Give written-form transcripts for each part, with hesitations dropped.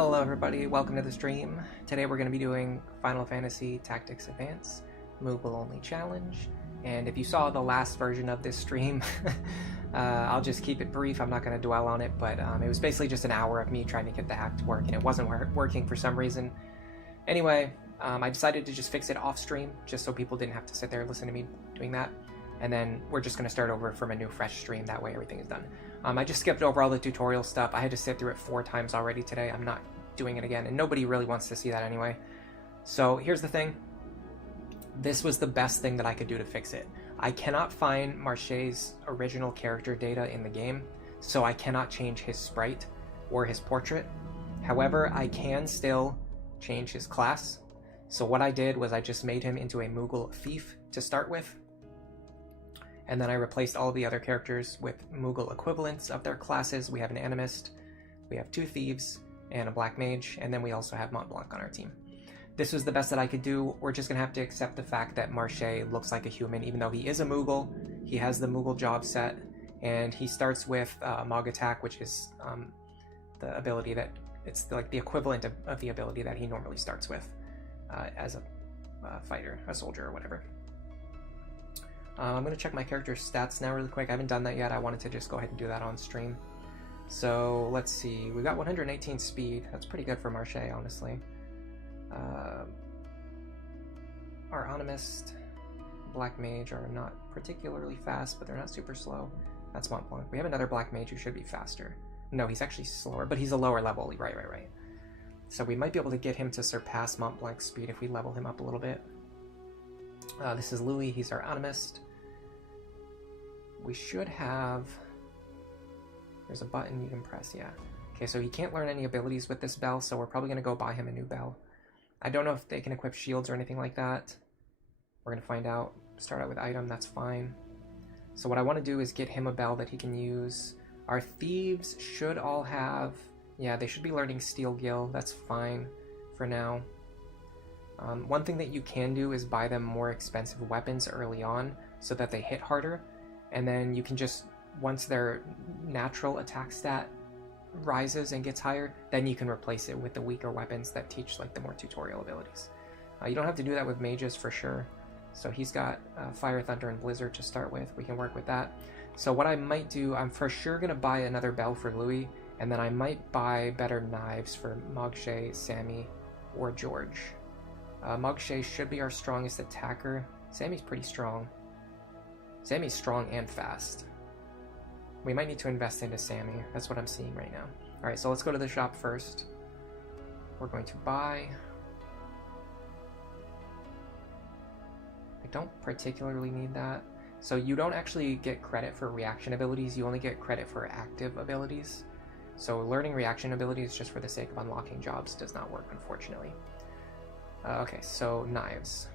Hello everybody, welcome to the stream. Today we're going to be doing Final Fantasy Tactics Advance Moogle Only Challenge, and if you saw the last version of this stream, I'll just keep it brief, I'm not going to dwell on it, but it was basically just an hour of me trying to get the hack to work, and it wasn't working for some reason. Anyway, I decided to just fix it off stream, just so people didn't have to sit there and listen to me doing that, and then we're just going to start over from a new fresh stream, that way everything is done. I just skipped over all the tutorial stuff. I had to sit through it 4 times already today. I'm not doing it again, and nobody really wants to see that anyway. So here's the thing. This was the best thing that I could do to fix it. I cannot find Marche's original character data in the game, so I cannot change his sprite or his portrait. However, I can still change his class. So what I did was I just made him into a Moogle thief to start with. And then I replaced all of the other characters with Moogle equivalents of their classes. We have an animist, we have 2 thieves, and a black mage, and then we also have Mont Blanc on our team. This was the best that I could do. We're just gonna have to accept the fact that Marche looks like a human, even though he is a Moogle. He has the Moogle job set, and he starts with Mog Attack, which is the ability that, it's like the equivalent of the ability that he normally starts with as a fighter, a soldier, or whatever. I'm going to check my character's stats now really quick. I haven't done that yet. I wanted to just go ahead and do that on stream. So let's see. We got 118 speed. That's pretty good for Marche, honestly. Our Animist, Black Mage are not particularly fast, but they're not super slow. That's Mont Blanc. We have another Black Mage who should be faster. No, he's actually slower, but he's a lower level. Right. So we might be able to get him to surpass Mont Blanc's speed if we level him up a little bit. This is Louis. He's our Animist. We should have... There's a button you can press, yeah. Okay, so he can't learn any abilities with this bell, so we're probably going to go buy him a new bell. I don't know if they can equip shields or anything like that. We're going to find out. Start out with item, that's fine. So what I want to do is get him a bell that he can use. Our thieves should all have... Yeah, they should be learning Steel Gill, that's fine for now. One thing that you can do is buy them more expensive weapons early on so that they hit harder. And then you can just, once their natural attack stat rises and gets higher, then you can replace it with the weaker weapons that teach like the more tutorial abilities. You don't have to do that with mages for sure. So he's got Fire, Thunder, and Blizzard to start with. We can work with that. So what I might do, I'm for sure going to buy another bell for Louis, and then I might buy better knives for Mogshe, Sammy, or George. Mogshe should be our strongest attacker. Sammy's pretty strong. Sammy's strong and fast. We might need to invest into Sammy. That's what I'm seeing right now. Alright, so let's go to the shop first. We're going to buy... I don't particularly need that. So you don't actually get credit for reaction abilities, you only get credit for active abilities. So learning reaction abilities just for the sake of unlocking jobs does not work, unfortunately. Okay, so knives.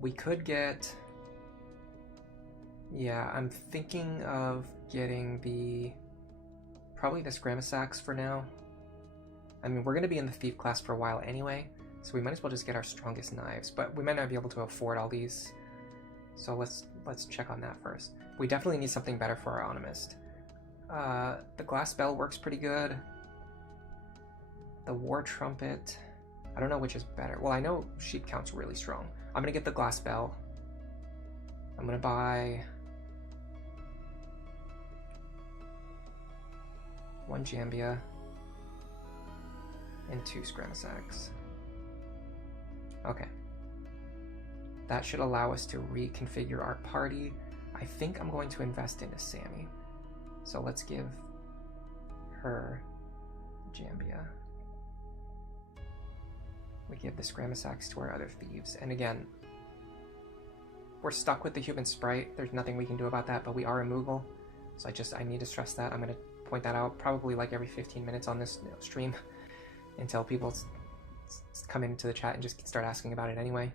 We could get... Yeah, I'm thinking of getting probably this Gramasax for now. I mean, we're going to be in the Thief class for a while anyway, so we might as well just get our strongest knives, but we might not be able to afford all these. So let's check on that first. We definitely need something better for our Animist. The Glass Bell works pretty good. The War Trumpet, I don't know which is better. Well, I know Sheep Count's really strong. I'm going to get the Glass Bell. I'm going to buy 1 Jambia and 2 Scramasax. Okay. That should allow us to reconfigure our party. I think I'm going to invest into Sammy. So let's give her Jambia. We give the Scramasax to our other thieves. And again, we're stuck with the human sprite. There's nothing we can do about that, but we are a Moogle. So I need to stress that. I'm going to point that out probably like every 15 minutes on this stream until people come into the chat and just start asking about it anyway.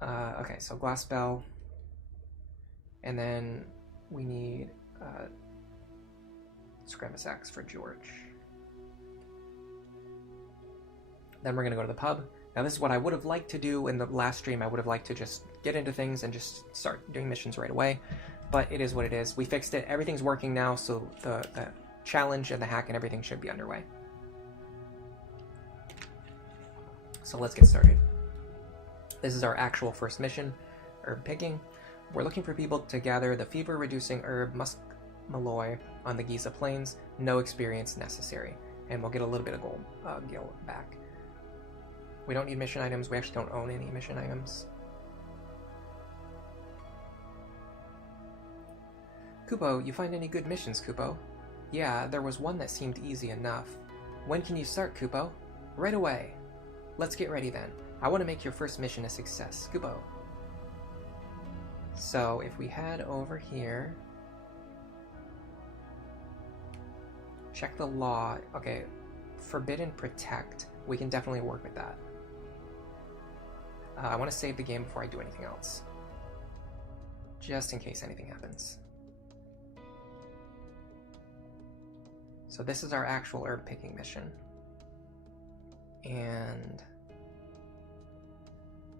Okay, so Glass Bell. And then we need Scramasax for George. Then we're going to go to the pub. Now this is what I would have liked to do in the last stream. I would have liked to just get into things and just start doing missions right away. But it is what it is. We fixed it. Everything's working now, so the challenge and the hack and everything should be underway. So let's get started. This is our actual first mission, herb picking. We're looking for people to gather the fever-reducing herb musk malloy on the Giza Plains. No experience necessary, and we'll get a little bit of gold gil back. We don't need mission items. We actually don't own any mission items. Kupo, you find any good missions, Kupo? Yeah, there was one that seemed easy enough. When can you start, Kupo? Right away. Let's get ready then. I want to make your first mission a success. Kupo. So, if we head over here... Check the law. Okay, Forbidden Protect. We can definitely work with that. I want to save the game before I do anything else. Just in case anything happens. So this is our actual herb picking mission. And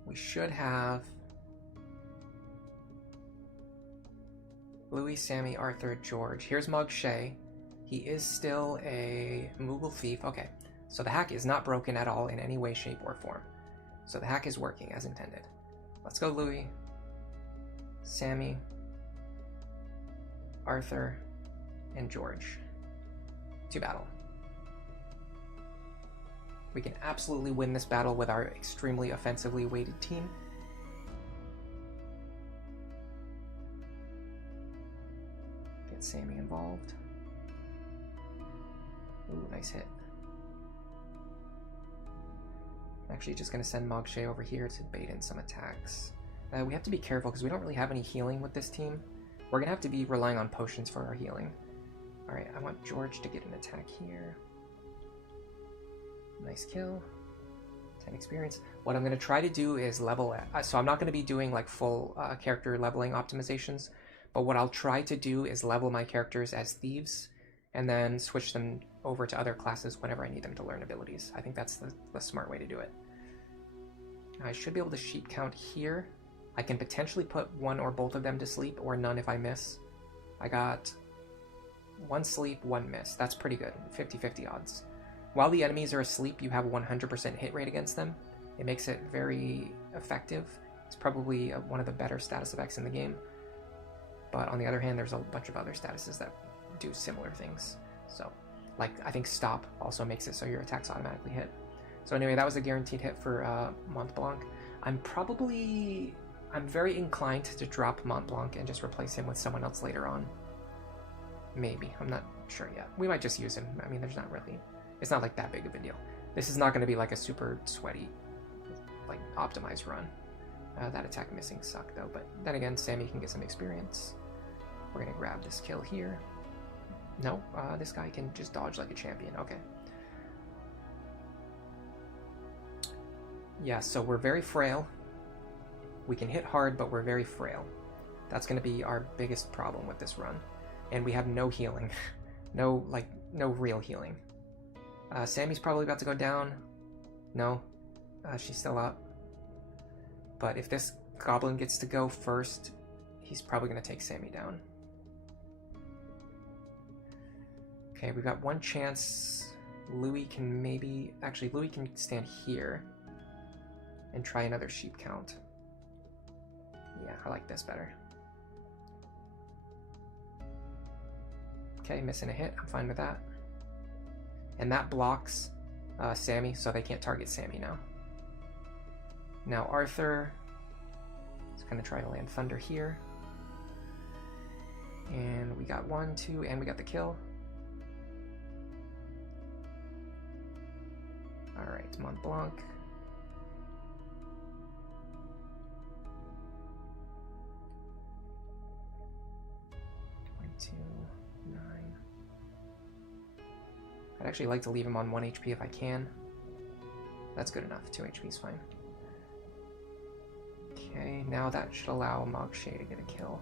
we should have Louis, Sammy, Arthur, George. Here's Marche. He is still a Moogle thief. Okay, so the hack is not broken at all in any way, shape, or form. So the hack is working as intended. Let's go Louis, Sammy, Arthur, and George to battle. We can absolutely win this battle with our extremely offensively weighted team. Get Sammy involved. Ooh, nice hit. I'm actually just going to send Marche over here to bait in some attacks. We have to be careful because we don't really have any healing with this team. We're going to have to be relying on potions for our healing. Alright, I want George to get an attack here. Nice kill. 10 experience. What I'm going to try to do is level... so I'm not going to be doing like full character leveling optimizations, but what I'll try to do is level my characters as thieves and then switch them over to other classes whenever I need them to learn abilities. I think that's the smart way to do it. I should be able to sheep count here. I can potentially put one or both of them to sleep, or none if I miss. I got one sleep, one miss. That's pretty good. 50-50 odds. While the enemies are asleep, you have 100% hit rate against them. It makes it very effective. It's probably one of the better status effects in the game. But on the other hand, there's a bunch of other statuses that do similar things. So, like, I think stop also makes it so your attacks automatically hit. So anyway, that was a guaranteed hit for Mont Blanc. I'm very inclined to drop Mont Blanc and just replace him with someone else later on. Maybe. I'm not sure yet. We might just use him. I mean, it's not like that big of a deal. This is not going to be like a super sweaty, like, optimized run. That attack missing sucked though, but then again, Sammy can get some experience. We're going to grab this kill here. No, this guy can just dodge like a champion. Okay. Yeah, so we're very frail. We can hit hard, but we're very frail. That's going to be our biggest problem with this run. And we have no healing. no real healing. Sammy's probably about to go down. No, she's still up. But if this goblin gets to go first, he's probably going to take Sammy down. Okay, we've got one chance. Louis can stand here and try another sheep count. Yeah, I like this better. Okay, missing a hit. I'm fine with that. And that blocks Sammy, so they can't target Sammy now. Now Arthur is going to try to land Thunder here. And we got 1, 2, and we got the kill. Alright, Mont Blanc. I'd actually like to leave him on 1 HP if I can. That's good enough. 2 HP is fine. Okay, now that should allow Marche to get a kill.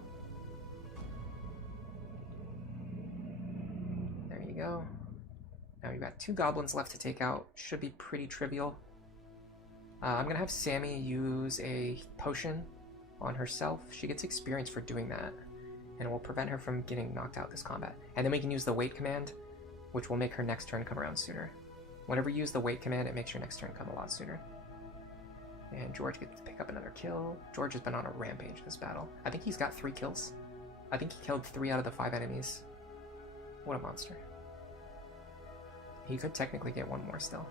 There you go. Now we've got 2 goblins left to take out. Should be pretty trivial. I'm going to have Sammy use a potion on herself. She gets experience for doing that, and it will prevent her from getting knocked out this combat. And then we can use the wait command which will make her next turn come around sooner. Whenever you use the wait command, it makes your next turn come a lot sooner. And George gets to pick up another kill. George has been on a rampage this battle. I think he's got 3 kills. I think he killed 3 out of the 5 enemies. What a monster. He could technically get 1 more still,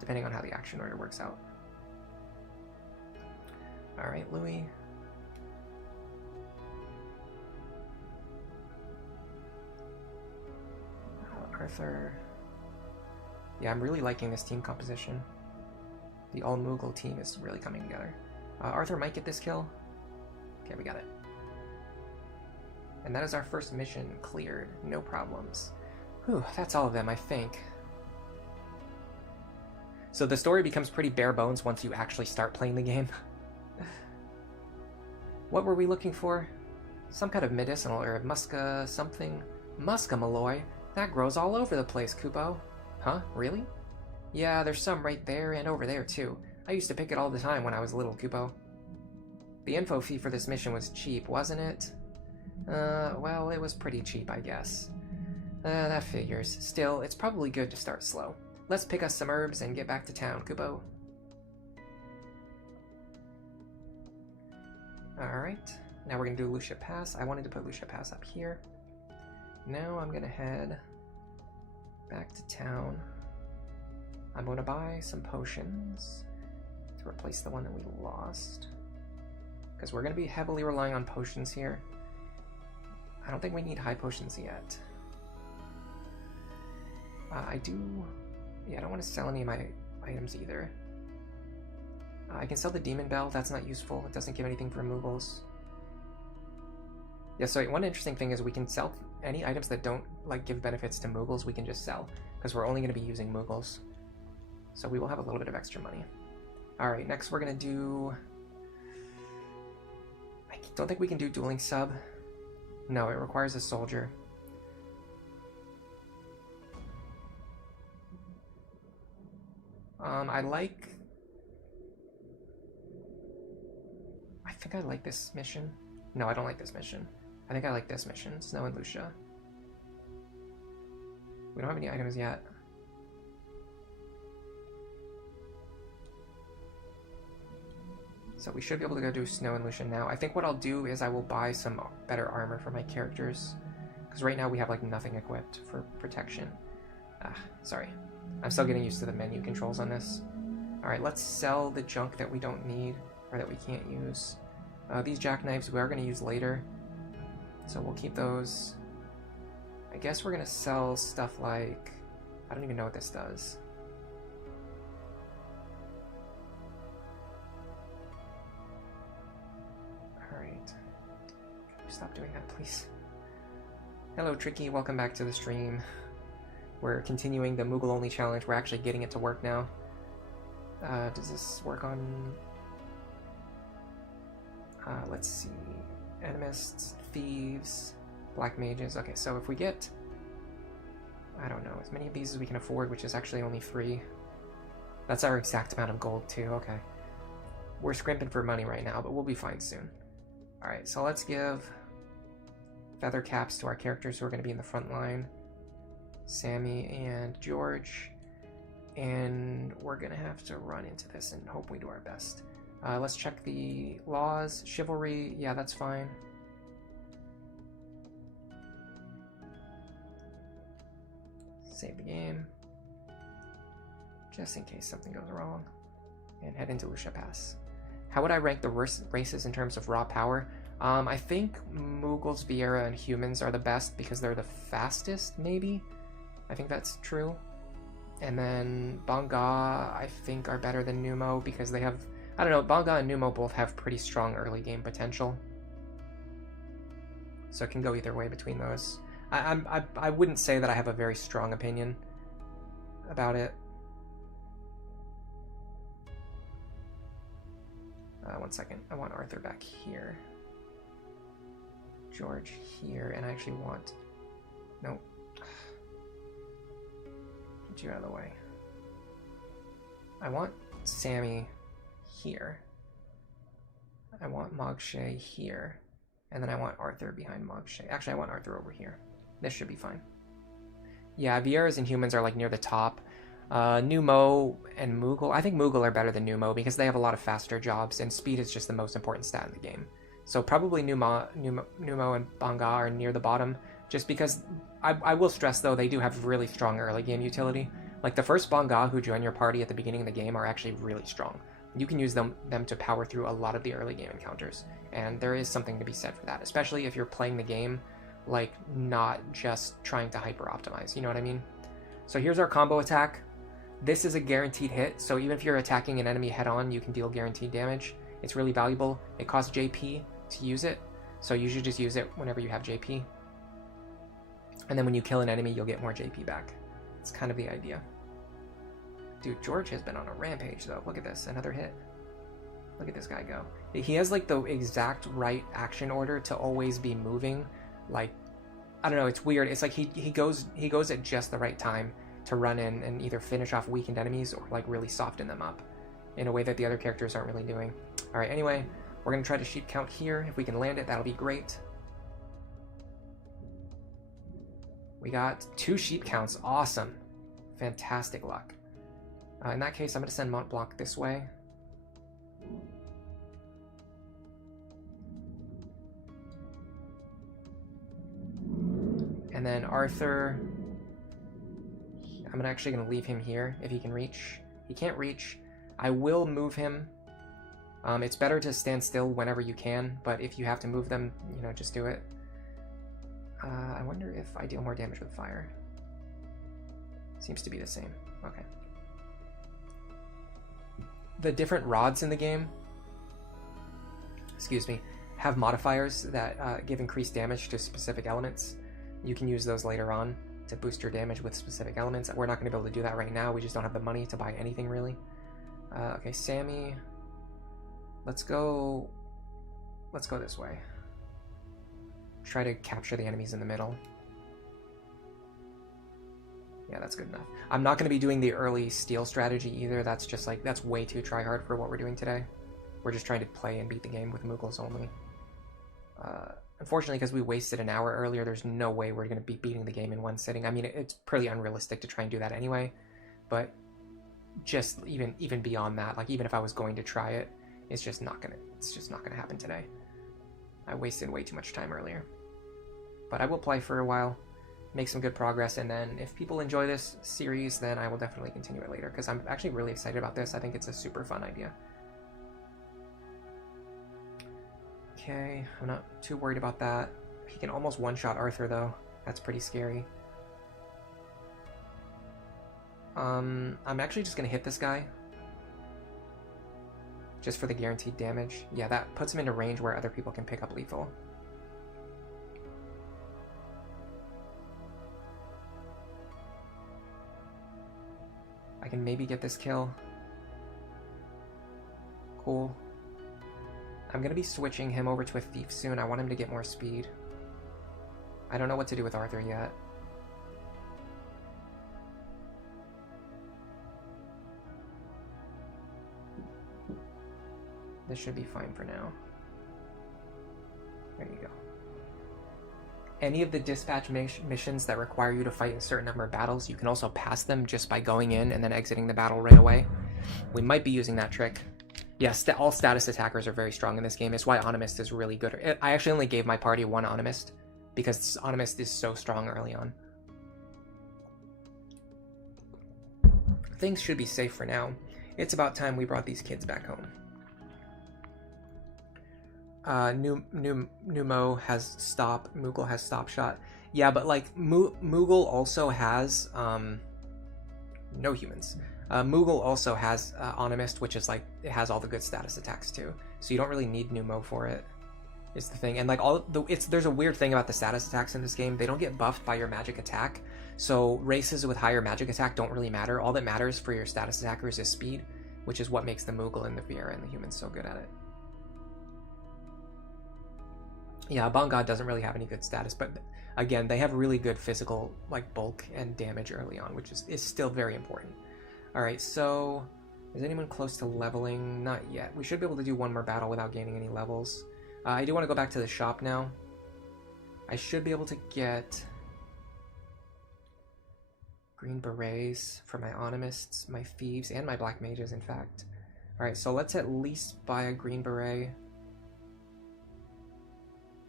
depending on how the action order works out. Alright, Louis. Arthur. Yeah, I'm really liking this team composition. The all-Moogle team is really coming together. Arthur might get this kill. Okay, we got it. And that is our first mission cleared. No problems. Whew, that's all of them, I think. So the story becomes pretty bare bones once you actually start playing the game. What were we looking for? Some kind of medicinal herb. Musca something? Musca Malloy? That grows all over the place, Kupo. Huh? Really? Yeah, there's some right there and over there, too. I used to pick it all the time when I was little, Kupo. The info fee for this mission was cheap, wasn't it? Well, it was pretty cheap, I guess. That figures. Still, it's probably good to start slow. Let's pick us some herbs and get back to town, Kupo. Alright, now we're gonna do Lucia Pass. I wanted to put Lucia Pass up here. Now I'm gonna head back to town. I'm gonna buy some potions to replace the one that we lost, because we're gonna be heavily relying on potions here. I don't think we need high potions yet. I don't want to sell any of my items either. I can sell the Demon Bell. That's not useful. It doesn't give anything for Moogles. Yeah, so one interesting thing is we can sell any items that don't give benefits to Moogles. We can just sell, because we're only going to be using Moogles. So we will have a little bit of extra money. Alright, next we're going to do... I don't think we can do dueling sub. No, it requires a soldier. I think I like this mission. No, I don't like this mission. I think I like this mission, Snow and Lucia. We don't have any items yet. So we should be able to go do Snow and Lucia now. I think what I'll do is I will buy some better armor for my characters, because right now we have nothing equipped for protection. Sorry. I'm still getting used to the menu controls on this. Alright, let's sell the junk that we don't need, or that we can't use. These jackknives we are going to use later, so we'll keep those. I guess we're going to sell stuff like... I don't even know what this does. Alright. Can you stop doing that, please? Hello, Tricky. Welcome back to the stream. We're continuing the Moogle Only challenge. We're actually getting it to work now. Does this work on... let's see. Animists, thieves, black mages. Okay, so if we get... I don't know, as many of these as we can afford, which is actually only 3. That's our exact amount of gold, too. Okay. We're scrimping for money right now, but we'll be fine soon. Alright, so let's give feather caps to our characters who are going to be in the front line. Sammy and George. And we're going to have to run into this and hope we do our best. Let's check the laws. Chivalry, yeah, that's fine. Save the game, just in case something goes wrong. And head into Lucia Pass. How would I rank the races in terms of raw power? I think Moogles, Viera, and humans are the best because they're the fastest, maybe? I think that's true. And then Bonga, I think, are better than Numo because they have... I don't know, Bonga and Numo both have pretty strong early game potential. So it can go either way between those. I wouldn't say that I have a very strong opinion about it. One second. I want Arthur back here. George here, and I actually want... Nope. Get you out of the way. I want Sammy here. I want Marche here. And then I want Arthur behind Marche. Actually, I want Arthur over here. This should be fine. Yeah, Vieras and humans are like near the top. Numo and Moogle. I think Moogle are better than Numo because they have a lot of faster jobs, and speed is just the most important stat in the game. So probably Numo and Banga are near the bottom, just because I will stress though they do have really strong early game utility. Like the first Banga who join your party at the beginning of the game are actually really strong. You can use them to power through a lot of the early game encounters, and there is something to be said for that, especially if you're playing the game like not just trying to hyper optimize, you know what I mean? So here's our combo attack. This is a guaranteed hit, so even if you're attacking an enemy head on, you can deal guaranteed damage. It's really valuable. It costs JP to use it, so you should just use it whenever you have JP. And then when you kill an enemy, you'll get more JP back. It's kind of the idea. Dude, George has been on a rampage though. Look at this, another hit. Look at this guy go. He has like the exact right action order to always be moving. Like, I don't know, it's weird. It's like he goes at just the right time to run in and either finish off weakened enemies or like really soften them up in a way that the other characters aren't really doing. All right, anyway, we're gonna try to sheep count here. If we can land it, that'll be great. We got 2 sheep counts, awesome. Fantastic luck. In that case, I'm gonna send Mont Blanc this way. And then Arthur, I'm actually going to leave him here if he can reach. He can't reach. I will move him. It's better to stand still whenever you can, but if you have to move them, you know, just do it. I wonder if I deal more damage with fire. Seems to be the same. Okay. The different rods in the game, excuse me, have modifiers that give increased damage to specific elements. You can use those later on to boost your damage with specific elements. We're not going to be able to do that right now. We just don't have the money to buy anything really. Okay, Sammy. Let's go this way. Try to capture the enemies in the middle. Yeah, that's good enough. I'm not going to be doing the early steal strategy either. That's just like, that's way too try hard for what we're doing today. We're just trying to play and beat the game with Moogles only. Unfortunately, because we wasted an hour earlier, there's no way we're going to be beating the game in one sitting. I mean, it's pretty unrealistic to try and do that anyway, but just even beyond that, like even if I was going to try it, it's just not gonna happen today. I wasted way too much time earlier. But I will play for a while, make some good progress, and then if people enjoy this series, then I will definitely continue it later, because I'm actually really excited about this. I think it's a super fun idea. Okay, I'm not too worried about that. He can almost one-shot Arthur, though. That's pretty scary. I'm actually just going to hit this guy. Just for the guaranteed damage. Yeah, that puts him into range where other people can pick up lethal. I can maybe get this kill. Cool. I'm going to be switching him over to a thief soon. I want him to get more speed. I don't know what to do with Arthur yet. This should be fine for now. There you go. Any of the dispatch missions that require you to fight a certain number of battles, you can also pass them just by going in and then exiting the battle right away. We might be using that trick. Yes, all status attackers are very strong in this game. It's why Animist is really good. I actually only gave my party 1 Animist, because Animist is so strong early on. Things should be safe for now. It's about time we brought these kids back home. Numo has stop, Moogle has stop shot. Yeah, but like Moogle also has no humans. Moogle also has Animist, which is like, it has all the good status attacks too. So you don't really need Numo for it, is the thing. And like there's a weird thing about the status attacks in this game. They don't get buffed by your magic attack. So races with higher magic attack don't really matter. All that matters for your status attackers is speed, which is what makes the Moogle and the Viera and the humans so good at it. Yeah, Bangad doesn't really have any good status, but again, they have really good physical like bulk and damage early on, which is still very important. Alright, so is anyone close to leveling? Not yet. We should be able to do one more battle without gaining any levels. I do want to go back to the shop now. I should be able to get green berets for my Onomists, my thieves, and my black mages, in fact. Alright, so let's at least buy a green beret.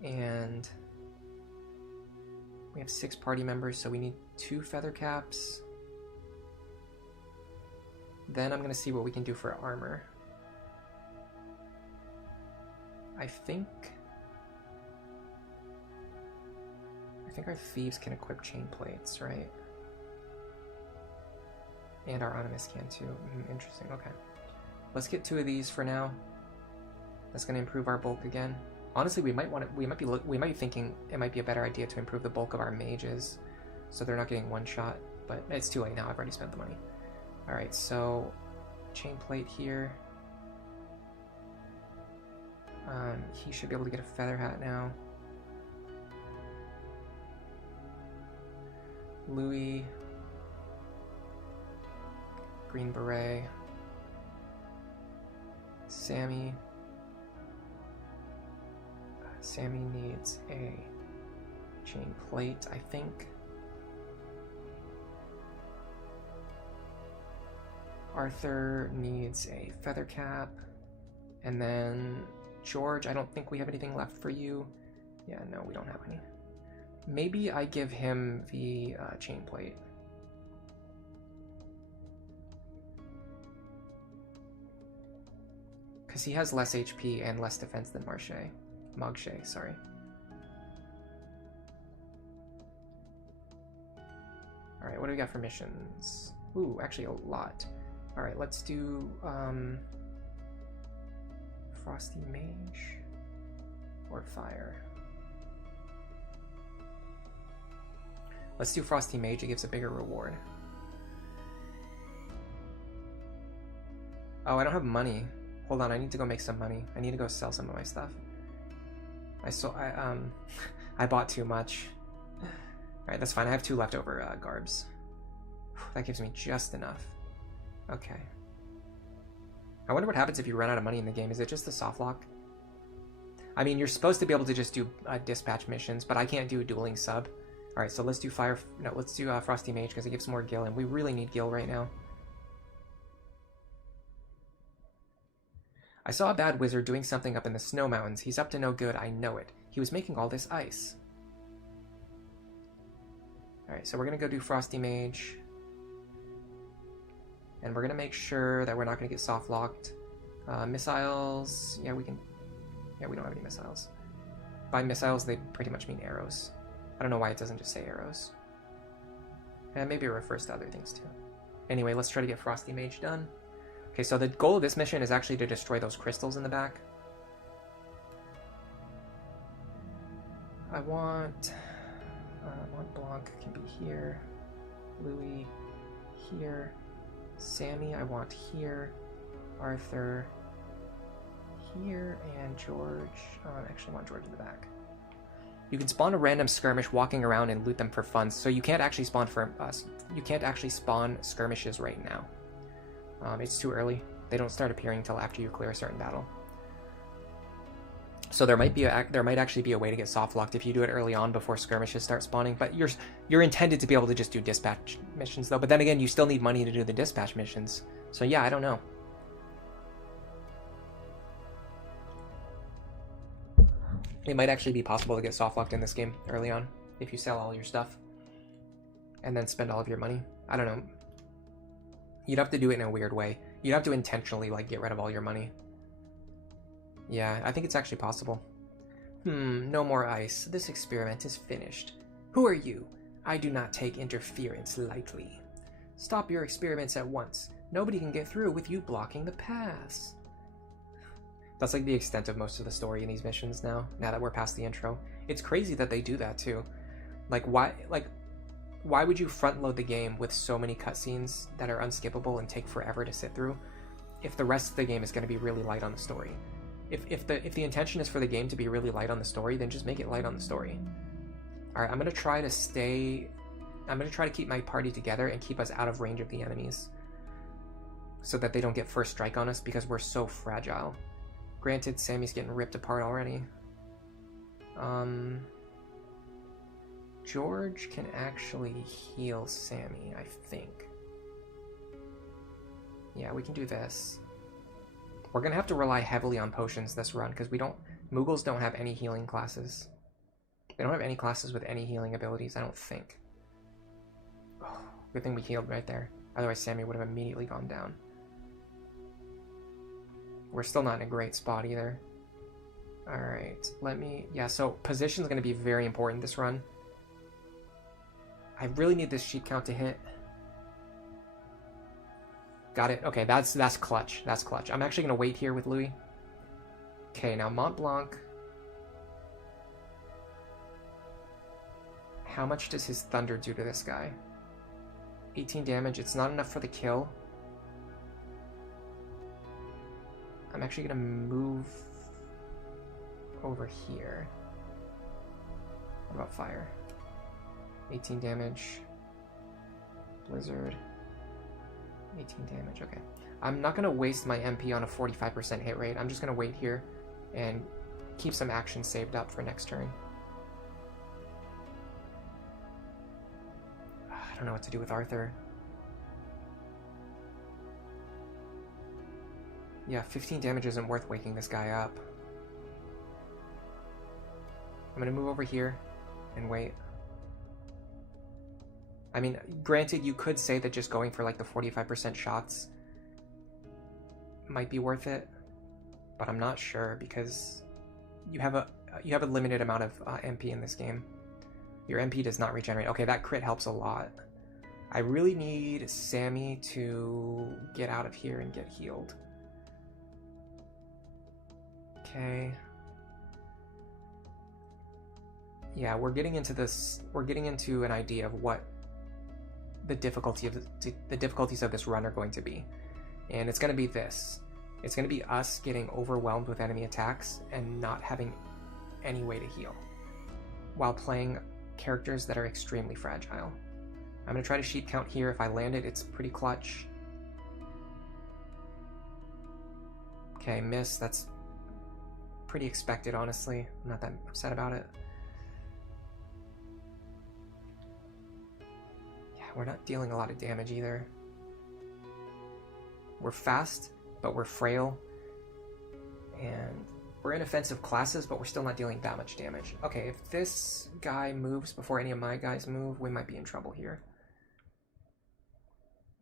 And we have 6 party members, so we need 2 feather caps. Then I'm going to see what we can do for armor. I think our thieves can equip chain plates, right? And our Onomists can too. Interesting, okay. Let's get 2 of these for now. That's going to improve our bulk again. Honestly, we might be thinking it might be a better idea to improve the bulk of our mages, so they're not getting one shot. But it's too late now. I've already spent the money. All right, so chain plate here. He should be able to get a feather hat now. Louis, green beret. Sammy. Sammy needs a chain plate, I think. Arthur needs a feather cap. And then George, I don't think we have anything left for you. Yeah, no, we don't have any. Maybe I give him the chain plate. Because he has less HP and less defense than Marche. Marche, sorry. Alright, what do we got for missions? Ooh, actually a lot. Alright, let's do Frosty Mage or Fire. Let's do Frosty Mage, it gives a bigger reward. Oh, I don't have money. Hold on, I need to go make some money. I need to go sell some of my stuff. I bought too much. Alright, that's fine. I have 2 leftover garbs. That gives me just enough. Okay. I wonder what happens if you run out of money in the game. Is it just the soft lock? I mean, you're supposed to be able to just do dispatch missions, but I can't do a dueling sub. Alright, so let's do let's do Frosty Mage because it gives more gil, and we really need gil right now. I saw a bad wizard doing something up in the snow mountains. He's up to no good, I know it. He was making all this ice. Alright, so we're going to go do Frosty Mage. And we're going to make sure that we're not going to get soft locked. Missiles, yeah, we can... Yeah, we don't have any missiles. By missiles, they pretty much mean arrows. I don't know why it doesn't just say arrows. And maybe it refers to other things too. Anyway, let's try to get Frosty Mage done. Okay, so the goal of this mission is actually to destroy those crystals in the back. I want Blanc can be here. Louis here. Sammy I want here. Arthur here. And George. I actually want George in the back. You can spawn a random skirmish walking around and loot them for fun. So you can't actually spawn skirmishes right now. It's too early. They don't start appearing until after you clear a certain battle. So there might actually be a way to get soft locked if you do it early on before skirmishes start spawning. But you're intended to be able to just do dispatch missions though. But then again, you still need money to do the dispatch missions. So yeah, I don't know. It might actually be possible to get soft locked in this game early on if you sell all your stuff and then spend all of your money. I don't know. You'd have to do it in a weird way. You'd have to intentionally like get rid of all your money. Yeah, I think it's actually possible. No more ice. This experiment is finished. Who are you? I do not take interference lightly. Stop your experiments at once. Nobody can get through with you blocking the pass. That's like the extent of most of the story in these missions now that we're past the intro. It's crazy that they do that too. Why would you front load the game with so many cutscenes that are unskippable and take forever to sit through if the rest of the game is going to be really light on the story? If the intention is for the game to be really light on the story, then just make it light on the story. Alright, I'm going to try to keep my party together and keep us out of range of the enemies so that they don't get first strike on us because we're so fragile. Granted, Sammy's getting ripped apart already. George can actually heal Sammy, I think. Yeah, we can do this. We're gonna have to rely heavily on potions this run, because Moogles don't have any healing classes. They don't have any classes with any healing abilities, I don't think. Oh, good thing we healed right there. Otherwise Sammy would have immediately gone down. We're still not in a great spot either. Alright, yeah, so position's gonna be very important this run. I really need this sheep count to hit. Got it. Okay, that's clutch. That's clutch. I'm actually going to wait here with Louis. Okay, now Mont Blanc. How much does his thunder do to this guy? 18 damage. It's not enough for the kill. I'm actually going to move over here. What about fire? 18 damage. Blizzard. 18 damage, okay. I'm not going to waste my MP on a 45% hit rate. I'm just going to wait here and keep some action saved up for next turn. I don't know what to do with Arthur. Yeah, 15 damage isn't worth waking this guy up. I'm going to move over here and wait. I mean, granted, you could say that just going for like the 45% shots might be worth it, but I'm not sure because you have a limited amount of MP in this game. Your MP does not regenerate. Okay, that crit helps a lot. I really need Sammy to get out of here and get healed. Okay. Yeah, we're getting into this. We're getting into an idea of what the difficulties of this run are going to be, and it's going to be this. It's going to be us getting overwhelmed with enemy attacks and not having any way to heal, while playing characters that are extremely fragile. I'm going to try to sheep count here. If I land it, it's pretty clutch. Okay, miss. That's pretty expected, honestly. I'm not that upset about it. We're not dealing a lot of damage either. We're fast, but we're frail. And we're in offensive classes, but we're still not dealing that much damage. Okay, if this guy moves before any of my guys move, we might be in trouble here.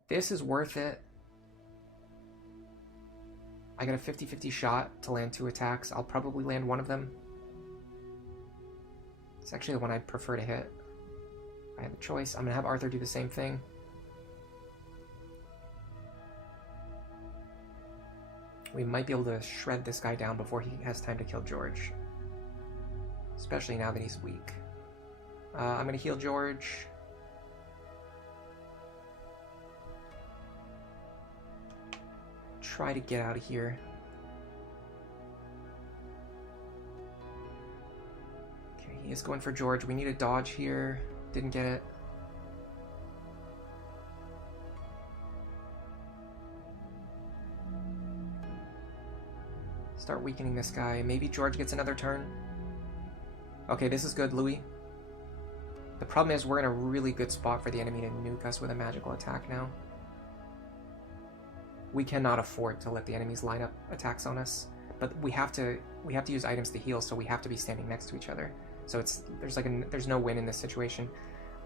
This is worth it. I got a 50-50 shot to land 2 attacks. I'll probably land one of them. It's actually the one I'd prefer to hit. I have a choice. I'm going to have Arthur do the same thing. We might be able to shred this guy down before he has time to kill George. Especially now that he's weak. I'm going to heal George. Try to get out of here. Okay, he is going for George. We need a dodge here. Didn't get it. Start weakening this guy. Maybe George gets another turn. Okay, this is good, Louis. The problem is we're in a really good spot for the enemy to nuke us with a magical attack now. We cannot afford to let the enemies line up attacks on us, but we have to use items to heal, so we have to be standing next to each other. So there's no win in this situation.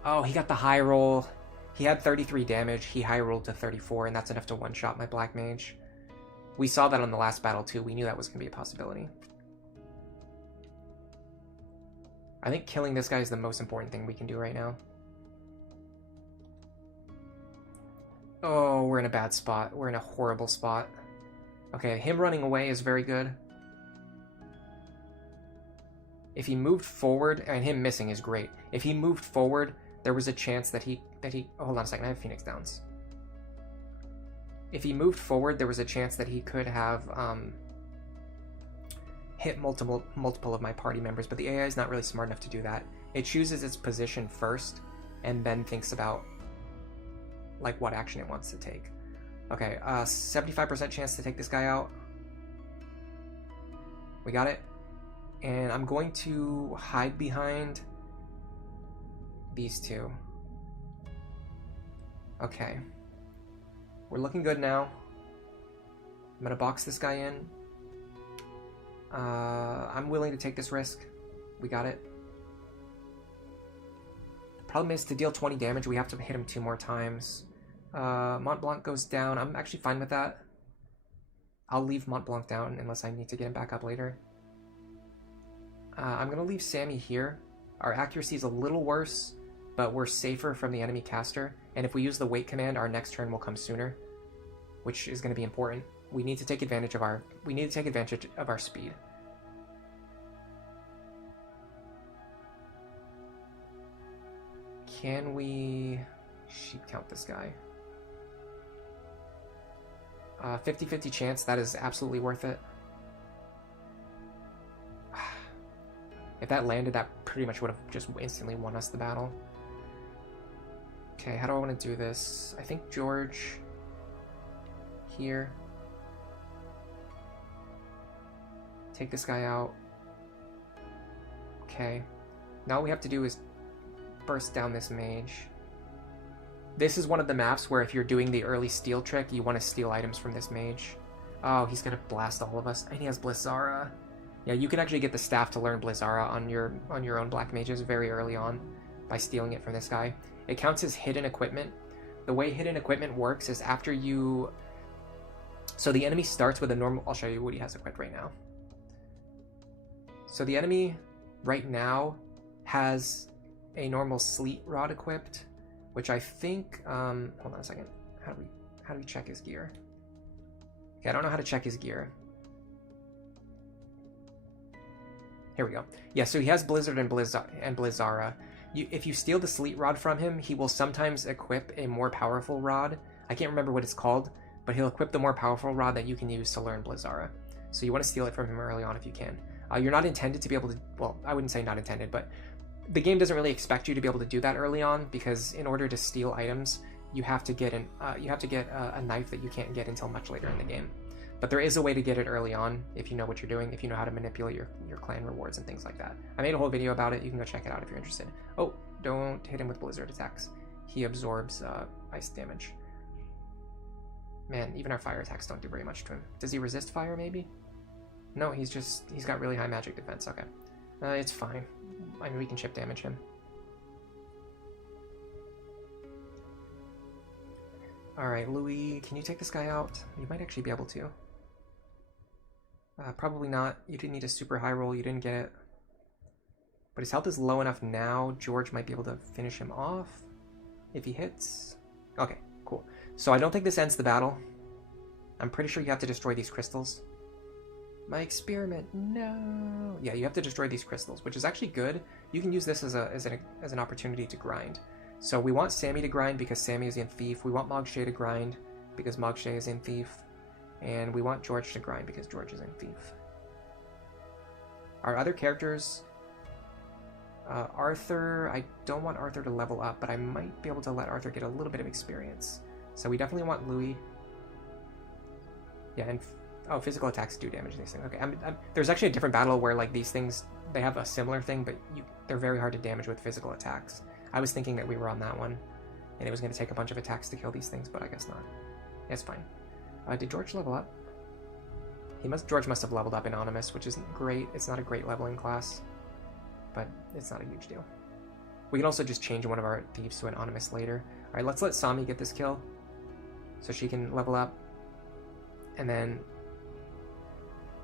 Oh, he got the high roll. He had 33 damage. He high rolled to 34, and that's enough to one-shot my Black Mage. We saw that on the last battle too. We knew that was going to be a possibility. I think killing this guy is the most important thing we can do right now. Oh, we're in a bad spot. We're in a horrible spot. Okay, him running away is very good. If he moved forward, and him missing is great. If he moved forward, there was a chance that he oh, hold on a second, I have Phoenix Downs. If he moved forward, there was a chance that he could have hit multiple of my party members, but the AI is not really smart enough to do that. It chooses its position first, and then thinks about like what action it wants to take. Okay, 75% chance to take this guy out. We got it. And I'm going to hide behind these two. Okay. We're looking good now. I'm gonna box this guy in. I'm willing to take this risk. We got it. Problem is, to deal 20 damage, we have to hit him 2 more times. Mont Blanc goes down. I'm actually fine with that. I'll leave Mont Blanc down unless I need to get him back up later. I'm gonna leave Sammy here. Our accuracy is a little worse, but we're safer from the enemy caster. And if we use the wait command, our next turn will come sooner, which is going to be important. We need to take advantage of our speed. Can we sheep count this guy? 50-50 chance. That is absolutely worth it. If that landed, that pretty much would have just instantly won us the battle. Okay, how do I want to do this? I think George here. Take this guy out. Okay. Now what we have to do is burst down this mage. This is one of the maps where if you're doing the early steal trick, you want to steal items from this mage. Oh, he's going to blast all of us. And he has Blizzara. Yeah, you can actually get the staff to learn Blizzara on your own black mages very early on by stealing it from this guy. It counts as hidden equipment. The way hidden equipment works is after you... So the enemy starts with a normal... I'll show you what he has equipped right now. So the enemy right now has a normal sleet rod equipped, which I think... hold on a second. How do we check his gear? Okay, I don't know how to check his gear. Here we go. Yeah, so he has Blizzard and Blizzara. If you steal the sleet rod from him, he will sometimes equip a more powerful rod. I can't remember what it's called, but he'll equip the more powerful rod that you can use to learn Blizzara. So you want to steal it from him early on if you can. You're not intended to be able to... Well, I wouldn't say not intended, but the game doesn't really expect you to be able to do that early on, because in order to steal items, you have to get a knife that you can't get until much later in the game. But there is a way to get it early on if you know what you're doing, if you know how to manipulate your clan rewards and things like that. I made a whole video about it. You can go check it out if you're interested. Oh, don't hit him with blizzard attacks. He absorbs ice damage. Man, even our fire attacks don't do very much to him. Does he resist fire, maybe? No, he's got really high magic defense. Okay. It's fine. I mean, we can chip damage him. Alright, Louis, can you take this guy out? You might actually be able to. Probably not. You didn't need a super high roll, you didn't get it. But his health is low enough now, George might be able to finish him off if he hits. Okay, cool. So I don't think this ends the battle. I'm pretty sure you have to destroy these crystals. My experiment, no! Yeah, you have to destroy these crystals, which is actually good. You can use this as an opportunity to grind. So we want Sammy to grind because Sammy is in Thief. We want Marche to grind because Marche is in Thief. And we want George to grind because George is in Thief. Our other characters... Arthur... I don't want Arthur to level up, but I might be able to let Arthur get a little bit of experience. So we definitely want Louis. Yeah, and... Oh, physical attacks do damage these things. Okay, there's actually a different battle where like these things, they have a similar thing, but they're very hard to damage with physical attacks. I was thinking that we were on that one, and it was going to take a bunch of attacks to kill these things, but I guess not. It's fine. Did George level up? George must have leveled up Anonymous, which isn't great. It's not a great leveling class, but it's not a huge deal. We can also just change one of our thieves to Anonymous later. Alright, let's let Sami get this kill, so she can level up, and then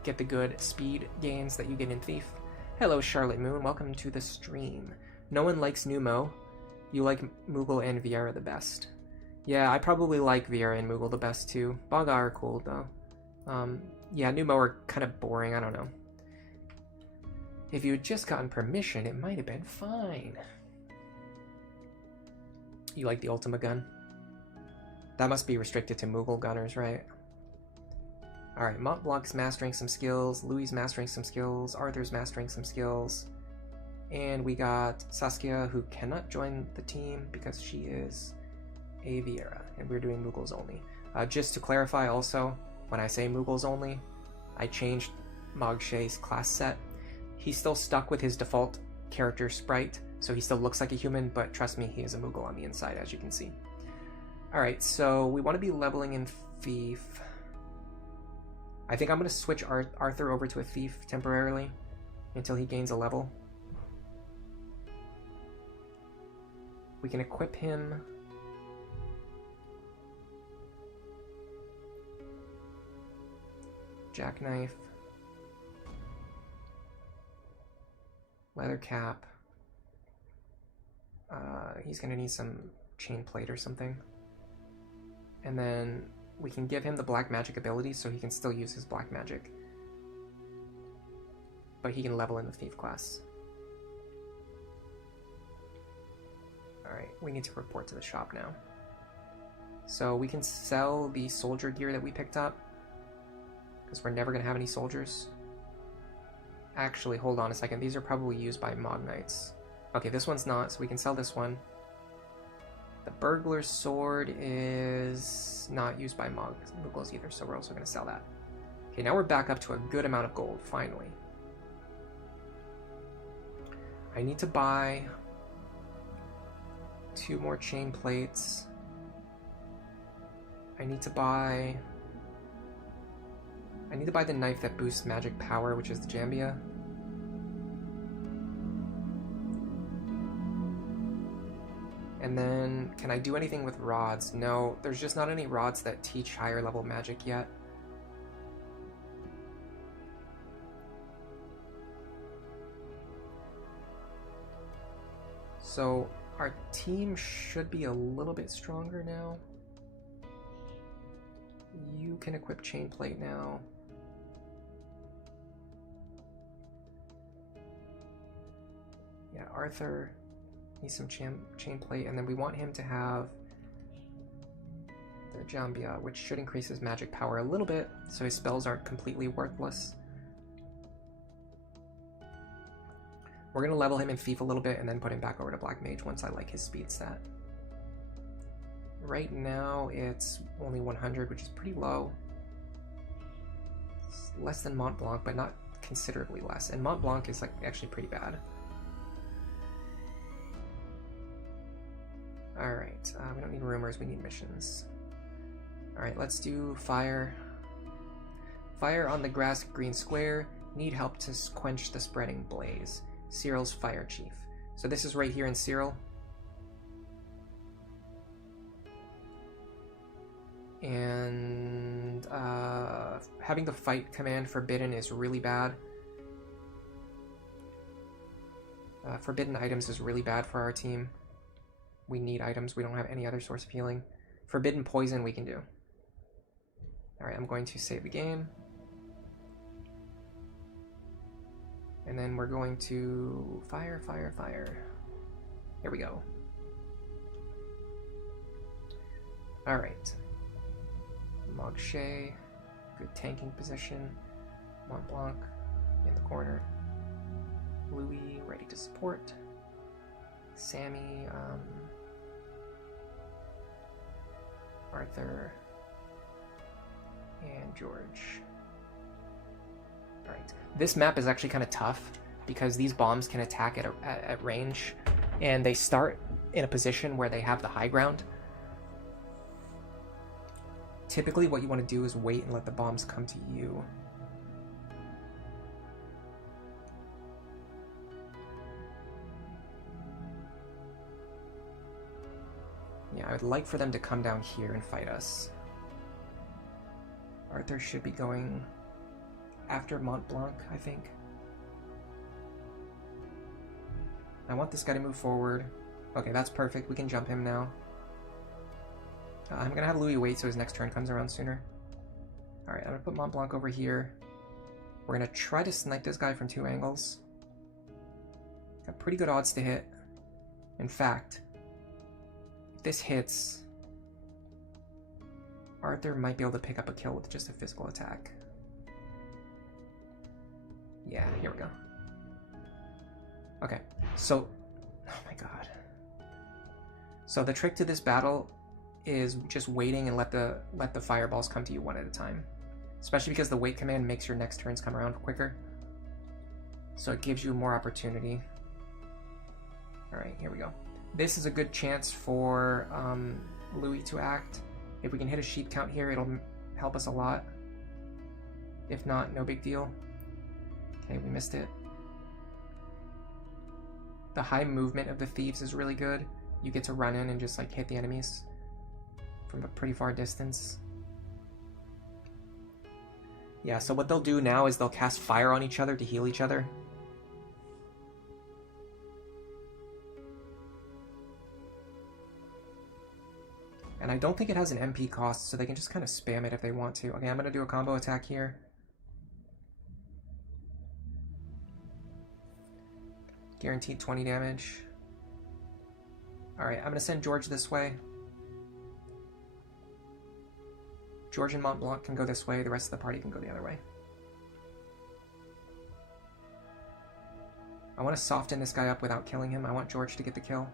get the good speed gains that you get in Thief. Hello, Charlotte Moon. Welcome to the stream. No one likes Numo. You like Moogle and Vieira the best. Yeah, I probably like Vieira and Moogle the best too. Baga are cool though. Yeah, Numo are kind of boring. I don't know. If you had just gotten permission, it might have been fine. You like the Ultima gun? That must be restricted to Moogle gunners, right? Alright, Mont Blanc's mastering some skills, Louis' mastering some skills, Arthur's mastering some skills, and we got Saskia, who cannot join the team because she is a Vieira, and we're doing Moogles Only. Just to clarify also, when I say Moogles Only, I changed Marche's class set. He's still stuck with his default character sprite, So he still looks like a human, but trust me, he is a Moogle on the inside, as you can see. Alright, so we want to be leveling in Thief. I think I'm going to switch Arthur over to a Thief temporarily until he gains a level. We can equip him. Jackknife. Leather cap. He's going to need some chain plate or something. And then we can give him the black magic ability so he can still use his black magic. But he can level in the Thief class. Alright, we need to report to the shop now. So we can sell the soldier gear that we picked up, because we're never going to have any soldiers. Actually, hold on a second. These are probably used by Mod Knights. Okay, this one's not, so we can sell this one. The Burglar's Sword is not used by Moogles either, so we're also going to sell that. Okay, now we're back up to a good amount of gold, finally. I need to buy 2 more chain plates. I need to buy the knife that boosts magic power, which is the Jambia. And then, can I do anything with rods? No, there's just not any rods that teach higher level magic yet. So, our team should be a little bit stronger now. You can equip chain plate now. Yeah, Arthur needs some chain plate, and then we want him to have the Jambia, which should increase his magic power a little bit, so his spells aren't completely worthless. We're going to level him in Thief a little bit, and then put him back over to Black Mage once I like his speed stat. Right now, it's only 100, which is pretty low. It's less than Mont Blanc, but not considerably less, and Mont Blanc is like actually pretty bad. Alright, we don't need rumors, we need missions. Alright, let's do fire. Fire on the grass green square. Need help to quench the spreading blaze. Cyril's Fire Chief. So this is right here in Cyril. And having the fight command forbidden is really bad. Forbidden items is really bad for our team. We need items. We don't have any other source of healing. Forbidden poison we can do. Alright, I'm going to save the game. And then we're going to fire, fire, fire. Here we go. Alright. Marche, good tanking position. Mont Blanc in the corner. Louis ready to support. Sammy, Arthur, and George. Alright, this map is actually kind of tough because these bombs can attack at range, and they start in a position where they have the high ground. Typically what you want to do is wait and let the bombs come to you. Yeah, I would like for them to come down here and fight us. Arthur should be going after Mont Blanc, I think. I want this guy to move forward. Okay, that's perfect. We can jump him now. I'm going to have Louis wait so his next turn comes around sooner. Alright, I'm going to put Mont Blanc over here. We're going to try to snipe this guy from 2 angles. Got pretty good odds to hit. In fact, if this hits, Arthur might be able to pick up a kill with just a physical attack. Yeah, here we go. Okay, so, oh my god. So the trick to this battle is just waiting and let the fireballs come to you one at a time. Especially because the wait command makes your next turns come around quicker. So it gives you more opportunity. Alright, here we go. This is a good chance for Louis to act. If we can hit a sheep count here, it'll help us a lot. If not, no big deal. Okay, we missed it. The high movement of the thieves is really good. You get to run in and just like hit the enemies from a pretty far distance. Yeah, so what they'll do now is they'll cast fire on each other to heal each other. And I don't think it has an MP cost, so they can just kind of spam it if they want to. Okay, I'm going to do a combo attack here. Guaranteed 20 damage. Alright, I'm going to send George this way. George and Mont Blanc can go this way, the rest of the party can go the other way. I want to soften this guy up without killing him. I want George to get the kill.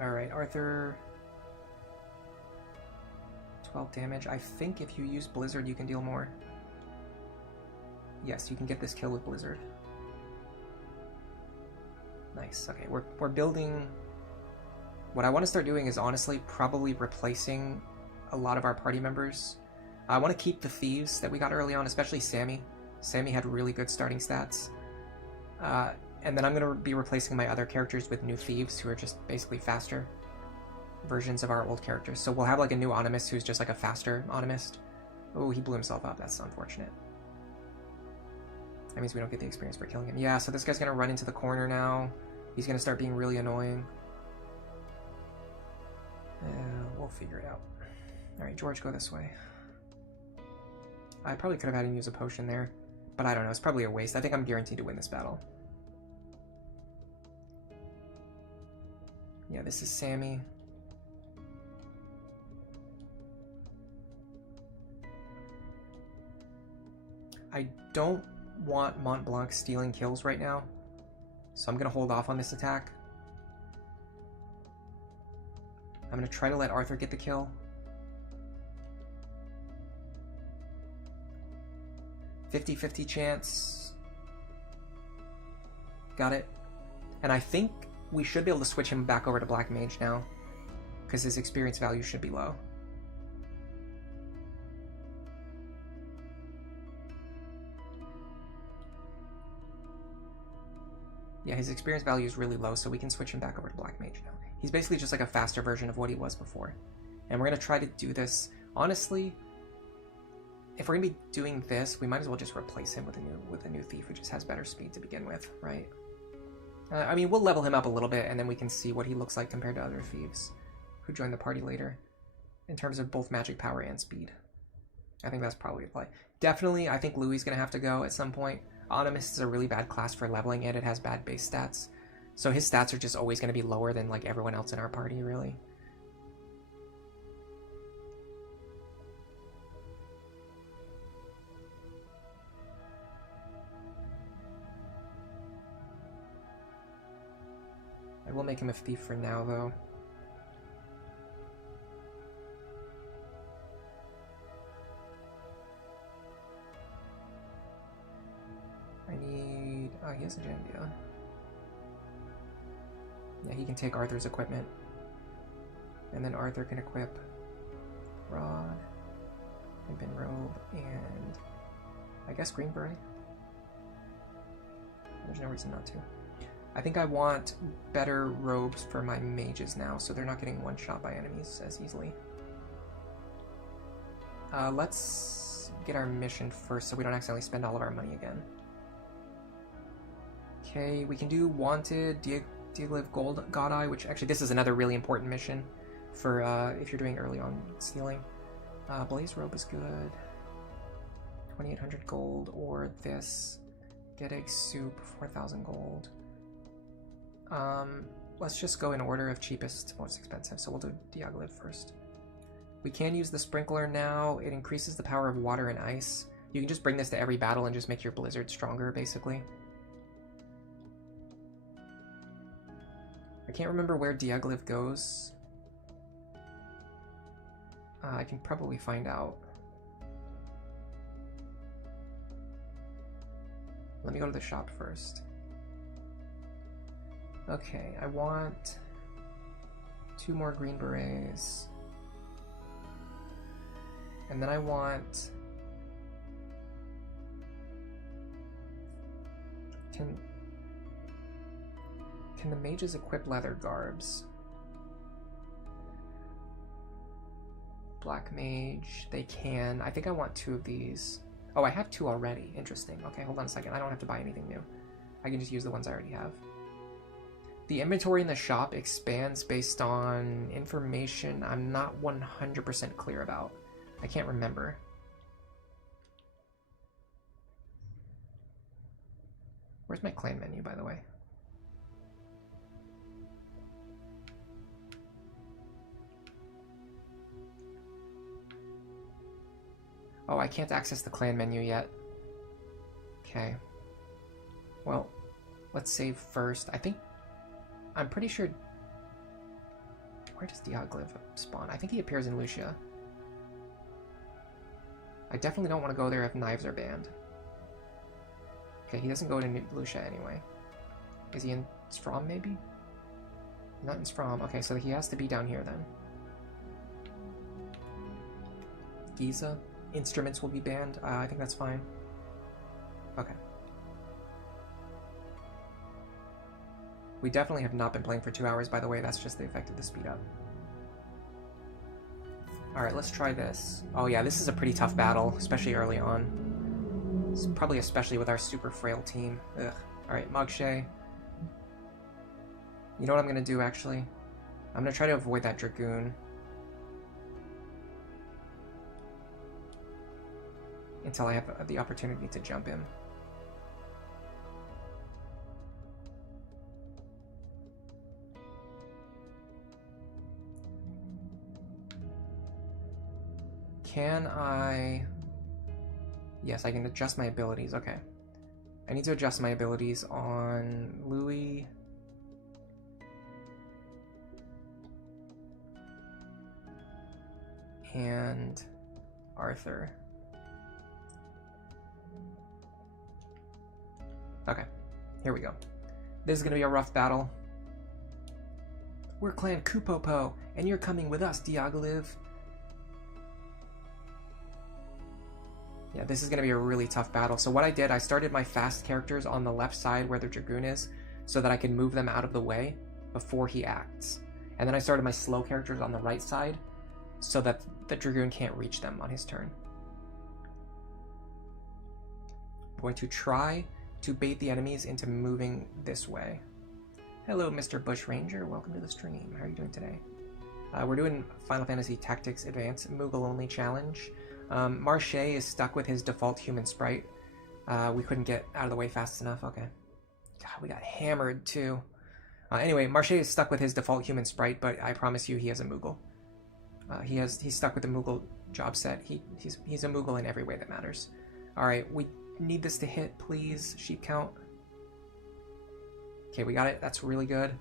Alright, Arthur... 12 damage. I think if you use Blizzard, you can deal more. Yes, you can get this kill with Blizzard. Nice. Okay, we're building... What I want to start doing is honestly probably replacing a lot of our party members. I want to keep the thieves that we got early on, especially Sammy. Sammy had really good starting stats. And then I'm going to be replacing my other characters with new thieves who are just basically faster versions of our old characters. So we'll have like a new Animist who's just like a faster Animist. Oh, he blew himself up. That's unfortunate. That means we don't get the experience for killing him. Yeah, so this guy's going to run into the corner now. He's going to start being really annoying. We'll figure it out. Alright, George, go this way. I probably could have had him use a potion there, but I don't know. It's probably a waste. I think I'm guaranteed to win this battle. Yeah, this is Sammy. I don't want Mont Blanc stealing kills right now, so I'm going to hold off on this attack. I'm going to try to let Arthur get the kill. 50-50 chance. Got it. And I think we should be able to switch him back over to Black Mage now, because his experience value should be low. Yeah, his experience value is really low, so we can switch him back over to Black Mage now. He's basically just like a faster version of what he was before. And we're going to try to do this. Honestly, if we're going to be doing this, we might as well just replace him with a new thief who just has better speed to begin with, right? I mean, we'll level him up a little bit, and then we can see what he looks like compared to other thieves who join the party later, in terms of both magic power and speed. I think that's probably a play. Definitely, I think Louis is going to have to go at some point. Animist is a really bad class for leveling it. It has bad base stats. So his stats are just always going to be lower than like everyone else in our party, really. I will make him a thief for now, though. I need... Oh, he has a Jandia. Yeah, he can take Arthur's equipment. And then Arthur can equip Rod, Ribbon Robe, and I guess Green Beret. There's no reason not to. I think I want better robes for my mages now, so they're not getting one-shot by enemies as easily. Let's get our mission first so we don't accidentally spend all of our money again. Okay, we can do Wanted, Diagal Gold God Eye, which actually this is another really important mission for if you're doing early on stealing. Blaze Robe is good. 2,800 gold, or this. Get Egg Soup, 4,000 gold. Let's just go in order of cheapest to most expensive, so we'll do Diagal first. We can use the Sprinkler now. It increases the power of water and ice. You can just bring this to every battle and just make your Blizzard stronger, basically. I can't remember where Diagal goes. I can probably find out. Let me go to the shop first. Okay, I want 2 more green berets. And then I want... Can the mages equip leather garbs? Black mage, they can. I think I want 2 of these. Oh, I have 2 already. Interesting. Okay, hold on a second. I don't have to buy anything new. I can just use the ones I already have. The inventory in the shop expands based on information I'm not 100% clear about. I can't remember. Where's my clan menu, by the way? Oh, I can't access the clan menu yet. Okay. Well, let's save first. I'm pretty sure... Where does Diagal spawn? I think he appears in Lucia. I definitely don't want to go there if knives are banned. Okay, he doesn't go to Lucia anyway. Is he in Strom, maybe? Not in Strom. Okay, so he has to be down here then. Giza. Instruments will be banned. I think that's fine. Okay. We definitely have not been playing for 2 hours, by the way. That's just the effect of the speed up. Alright, let's try this. Oh yeah, this is a pretty tough battle, especially early on. Probably especially with our super frail team. Ugh. Alright, Marche. You know what I'm gonna do, actually? I'm gonna try to avoid that Dragoon. Until I have the opportunity to jump him. Can I... Yes, I can adjust my abilities. Okay. I need to adjust my abilities on Louis. And Arthur. Okay, here we go. This is gonna be a rough battle. We're Clan Kupopo, and you're coming with us, Diagal. Yeah, this is gonna be a really tough battle. So what I did, I started my fast characters on the left side where the Dragoon is, so that I can move them out of the way before he acts. And then I started my slow characters on the right side, so that the Dragoon can't reach them on his turn. I'm going to try to bait the enemies into moving this way. Hello, Mr. Bushranger. Welcome to the stream. How are you doing today? We're doing Final Fantasy Tactics Advance Moogle Only challenge. Marche is stuck with his default human sprite. We couldn't get out of the way fast enough. Okay. God, we got hammered too. Anyway, Marche is stuck with his default human sprite, but I promise you he has a Moogle. He's stuck with the Moogle job set. He's a Moogle in every way that matters. Alright, we need this to hit, please. Sheep count. Okay, we got it. That's really good.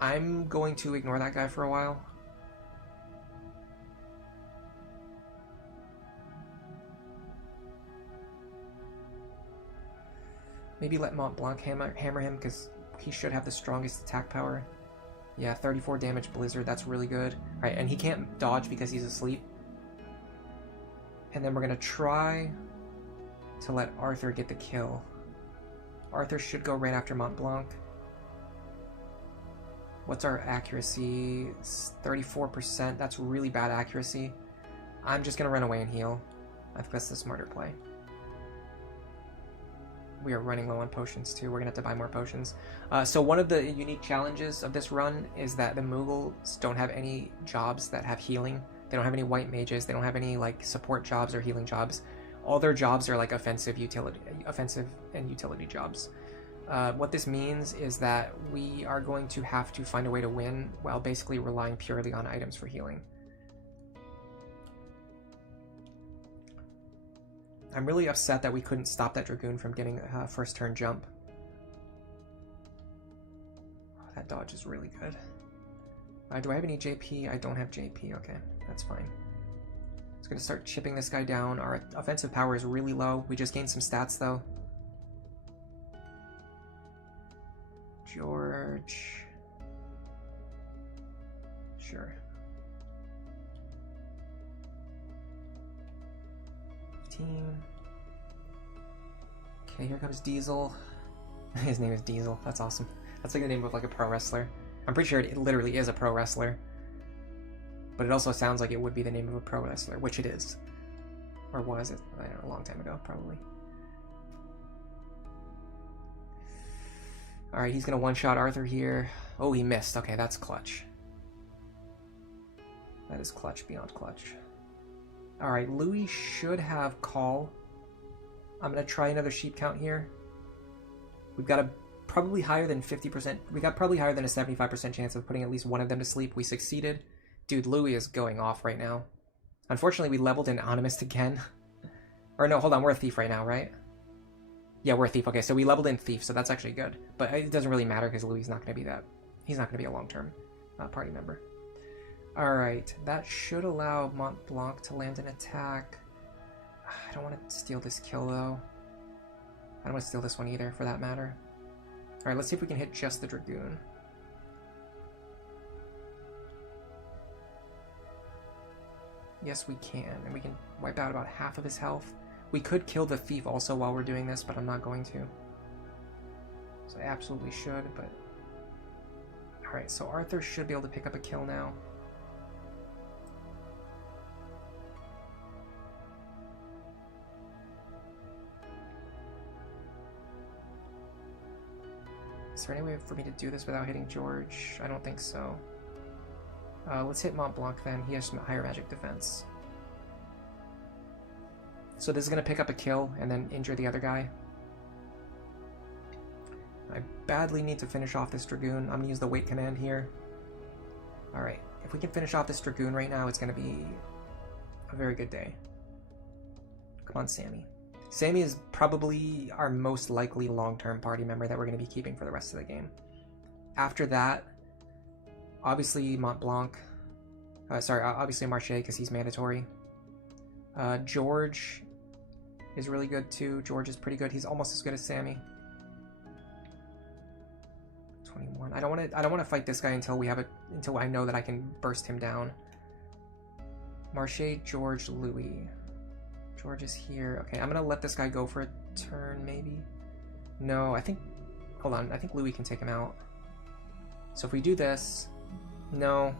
I'm going to ignore that guy for a while. Maybe let Mont Blanc hammer him, because he should have the strongest attack power. Yeah, 34 damage Blizzard. That's really good. Alright, and he can't dodge because he's asleep. And then we're going to try to let Arthur get the kill. Arthur should go right after Mont Blanc. What's our accuracy? 34%. That's really bad accuracy. I'm just going to run away and heal. I think that's the smarter play. We are running low on potions too. We're going to have to buy more potions. So one of the unique challenges of this run is that the Moogles don't have any jobs that have healing. They don't have any white mages. They don't have any like support jobs or healing jobs. All their jobs are like offensive and utility jobs. What this means is that we are going to have to find a way to win while basically relying purely on items for healing. I'm really upset that we couldn't stop that Dragoon from getting a first turn jump. Oh, that dodge is really good. Do I have any JP? I don't have JP. Okay, that's fine. Just gonna start chipping this guy down. Our offensive power is really low. We just gained some stats though. George. Sure. 15. Okay, here comes Diesel. His name is Diesel. That's awesome. That's like the name of like a pro wrestler. I'm pretty sure it literally is a pro wrestler. But it also sounds like it would be the name of a pro wrestler, which it is. Or was it? I don't know, a long time ago, probably. Alright, he's gonna one-shot Arthur here. Oh, he missed. Okay, that's clutch. That is clutch beyond clutch. Alright, Louis should have call. I'm gonna try another sheep count here. We've got a probably higher than 50%. We got probably higher than a 75% chance of putting at least one of them to sleep. We succeeded. Dude, Louis is going off right now. Unfortunately, we leveled an Animist again. Or no, hold on, we're a thief right now, right? Yeah, we're a thief. Okay, so we leveled in thief, so that's actually good. But it doesn't really matter because Louis is not going to be that. He's not going to be a long-term party member. Alright, that should allow Mont Blanc to land an attack. I don't want to steal this kill, though. I don't want to steal this one either, for that matter. Alright, let's see if we can hit just the Dragoon. Yes, we can, and we can wipe out about half of his health. We could kill the thief also while we're doing this, but I'm not going to. So I absolutely should, but... Alright, so Arthur should be able to pick up a kill now. Is there any way for me to do this without hitting George? I don't think so. Let's hit Mont Blanc then. He has some higher magic defense. So this is going to pick up a kill and then injure the other guy. I badly need to finish off this Dragoon. I'm going to use the wait command here. Alright, if we can finish off this Dragoon right now, it's going to be a very good day. Come on, Sammy. Sammy is probably our most likely long-term party member that we're going to be keeping for the rest of the game. After that, obviously Mont Blanc. Obviously Marche because he's mandatory. George is really good too. George is pretty good. He's almost as good as Sammy. 21. I don't want to fight this guy until I know that I can burst him down. Marche, George, Louis. George is here. Okay, I'm gonna let this guy go for a turn, maybe. No, I think. Hold on. I think Louis can take him out. So if we do this, no.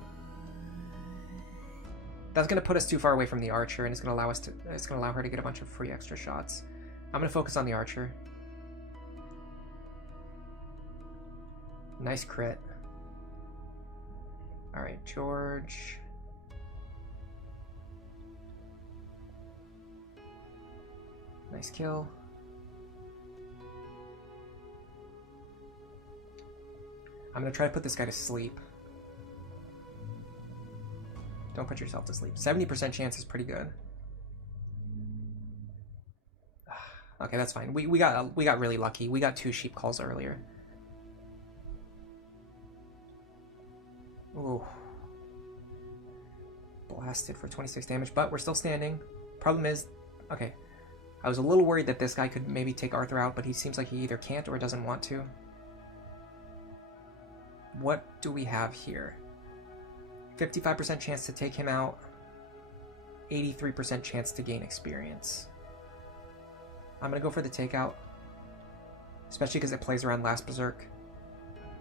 That's gonna put us too far away from the archer, and it's gonna allow her to get a bunch of free extra shots. I'm gonna focus on the archer. Nice crit. All right, George. Nice kill. I'm gonna try to put this guy to sleep. Don't put yourself to sleep. 70% chance is pretty good. Okay, that's fine. We got really lucky. We got 2 sheep calls earlier. Ooh. Blasted for 26 damage, but we're still standing. Problem is, okay. I was a little worried that this guy could maybe take Arthur out, but he seems like he either can't or doesn't want to. What do we have here? 55% chance to take him out. 83% chance to gain experience. I'm going to go for the takeout. Especially because it plays around last berserk.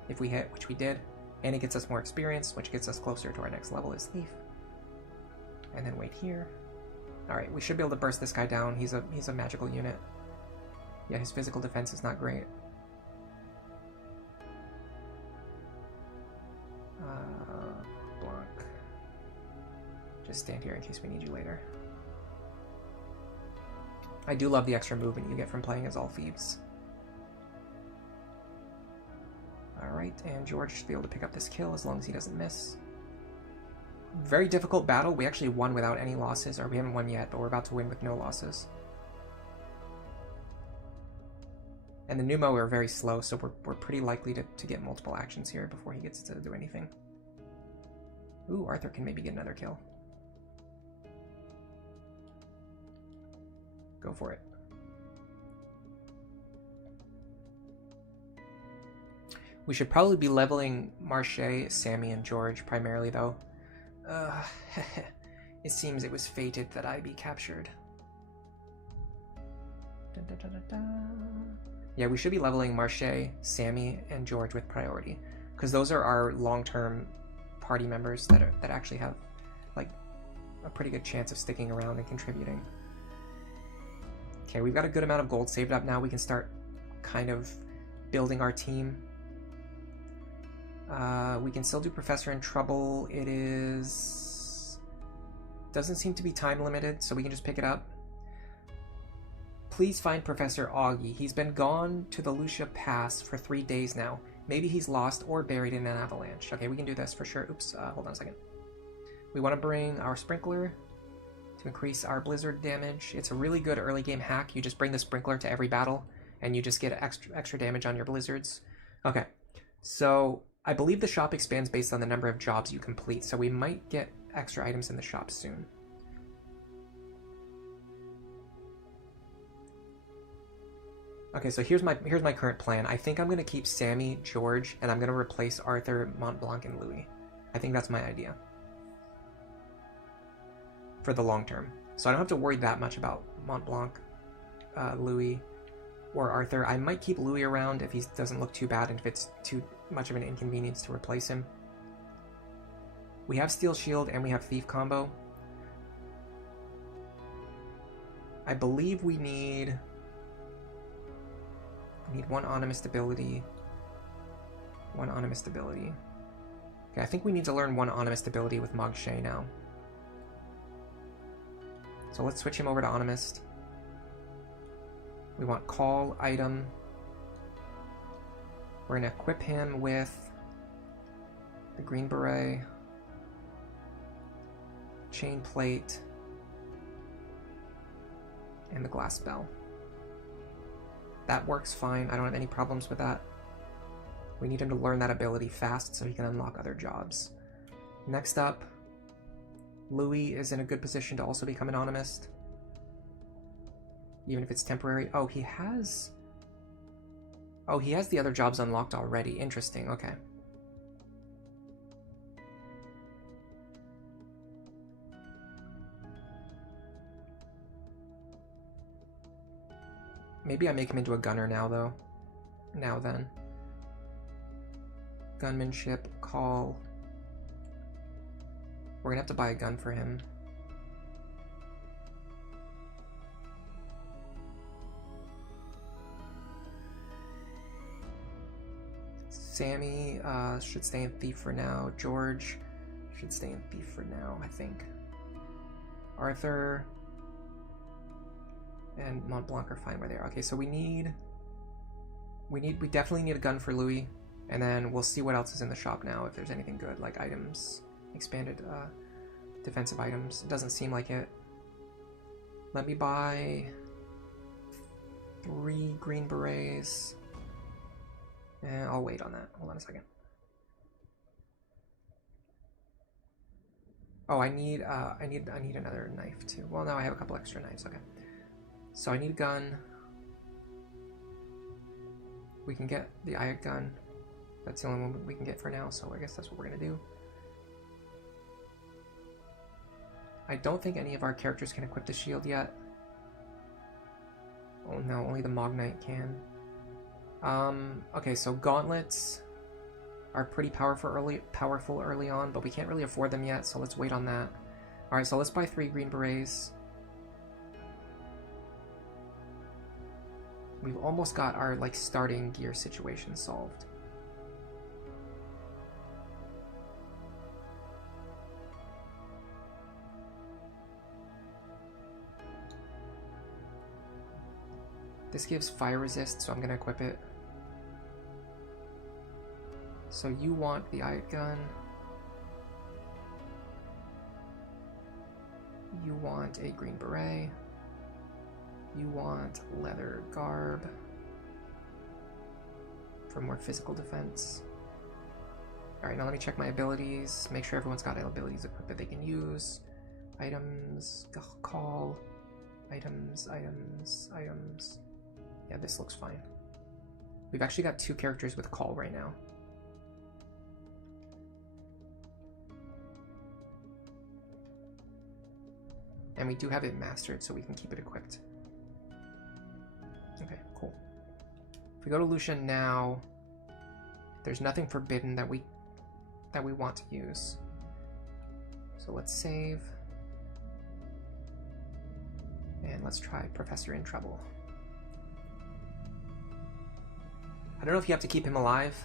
If we hit, which we did. And it gets us more experience, which gets us closer to our next level as thief. And then wait here. Alright, we should be able to burst this guy down. He's a magical unit. Yeah, his physical defense is not great. Blanc. Just stand here in case we need you later. I do love the extra movement you get from playing as all thieves. Alright, and George should be able to pick up this kill as long as he doesn't miss. Very difficult battle. We actually won without any losses, or we haven't won yet, but we're about to win with no losses. And the Numo are very slow, so we're pretty likely to get multiple actions here before he gets to do anything. Ooh, Arthur can maybe get another kill. Go for it. We should probably be leveling Marche, Sammy, and George primarily, though. It seems it was fated that I be captured. Dun, dun, dun, dun, dun. Yeah, we should be leveling Marche, Sammy, and George with priority, because those are our long-term party members that actually have like a pretty good chance of sticking around and contributing. Okay, we've got a good amount of gold saved up now. We can start kind of building our team. We can still do Professor in Trouble. It doesn't seem to be time limited, so we can just pick it up. Please find Professor Augie. He's been gone to the Lucia Pass for 3 days now. Maybe he's lost or buried in an avalanche. Okay, we can do this for sure. Oops, hold on a second. We want to bring our Sprinkler to increase our blizzard damage. It's a really good early game hack. You just bring the Sprinkler to every battle, and you just get extra damage on your blizzards. Okay, so I believe the shop expands based on the number of jobs you complete, so we might get extra items in the shop soon. Okay, so here's my current plan. I think I'm going to keep Sammy, George, and I'm going to replace Arthur, Montblanc, and Louis. I think that's my idea for the long term. So I don't have to worry that much about Montblanc, Louis, or Arthur. I might keep Louis around if he doesn't look too bad and if it's too much of an inconvenience to replace him. We have Steel Shield and we have Thief combo. I believe we need one Animist ability. One Animist ability. Okay, I think we need to learn one Animist ability with Marche now. So let's switch him over to Animist. We want Call item. We're going to equip him with the Green Beret, Chain Plate, and the Glass Bell. That works fine. I don't have any problems with that. We need him to learn that ability fast so he can unlock other jobs. Next up, Louis is in a good position to also become an Animist, even if it's temporary. Oh, he has the other jobs unlocked already. Interesting. Okay. Maybe I make him into a gunner now, though. Now then. Gunmanship, Call. We're gonna have to buy a gun for him. Sammy should stay in Thief for now. George should stay in Thief for now, I think. Arthur and Montblanc are fine where they are. Okay, so we definitely need a gun for Louis, and then we'll see what else is in the shop now, if there's anything good, like items, expanded defensive items. It doesn't seem like it. Let me buy 3 Green Berets, and I'll wait on that. Hold on a second. Oh, I need another knife too. Well, now I have a couple extra knives. Okay. So I need a gun. We can get the Ayat gun. That's the only one we can get for now, so I guess that's what we're gonna do. I don't think any of our characters can equip the shield yet. Oh no, only the Mog Knight can. Okay, so gauntlets are pretty powerful early on, but we can't really afford them yet, so let's wait on that. Alright, so let's buy 3 Green Berets. We've almost got our starting gear situation solved. This gives fire resist, so I'm gonna equip it. So you want the Ayat gun. You want a Green Beret. You want leather garb for more physical defense. Alright, now let me check my abilities, make sure everyone's got abilities equipped that they can use. Items, call, items. Yeah, this looks fine. We've actually got 2 characters with call right now. And we do have it mastered, so we can keep it equipped. Okay, cool. If we go to Lucia now, there's nothing forbidden that we want to use. So let's save. And let's try Professor in Trouble. I don't know if you have to keep him alive.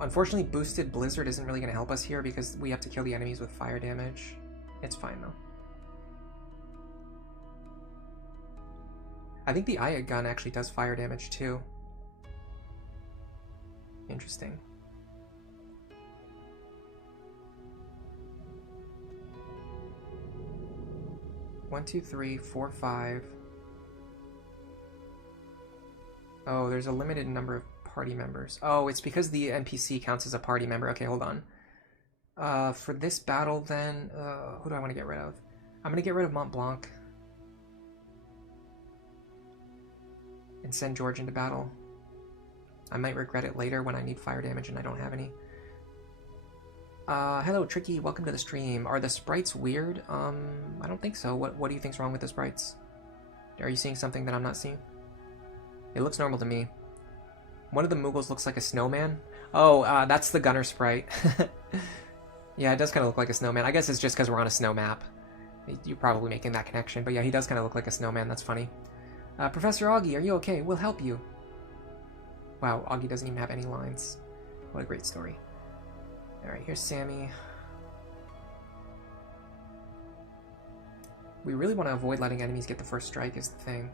Unfortunately, boosted Blizzard isn't really going to help us here because we have to kill the enemies with fire damage. It's fine though. I think the Aya gun actually does fire damage too. Interesting. One, two, three, 4, 5. Oh, there's a limited number of party members. Oh, it's because the NPC counts as a party member. Okay, hold on. For this battle then, who do I want to get rid of? I'm going to get rid of Mont Blanc. And send George into battle. I might regret it later when I need fire damage and I don't have any. Hello, Tricky. Welcome to the stream. Are the sprites weird? I don't think so. What do you think's wrong with the sprites? Are you seeing something that I'm not seeing? It looks normal to me. One of the Moogles looks like a snowman. Oh, that's the gunner sprite. Yeah, it does kind of look like a snowman. I guess it's just because we're on a snow map. You're probably making that connection. But yeah, he does kind of look like a snowman. That's funny. Professor Augie, are you okay? We'll help you. Wow, Augie doesn't even have any lines. What a great story. Alright, here's Sammy. We really want to avoid letting enemies get the first strike is the thing.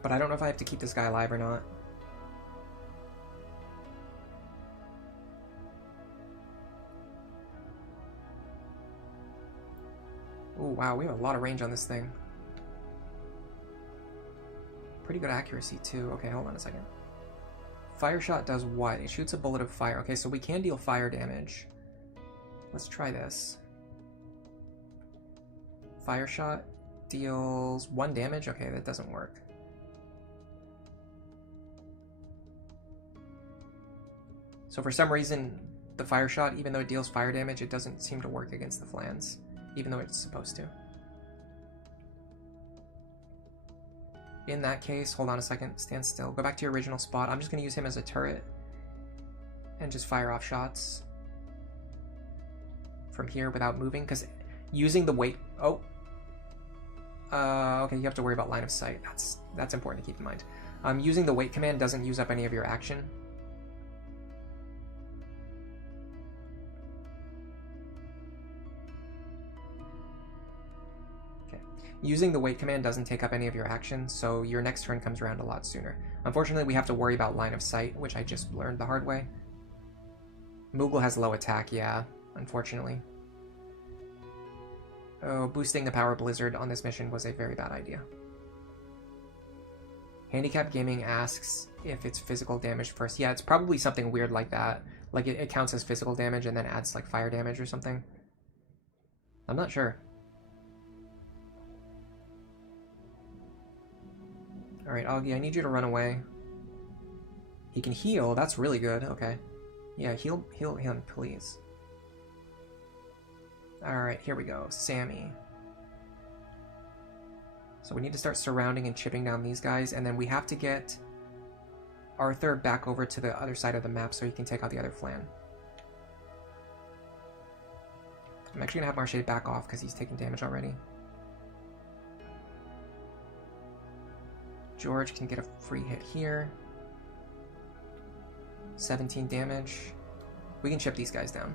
But I don't know if I have to keep this guy alive or not. Oh wow, we have a lot of range on this thing. Pretty good accuracy too. Okay, hold on a second. Fire shot does what? It shoots a bullet of fire. Okay, so we can deal fire damage. Let's try this. Fire shot deals 1 damage. Okay, that doesn't work. So for some reason, the fire shot, even though it deals fire damage, it doesn't seem to work against the Flans, even though it's supposed to. In that case, hold on a second, stand still. Go back to your original spot. I'm just going to use him as a turret and just fire off shots from here without moving, because using the weight... Oh! Okay, you have to worry about line of sight. That's important to keep in mind. Using the wait command doesn't use up any of your action. Using the wait command doesn't take up any of your actions, so your next turn comes around a lot sooner. Unfortunately, we have to worry about line of sight, which I just learned the hard way. Moogle has low attack, yeah, unfortunately. Oh, boosting the power blizzard on this mission was a very bad idea. Handicap Gaming asks if it's physical damage first. Yeah, it's probably something weird like that. Like it counts as physical damage and then adds like fire damage or something. I'm not sure. Alright, Augie, I need you to run away. He can heal, that's really good, okay. Yeah, heal him, please. Alright, here we go, Sammy. So we need to start surrounding and chipping down these guys, and then we have to get Arthur back over to the other side of the map so he can take out the other Flan. I'm actually gonna have Marche back off because he's taking damage already. George can get a free hit here. 17 damage. We can chip these guys down.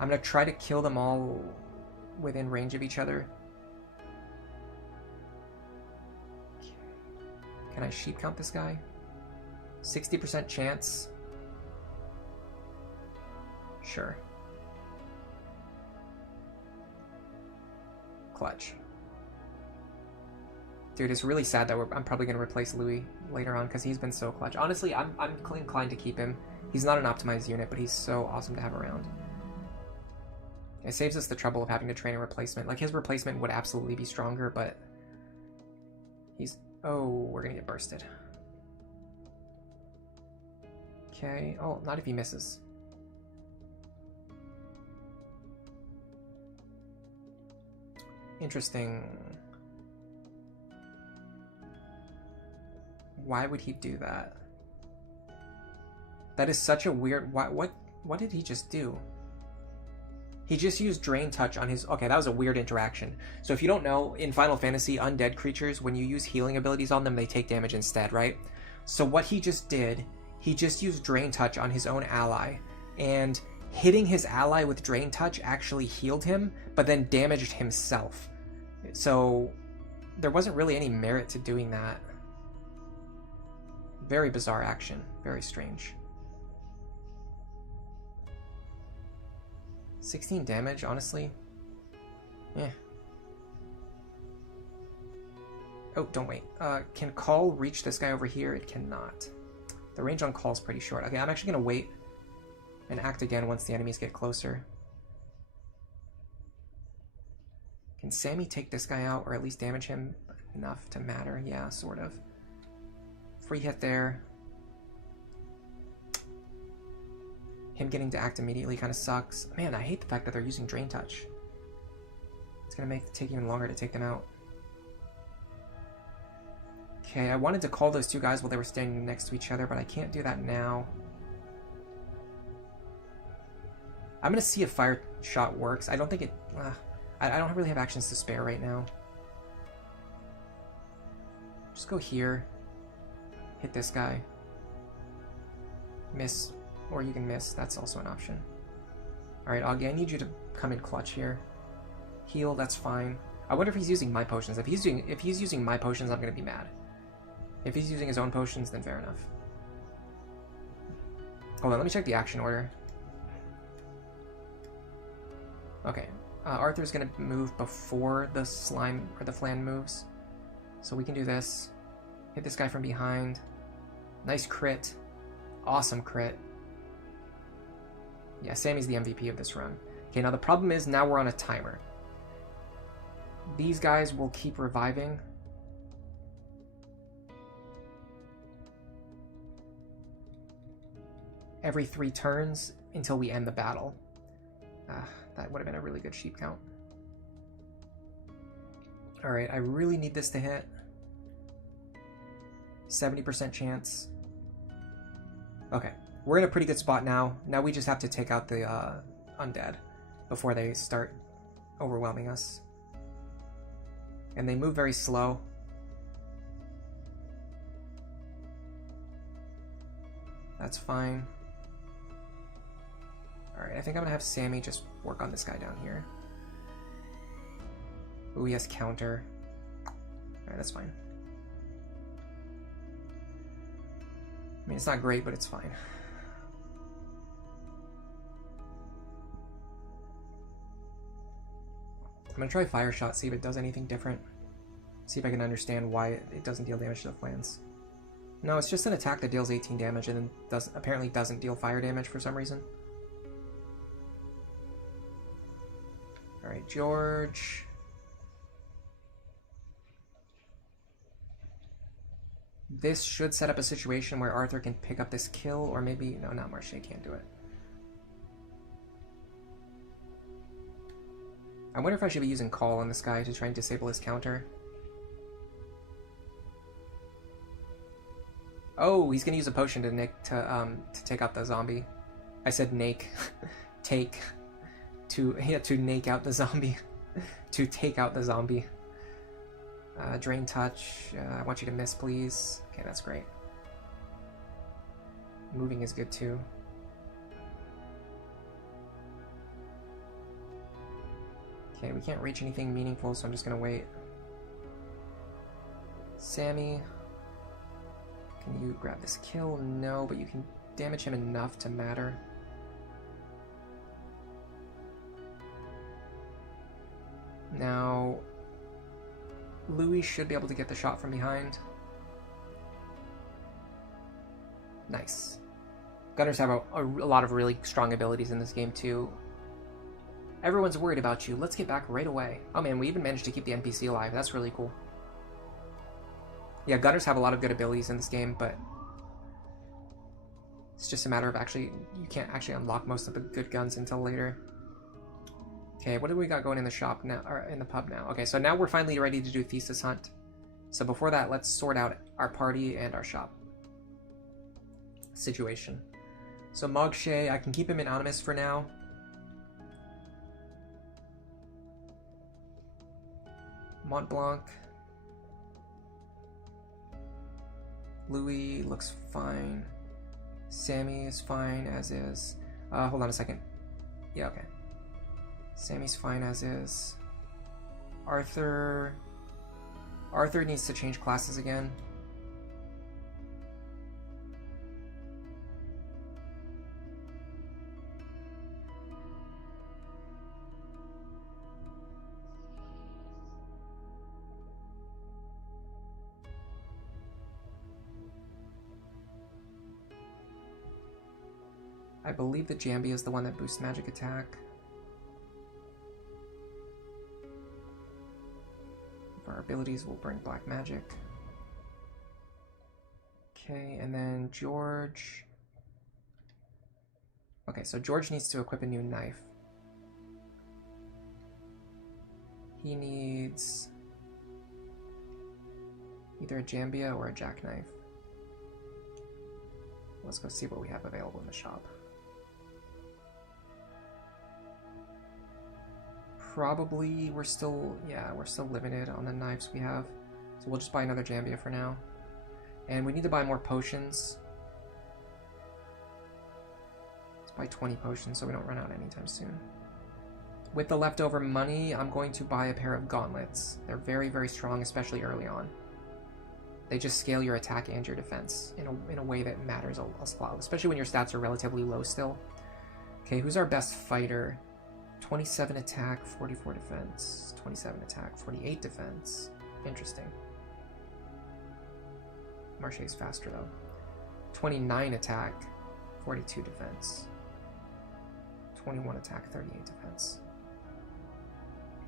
I'm going to try to kill them all within range of each other. Can I sheep count this guy? 60% chance. Sure. Clutch. Dude, it's really sad that I'm probably going to replace Louis later on because he's been so clutch. Honestly, I'm inclined to keep him. He's not an optimized unit, but he's so awesome to have around. It saves us the trouble of having to train a replacement. Like, his replacement would absolutely be stronger, but he's... Oh, we're going to get bursted. Okay. Oh, not if he misses. Interesting. Why would he do that? That is such a weird... What did he just do? He just used Drain Touch on his... Okay, that was a weird interaction. So if you don't know, in Final Fantasy, undead creatures, when you use healing abilities on them, they take damage instead, right? So what he just did, he just used Drain Touch on his own ally, and hitting his ally with Drain Touch actually healed him, but then damaged himself. So there wasn't really any merit to doing that. Very bizarre action. Very strange. 16 damage, honestly. Eh. Oh, don't wait. Can Call reach this guy over here? It cannot. The range on Call is pretty short. Okay, I'm actually going to wait and act again once the enemies get closer. Can Sammy take this guy out, or at least damage him enough to matter? Yeah, sort of. Free hit there. Him getting to act immediately kind of sucks. Man, I hate the fact that they're using Drain Touch. It's going to take even longer to take them out. Okay, I wanted to call those two guys while they were standing next to each other, but I can't do that now. I'm going to see if Fire Shot works. I don't think it... I don't really have actions to spare right now. Just go here. Hit this guy. Miss. Or you can miss. That's also an option. Alright, Augie, I need you to come in clutch here. Heal, that's fine. I wonder if he's using my potions. If he's using my potions, I'm going to be mad. If he's using his own potions, then fair enough. Hold on, let me check the action order. Okay. Arthur's going to move before the slime or the Flan moves. So we can do this. Hit this guy from behind. Nice crit. Awesome crit. Yeah, Sammy's the MVP of this run. Okay, now the problem is now we're on a timer. These guys will keep reviving. Every 3 turns until we end the battle. That would have been a really good sheep count. Alright, I really need this to hit. 70% chance. Okay, we're in a pretty good spot now. Now we just have to take out the undead before they start overwhelming us. And they move very slow. That's fine. Alright, I think I'm gonna have Sammy just work on this guy down here. Ooh, he has counter. Alright, that's fine. I mean, it's not great, but it's fine. I'm gonna try Fire Shot, see if it does anything different. See if I can understand why it doesn't deal damage to the Flans. No, it's just an attack that deals 18 damage and then apparently doesn't deal fire damage for some reason. Alright, George. This should set up a situation where Arthur can pick up this kill, or maybe... No, not Marche, can't do it. I wonder if I should be using Call on this guy to try and disable his counter. Oh, he's gonna use a potion to take out the zombie. I said nake. Take. To nake out the zombie. To take out the zombie. Drain Touch. I want you to miss, please. Okay, that's great. Moving is good too. Okay, we can't reach anything meaningful, so I'm just gonna wait. Sammy. Can you grab this kill? No, but you can damage him enough to matter. Now, Louis should be able to get the shot from behind. Nice. Gunners have a lot of really strong abilities in this game too. Everyone's worried about you. Let's get back right away. Oh man, we even managed to keep the NPC alive. That's really cool. Yeah, Gunners have a lot of good abilities in this game, but It's just a matter of you can't actually unlock most of the good guns until later. Okay, what do we got going in the shop now, or in the pub now? Okay, so now we're finally ready to do Thesis Hunt. So before that, let's sort out our party and our shop situation. So Marche, I can keep him anonymous for now. Mont Blanc. Louis looks fine. Sammy is fine as is. Hold on a second. Yeah, okay. Sammy's fine as is. Arthur needs to change classes again. I believe that Jambi is the one that boosts magic attack. Our abilities will bring black magic. Okay, and then George. Okay, so George needs to equip a new knife. He needs either a Jambia or a jackknife. Let's go see what we have available in the shop. Probably we're still limited on the knives we have, so we'll just buy another Jambia for now. And we need to buy more potions. Let's buy 20 potions so we don't run out anytime soon. With the leftover money, I'm going to buy a pair of gauntlets. They're very, very strong, especially early on. They just scale your attack and your defense in a way that matters a lot, especially when your stats are relatively low still. Okay, who's our best fighter? 27 attack, 44 defense. 27 attack, 48 defense. Interesting. Marche is faster though. 29 attack, 42 defense. 21 attack, 38 defense.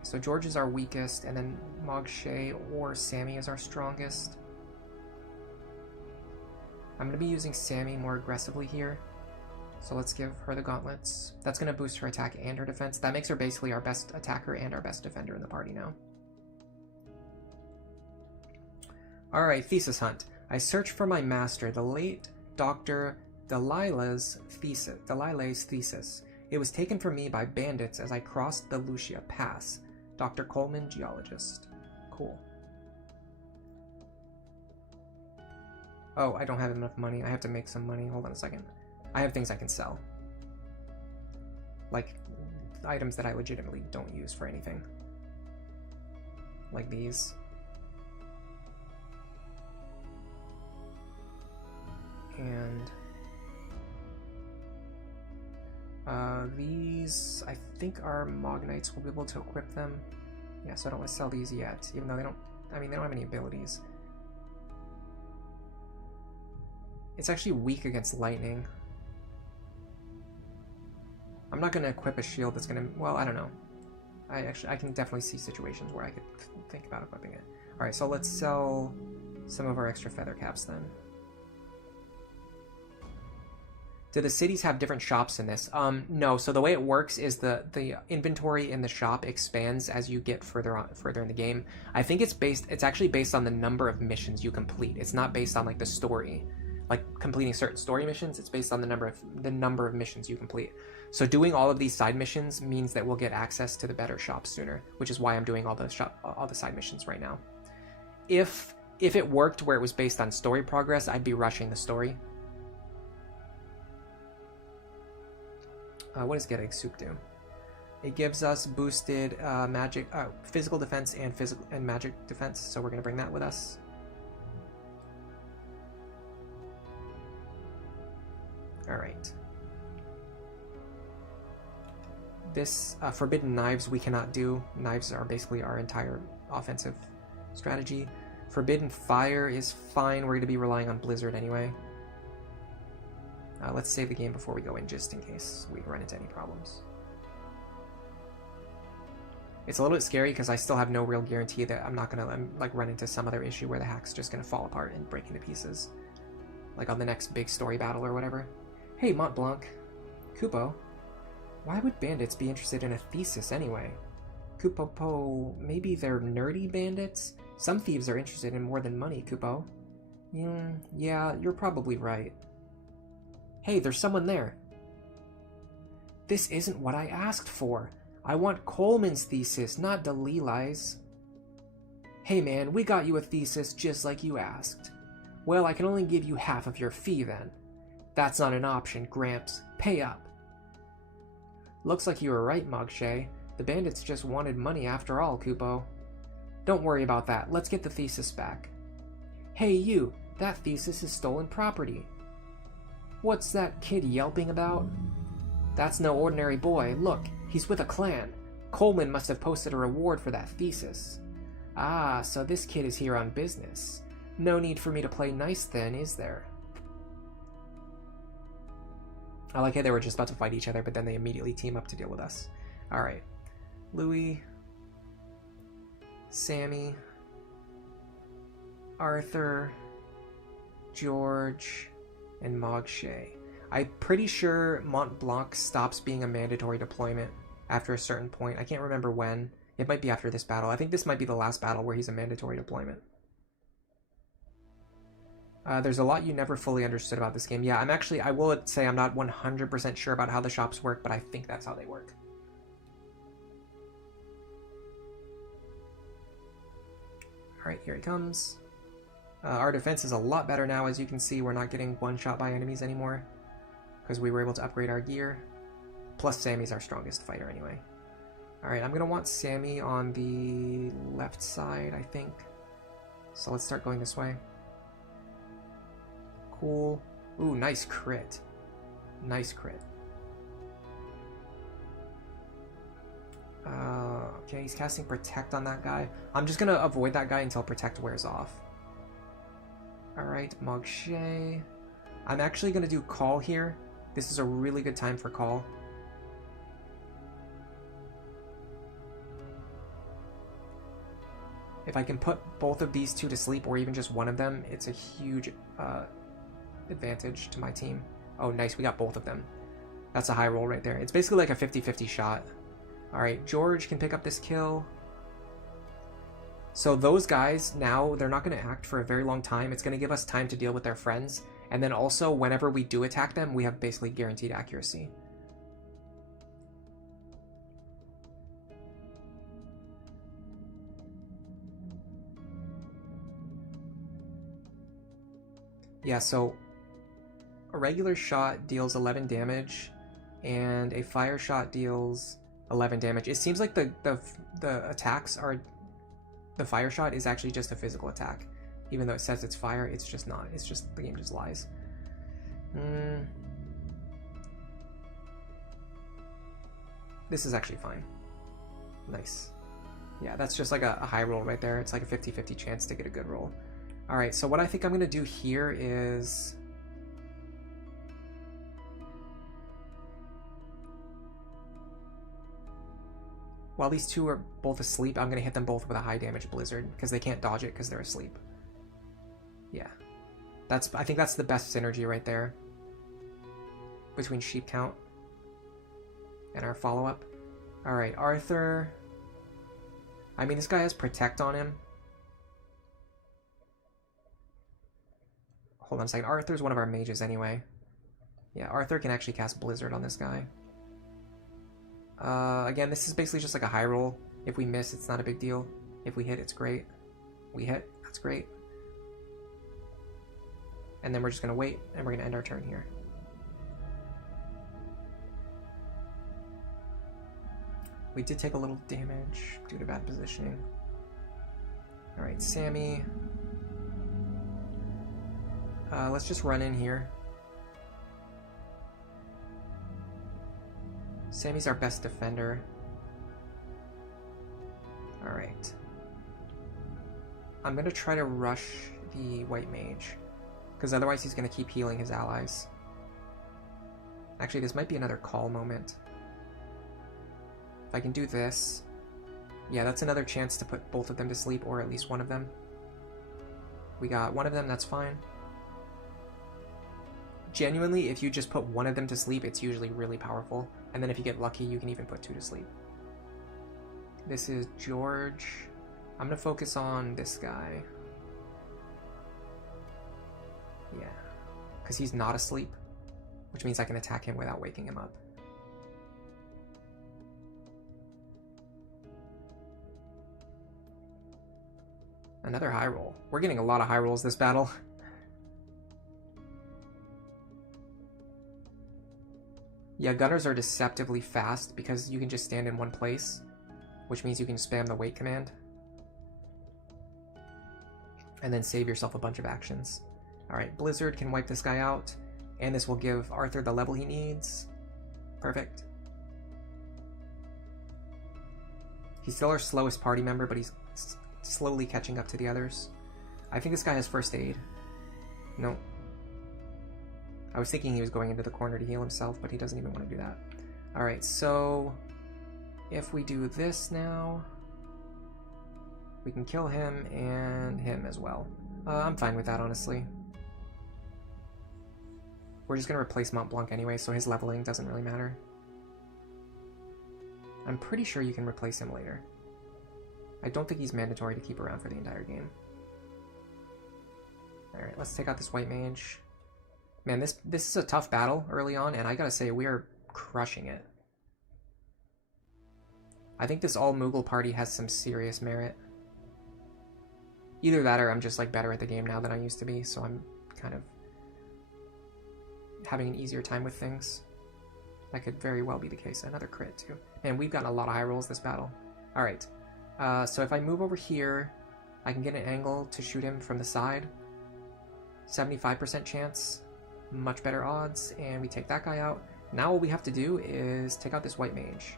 So George is our weakest, and then Marche or Sammy is our strongest. I'm going to be using Sammy more aggressively here. So let's give her the gauntlets. That's going to boost her attack and her defense. That makes her basically our best attacker and our best defender in the party now. Alright, Thesis Hunt. I searched for my master, the late Dr. Delilah's thesis. It was taken from me by bandits as I crossed the Lucia Pass. Dr. Coleman, geologist. Cool. Oh, I don't have enough money. I have to make some money. Hold on a second. I have things I can sell. Like, items that I legitimately don't use for anything. Like these. And these, I think our Mognites will be able to equip them. Yeah, so I don't want to sell these yet, even though they don't have any abilities. It's actually weak against lightning. I'm not going to equip a shield that's going to... Well, I don't know. I can definitely see situations where I could think about equipping it. Alright, so let's sell some of our extra feather caps then. Do the cities have different shops in this? No, so the way it works is the inventory in the shop expands as you get further in the game. I think it's actually based on the number of missions you complete. It's not based on like the story. Like completing certain story missions, it's based on the number of missions you complete. So doing all of these side missions means that we'll get access to the better shops sooner, which is why I'm doing all the side missions right now. If it worked where it was based on story progress, I'd be rushing the story. What does Getting Soup do? It gives us boosted physical defense and magic defense, so we're gonna bring that with us. Alright. This Forbidden Knives we cannot do. Knives are basically our entire offensive strategy. Forbidden Fire is fine. We're going to be relying on Blizzard anyway. Let's save the game before we go in, just in case we run into any problems. It's a little bit scary because I still have no real guarantee that I'm not going to run into some other issue where the hack's just going to fall apart and break into pieces. Like on the next big story battle or whatever. Hey, Mont Blanc. Kupo. Why would bandits be interested in a thesis anyway? Kupo, maybe they're nerdy bandits? Some thieves are interested in more than money, Kupo. Yeah, you're probably right. Hey, there's someone there. This isn't what I asked for. I want Coleman's thesis, not Delilai's. Hey man, we got you a thesis just like you asked. Well, I can only give you half of your fee then. That's not an option, Gramps. Pay up. Looks like you were right, Marche. The bandits just wanted money after all, Kupo. Don't worry about that. Let's get the thesis back. Hey you, that thesis is stolen property. What's that kid yelping about? That's no ordinary boy. Look, he's with a clan. Coleman must have posted a reward for that thesis. Ah, so this kid is here on business. No need for me to play nice then, is there? I like how they were just about to fight each other, but then they immediately team up to deal with us. Alright. Louis, Sammy, Arthur, George, and Marche. I'm pretty sure Mont Blanc stops being a mandatory deployment after a certain point. I can't remember when. It might be after this battle. I think this might be the last battle where he's a mandatory deployment. There's a lot you never fully understood about this game. Yeah, I will say I'm not 100% sure about how the shops work, but I think that's how they work. Alright, here he comes. Our defense is a lot better now. As you can see, we're not getting one-shot by enemies anymore, because we were able to upgrade our gear. Plus, Sammy's our strongest fighter anyway. Alright, I'm going to want Sammy on the left side, I think. So let's start going this way. Cool. Ooh, nice crit. Nice crit. Okay, he's casting Protect on that guy. I'm just going to avoid that guy until Protect wears off. Alright, Marche. I'm actually going to do Call here. This is a really good time for Call. If I can put both of these two to sleep, or even just one of them, it's a huge advantage to my team. Oh, nice. We got both of them. That's a high roll right there. It's basically like a 50-50 shot. Alright, George can pick up this kill. So those guys, now, they're not going to act for a very long time. It's going to give us time to deal with their friends. And then also, whenever we do attack them, we have basically guaranteed accuracy. Yeah, so a regular shot deals 11 damage, and a fire shot deals 11 damage. It seems like the attacks are... The fire shot is actually just a physical attack. Even though it says it's fire, it's just not. It's just, the game just lies. This is actually fine. Nice. Yeah, that's just like a high roll right there. It's like a 50-50 chance to get a good roll. Alright, so what I think I'm going to do here is... While these two are both asleep, I'm going to hit them both with a high damage blizzard, because they can't dodge it because they're asleep. Yeah. I think that's the best synergy right there. Between Sheep Count and our follow-up. Alright, Arthur... I mean, this guy has Protect on him. Hold on a second. Arthur's one of our mages anyway. Yeah, Arthur can actually cast Blizzard on this guy. Again, this is basically just like a high roll. If we miss, it's not a big deal. If we hit, it's great. We hit, that's great. And then we're just going to wait, and we're going to end our turn here. We did take a little damage due to bad positioning. Alright, Sammy. Let's just run in here. Sammy's our best defender. Alright. I'm going to try to rush the White Mage, because otherwise he's going to keep healing his allies. Actually, this might be another call moment. If I can do this... Yeah, that's another chance to put both of them to sleep, or at least one of them. We got one of them, that's fine. genuinely, if you just put one of them to sleep, it's usually really powerful. And then if you get lucky, you can even put 2 to sleep. This is George. I'm gonna focus on this guy. Yeah, because he's not asleep, which means I can attack him without waking him up. Another high roll. We're getting a lot of high rolls this battle. Yeah, gunners are deceptively fast because you can just stand in one place, which means you can spam the wait command and then save yourself a bunch of actions. Alright, Blizzard can wipe this guy out, and this will give Arthur the level he needs. Perfect. He's still our slowest party member, but he's slowly catching up to the others. I think this guy has first aid. No. I was thinking he was going into the corner to heal himself, but he doesn't even want to do that. Alright, so if we do this now, we can kill him and him as well. I'm fine with that, honestly. We're just going to replace Mont Blanc anyway, so his leveling doesn't really matter. I'm pretty sure you can replace him later. I don't think he's mandatory to keep around for the entire game. Alright, let's take out this White Mage. Man, this is a tough battle early on, and I gotta say, we are crushing it. I think this all-Moogle party has some serious merit. Either that or I'm just like better at the game now than I used to be, so I'm kind of having an easier time with things. That could very well be the case. Another crit, too. Man, we've gotten a lot of high rolls this battle. Alright. So if I move over here, I can get an angle to shoot him from the side. 75% chance. Much better odds. And we take that guy out. Now all we have to do is take out this White Mage.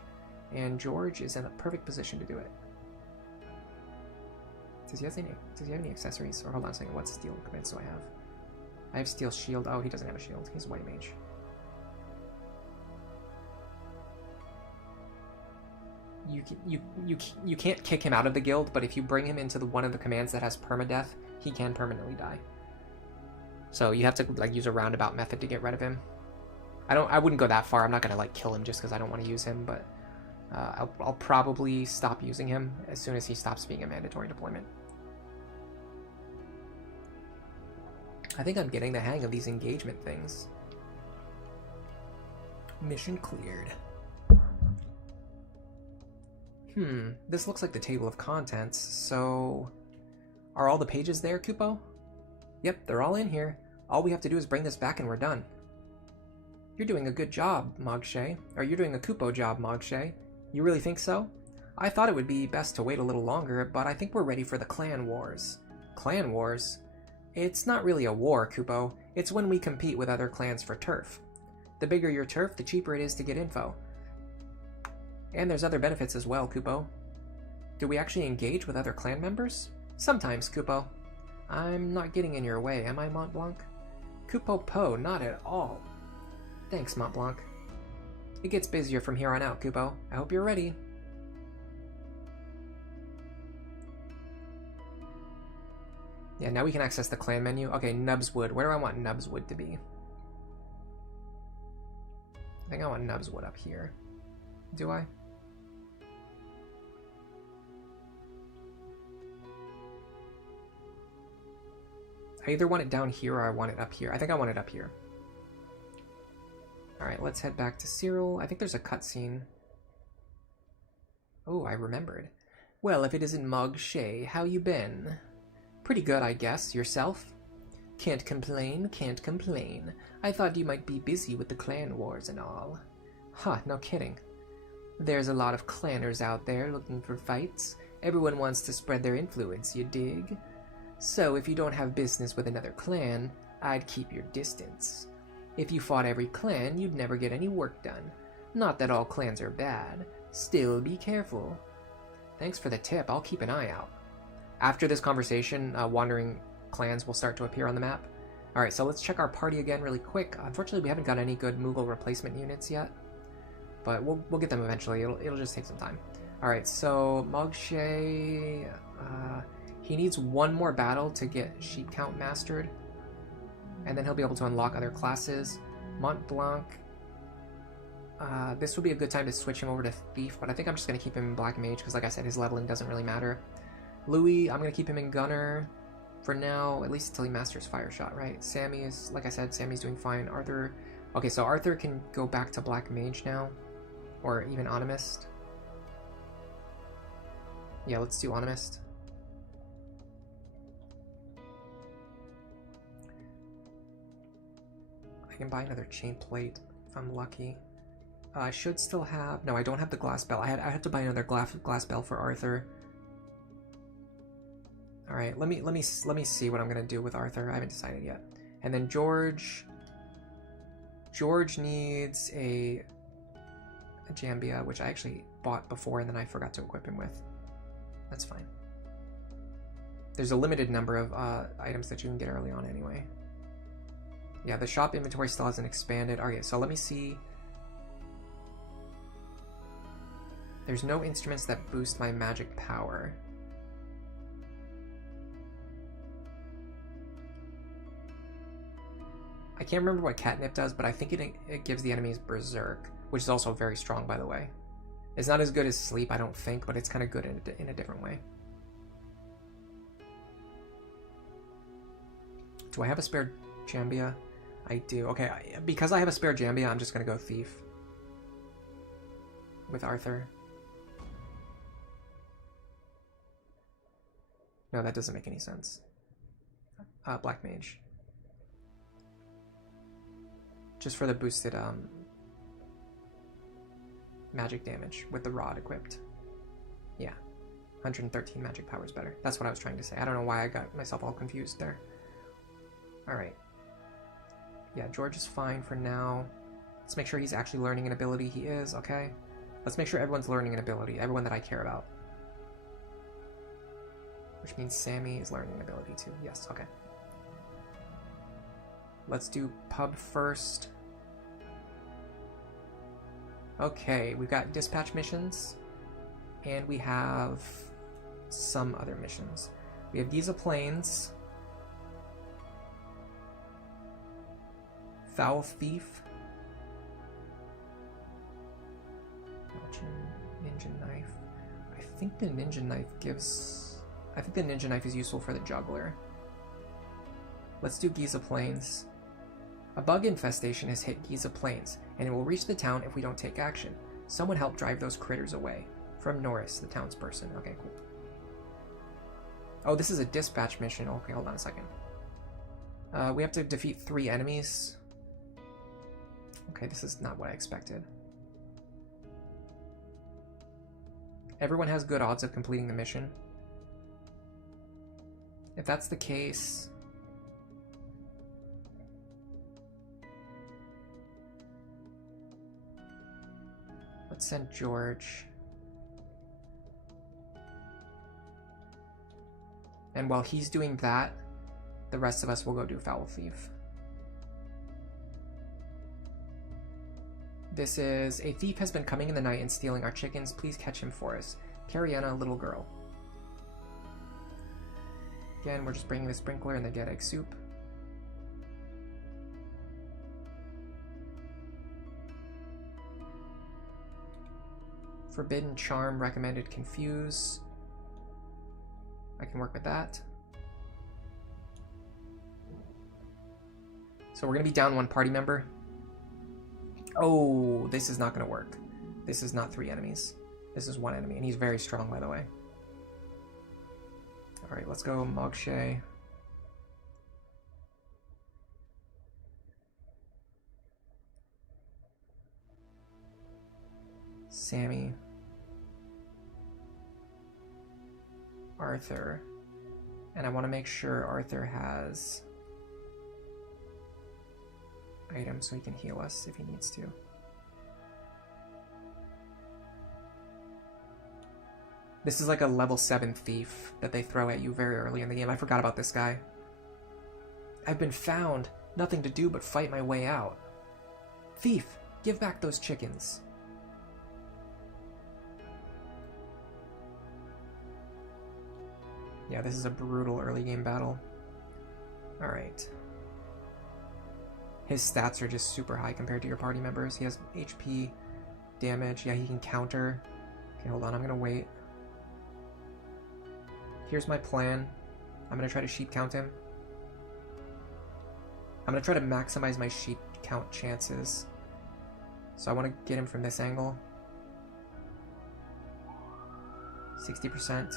And George is in a perfect position to do it. Does he have any accessories? Or hold on a second, what steel commits do I have? I have steel shield. Oh, he doesn't have a shield. He's a White Mage. You can't kick him out of the guild, but if you bring him into one of the commands that has permadeath, he can permanently die. So you have to like use a roundabout method to get rid of him. I wouldn't go that far. I'm not gonna like kill him just because I don't want to use him, but I'll probably stop using him as soon as he stops being a mandatory deployment. I think I'm getting the hang of these engagement things. Mission cleared. This looks like the table of contents, so... Are all the pages there, Kupo? Yep, they're all in here. All we have to do is bring this back and we're done. You're doing a good job, Marche. Or you're doing a Kupo job, Marche. You really think so? I thought it would be best to wait a little longer, but I think we're ready for the clan wars. Clan wars? It's not really a war, Kupo. It's when we compete with other clans for turf. The bigger your turf, the cheaper it is to get info. And there's other benefits as well, Kupo. Do we actually engage with other clan members? Sometimes, Kupo. I'm not getting in your way, am I, Mont Blanc? Kupo Po, not at all. Thanks, Mont Blanc. It gets busier from here on out, Kupo. I hope you're ready. Yeah, now we can access the clan menu. Okay, Nubswood. Where do I want Nubswood to be? I think I want Nubswood up here. Do I? I either want it down here or I want it up here. I think I want it up here. Alright, let's head back to Cyril. I think there's a cutscene. Oh, I remembered. Well, if it isn't Marche, how you been? Pretty good, I guess. Yourself? Can't complain, can't complain. I thought you might be busy with the clan wars and all. Huh, no kidding. There's a lot of clanners out there looking for fights. Everyone wants to spread their influence, you dig? So if you don't have business with another clan, I'd keep your distance. If you fought every clan, you'd never get any work done. Not that all clans are bad. Still, be careful. Thanks for the tip. I'll keep an eye out. After this conversation, wandering clans will start to appear on the map. Alright, so let's check our party again really quick. Unfortunately, we haven't got any good Moogle replacement units yet. But we'll get them eventually. It'll just take some time. Alright, so Marche... he needs one more battle to get sheep count mastered. And then he'll be able to unlock other classes. Mont Blanc. This would be a good time to switch him over to Thief, but I think I'm just going to keep him in Black Mage because, like I said, his leveling doesn't really matter. Louis, I'm going to keep him in Gunner for now, at least until he masters Fire Shot, right? Sammy is, like I said, Sammy's doing fine. Arthur, okay, so Arthur can go back to Black Mage now, or even Animist. Yeah, let's do Animist. I can buy another chain plate if I'm lucky. I should still have, no, I don't have the glass bell. I had to buy another glass bell for Arthur. All right, let me see what I'm gonna do with Arthur. I haven't decided yet. And then George needs a Jambia, which I actually bought before and then I forgot to equip him with. That's fine. There's a limited number of items that you can get early on anyway. Yeah, the shop inventory still hasn't expanded. Okay, so let me see. There's no instruments that boost my magic power. I can't remember what Catnip does, but I think it gives the enemies Berserk, which is also very strong, by the way. It's not as good as Sleep, I don't think, but it's kind of good in a different way. Do I have a spare Jambia? I do. Okay, because I have a spare Jambia, I'm just going to go Thief with Arthur. No, that doesn't make any sense. Black Mage. Just for the boosted magic damage with the rod equipped. Yeah, 113 magic power is better. That's what I was trying to say. I don't know why I got myself all confused there. Alright. Yeah, George is fine for now. Let's make sure he's actually learning an ability. He is, okay. Let's make sure everyone's learning an ability. Everyone that I care about. Which means Sammy is learning an ability too. Yes, okay. Let's do pub first. Okay, we've got dispatch missions, and we have some other missions. We have Giza Plains, Fowl Thief, Ninja Knife. I think the Ninja Knife is useful for the Juggler. Let's do Giza Plains. A bug infestation has hit Giza Plains, and it will reach the town if we don't take action. Someone help drive those critters away. From Norris, the townsperson. Okay, cool. Oh, this is a dispatch mission. Okay, hold on a second. We have to defeat 3 enemies. Okay, this is not what I expected. Everyone has good odds of completing the mission. If that's the case... let's send George. And while he's doing that, the rest of us will go do Fowl Thief. This is, a thief has been coming in the night and stealing our chickens. Please catch him for us. Cariana, little girl. Again, we're just bringing the sprinkler and the dead egg soup. Forbidden Charm, recommended Confuse. I can work with that. So we're going to be down 1 party member. Oh, this is not going to work. This is not 3 enemies. This is 1 enemy, and he's very strong, by the way. Alright, let's go Marche. Sammy. Arthur. And I want to make sure Arthur has items so he can heal us if he needs to. This is like a level 7 thief that they throw at you very early in the game. I forgot about this guy. I've been found. Nothing to do but fight my way out. Thief, give back those chickens. Yeah, this is a brutal early game battle. Alright. His stats are just super high compared to your party members. He has HP, damage. Yeah, he can counter. Okay, hold on. I'm going to wait. Here's my plan. I'm going to try to sheep count him. I'm going to try to maximize my sheep count chances. So I want to get him from this angle. 60%.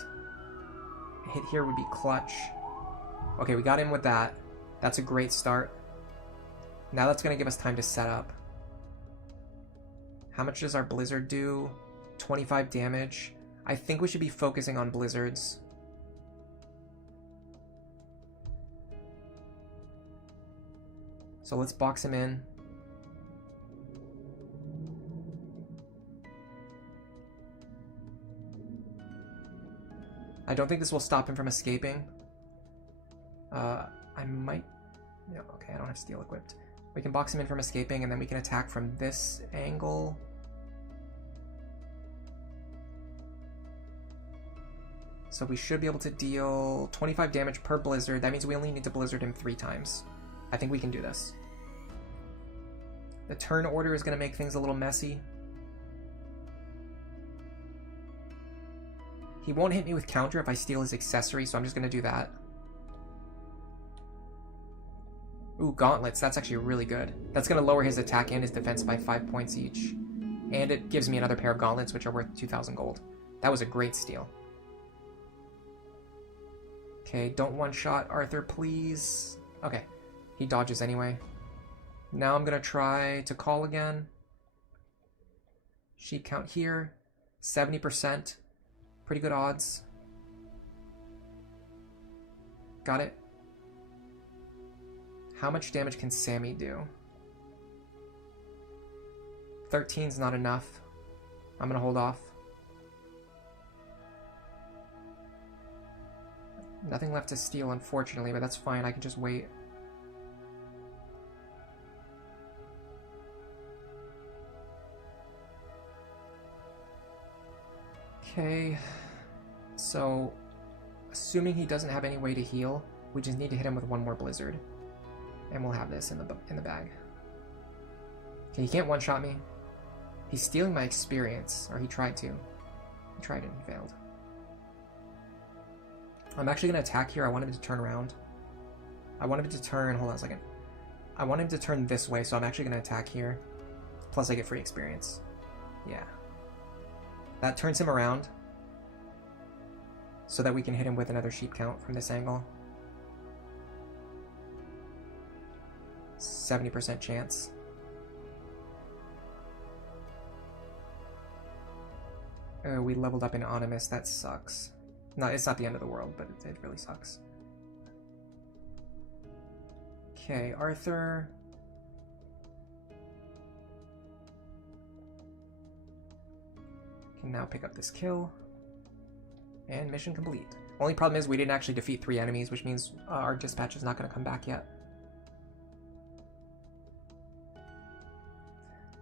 A hit here would be clutch. Okay, we got him with that. That's a great start. Now that's going to give us time to set up. How much does our blizzard do? 25 damage. I think we should be focusing on blizzards. So let's box him in. I don't think this will stop him from escaping. I might... No, okay, I don't have steel equipped. We can box him in from escaping, and then we can attack from this angle. So we should be able to deal 25 damage per blizzard. That means we only need to blizzard him 3 times. I think we can do this. The turn order is going to make things a little messy. He won't hit me with counter if I steal his accessory, so I'm just going to do that. Ooh, gauntlets. That's actually really good. That's going to lower his attack and his defense by 5 points each. And it gives me another pair of gauntlets, which are worth 2,000 gold. That was a great steal. Okay, don't one-shot Arthur, please. Okay, he dodges anyway. Now I'm going to try to call again. Sheep count here. 70%. Pretty good odds. Got it. How much damage can Sammy do? 13's not enough. I'm gonna hold off. Nothing left to steal, unfortunately, but that's fine. I can just wait. Okay. So, assuming he doesn't have any way to heal, we just need to hit him with one more blizzard. And we'll have this in the bag. Okay, he can't one-shot me. He's stealing my experience, or he tried to. He tried and he failed. I'm actually going to attack here. I want him to turn around. I want him to turn... Hold on a second. I want him to turn this way, so I'm actually going to attack here. Plus I get free experience. Yeah. That turns him around. So that we can hit him with another sheep count from this angle. 70% chance. Oh, we leveled up in Animus. That sucks. No, it's not the end of the world, but it really sucks. Okay, Arthur. Can now pick up this kill. And mission complete. Only problem is we didn't actually defeat 3 enemies, which means our dispatch is not going to come back yet.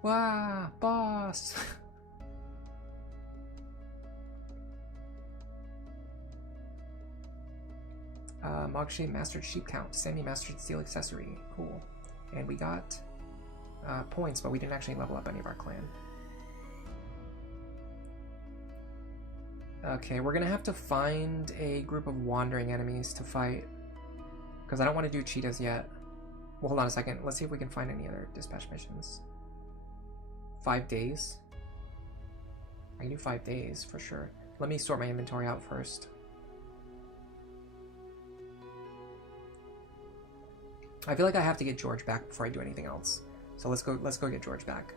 Wow, boss! Marche mastered sheep count, Sammy mastered steel accessory. Cool. And we got points, but we didn't actually level up any of our clan. Okay, we're gonna have to find a group of wandering enemies to fight. Because I don't want to do cheetahs yet. Well, hold on a second. Let's see if we can find any other dispatch missions. 5 days? I can do 5 days for sure. Let me sort my inventory out first. I feel like I have to get George back before I do anything else. So let's go get George back.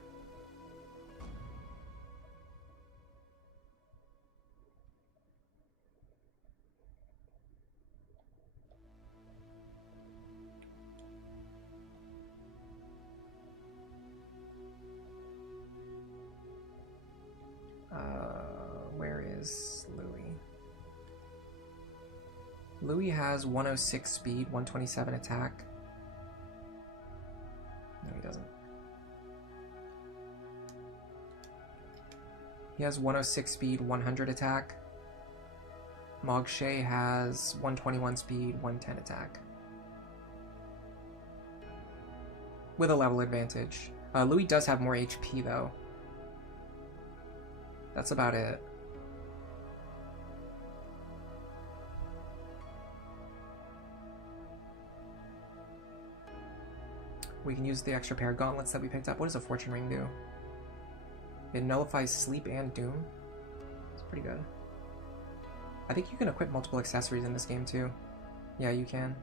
Where is Louis? Louis has 106 speed, 127 attack. No, he doesn't. He has 106 speed, 100 attack. Marche has 121 speed, 110 attack. with a level advantage. Louis does have more HP though. That's about it. We can use the extra pair of gauntlets that we picked up. What does a fortune ring do? It nullifies sleep and doom. It's pretty good. I think you can equip multiple accessories in this game too. Yeah, you can.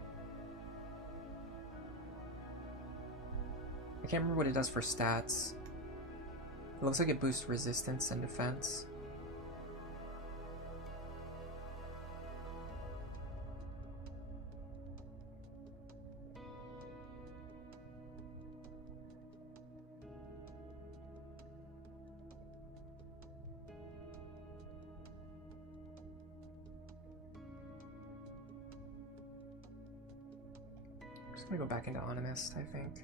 I can't remember what it does for stats. It looks like it boosts resistance and defense. I'm just gonna go back into Animist, I think.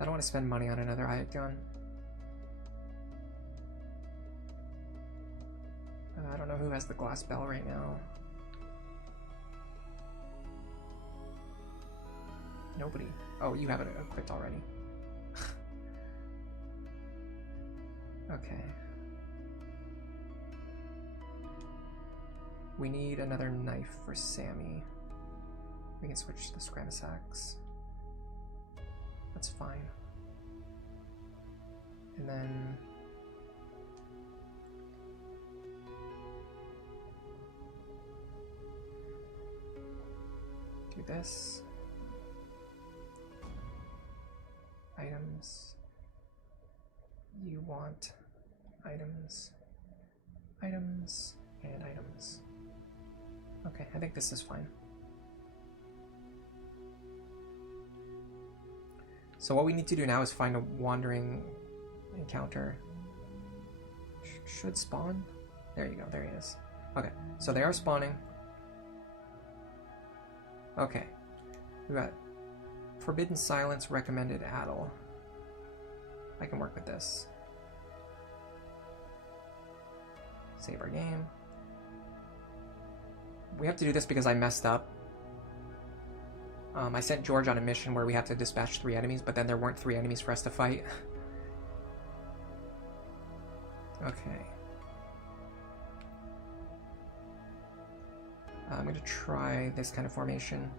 I don't want to spend money on another hired gun. I don't know who has the glass bell right now. Nobody. Oh, you have it equipped already. Okay. We need another knife for Sammy. We can switch to the Scramus axe. That's fine. And then do this. Items. You want items, items, and items. Okay, I think this is fine. So what we need to do now is find a wandering encounter. Should spawn? There you go, there he is. Okay, so they are spawning. Okay, we got Forbidden Silence, recommended Addle. I can work with this. Save our game. We have to do this because I messed up. I sent George on a mission where we have to dispatch 3 enemies, but then there weren't 3 enemies for us to fight. Okay. I'm going to try this kind of formation.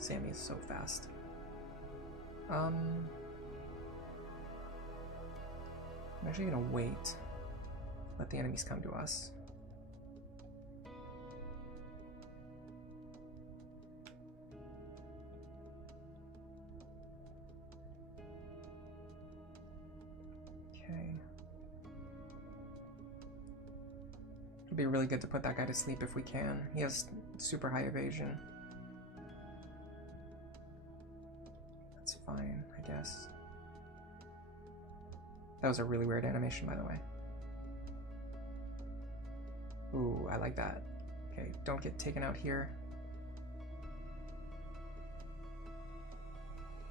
Sammy is so fast. I'm actually gonna wait. Let the enemies come to us. Okay. It'd be really good to put that guy to sleep if we can. He has super high evasion. That's fine, I guess. That was a really weird animation, by the way. Ooh, I like that. Okay, don't get taken out here.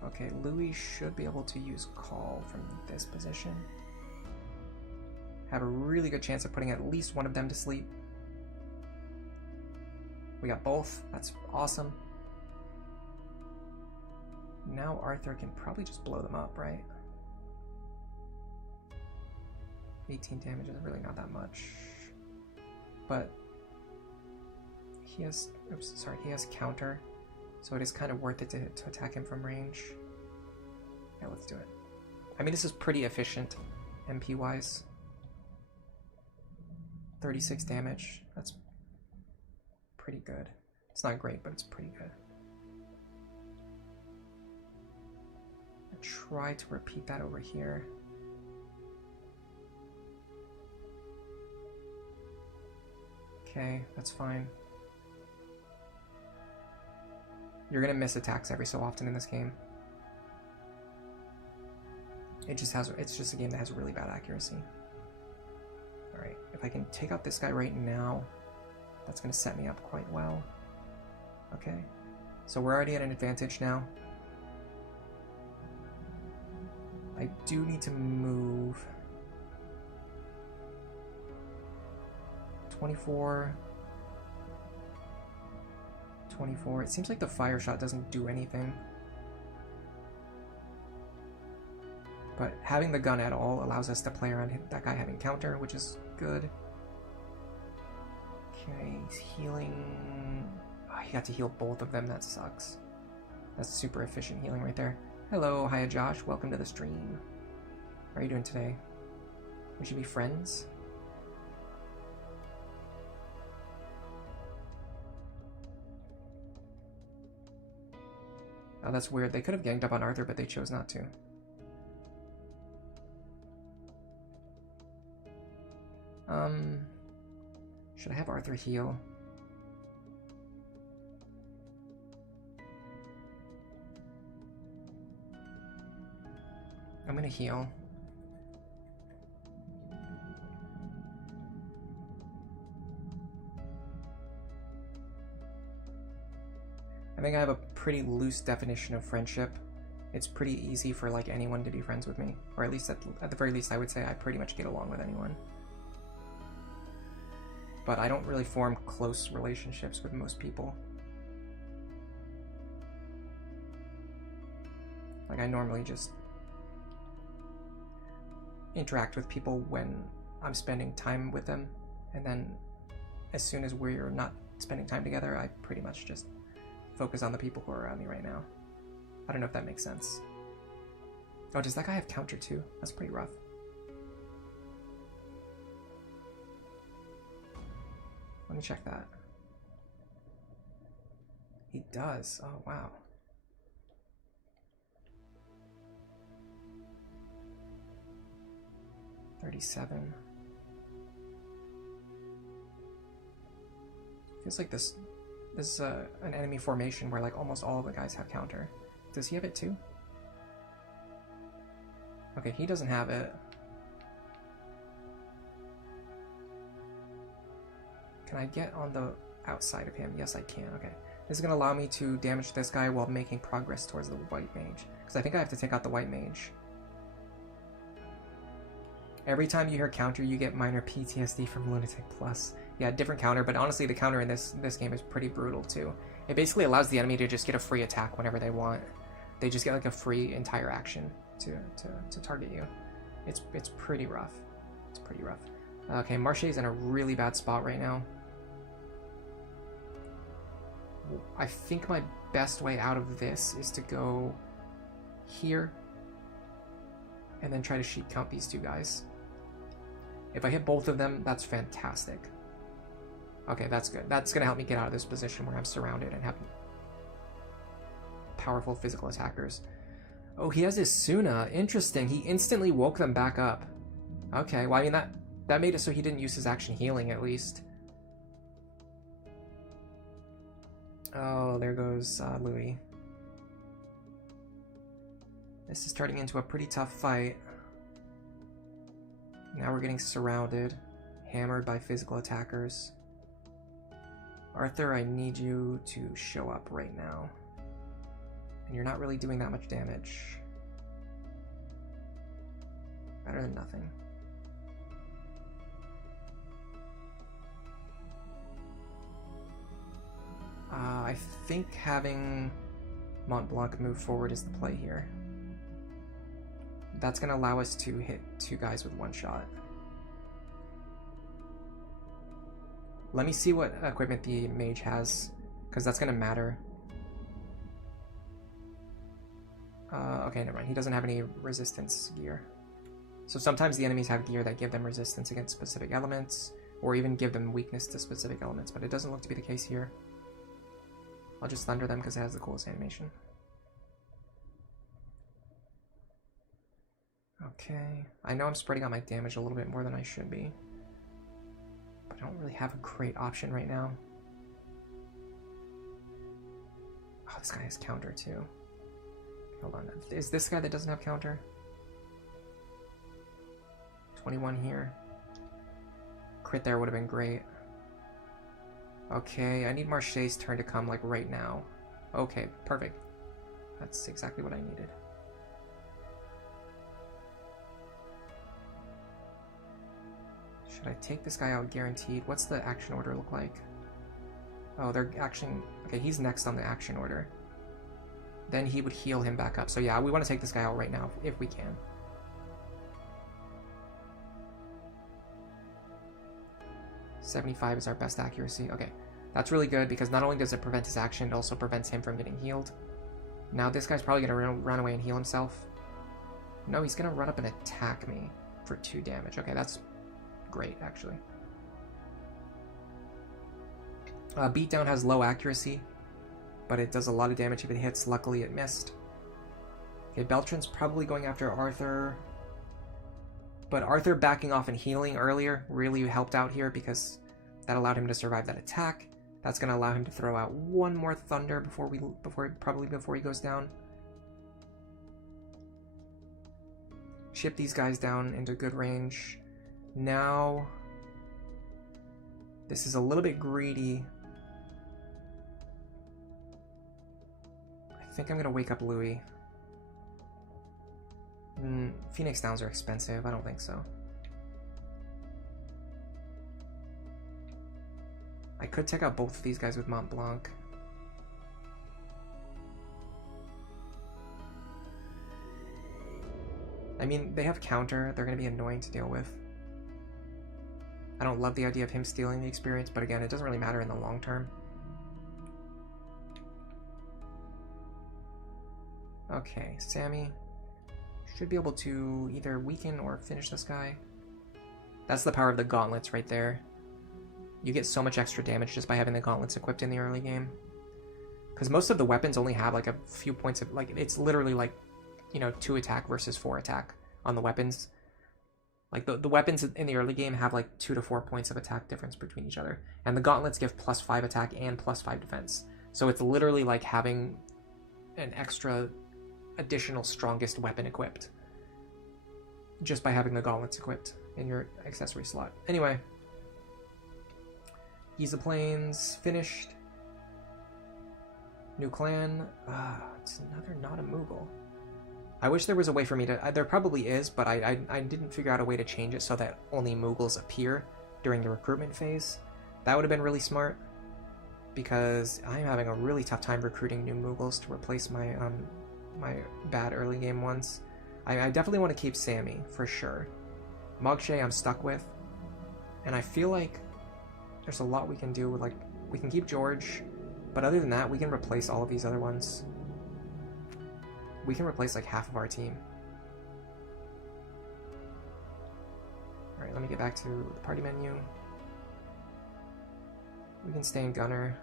Okay, Louis should be able to use call from this position. Have a really good chance of putting at least one of them to sleep. We got both. That's awesome. Now Arthur can probably just blow them up, right? 18 damage is really not that much. But he has, oops, sorry, he has counter. So it is kind of worth it to attack him from range. Yeah, let's do it. I mean, this is pretty efficient MP-wise. 36 damage. That's pretty good. It's not great, but it's pretty good. Try to repeat that over here. Okay, that's fine. You're gonna miss attacks every so often in this game. It's just a game that has really bad accuracy. Alright, if I can take out this guy right now, that's going to set me up quite well. Okay, so we're already at an advantage now. I do need to move 24. It seems like the fire shot doesn't do anything. But having the gun at all allows us to play around that guy having counter, which is good. Okay, he's healing. Oh, he got to heal both of them, that sucks. That's super efficient healing right there. Hello, hiya Josh, welcome to the stream. How are you doing today? We should be friends. Oh, that's weird. They could have ganged up on Arthur, but they chose not to. Should I have Arthur heal? I'm gonna heal. I think I have a pretty loose definition of friendship. It's pretty easy for like anyone to be friends with me, or at least at the very least I would say I pretty much get along with anyone. But I don't really form close relationships with most people. Like I normally just interact with people when I'm spending time with them, and then as soon as we're not spending time together, I pretty much just focus on the people who are around me right now. I don't know if that makes sense. Oh, does that guy have counter too? That's pretty rough. Let me check that. He does. Oh, wow. $37. Feels like this is an enemy formation where like almost all of the guys have counter. Does he have it too? Okay, he doesn't have it. Can I get on the outside of him? Yes, I can. Okay. This is going to allow me to damage this guy while making progress towards the white mage. Because I think I have to take out the white mage. Every time you hear counter, you get minor PTSD from Lunatic Plus. Yeah, different counter, but honestly, the counter in this game is pretty brutal too. It basically allows the enemy to just get a free attack whenever they want. They just get like a free entire action to target you. It's pretty rough. It's pretty rough. Okay, Marche is in a really bad spot right now. I think my best way out of this is to go here and then try to sheep count these two guys. If I hit both of them, that's fantastic. Okay, that's good. That's going to help me get out of this position where I'm surrounded and have powerful physical attackers. Oh, he has his Suna. Interesting. He instantly woke them back up. Okay, well, I mean, that made it so he didn't use his action healing, at least. Oh, there goes Louis. This is turning into a pretty tough fight. Now we're getting surrounded, hammered by physical attackers. Arthur, I need you to show up right now. And you're not really doing that much damage. Better than nothing. I think having Mont Blanc move forward is the play here. That's going to allow us to hit two guys with one shot. Let me see what equipment the mage has, because that's going to matter. Okay, never mind. He doesn't have any resistance gear. So sometimes the enemies have gear that give them resistance against specific elements, or even give them weakness to specific elements, but it doesn't look to be the case here. I'll just thunder them because it has the coolest animation. Okay, I know I'm spreading out my damage a little bit more than I should be, but I don't really have a great option right now. Oh, this guy has counter too. Hold on, is this guy that doesn't have counter? 21 here. crit there would have been great. Okay, I need Marche's turn to come, like, right now. Okay, perfect. That's exactly what I needed. Should I take this guy out guaranteed? What's the action order look like? Oh, they're action... Okay, he's next on the action order. Then he would heal him back up. So yeah, we want to take this guy out right now, if we can. .75 is our best accuracy. Okay, that's really good because not only does it prevent his action, it also prevents him from getting healed. Now this guy's probably going to run away and heal himself. No, he's going to run up and attack me for 2 damage. Okay, that's great, actually. Beatdown has low accuracy, but it does a lot of damage if it hits. Luckily, it missed. Okay, Beltran's probably going after Arthur. But Arthur backing off and healing earlier really helped out here because that allowed him to survive that attack. That's going to allow him to throw out one more Thunder before he goes down. Ship these guys down into good range. Now, this is a little bit greedy. I think I'm going to wake up Louis. Phoenix Downs are expensive. I don't think so. I could take out both of these guys with Mont Blanc. I mean, they have counter. They're going to be annoying to deal with. I don't love the idea of him stealing the experience, but again, it doesn't really matter in the long term. Okay, Sammy should be able to either weaken or finish this guy. That's the power of the gauntlets right there. You get so much extra damage just by having the gauntlets equipped in the early game. Because most of the weapons only have like a few points of, like, it's literally like, you know, 2 attack versus 4 attack on the weapons. Like the weapons in the early game have like 2 to 4 points of attack difference between each other. And the gauntlets give +5 attack and +5 defense. So it's literally like having an extra additional strongest weapon equipped just by having the gauntlets equipped in your accessory slot. Anyway, Giza Plains finished. New clan. It's another not a Moogle. I wish there was a way for me to... there probably is, but I didn't figure out a way to change it so that only Moogles appear during the recruitment phase. That would have been really smart, because I'm having a really tough time recruiting new Moogles to replace my my bad early game ones. I definitely want to keep Sammy, for sure. Marche I'm stuck with, and I feel like there's a lot we can do with, like, we can keep George, but other than that, we can replace all of these other ones. We can replace like half of our team. Alright, let me get back to the party menu. We can stay in Gunner.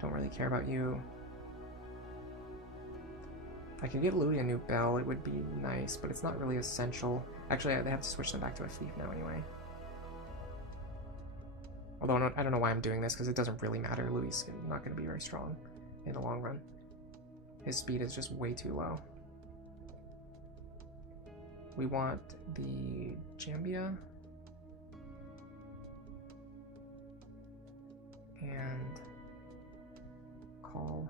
Don't really care about you. If I could give Louis a new bell, it would be nice, but it's not really essential. Actually, they have to switch them back to a thief now anyway. Although I don't know why I'm doing this, because it doesn't really matter. Louis is not going to be very strong in the long run. His speed is just way too low. We want the Jambia. And call.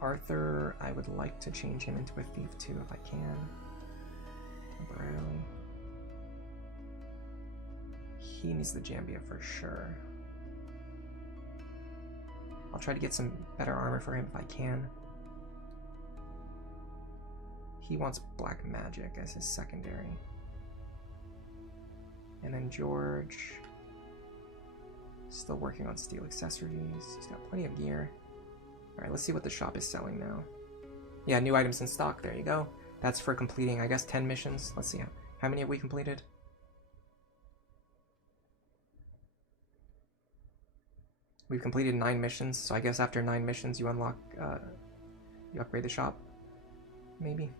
Arthur, I would like to change him into a thief too if I can. Temporarily. He needs the Jambia for sure. I'll try to get some better armor for him if I can. He wants black magic as his secondary. And then George, still working on steel accessories. He's got plenty of gear. Alright, let's see what the shop is selling now. Yeah, new items in stock. There you go. That's for completing, I guess, 10 missions. Let's see. How many have we completed? We've completed 9 missions, so I guess after 9 missions you unlock, you upgrade the shop. Maybe.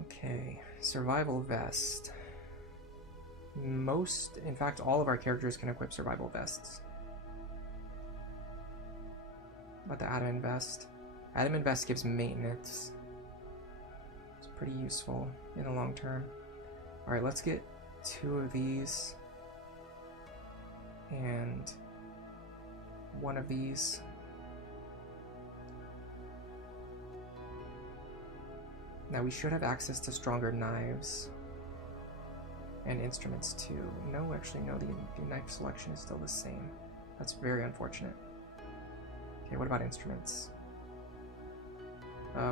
Okay, survival vest. Most, in fact, all of our characters can equip survival vests. About the adamant vest. Adamant vest gives maintenance. It's pretty useful in the long term. Alright, let's get 2 of these. And 1 of these. Now we should have access to stronger knives. And instruments too. No, actually no, the knife selection is still the same. That's very unfortunate. Okay, what about instruments?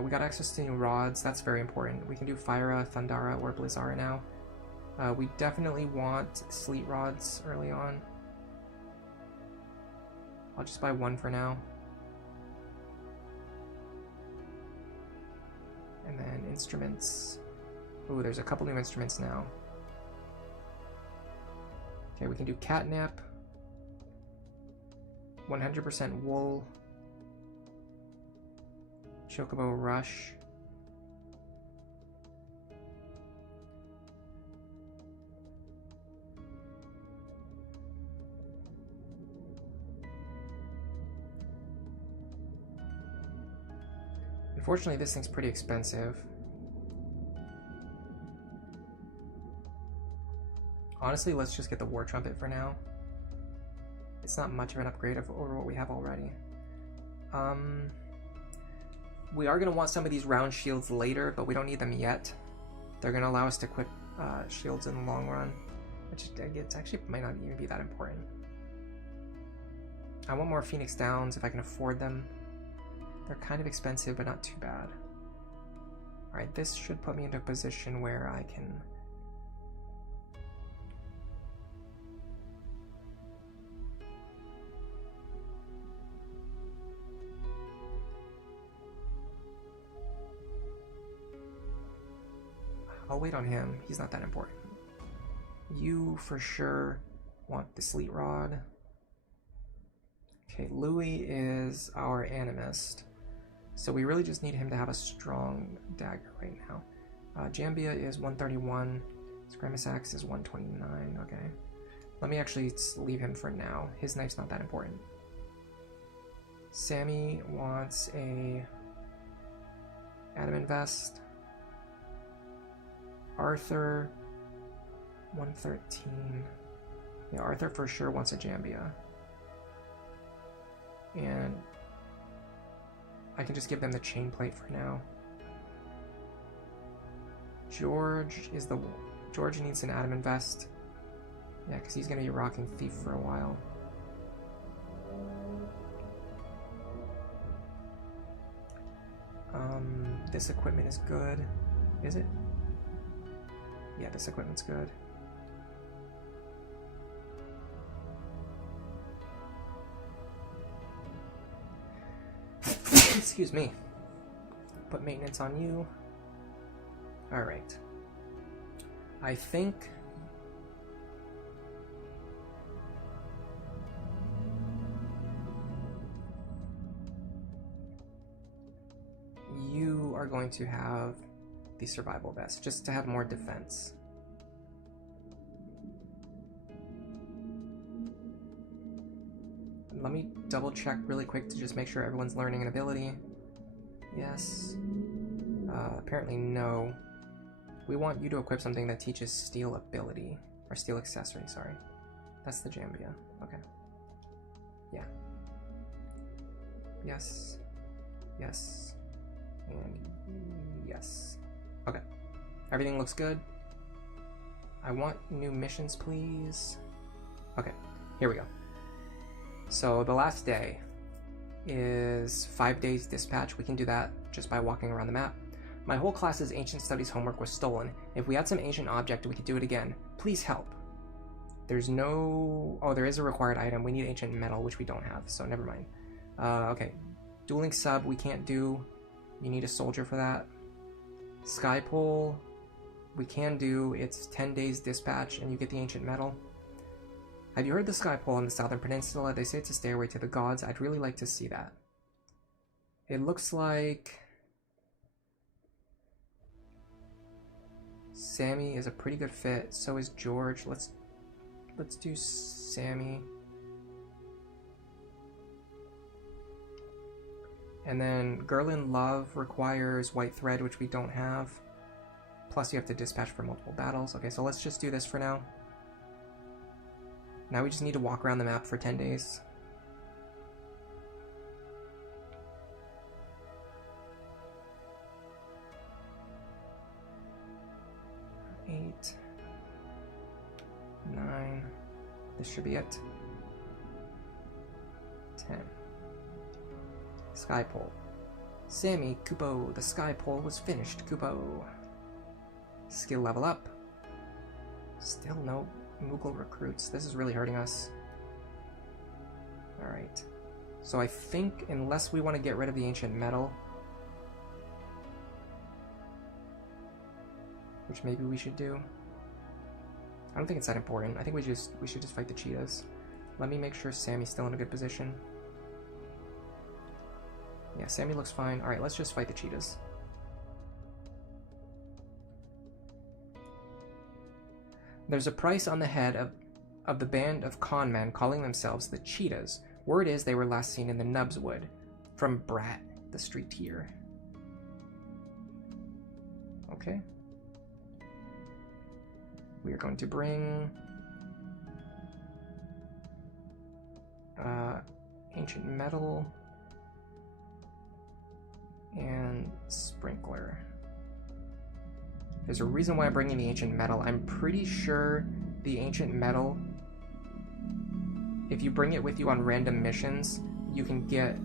We got access to new rods, that's very important. We can do Fyra, Thundara, or Blizzara now. We definitely want sleet rods early on. I'll just buy 1 for now. And then instruments. Ooh, there's a couple new instruments now. Okay, we can do catnip. 100% wool. Chocobo rush. Unfortunately, this thing's pretty expensive. Honestly, let's just get the war trumpet for now. It's not much of an upgrade over what we have already. We are going to want some of these round shields later, but we don't need them yet. They're going to allow us to equip shields in the long run, which it actually might not even be that important. I want more Phoenix Downs if I can afford them. They're kind of expensive, but not too bad. Alright, this should put me into a position where I can... I'll wait on him. He's not that important. You, for sure, want the Sleet Rod. Okay, Louis is our Animist. So we really just need him to have a strong dagger right now. Jambia is 131. Scramus Axe is 129. Okay. Let me actually leave him for now. His knife's not that important. Sammy wants a Adamant Vest. Arthur, 113. Yeah, Arthur for sure wants a Jambia. And I can just give them the chain plate for now. George needs an adamant vest. Yeah, because he's going to be rocking Thief for a while. This equipment is good. Is it? Yeah, this equipment's good. Excuse me. Put maintenance on you. Alright. I think... you are going to have the survival vest, just to have more defense. Let me double check really quick to just make sure everyone's learning an ability. Yes. Apparently no. We want you to equip something that teaches steel ability, or steel accessory, sorry. That's the Jambia. Okay. Yeah. Yes. Yes. And yes. Okay. Everything looks good. I want new missions, please. Okay, here we go. So the last day is 5 days dispatch. We can do that just by walking around the map. My whole class's ancient studies homework was stolen. If we had some ancient object, we could do it again. Please help. There's no... oh, there is a required item. We need ancient metal, which we don't have, so never mind. Okay. Dueling sub, we can't do. You need a soldier for that. Skypole, we can do. It's 10 days dispatch, and you get the ancient metal. Have you heard the Skypole on the Southern Peninsula? They say it's a stairway to the gods. I'd really like to see that. It looks like... Sammy is a pretty good fit. So is George. Let's do Sammy. And then Girl in Love requires white thread, which we don't have. Plus you have to dispatch for multiple battles. Okay, so let's just do this for now. Now we just need to walk around the map for 10 days. Eight, 9. This should be it. 10. Sky pole. Sammy, Kupo, the sky pole was finished, Kupo. Skill level up. Still no Moogle recruits. This is really hurting us. Alright. So I think, unless we want to get rid of the ancient metal, which maybe we should do. I don't think it's that important. I think we should just fight the cheetahs. Let me make sure Sammy's still in a good position. Yeah, Sammy looks fine. Alright, let's just fight the cheetahs. There's a price on the head of the band of con men calling themselves the Cheetahs. Word is they were last seen in the Nubswood. From Brat, the street here. Okay. We are going to bring ancient metal and sprinkler. There's a reason why I'm bringing the ancient metal. I'm pretty sure the ancient metal, if you bring it with you on random missions, you can get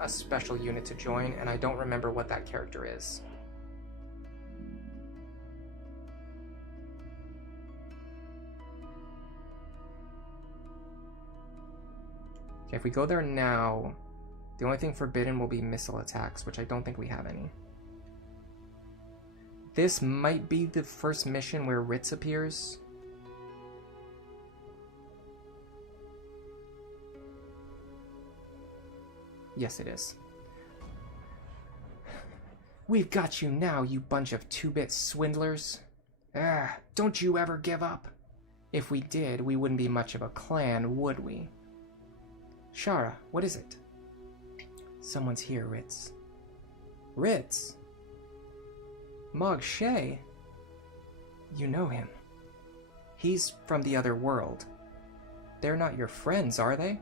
a special unit to join, and I don't remember what that character is. Okay, if we go there now, the only thing forbidden will be missile attacks, which I don't think we have any. This might be the first mission where Ritz appears. Yes, it is. We've got you now, you bunch of 2-bit swindlers. Don't you ever give up. If we did, we wouldn't be much of a clan, would we? Shara, what is it? Someone's here, Ritz. Ritz? Marche? You know him. He's from the other world. They're not your friends, are they?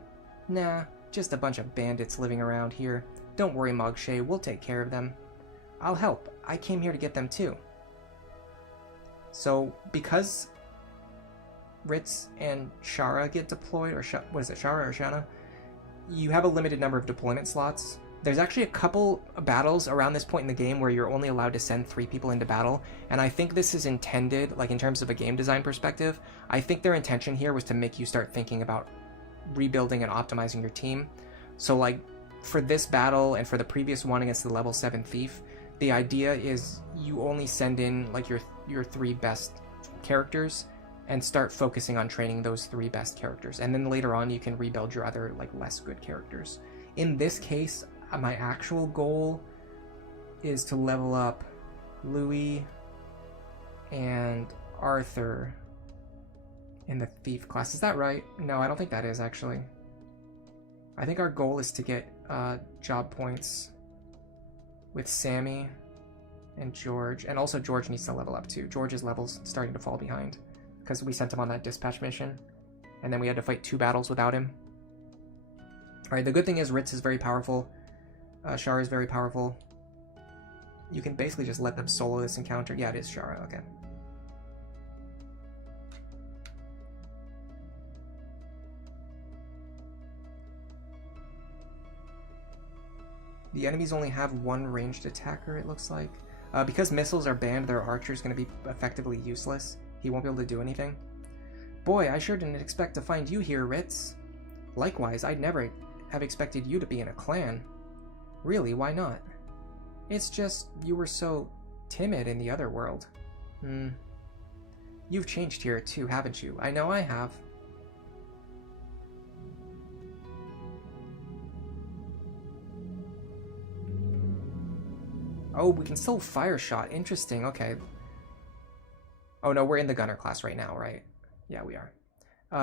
Nah, just a bunch of bandits living around here. Don't worry, Marche, we'll take care of them. I'll help. I came here to get them too. So, because Ritz and Shara get deployed, or what is it, Shara or Shana? You have a limited number of deployment slots. There's actually a couple battles around this point in the game where you're only allowed to send 3 people into battle, and I think this is intended, like in terms of a game design perspective, I think their intention here was to make you start thinking about rebuilding and optimizing your team. So like, for this battle and for the previous one against the level 7 thief, the idea is you only send in like your 3 best characters and start focusing on training those 3 best characters, and then later on you can rebuild your other like less good characters. In this case, my actual goal is to level up Louis and Arthur in the thief class. Is that right? No, I don't think that is actually. I think our goal is to get job points with Sammy and George, and also George needs to level up too. George's level's starting to fall behind because we sent him on that dispatch mission and then we had to fight 2 battles without him. Alright, the good thing is Ritz is very powerful. Shara is very powerful. You can basically just let them solo this encounter. Yeah, it is Shara, okay. The enemies only have 1 ranged attacker, it looks like. Because missiles are banned, their archer is going to be effectively useless. He won't be able to do anything. Boy, I sure didn't expect to find you here, Ritz. Likewise, I'd never have expected you to be in a clan. Really, why not? It's just, you were so timid in the other world. You've changed here too, haven't you? I know I have. Oh, we can still fire shot. Interesting, okay. Oh no, we're in the gunner class right now, right? Yeah, we are.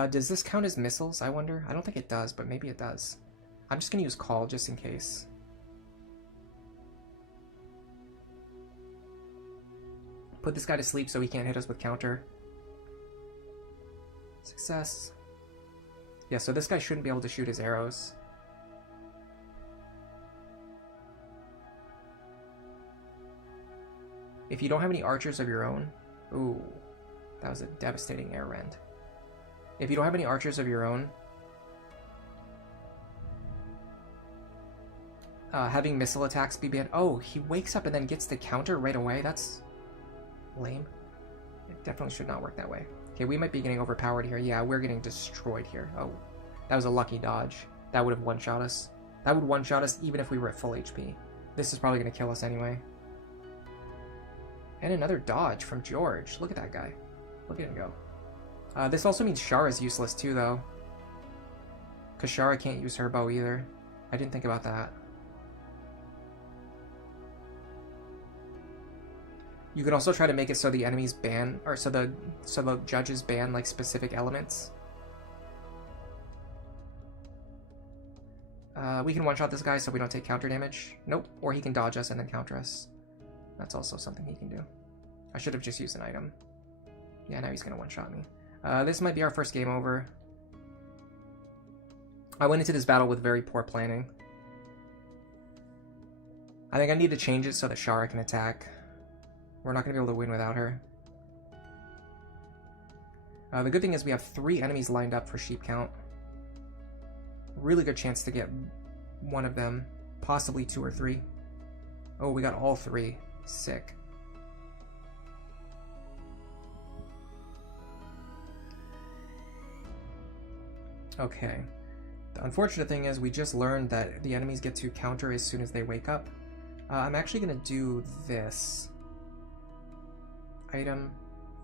Does this count as missiles, I wonder? I don't think it does, but maybe it does. I'm just gonna use call just in case. Put this guy to sleep so he can't hit us with counter. Success. Yeah, so this guy shouldn't be able to shoot his arrows. If you don't have any archers of your own... Ooh, that was a devastating air rend. If you don't have any archers of your own... having missile attacks be banned... Oh, he wakes up and then gets the counter right away? That's lame. It definitely should not work that way. Okay, we might be getting overpowered here. Yeah, we're getting destroyed here. Oh, that was a lucky dodge. That would have one-shot us. That would one-shot us even if we were at full HP. This is probably going to kill us anyway. And another dodge from George. Look at that guy. Look at him go. This also means Shara's useless too, though. Because Shara can't use her bow either. I didn't think about that. You can also try to make it so the enemies ban, or so the judges ban like specific elements. We can one-shot this guy so we don't take counter damage. Nope. Or he can dodge us and then counter us. That's also something he can do. I should have just used an item. Yeah, now he's gonna one-shot me. This might be our first game over. I went into this battle with very poor planning. I think I need to change it so that Shara can attack. We're not going to be able to win without her. The good thing is we have 3 enemies lined up for sheep count. Really good chance to get one of them. Possibly 2 or 3. Oh, we got all 3. Sick. Okay. The unfortunate thing is we just learned that the enemies get to counter as soon as they wake up. I'm actually going to do this. Item,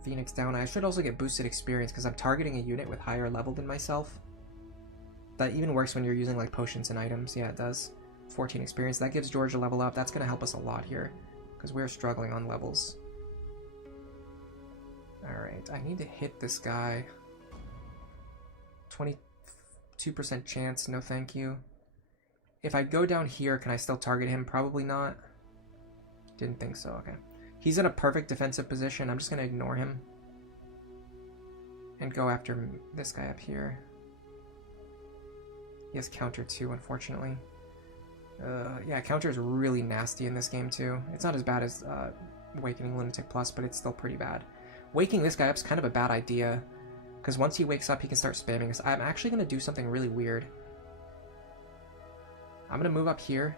Phoenix down. I should also get boosted experience because I'm targeting a unit with higher level than myself. That even works when you're using like potions and items. Yeah, it does. 14 experience. That gives George a level up. That's going to help us a lot here because we're struggling on levels. Alright, I need to hit this guy. 22% chance. No thank you. If I go down here, can I still target him? Probably not. Didn't think so. Okay. He's in a perfect defensive position. I'm just going to ignore him. And go after this guy up here. He has counter too, unfortunately. Yeah, counter is really nasty in this game too. It's not as bad as Awakening Lunatic Plus, but it's still pretty bad. Waking this guy up is kind of a bad idea. Because once he wakes up, he can start spamming us. I'm actually going to do something really weird. I'm going to move up here.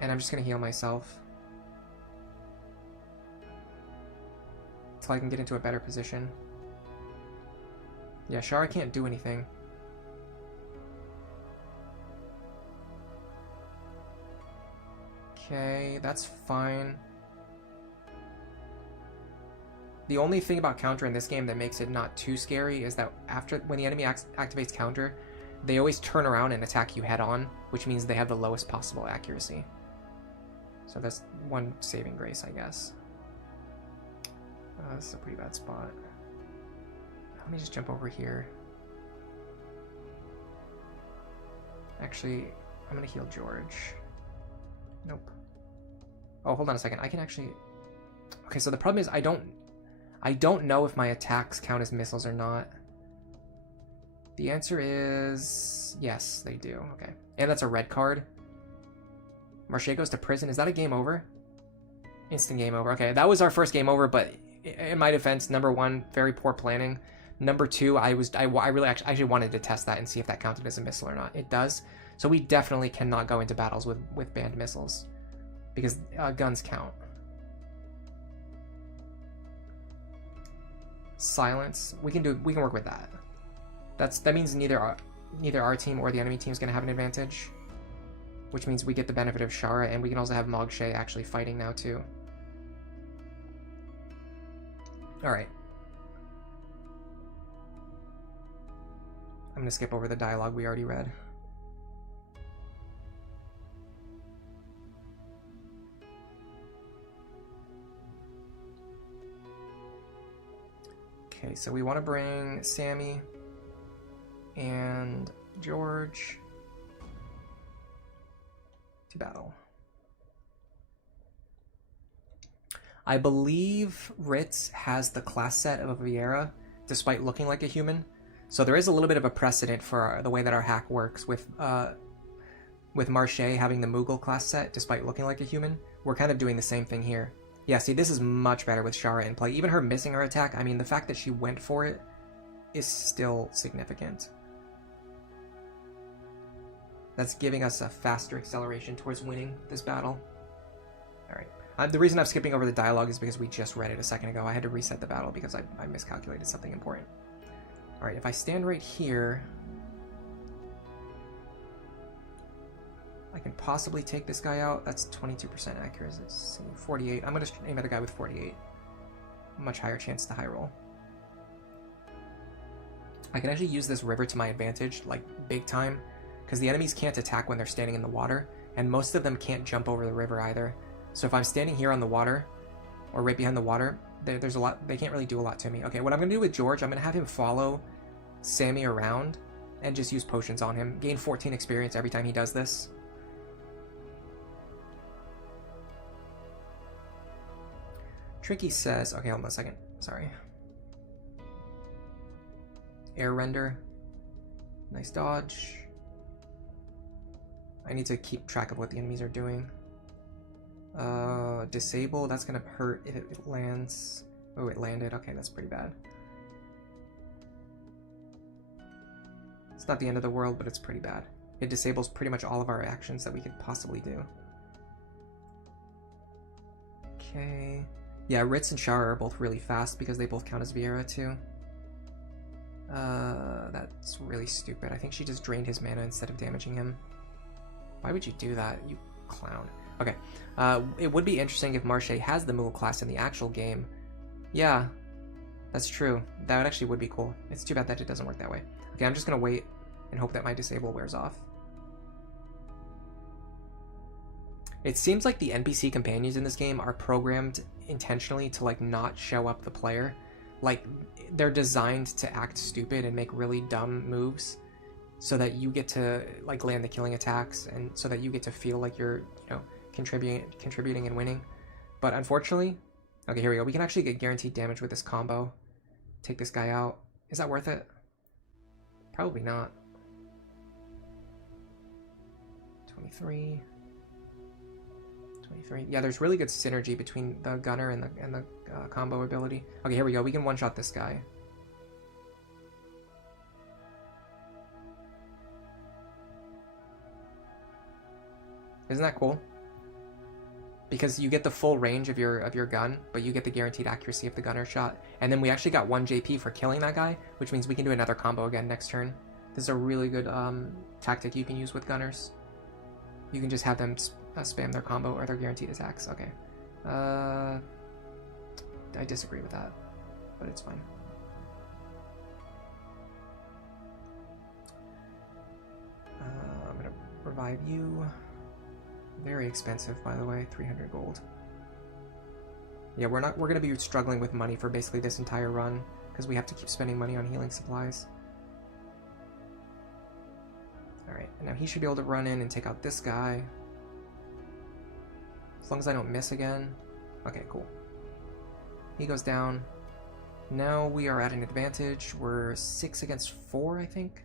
And I'm just going to heal myself. Until I can get into a better position. Yeah, Shara can't do anything. Okay, that's fine. The only thing about counter in this game that makes it not too scary is that when the enemy activates counter, they always turn around and attack you head on, which means they have the lowest possible accuracy. So that's one saving grace, I guess. This is a pretty bad spot. Let me just jump over here. Actually, I'm gonna heal George. Nope. Oh, hold on a second. I can actually... Okay, so the problem is I don't know if my attacks count as missiles or not. The answer is... Yes, they do. Okay. And that's a red card. Marche goes to prison. Is that a game over? Instant game over. Okay, that was our first game over, but in my defense, number 1, very poor planning. Number 2, I really actually wanted to test that and see if that counted as a missile or not. It does. So we definitely cannot go into battles with banned missiles because guns count. Silence. We can work with that. That means neither our team or the enemy team is going to have an advantage, which means we get the benefit of Shara, and we can also have Marche actually fighting now too. All right. I'm going to skip over the dialogue we already read. Okay, so we want to bring Sammy and George to battle. I believe Ritz has the class set of a Viera, despite looking like a human. So there is a little bit of a precedent for the way that our hack works with Marche having the Moogle class set, despite looking like a human. We're kind of doing the same thing here. Yeah, see, this is much better with Shara in play. Even her missing her attack, I mean, the fact that she went for it is still significant. That's giving us a faster acceleration towards winning this battle. Alright. The reason I'm skipping over the dialogue is because we just read it a second ago. I had to reset the battle because I miscalculated something important. Alright, if I stand right here, I can possibly take this guy out. That's 22% accuracy. 48. I'm going to aim at a guy with 48. Much higher chance to high roll. I can actually use this river to my advantage, like big time, because the enemies can't attack when they're standing in the water, and most of them can't jump over the river either. So if I'm standing here on the water, or right behind the water, there's a lot. They can't really do a lot to me. Okay, what I'm going to do with George, I'm going to have him follow Sammy around and just use potions on him. Gain 14 experience every time he does this. Tricky says, okay, hold on a second. Sorry. Air render. Nice dodge. I need to keep track of what the enemies are doing. Disable, that's gonna hurt if it lands. Oh, it landed. Okay, that's pretty bad. It's not the end of the world, but it's pretty bad. It disables pretty much all of our actions that we could possibly do. Okay. Yeah, Ritz and Shara are both really fast because they both count as Viera too. That's really stupid. I think she just drained his mana instead of damaging him. Why would you do that, you clown? Okay, it would be interesting if Marche has the Moogle class in the actual game. Yeah, that's true. That actually would be cool. It's too bad that it doesn't work that way. Okay, I'm just gonna wait and hope that my disable wears off. It seems like the NPC companions in this game are programmed intentionally to like not show up the player. Like they're designed to act stupid and make really dumb moves so that you get to like land the killing attacks and so that you get to feel like you're, you know, contributing and winning. But unfortunately, okay, here we go. We can actually get guaranteed damage with this combo. Take this guy out. Is that worth it? Probably not. 23. 23. Yeah, there's really good synergy between the gunner and the combo ability. Okay, here we go. We can one-shot this guy. Isn't that cool? Because you get the full range of your gun, but you get the guaranteed accuracy of the gunner shot. And then we actually got 1 JP for killing that guy, which means we can do another combo again next turn. This is a really good tactic you can use with gunners. You can just have them spam their combo or their guaranteed attacks. Okay. I disagree with that, but it's fine. I'm gonna revive you. Very expensive, by the way, 300 gold. Yeah, we're gonna be struggling with money for basically this entire run because we have to keep spending money on healing supplies. Alright, and now he should be able to run in and take out this guy. As long as I don't miss again. Okay, cool. He goes down. Now we are at an advantage. We're 6 against 4, I think.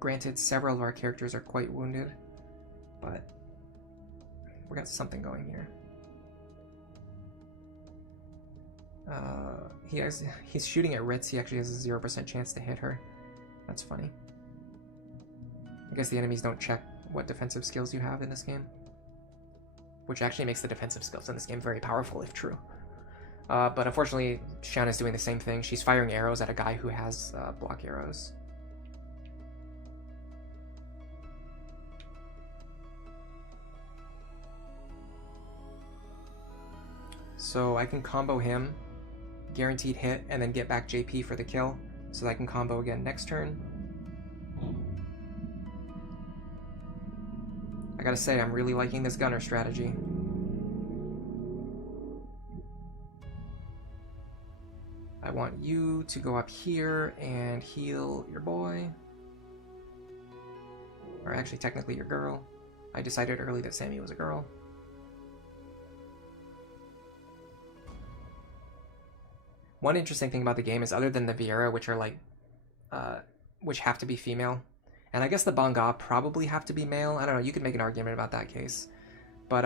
Granted, several of our characters are quite wounded, but we got something going here. He's shooting at Ritz. He actually has a 0% chance to hit her. That's funny. I guess the enemies don't check what defensive skills you have in this game, which actually makes the defensive skills in this game very powerful if true. But unfortunately, Shanna's doing the same thing. She's firing arrows at a guy who has block arrows. So I can combo him, guaranteed hit, and then get back JP for the kill, so that I can combo again next turn. I gotta say, I'm really liking this gunner strategy. want you to go up here and heal your boy. Or actually, technically your girl. I decided early that Sammy was a girl. One interesting thing about the game is, other than the Viera, which are like, which have to be female, and I guess the Banga probably have to be male. I don't know. You could make an argument about that case, but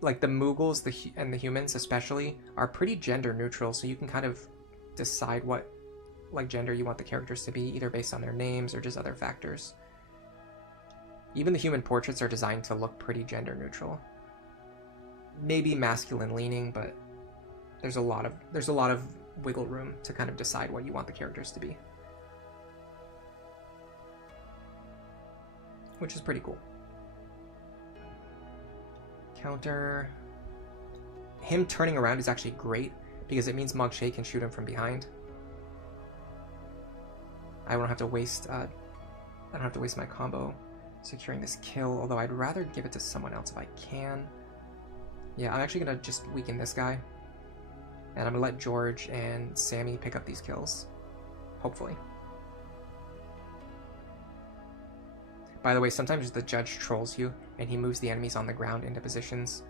like the Moogles, and the humans especially, are pretty gender neutral. So you can kind of decide what like gender you want the characters to be, either based on their names or just other factors. Even the human portraits are designed to look pretty gender neutral. Maybe masculine leaning, but there's a lot of wiggle room to kind of decide what you want the characters to be, which is pretty cool. Counter. Him turning around is actually great because it means Marche can shoot him from behind. I don't have to waste my combo securing this kill, although I'd rather give it to someone else if I can. Yeah, I'm actually gonna just weaken this guy, and I'm gonna let George and Sammy pick up these kills, hopefully. By the way, sometimes the judge trolls you, and he moves the enemies on the ground into positions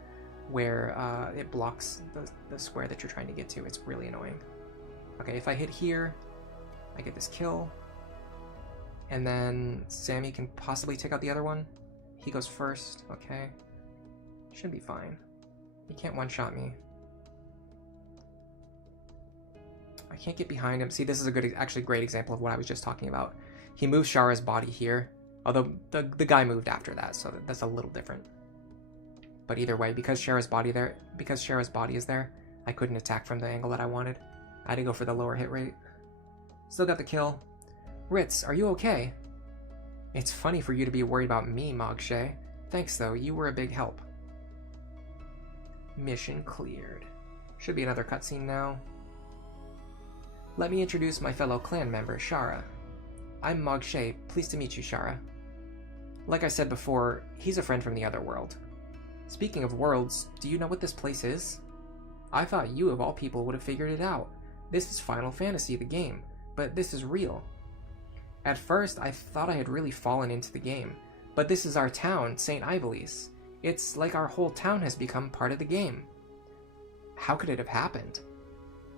where it blocks the square that you're trying to get to. It's really annoying. Okay, if I hit here, I get this kill. And then Sammy can possibly take out the other one. He goes first. Okay. Should be fine. He can't one-shot me. I can't get behind him. See, this is a good, actually great example of what I was just talking about. He moves Shara's body here. Although the guy moved after that, so that's a little different. But either way, because Shara's body is there, I couldn't attack from the angle that I wanted. I had to go for the lower hit rate. Still got the kill. Ritz, are you okay? It's funny for you to be worried about me, Marche. Thanks though, you were a big help. Mission cleared. Should be another cutscene now. Let me introduce my fellow clan member, Shara. I'm Marche, pleased to meet you, Shara. Like I said before, he's a friend from the other world. Speaking of worlds, do you know what this place is? I thought you of all people would have figured it out. This is Final Fantasy, the game, but this is real. At first, I thought I had really fallen into the game, but this is our town, St. Ivoly's. It's like our whole town has become part of the game. How could it have happened?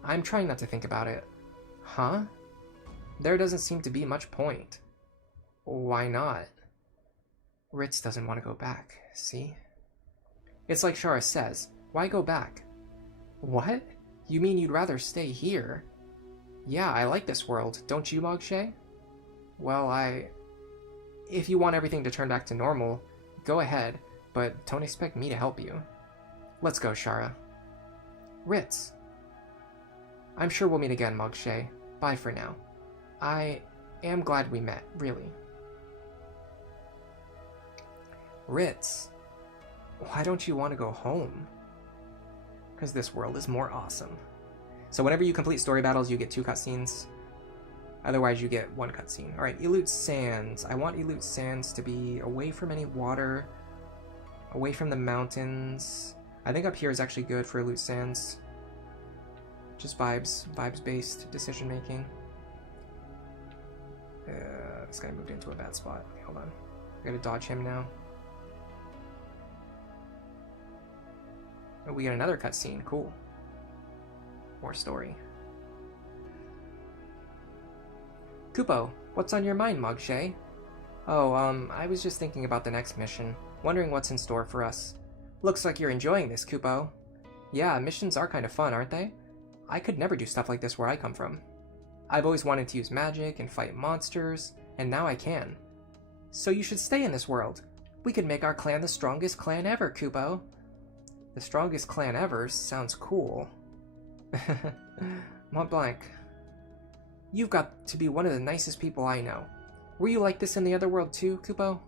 I'm trying not to think about it. Huh? There doesn't seem to be much point. Why not? Ritz doesn't want to go back, see? It's like Shara says, why go back? What? You mean you'd rather stay here? Yeah, I like this world, don't you, Marche? Well, if you want everything to turn back to normal, go ahead, but don't expect me to help you. Let's go, Shara. Ritz. I'm sure we'll meet again, Marche. Bye for now. I am glad we met, really. Ritz. Why don't you want to go home? Because this world is more awesome. So whenever you complete story battles, you get 2 cutscenes. Otherwise, you get 1 cutscene. Alright, Elute Sands. I want Elute Sands to be away from any water, away from the mountains. I think up here is actually good for Elute Sands. Just vibes-based decision-making. This guy moved into a bad spot. Okay, hold on. I gotta dodge him now. Oh, we get another cutscene. Cool. More story. Kupo, what's on your mind, Marche? Oh, I was just thinking about the next mission, wondering what's in store for us. Looks like you're enjoying this, Kupo. Yeah, missions are kind of fun, aren't they? I could never do stuff like this where I come from. I've always wanted to use magic and fight monsters, and now I can. So you should stay in this world. We could make our clan the strongest clan ever, Kupo. The strongest clan ever sounds cool. Mont Blanc. You've got to be one of the nicest people I know. Were you like this in the other world too, Kupo?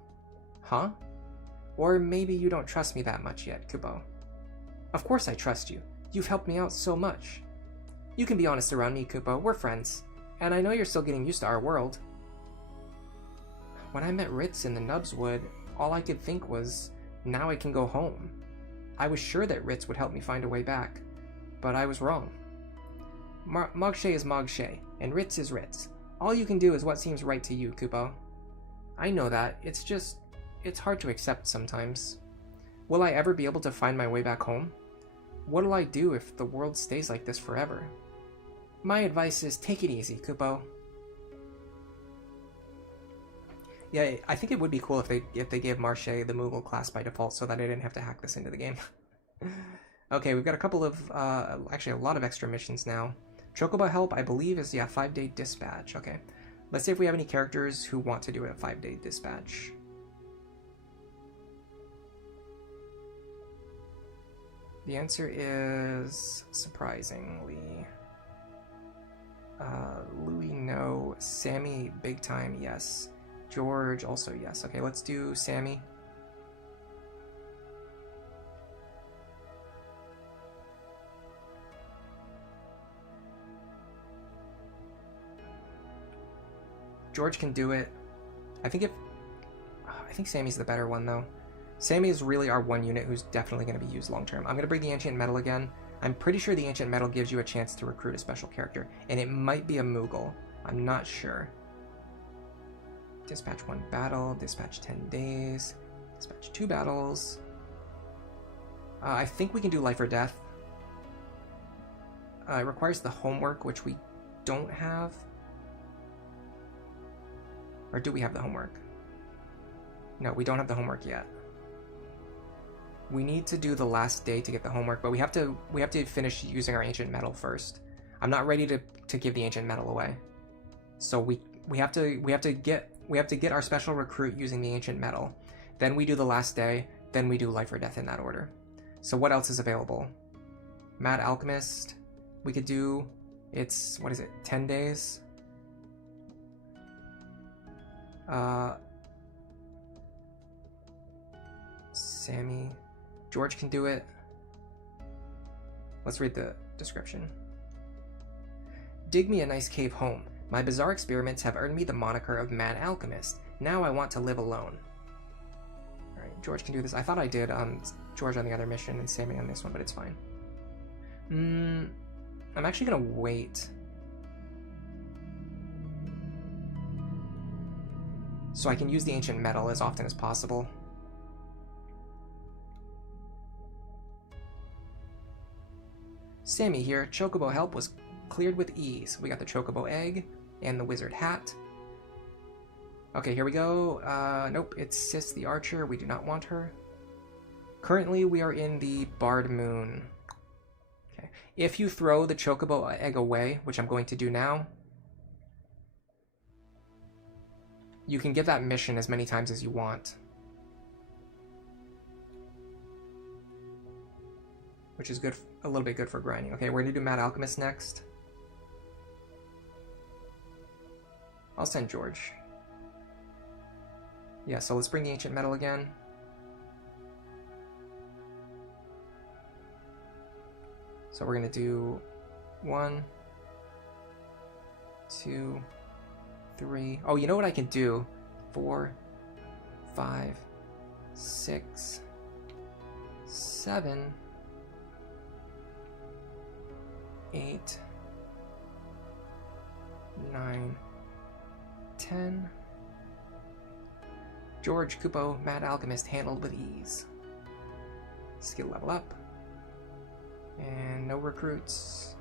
Huh? Or maybe you don't trust me that much yet, Kupo. Of course I trust you. You've helped me out so much. You can be honest around me, Kupo. We're friends. And I know you're still getting used to our world. When I met Ritz in the Nubswood, all I could think was, now I can go home. I was sure that Ritz would help me find a way back, but I was wrong. Marche is Marche, and Ritz is Ritz. All you can do is what seems right to you, Kupo. I know that. It's hard to accept sometimes. Will I ever be able to find my way back home? What'll I do if the world stays like this forever? My advice is take it easy, Kupo. Yeah, I think it would be cool if they gave Marche the Moogle class by default so that I didn't have to hack this into the game. Okay, we've got a couple of, actually a lot of extra missions now. Chocobo help, I believe, is, yeah, 5-day dispatch. Okay, let's see if we have any characters who want to do a 5-day dispatch. The answer is, surprisingly, Louis, no. Sammy, big time, yes. George, also yes. Okay, let's do Sammy. George can do it. I think Sammy's the better one, though. Sammy is really our one unit who's definitely going to be used long term. I'm going to bring the Ancient Metal again. I'm pretty sure the Ancient Metal gives you a chance to recruit a special character, and it might be a Moogle. I'm not sure. Dispatch 1 battle, dispatch 10 days, dispatch 2 battles. I think we can do life or death. It requires the homework, which we don't have. Or do we have the homework? No, we don't have the homework yet. We need to do the last day to get the homework, but we have to finish using our Ancient Metal first. I'm not ready to give the Ancient Metal away. So we have to get our special recruit using the Ancient Metal. Then we do the last day, then we do life or death in that order. So what else is available? Mad Alchemist. We could do, it's, what is it, 10 days? Sammy. George can do it. Let's read the description. Dig me a nice cave home. My bizarre experiments have earned me the moniker of Mad Alchemist. Now I want to live alone. Alright, George can do this. I thought I did George on the other mission and Sammy on this one, but it's fine. I'm actually gonna wait. So I can use the Ancient Metal as often as possible. Sammy here. Chocobo help was cleared with ease. We got the Chocobo egg and the wizard hat. Okay, here we go. Nope, it's Sis the archer. We do not want her. Currently, we are in the Barred Moon. Okay, if you throw the Chocobo egg away, which I'm going to do now, you can get that mission as many times as you want. Which is good, a little bit good for grinding. Okay, we're gonna do Mad Alchemist next. I'll send George. Yeah, so let's bring the Ancient Metal again. So we're gonna do 1, 2, 3. Oh, you know what I can do? 4, 5, 6, 7, 8, 9, 10. George, Kupo, Mad Alchemist handled with ease. Skill level up. And no recruits.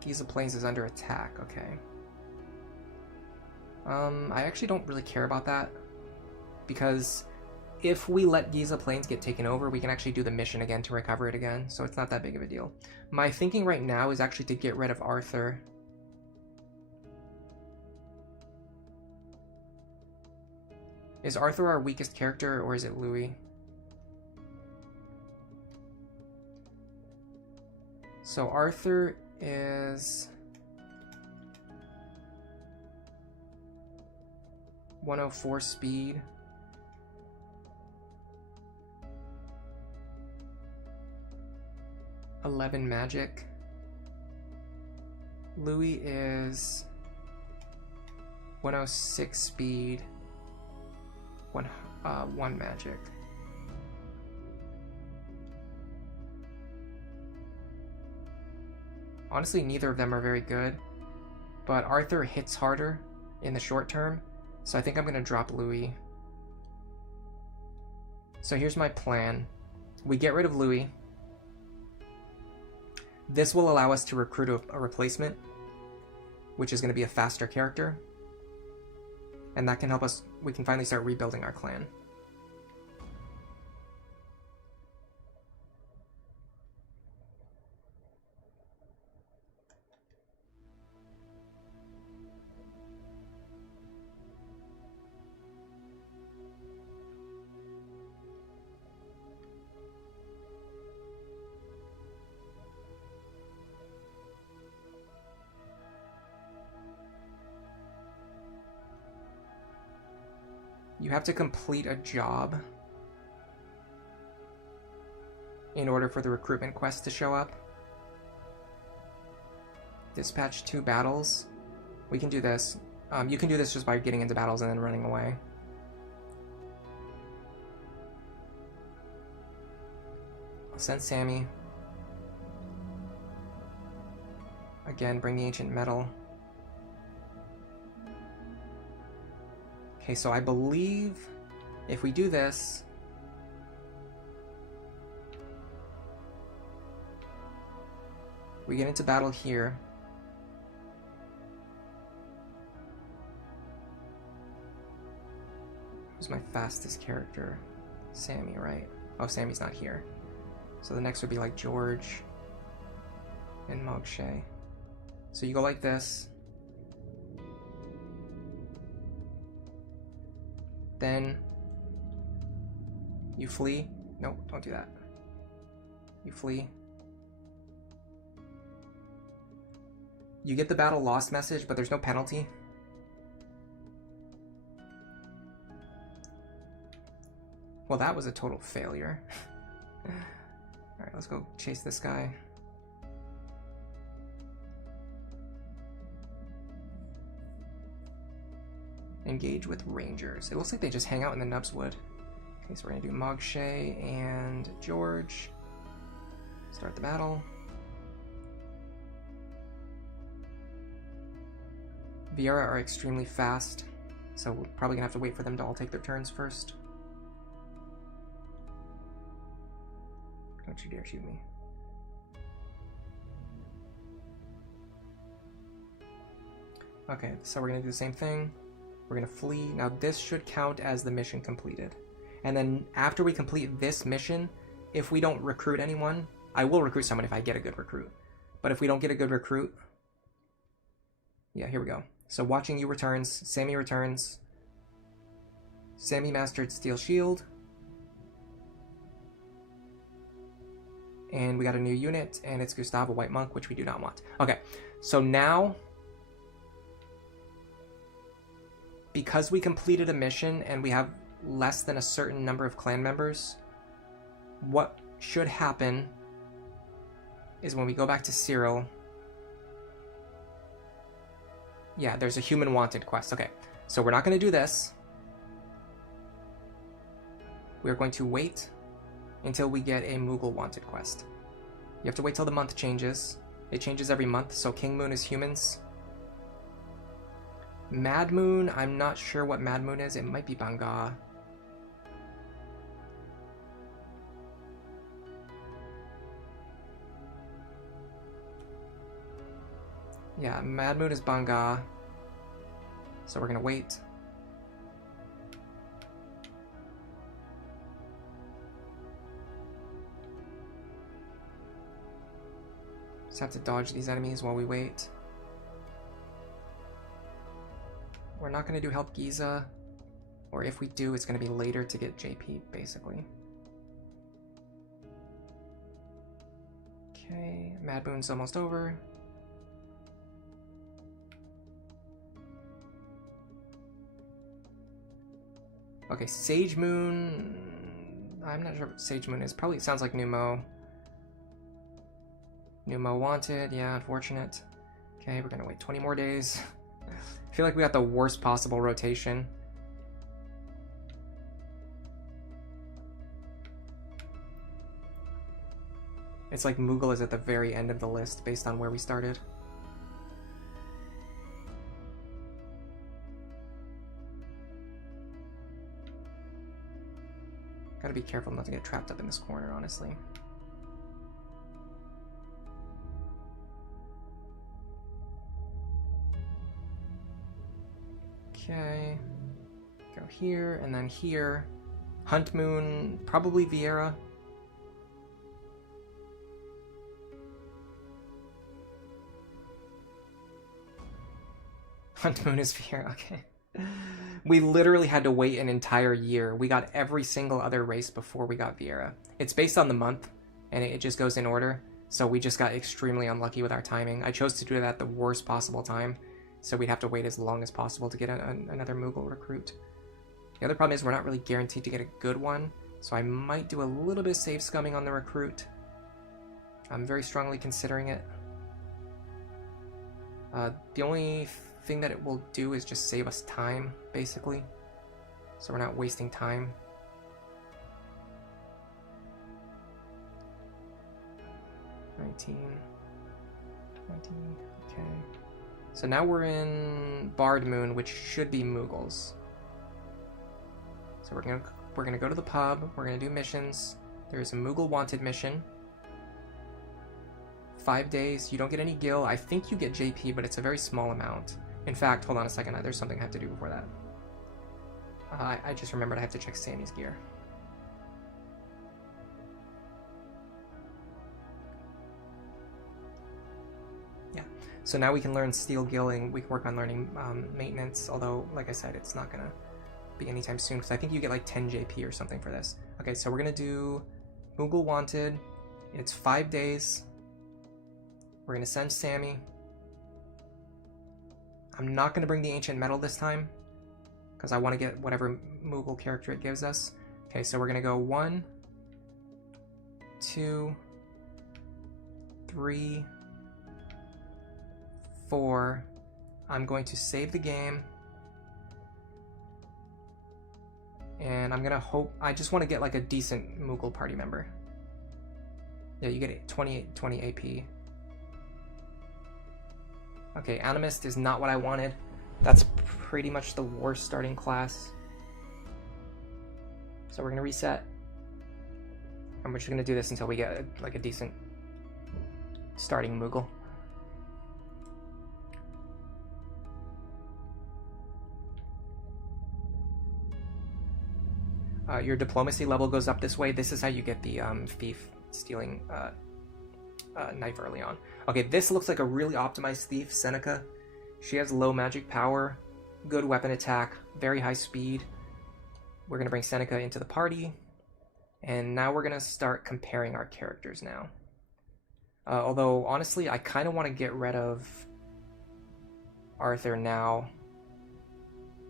Giza Plains is under attack, okay. I actually don't really care about that, because if we let Giza Plains get taken over, we can actually do the mission again to recover it again, so it's not that big of a deal. My thinking right now is actually to get rid of Arthur. Is Arthur our weakest character, or is it Louis? So Arthur is 104 speed. $11 magic. Louis is 106 speed. 1 magic. Honestly, neither of them are very good, but Arthur hits harder in the short term, so I think I'm going to drop Louis. So here's my plan. We get rid of Louis. This will allow us to recruit a replacement, which is going to be a faster character. And that can help us, we can finally start rebuilding our clan. You have to complete a job in order for the recruitment quest to show up. Dispatch 2 battles. We can do this. You can do this just by getting into battles and then running away. I'll send Sammy. Again, bring the ancient metal. Okay, so I believe if we do this, we get into battle here. Who's my fastest character? Sammy, right? Oh, Sammy's not here. So the next would be like George and Marche. So you go like this. Then you flee. No, don't do that. You flee. You get the battle lost message, but there's no penalty. Well, that was a total failure. Alright, let's go chase this guy. Engage with rangers. It looks like they just hang out in the Nubswood. Okay, so we're gonna do Marche and George. Start the battle. Viera are extremely fast, so we're probably gonna have to wait for them to all take their turns first. Don't you dare shoot me. Okay, so we're gonna do the same thing. We're gonna flee. Now this should count as the mission completed. And then after we complete this mission, if we don't recruit anyone, I will recruit someone if I get a good recruit. But if we don't get a good recruit, yeah, here we go. So Watching You returns, Sammy returns. Sammy mastered Steel Shield. And we got a new unit, and it's Gustave, a White Monk, which we do not want. Okay, so now, because we completed a mission and we have less than a certain number of clan members, what should happen is when we go back to Cyril, yeah, there's a human wanted quest. Okay, so we're not going to do this. We're going to wait until we get a Moogle wanted quest. You have to wait till the month changes. It changes every month, so King Moon is humans. Mad Moon, I'm not sure what Mad Moon is. It might be Banga. Yeah, Mad Moon is Banga. So we're gonna wait. Just have to dodge these enemies while we wait. We're not going to do Help Giza, or if we do, it's going to be later to get JP, basically. Okay, Mad Moon's almost over. Okay, Sage Moon, I'm not sure what Sage Moon is. Probably sounds like Numo. Numo wanted, yeah, unfortunate. Okay, we're gonna wait 20 more days. I feel like we got the worst possible rotation. It's like Moogle is at the very end of the list based on where we started. Gotta be careful not to get trapped up in this corner, honestly. Okay. Go here, and then here. Hunt Moon, probably Vieira. Hunt Moon is Vieira, okay. We literally had to wait an entire year. We got every single other race before we got Vieira. It's based on the month, and it just goes in order. So we just got extremely unlucky with our timing. I chose to do that at the worst possible time, so we'd have to wait as long as possible to get another Moogle recruit. The other problem is we're not really guaranteed to get a good one, so I might do a little bit of save scumming on the recruit. I'm very strongly considering it. The only thing that it will do is just save us time, basically. So we're not wasting time. $19, $20, okay. So now we're in Bard Moon, which should be Moogles. So we're gonna go to the pub, we're gonna do missions. There's a Moogle Wanted mission. 5 days, you don't get any gil. I think you get JP, but it's a very small amount. In fact, hold on a second, there's something I have to do before that. I just remembered I have to check Sammy's gear. Yeah, so now we can learn Steel Gilling, we can work on learning maintenance, although, like I said, it's not gonna be anytime soon, because I think you get like 10 JP or something for this. Okay, so we're gonna do Moogle Wanted. It's 5 days. We're gonna send Sammy. I'm not gonna bring the Ancient Metal this time, because I want to get whatever Moogle character it gives us. Okay, so we're gonna go 1, 2, 3, 4. I'm going to save the game. And I'm gonna hope, I just want to get like a decent Moogle party member. Yeah, you get 20 AP. Okay, Animist is not what I wanted. That's pretty much the worst starting class. So we're gonna reset. And we're just gonna do this until we get like a decent starting Moogle. Your diplomacy level goes up this way. This is how you get the thief stealing knife early on. Okay, this looks like a really optimized thief, Seneca. She has low magic power, good weapon attack, very high speed. We're going to bring Seneca into the party. And now we're going to start comparing our characters now. Although, honestly, I kind of want to get rid of Arthur now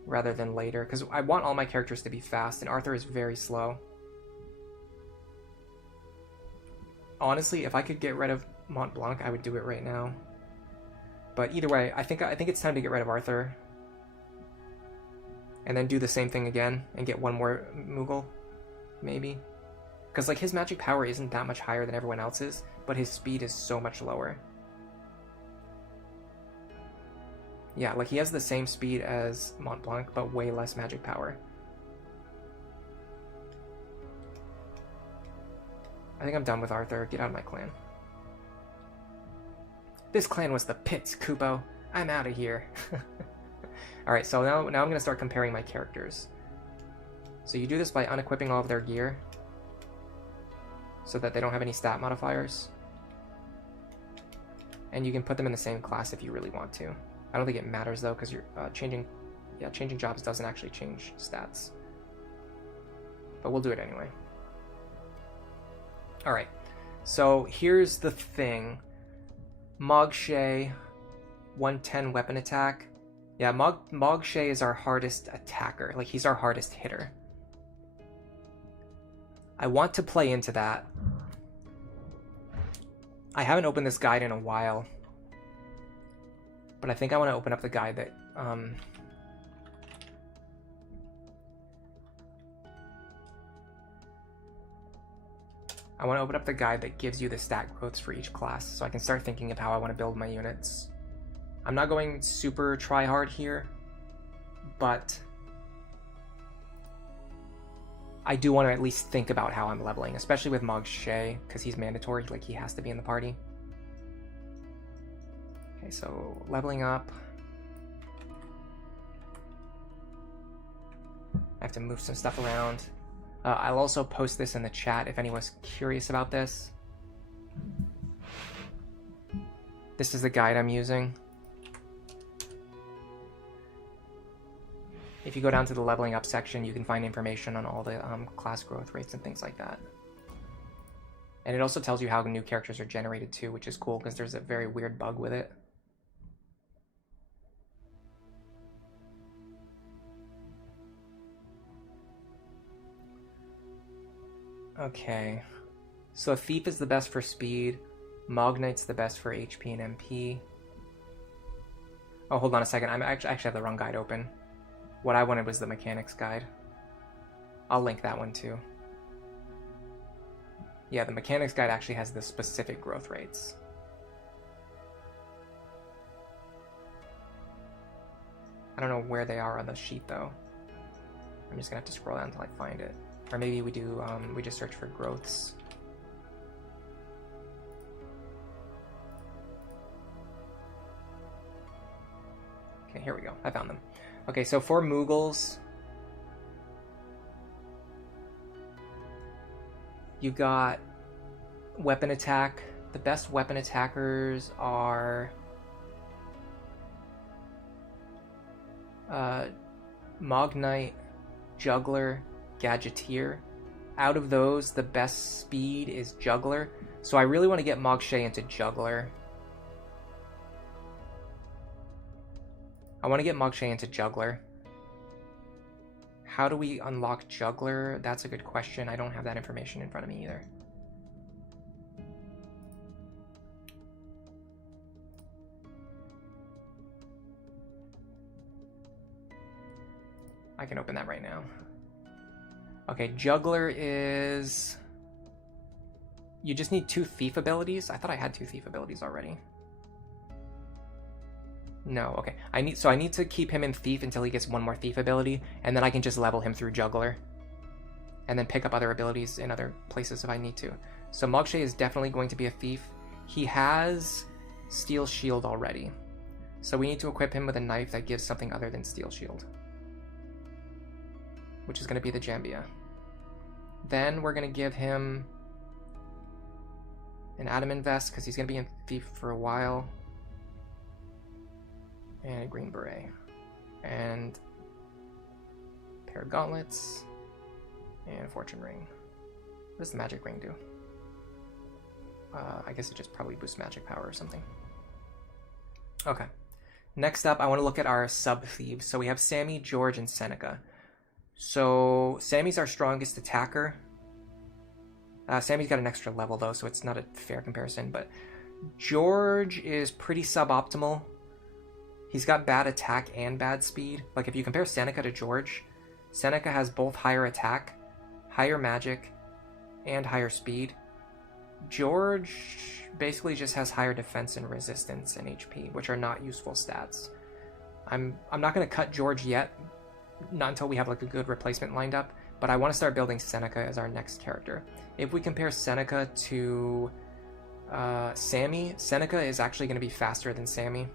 rather than later, because I want all my characters to be fast, and Arthur is very slow. Honestly, if I could get rid of Mont Blanc, I would do it right now. But either way, I think it's time to get rid of Arthur. And then do the same thing again, and get one more Moogle, maybe. Because like his magic power isn't that much higher than everyone else's, but his speed is so much lower. Yeah, like he has the same speed as Mont Blanc, but way less magic power. I think I'm done with Arthur. Get out of my clan. This clan was the pits, Kubo. I'm out of here. Alright, so now I'm going to start comparing my characters. So you do this by unequipping all of their gear, so that they don't have any stat modifiers. And you can put them in the same class if you really want to. I don't think it matters though, because you're changing jobs doesn't actually change stats. But we'll do it anyway. Alright, so here's the thing. Marche, 110 weapon attack. Yeah, Marche is our hardest attacker. Like, he's our hardest hitter. I want to play into that. I haven't opened this guide in a while. But I think I want to open up the guide that... I want to open up the guide that gives you the stat growths for each class, so I can start thinking of how I want to build my units. I'm not going super try hard here, but I do want to at least think about how I'm leveling, especially with Marche, because he's mandatory, like he has to be in the party. Okay, so leveling up. I have to move some stuff around. I'll also post this in the chat if anyone's curious about this. This is the guide I'm using. If you go down to the leveling up section, you can find information on all the class growth rates and things like that. And it also tells you how new characters are generated too, which is cool because there's a very weird bug with it. Okay, so Thief is the best for speed, Mog Knight's the best for HP and MP. Oh, hold on a second, I actually have the wrong guide open. What I wanted was the mechanics guide. I'll link that one too. Yeah, the mechanics guide actually has the specific growth rates. I don't know where they are on the sheet though. I'm just gonna have to scroll down until I find it. Or maybe we do, we just search for growths. Okay, here we go. I found them. Okay, so for Moogles, you got weapon attack. The best weapon attackers are Mog Knight, Juggler, Gadgeteer. Out of those, the best speed is Juggler. So I really want to get Marche into Juggler. I want to get Marche into Juggler. How do we unlock Juggler? That's a good question. I don't have that information in front of me either. I can open that right now. Okay, Juggler is... You just need 2 Thief abilities? I thought I had 2 Thief abilities already. No, okay. I need to keep him in Thief until he gets 1 more Thief ability, and then I can just level him through Juggler. And then pick up other abilities in other places if I need to. So Marche is definitely going to be a Thief. He has Steel Shield already. So we need to equip him with a knife that gives something other than Steel Shield, which is going to be the Jambia. Then we're going to give him an Adamant Vest, because he's going to be in Thief for a while. And a Green Beret. And a pair of gauntlets. And a Fortune Ring. What does the Magic Ring do? I guess it just probably boosts magic power or something. Okay. Next up, I want to look at our sub-thieves. So we have Sammy, George, and Seneca. So Sammy's our strongest attacker. Sammy's got an extra level though, so it's not a fair comparison, but George is pretty suboptimal. He's got bad attack and bad speed. Like if you compare Seneca to George, Seneca has both higher attack, higher magic, and higher speed. George basically just has higher defense and resistance and HP, which are not useful stats. I'm not going to cut George yet, not until we have like a good replacement lined up, but I want to start building Seneca as our next character. If we compare Seneca to Sammy, Seneca is actually going to be faster than Sammy.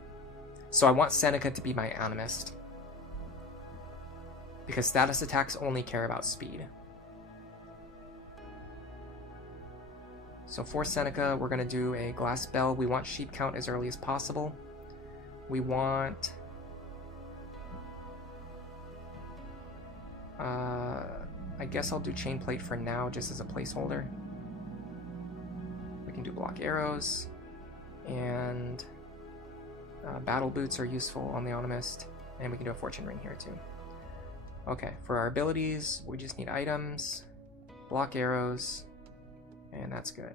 So I want Seneca to be my Animist, because status attacks only care about speed. So for Seneca, we're going to do a Glass Bell. We want Sheep Count as early as possible. We want... I guess I'll do Chain Plate for now, just as a placeholder. We can do Block Arrows, and Battle Boots are useful on the Animist, and we can do a Fortune Ring here too. Okay, for our abilities, we just need items, Block Arrows, and that's good.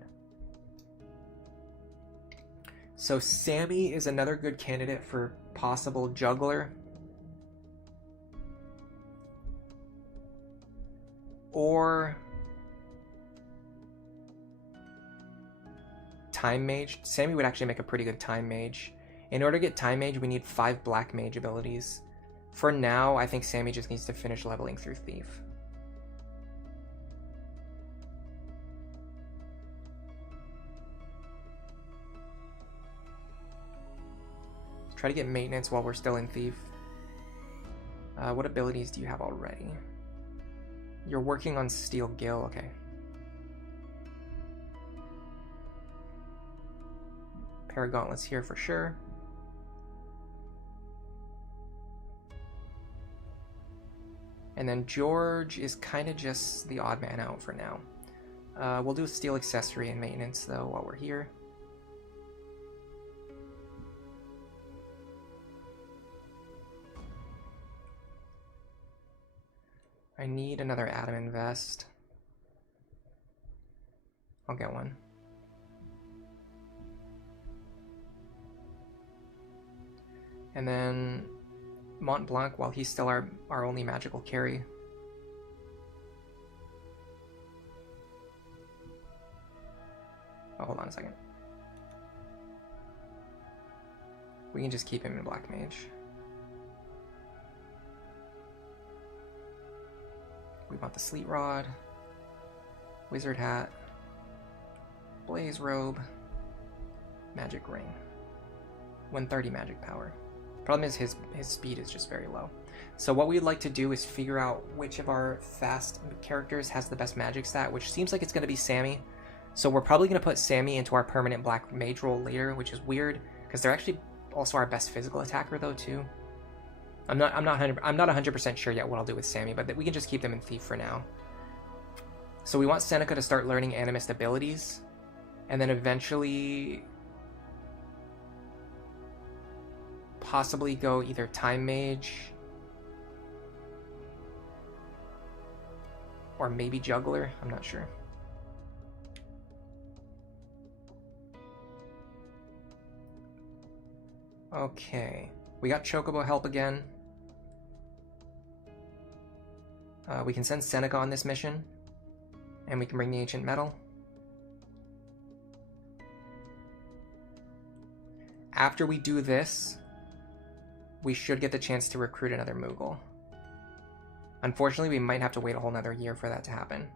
So Sammy is another good candidate for possible Juggler. Or Time Mage. Sammy would actually make a pretty good Time Mage. In order to get Time Mage, we need 5 Black Mage abilities. For now, I think Sammy just needs to finish leveling through Thief. Let's try to get maintenance while we're still in Thief. What abilities do you have already? You're working on Steel Gill, okay. Paragauntlet's here for sure. And then George is kind of just the odd man out for now. We'll do a Steel Accessory and maintenance though while we're here. I need another Adamant Vest. I'll get one. And then Mont Blanc, while he's still our only magical carry. Oh, hold on a second. We can just keep him in Black Mage. We want the Sleet Rod, Wizard Hat, Blaze Robe, Magic Ring. 130 magic power. Problem is his speed is just very low. So what we'd like to do is figure out which of our fast characters has the best magic stat, which seems like it's going to be Sammy. So we're probably going to put Sammy into our permanent Black Mage role later, which is weird because they're actually also our best physical attacker though too. I'm not 100% sure yet what I'll do with Sammy, but we can just keep them in Thief for now. So we want Seneca to start learning Animist abilities, and then eventually possibly go either Time Mage or maybe Juggler. I'm not sure. Okay, we got Chocobo help again. We can send Seneca on this mission, and we can bring the Ancient Metal. After we do this, we should get the chance to recruit another Moogle. Unfortunately, we might have to wait a whole nother year for that to happen.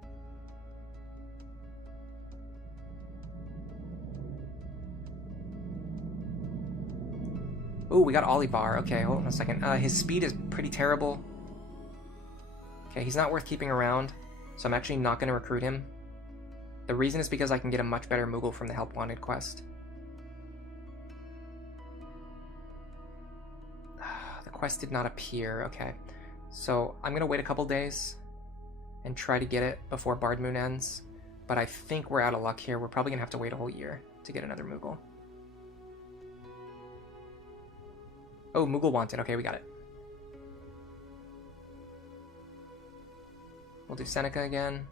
Ooh, we got Olivar. Okay, hold on a second. His speed is pretty terrible. Okay, he's not worth keeping around, so I'm actually not going to recruit him. The reason is because I can get a much better Moogle from the Help Wanted quest. The quest did not appear. Okay, so I'm going to wait a couple days and try to get it before Bard Moon ends, but I think we're out of luck here. We're probably going to have to wait a whole year to get another Moogle. Oh, Moogle Wanted. Okay, we got it. We'll do Seneca again.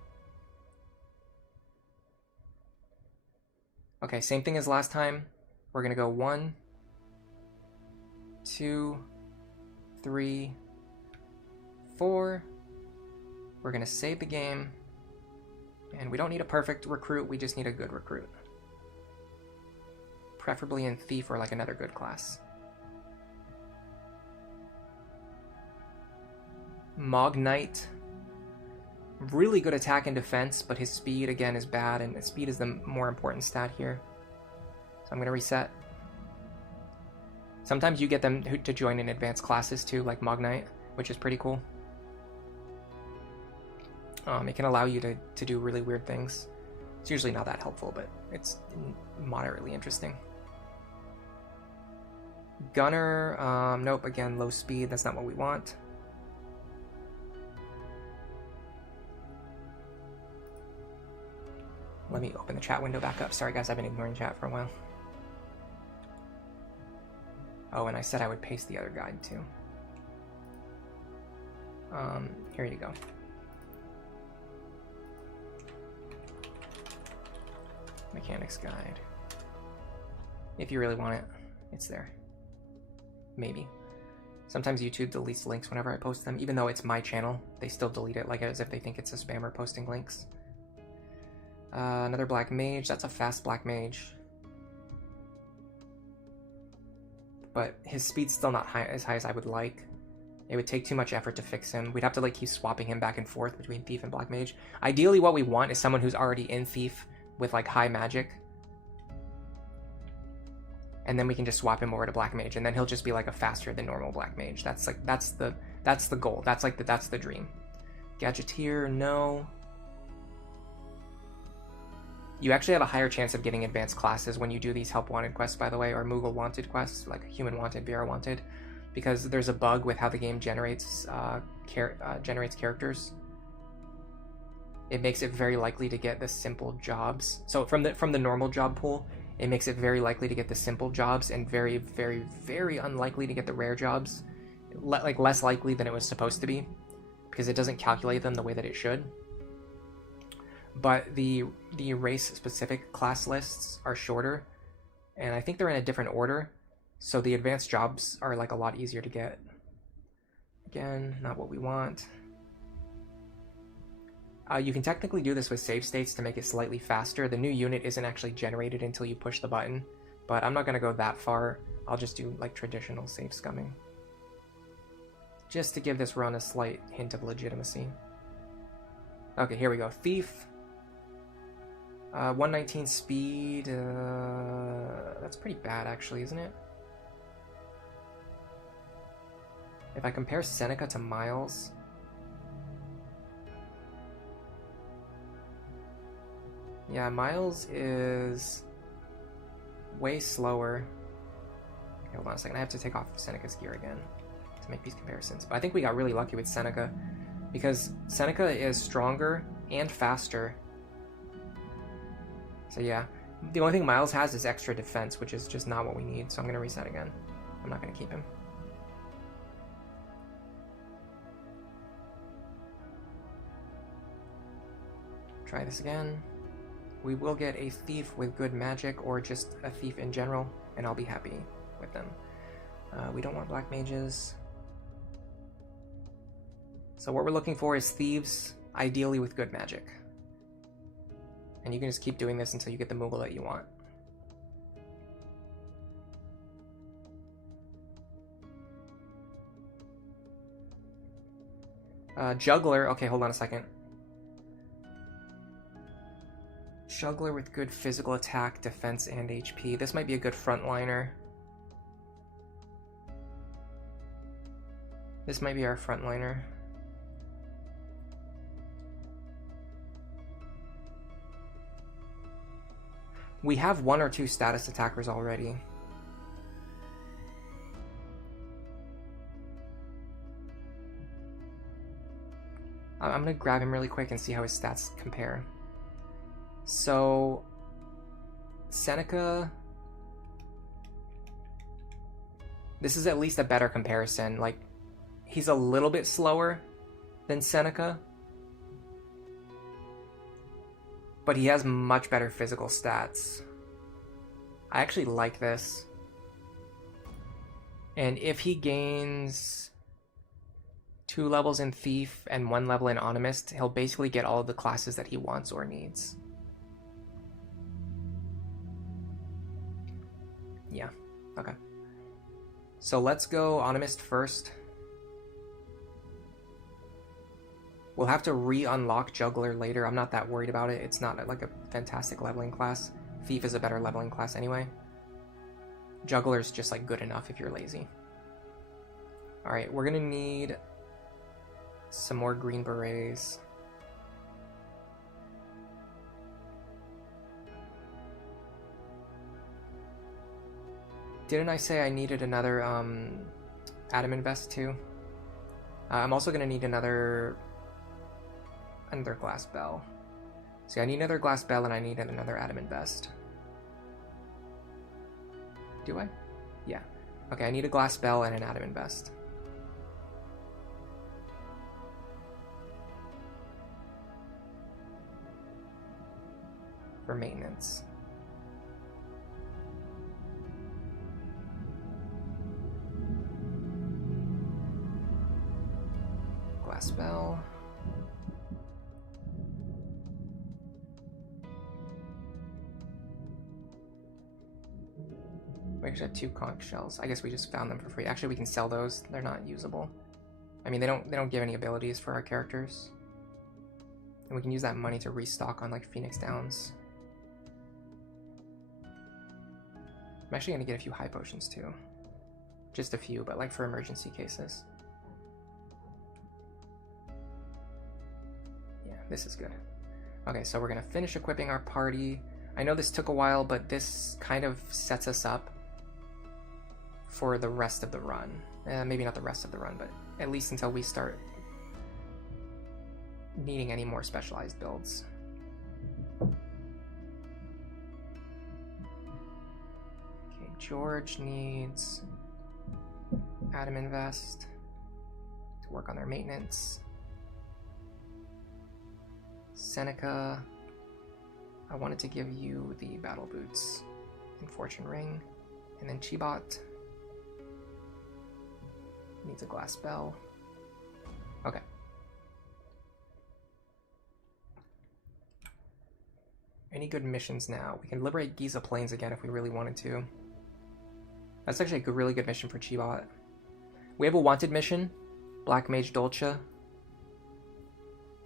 Okay, same thing as last time. We're gonna go 1, 2, 3, 4. We're gonna save the game. And we don't need a perfect recruit, we just need a good recruit. Preferably in Thief or like another good class. Mog Knight. Really good attack and defense, but his speed again is bad, and speed is the more important stat here. So I'm going to reset. Sometimes you get them to join in advanced classes too, like Mog Knight, which is pretty cool. It can allow you to do really weird things. It's usually not that helpful, but it's moderately interesting. Gunner, nope, again, low speed, that's not what we want. Let me open the chat window back up. Sorry guys, I've been ignoring chat for a while. Oh, and I said I would paste the other guide too. Here you go. Mechanics guide. If you really want it, it's there. Maybe. Sometimes YouTube deletes links whenever I post them, even though it's my channel. They still delete it, like as if they think it's a spammer posting links. Another Black Mage. That's a fast Black Mage. but his speed's still not as high as I would like. It would take too much effort to fix him. We'd have to like keep swapping him back and forth between Thief and Black Mage. Ideally, what we want is someone who's already in Thief with like high magic. And then we can just swap him over to Black Mage, and then he'll just be like a faster than normal Black Mage. That's the goal. That's the dream. Gadgeteer, no. You actually have a higher chance of getting advanced classes when you do these help wanted quests, by the way, or Moogle wanted quests, like human wanted, VR wanted, because there's a bug with how the game generates characters. It makes it very likely to get the simple jobs. So from the normal job pool, it makes it very likely to get the simple jobs and very, very, very unlikely to get the rare jobs. Like less likely than it was supposed to be, because it doesn't calculate them the way that it should. But the race-specific class lists are shorter, and I think they're in a different order, so the advanced jobs are like a lot easier to get. Again, not what we want. You can technically do this with save states to make it slightly faster. The new unit isn't actually generated until you push the button, but I'm not going to go that far. I'll just do like traditional save scumming, just to give this run a slight hint of legitimacy. Okay, here we go. Thief. 119 speed. That's pretty bad, actually, isn't it? If I compare Seneca to Miles... Yeah, Miles is way slower. Okay, hold on a second. I have to take off Seneca's gear again to make these comparisons. But I think we got really lucky with Seneca, because Seneca is stronger and faster. So yeah, the only thing Miles has is extra defense, which is just not what we need, so I'm going to reset again. I'm not going to keep him. Try this again. We will get a thief with good magic, or just a thief in general, and I'll be happy with them. We don't want black mages. So what we're looking for is thieves, ideally with good magic. And you can just keep doing this until you get the Moogle that you want. Juggler, okay, hold on a second. Juggler with good physical attack, defense, and HP. This might be a good frontliner. This might be our frontliner. We have 1 or 2 status attackers already. I'm gonna grab him really quick and see how his stats compare. So, Seneca... This is at least a better comparison. Like, he's a little bit slower than Seneca, but he has much better physical stats. I actually like this. And if he gains 2 levels in Thief and 1 level in Animist, he'll basically get all of the classes that he wants or needs. Yeah, okay. So let's go Animist first. We'll have to re-unlock Juggler later. I'm not that worried about it. It's not like a fantastic leveling class. Thief is a better leveling class anyway. Juggler's just like good enough if you're lazy. Alright, we're gonna need some more green berets. Didn't I say I needed another Adamant Vest too? I'm also gonna need another glass bell. See, I need another glass bell and I need another adamant vest. Do I? Yeah. Okay, I need a glass bell and an adamant vest. For maintenance. Glass bell. actually have 2 conch shells. I guess we just found them for free. Actually, we can sell those. They're not usable. I mean, they don't give any abilities for our characters. And we can use that money to restock on like Phoenix Downs. I'm actually gonna get a few high potions too. Just a few, but like for emergency cases. Yeah, this is good. Okay, so we're gonna finish equipping our party. I know this took a while, but this kind of sets us up for the rest of the run. Maybe not the rest of the run, but at least until we start needing any more specialized builds. Okay, George needs Adam Invest to work on their maintenance. Seneca, I wanted to give you the battle boots and fortune ring. And then Chibot needs a glass bell. Okay. Any good missions now? We can liberate Giza Plains again if we really wanted to. That's actually a really good mission for Chibot. We have a wanted mission, Black Mage Dolce.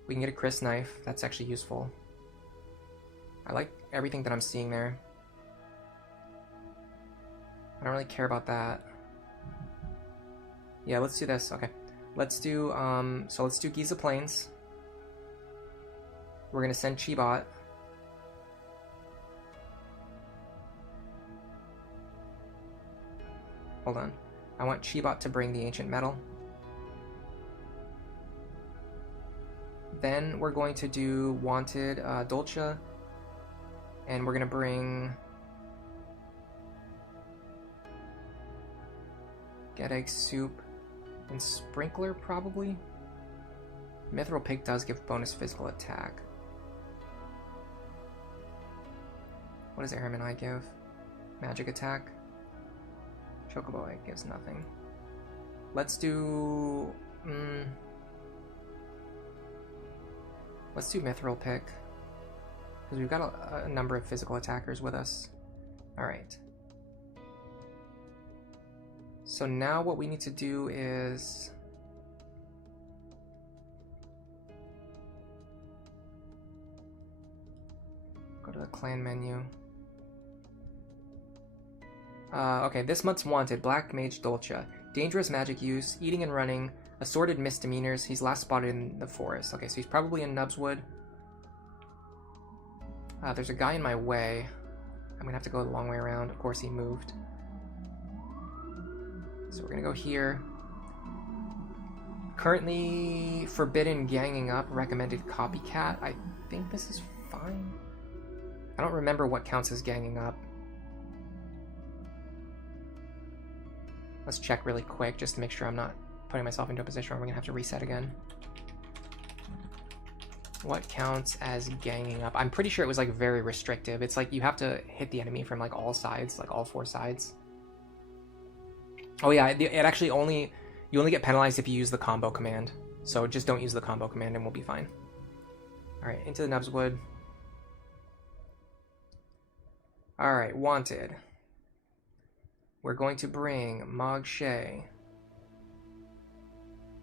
We can get a Chris knife. That's actually useful. I like everything that I'm seeing there. I don't really care about that. Yeah, let's do this. Okay. Let's do, so let's do Giza Plains. We're gonna send Chibot. Hold on. I want Chibot to bring the ancient metal. Then we're going to do wanted Dolce. And we're gonna bring Get Egg Soup and Sprinkler, probably. Mithril Pig does give bonus physical attack. What does Airman Eye give? Magic attack. Chocobo Egg gives nothing. Let's do... let's do Mithril Pick. Because we've got a number of physical attackers with us. Alright. So now what we need to do is... go to the clan menu. Okay, this month's wanted, Black Mage Dolce. Dangerous magic use, eating and running, assorted misdemeanors. He's last spotted in the forest. Okay, so he's probably in Nubswood. There's a guy in my way. I'm gonna have to go the long way around. Of course he moved. So we're gonna go here. Currently forbidden ganging up, recommended copycat. I think this is fine. I don't remember what counts as ganging up. Let's check really quick just to make sure I'm not putting myself into a position where we're gonna have to reset again. What counts as ganging up? I'm pretty sure it was like very restrictive. It's like you have to hit the enemy from like all sides, like all 4 sides. Oh yeah, it actually you only get penalized if you use the combo command. So just don't use the combo command and we'll be fine. Alright, into the Nubswood. Alright, wanted. We're going to bring Marche,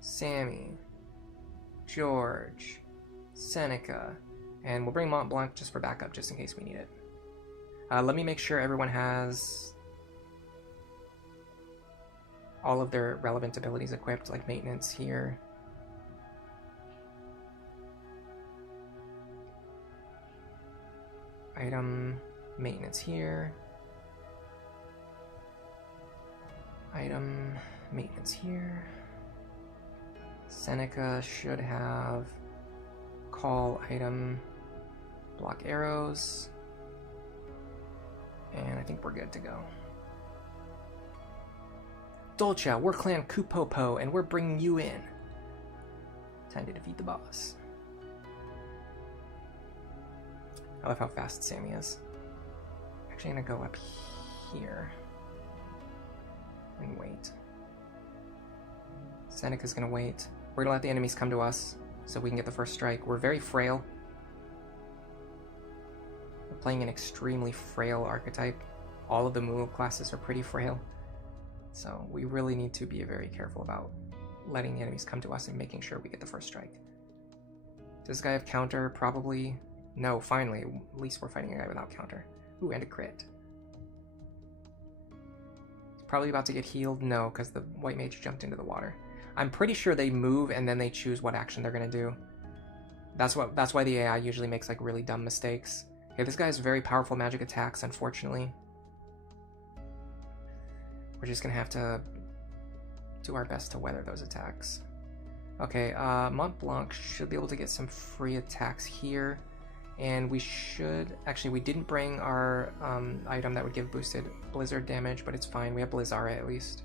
Sammy, George, Seneca, and we'll bring Mont Blanc just for backup, just in case we need it. Let me make sure everyone has all of their relevant abilities equipped, like maintenance here. Item, maintenance here. Item, maintenance here. Seneca should have call item, block arrows, and I think we're good to go. Dolce, we're Clan Kupopo, and we're bringing you in. Time to defeat the boss. I love how fast Sammy is. Actually, I'm gonna go up here and wait. Seneca's gonna wait. We're gonna let the enemies come to us so we can get the first strike. We're very frail. We're playing an extremely frail archetype. all of the Moogle classes are pretty frail. So we really need to be very careful about letting the enemies come to us and making sure we get the first strike. Does this guy have counter? Probably. No, finally. At least we're fighting a guy without counter. Ooh, and a crit. He's probably about to get healed. No, because the white mage jumped into the water. I'm pretty sure they move and then they choose what action they're going to do. That's why the AI usually makes like really dumb mistakes. Okay, this guy has very powerful magic attacks, unfortunately. We're just going to have to do our best to weather those attacks. Okay, Mont Blanc should be able to get some free attacks here. And we should... Actually, we didn't bring our item that would give boosted blizzard damage, but it's fine. We have Blizzara at least.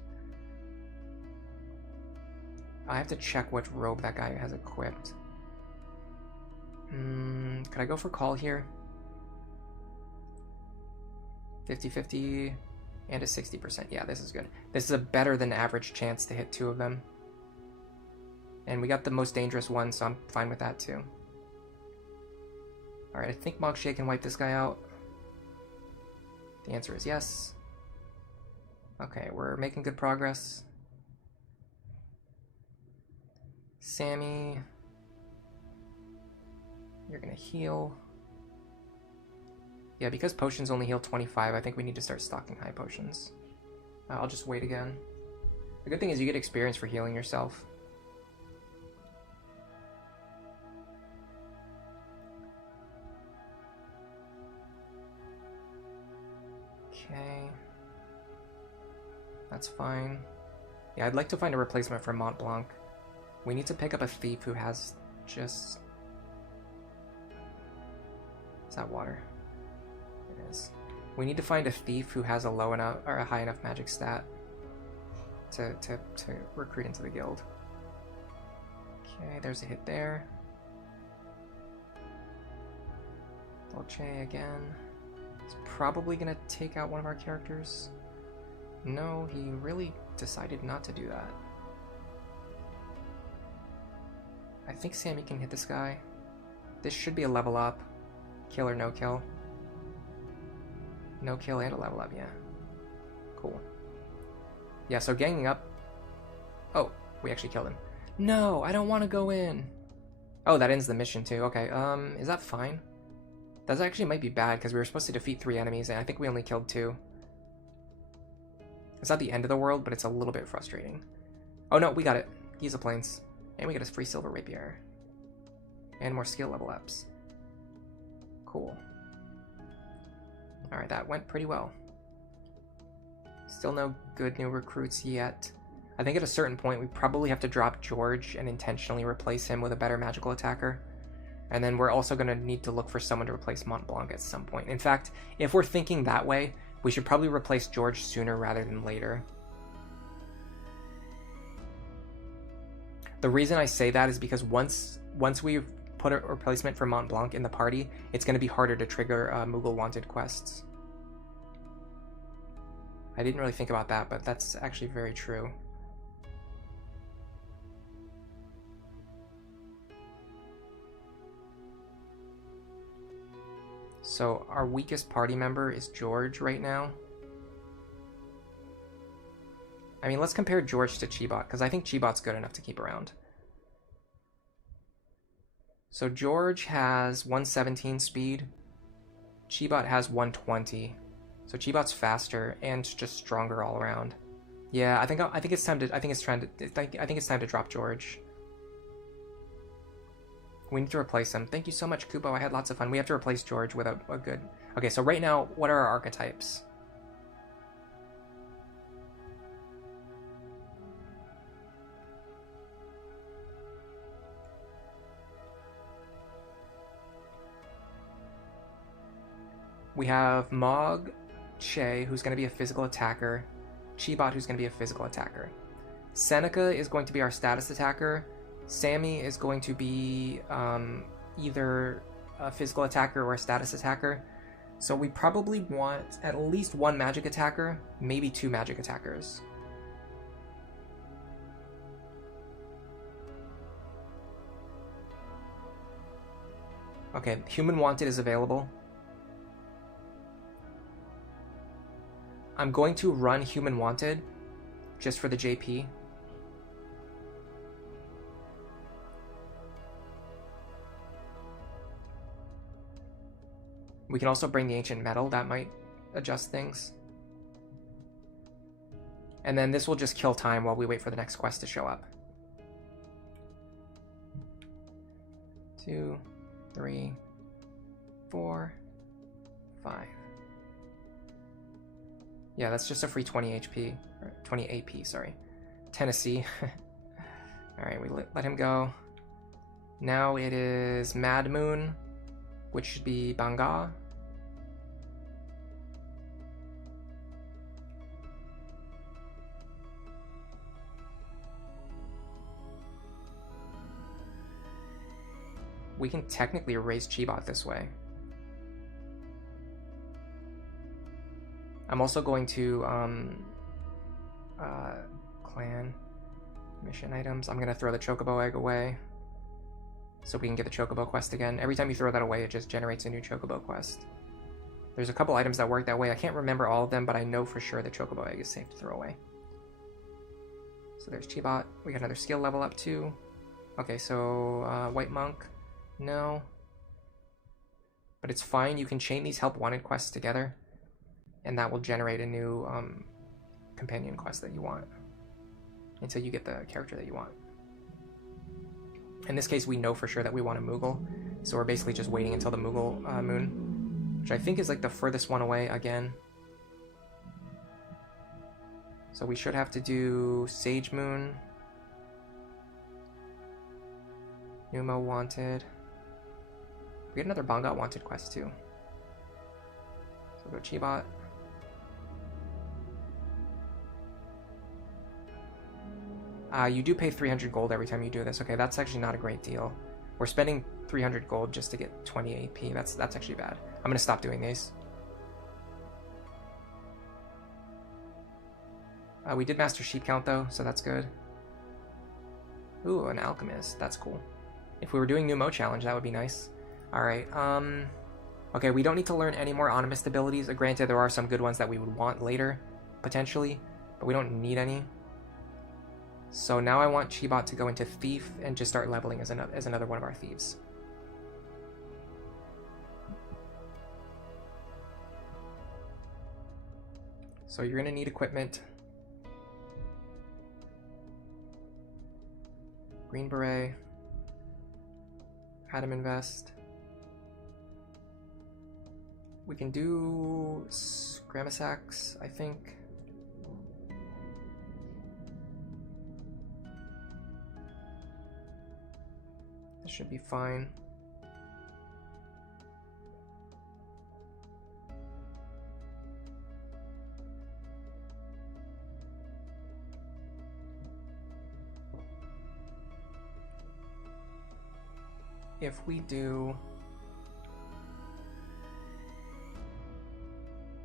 I have to check what robe that guy has equipped. Could I go for call here? 50-50 and a 60%. Yeah, this is good. This is a better than average chance to hit 2 of them. And we got the most dangerous one, so I'm fine with that too. Alright, I think Marche can wipe this guy out. The answer is yes. Okay, we're making good progress. Sammy, you're gonna heal. Yeah, because potions only heal 25, I think we need to start stocking high potions. I'll just wait again. The good thing is you get experience for healing yourself. Okay. That's fine. Yeah, I'd like to find a replacement for Mont Blanc. We need to pick up a thief who has just... Is that water? It is. We need to find a thief who has a low enough or a high enough magic stat to recruit into the guild. Okay, there's a hit there. Dolce again. He's probably gonna take out one of our characters. No, he really decided not to do that. I think Sammy can hit this guy. This should be a level up. Kill or no kill. No kill and a level up, yeah. Cool. Yeah, so ganging up... Oh, we actually killed him. No, I don't want to go in. Oh, that ends the mission too. Okay, is that fine? That actually might be bad because we were supposed to defeat 3 enemies and I think we only killed 2. It's not the end of the world, but it's a little bit frustrating. Oh no, we got it. Giza Plains. And we got a free silver rapier. And more skill level ups. Cool. Alright, that went pretty well. Still no good new recruits yet. I think at a certain point we probably have to drop George and intentionally replace him with a better magical attacker. And then we're also going to need to look for someone to replace Mont Blanc at some point. In fact, if we're thinking that way, we should probably replace George sooner rather than later. The reason I say that is because once we've put a replacement for Mont Blanc in the party, it's going to be harder to trigger Moogle Wanted quests. I didn't really think about that, but that's actually very true. So our weakest party member is George right now. I mean, let's compare George to Chibot, because I think Chibot's good enough to keep around. So George has 117 speed. Chibot has 120. So Chibot's faster and just stronger all around. Yeah, I think it's time to drop George. We need to replace him. Thank you so much, Kubo. I had lots of fun. We have to replace George with a good... Okay, so right now, what are our archetypes? We have Marche, who's going to be a physical attacker. Chibot, who's going to be a physical attacker. Seneca is going to be our status attacker. Sammy is going to be either a physical attacker or a status attacker. So we probably want at least 1 magic attacker, maybe 2 magic attackers. Okay, Human Wanted is available. I'm going to run Human Wanted just for the JP. We can also bring the Ancient Metal, that might adjust things. And then this will just kill time while we wait for the next quest to show up. 2, 3, 4, 5. Yeah, that's just a free 20 HP, or 20 AP, sorry. Tennessee. Alright, we let him go. Now it is Mad Moon, which should be Banga. We can technically erase Chibot this way. I'm also going to clan mission items. I'm gonna throw the Chocobo egg away so we can get the Chocobo quest again. Every time you throw that away, it just generates a new Chocobo quest. There's a couple items that work that way. I can't remember all of them, but I know for sure the Chocobo egg is safe to throw away. So there's Chibot. We got another skill level up too. Okay, so White Monk. No. But it's fine. You can chain these help wanted quests together, and that will generate a new companion quest that you want until you get the character that you want. In this case, we know for sure that we want a Moogle, so we're basically just waiting until the Moogle moon, which I think is like the furthest one away again. So we should have to do Sage Moon, Numo Wanted. We get another Banga Wanted quest too. So we'll go Chibot. You do pay 300 gold every time you do this. Okay, that's actually not a great deal. We're spending 300 gold just to get 20 AP. That's actually bad. I'm gonna stop doing these. We did master sheep count though, so that's good. Ooh, an alchemist. That's cool. If we were doing Numo challenge, that would be nice. Alright, okay, we don't need to learn any more Animist abilities. Granted, there are some good ones that we would want later, potentially, but we don't need any. So now I want Chibot to go into Thief and just start leveling as another one of our thieves. So you're going to need equipment. Green Beret. Adam Invest. We can do Gramasax, I think. This should be fine.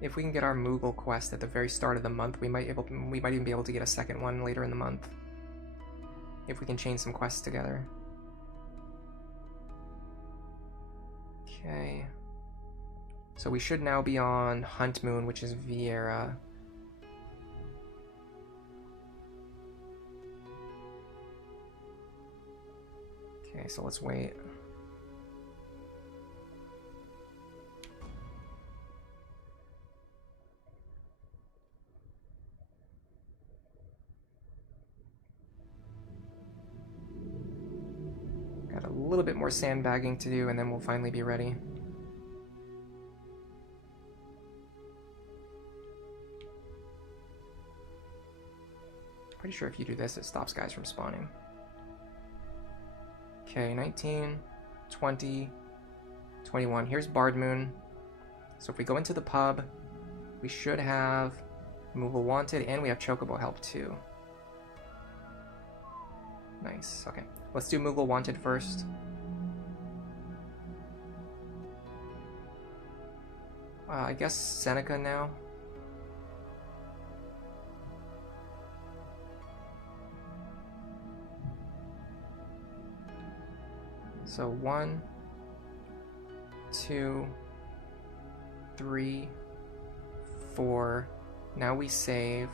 If we can get our Moogle quest at the very start of the month, we might even be able to get a second one later in the month. If we can chain some quests together. Okay. So we should now be on Hunt Moon, which is Vieira. Okay, so let's wait. Got a little bit more sandbagging to do, and then we'll finally be ready. Pretty sure if you do this, it stops guys from spawning. Okay, 19, 20, 21. Here's Bard Moon. So if we go into the pub, we should have Moogle Wanted, and we have Chocobo Help too. Nice, okay. Let's do Moogle Wanted first. I guess Seneca now. So 1, 2, 3, 4. Now we save.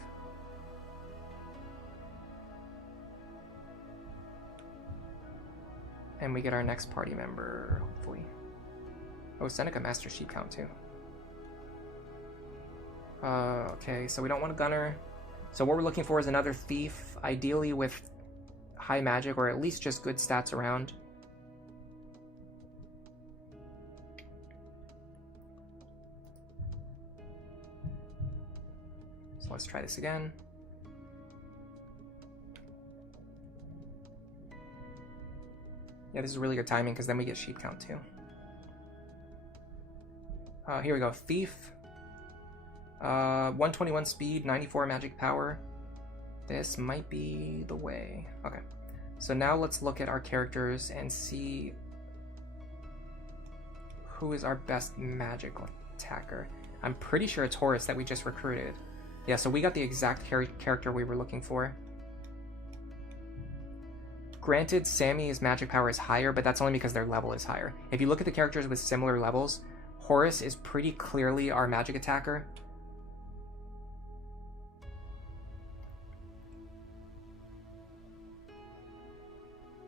And we get our next party member, hopefully. Oh, Seneca Master Sheep Count too. Okay, so we don't want a gunner. So what we're looking for is another thief, ideally with high magic or at least just good stats around. So let's try this again. Yeah, this is really good timing because then we get sheep count too. Here we go. Thief. 121 speed, 94 magic power. This might be the way. Okay. So now let's look at our characters and see who is our best magical attacker. I'm pretty sure it's Horus that we just recruited. Yeah, so we got the exact character we were looking for. Granted, Sammy's magic power is higher, but that's only because their level is higher. If you look at the characters with similar levels, Horus is pretty clearly our magic attacker.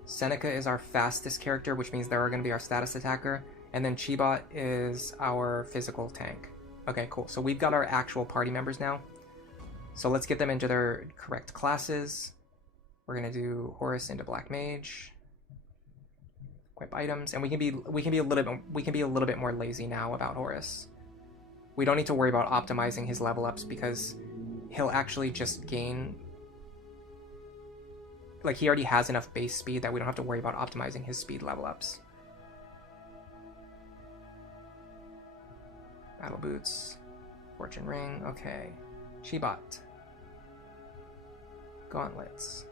Seneca is our fastest character, which means they're going to be our status attacker. And then Chibot is our physical tank. Okay, cool. So we've got our actual party members now. So let's get them into their correct classes. We're gonna do Horus into Black Mage. Equip items, and we can be a little bit more lazy now about Horus. We don't need to worry about optimizing his level ups because he'll actually just gain. Like, he already has enough base speed that we don't have to worry about optimizing his speed level ups. Battle boots, fortune ring. Okay, Chibot. Gauntlets.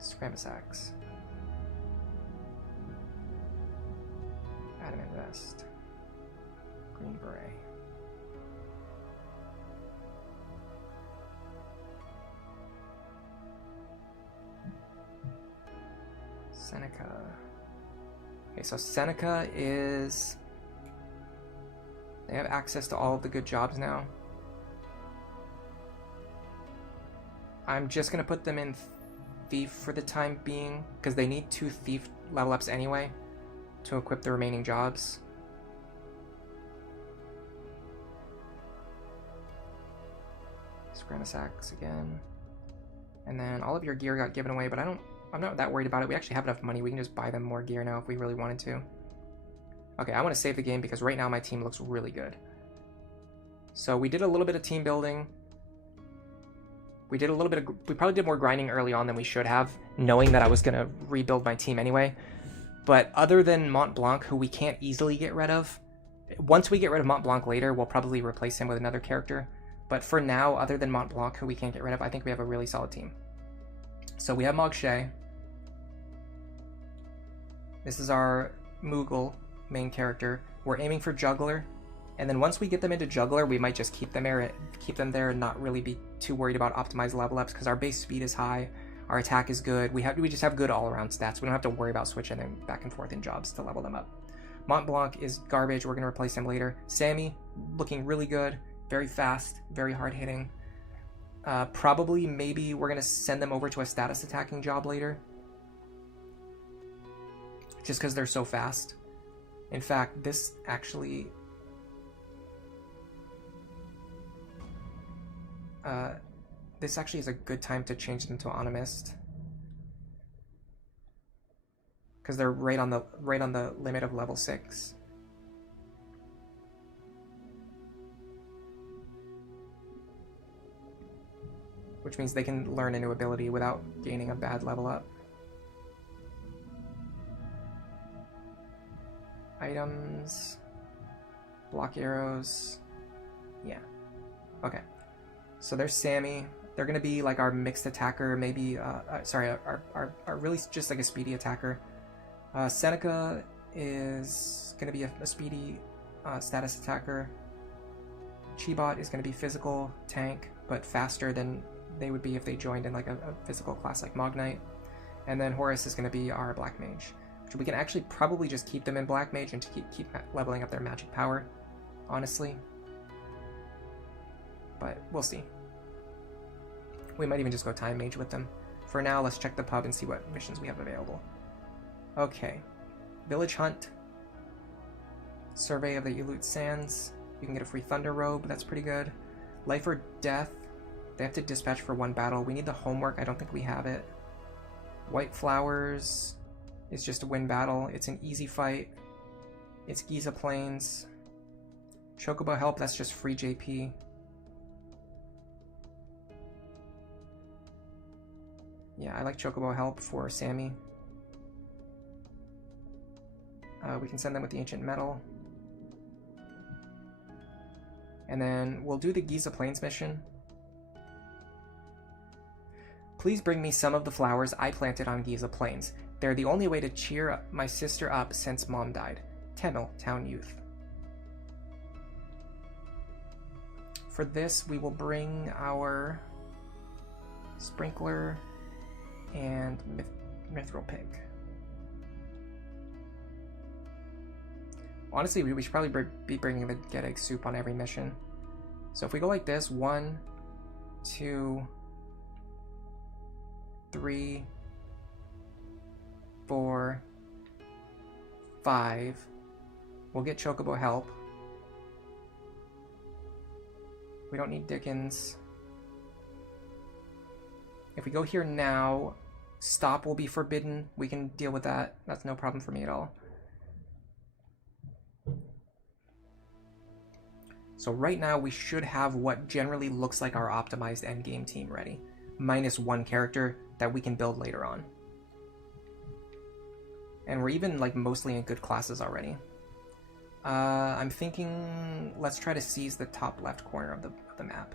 Scrammus axe. Adamant vest. Green beret. Seneca. Okay, so Seneca is... They have access to all of the good jobs now. I'm just going to put them in Thief for the time being, because they need 2 Thief level ups anyway to equip the remaining jobs. Scrammus axe again. And then all of your gear got given away, but I'm not that worried about it. We actually have enough money. We can just buy them more gear now if we really wanted to. Okay, I want to save the game because right now my team looks really good. So we did a little bit of team building. We probably did more grinding early on than we should have, knowing that I was going to rebuild my team anyway. But other than Mont Blanc, who we can't easily get rid of, once we get rid of Mont Blanc later, we'll probably replace him with another character. But for now, other than Mont Blanc, who we can't get rid of, I think we have a really solid team. So we have Marche. This is our Moogle main character. We're aiming for Juggler. And then once we get them into Juggler, we might just keep them there and not really be too worried about optimized level ups because our base speed is high, our attack is good. We just have good all-around stats. We don't have to worry about switching them back and forth in jobs to level them up. Mont Blanc is garbage. We're going to replace him later. Sammy, looking really good, very fast, very hard-hitting. Probably, maybe we're going to send them over to a status attacking job later, just because they're so fast. In fact, this actually... this actually is a good time to change them to Animist, because they're right on the limit of level 6. Which means they can learn a new ability without gaining a bad level up. Items, block arrows, yeah, okay. So there's Sammy. They're going to be like our mixed attacker, maybe, our really just like a speedy attacker. Seneca is going to be a speedy status attacker. Chibot is going to be physical tank, but faster than they would be if they joined in like a physical class like Mognite. And then Horus is going to be our Black Mage. We can actually probably just keep them in Black Mage and to keep leveling up their magic power, honestly. But we'll see. We might even just go Time Mage with them. For now, let's check the pub and see what missions we have available. Okay. Village Hunt. Survey of the Elut Sands. You can get a free Thunder Robe, that's pretty good. Life or Death. They have to dispatch for 1 battle. We need the homework, I don't think we have it. White Flowers is just a win battle. It's an easy fight. It's Giza Plains. Chocobo Help, that's just free JP. Yeah, I like Chocobo Help for Sammy. We can send them with the Ancient Metal. And then we'll do the Giza Plains mission. Please bring me some of the flowers I planted on Giza Plains. They're the only way to cheer my sister up since Mom died. Tamil, Town Youth. For this, we will bring our Sprinkler and Mithril Pig. Honestly, we should probably be bringing the Get Egg Soup on every mission. So if we go like this, 1, 2, 3, 4, 5. We'll get Chocobo Help. We don't need Dickens. If we go here now, stop will be forbidden. We can deal with that. That's no problem for me at all. So right now we should have what generally looks like our optimized endgame team ready. Minus 1 character that we can build later on. And we're even like mostly in good classes already. I'm thinking let's try to seize the top left corner of the map.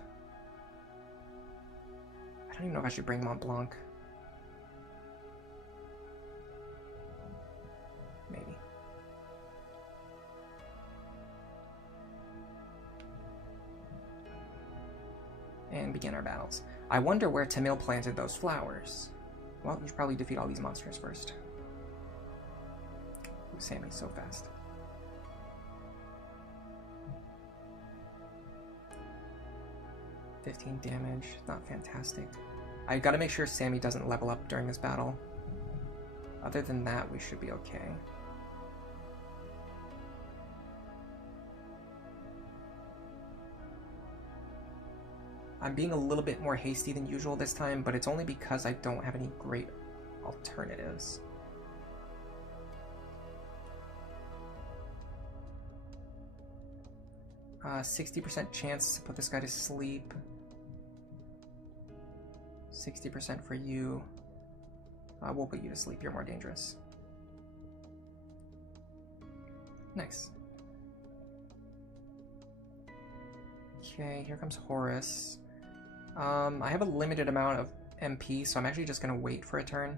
I don't even know if I should bring Mont Blanc. Maybe. And begin our battles. I wonder where Tamil planted those flowers. Well, you should probably defeat all these monsters first. Ooh, Sammy's so fast. $15 damage, not fantastic. I gotta make sure Sammy doesn't level up during this battle. Other than that, we should be okay. I'm being a little bit more hasty than usual this time, but it's only because I don't have any great alternatives. Uh, 60% chance to put this guy to sleep. 60% for you. We'll put you to sleep, you're more dangerous. Nice. Okay, here comes Horus. I have a limited amount of MP, so I'm actually just going to wait for a turn.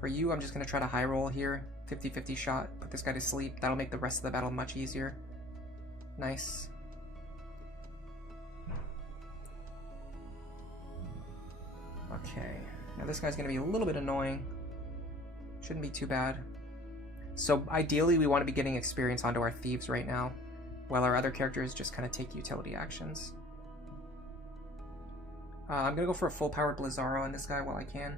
For you, I'm just going to try to high roll here. 50-50 shot, put this guy to sleep. That'll make the rest of the battle much easier. Nice. Okay, now this guy's going to be a little bit annoying. Shouldn't be too bad. So ideally we want to be getting experience onto our thieves right now, while our other characters just kind of take utility actions. I'm going to go for a full-powered Blizzaro on this guy while I can.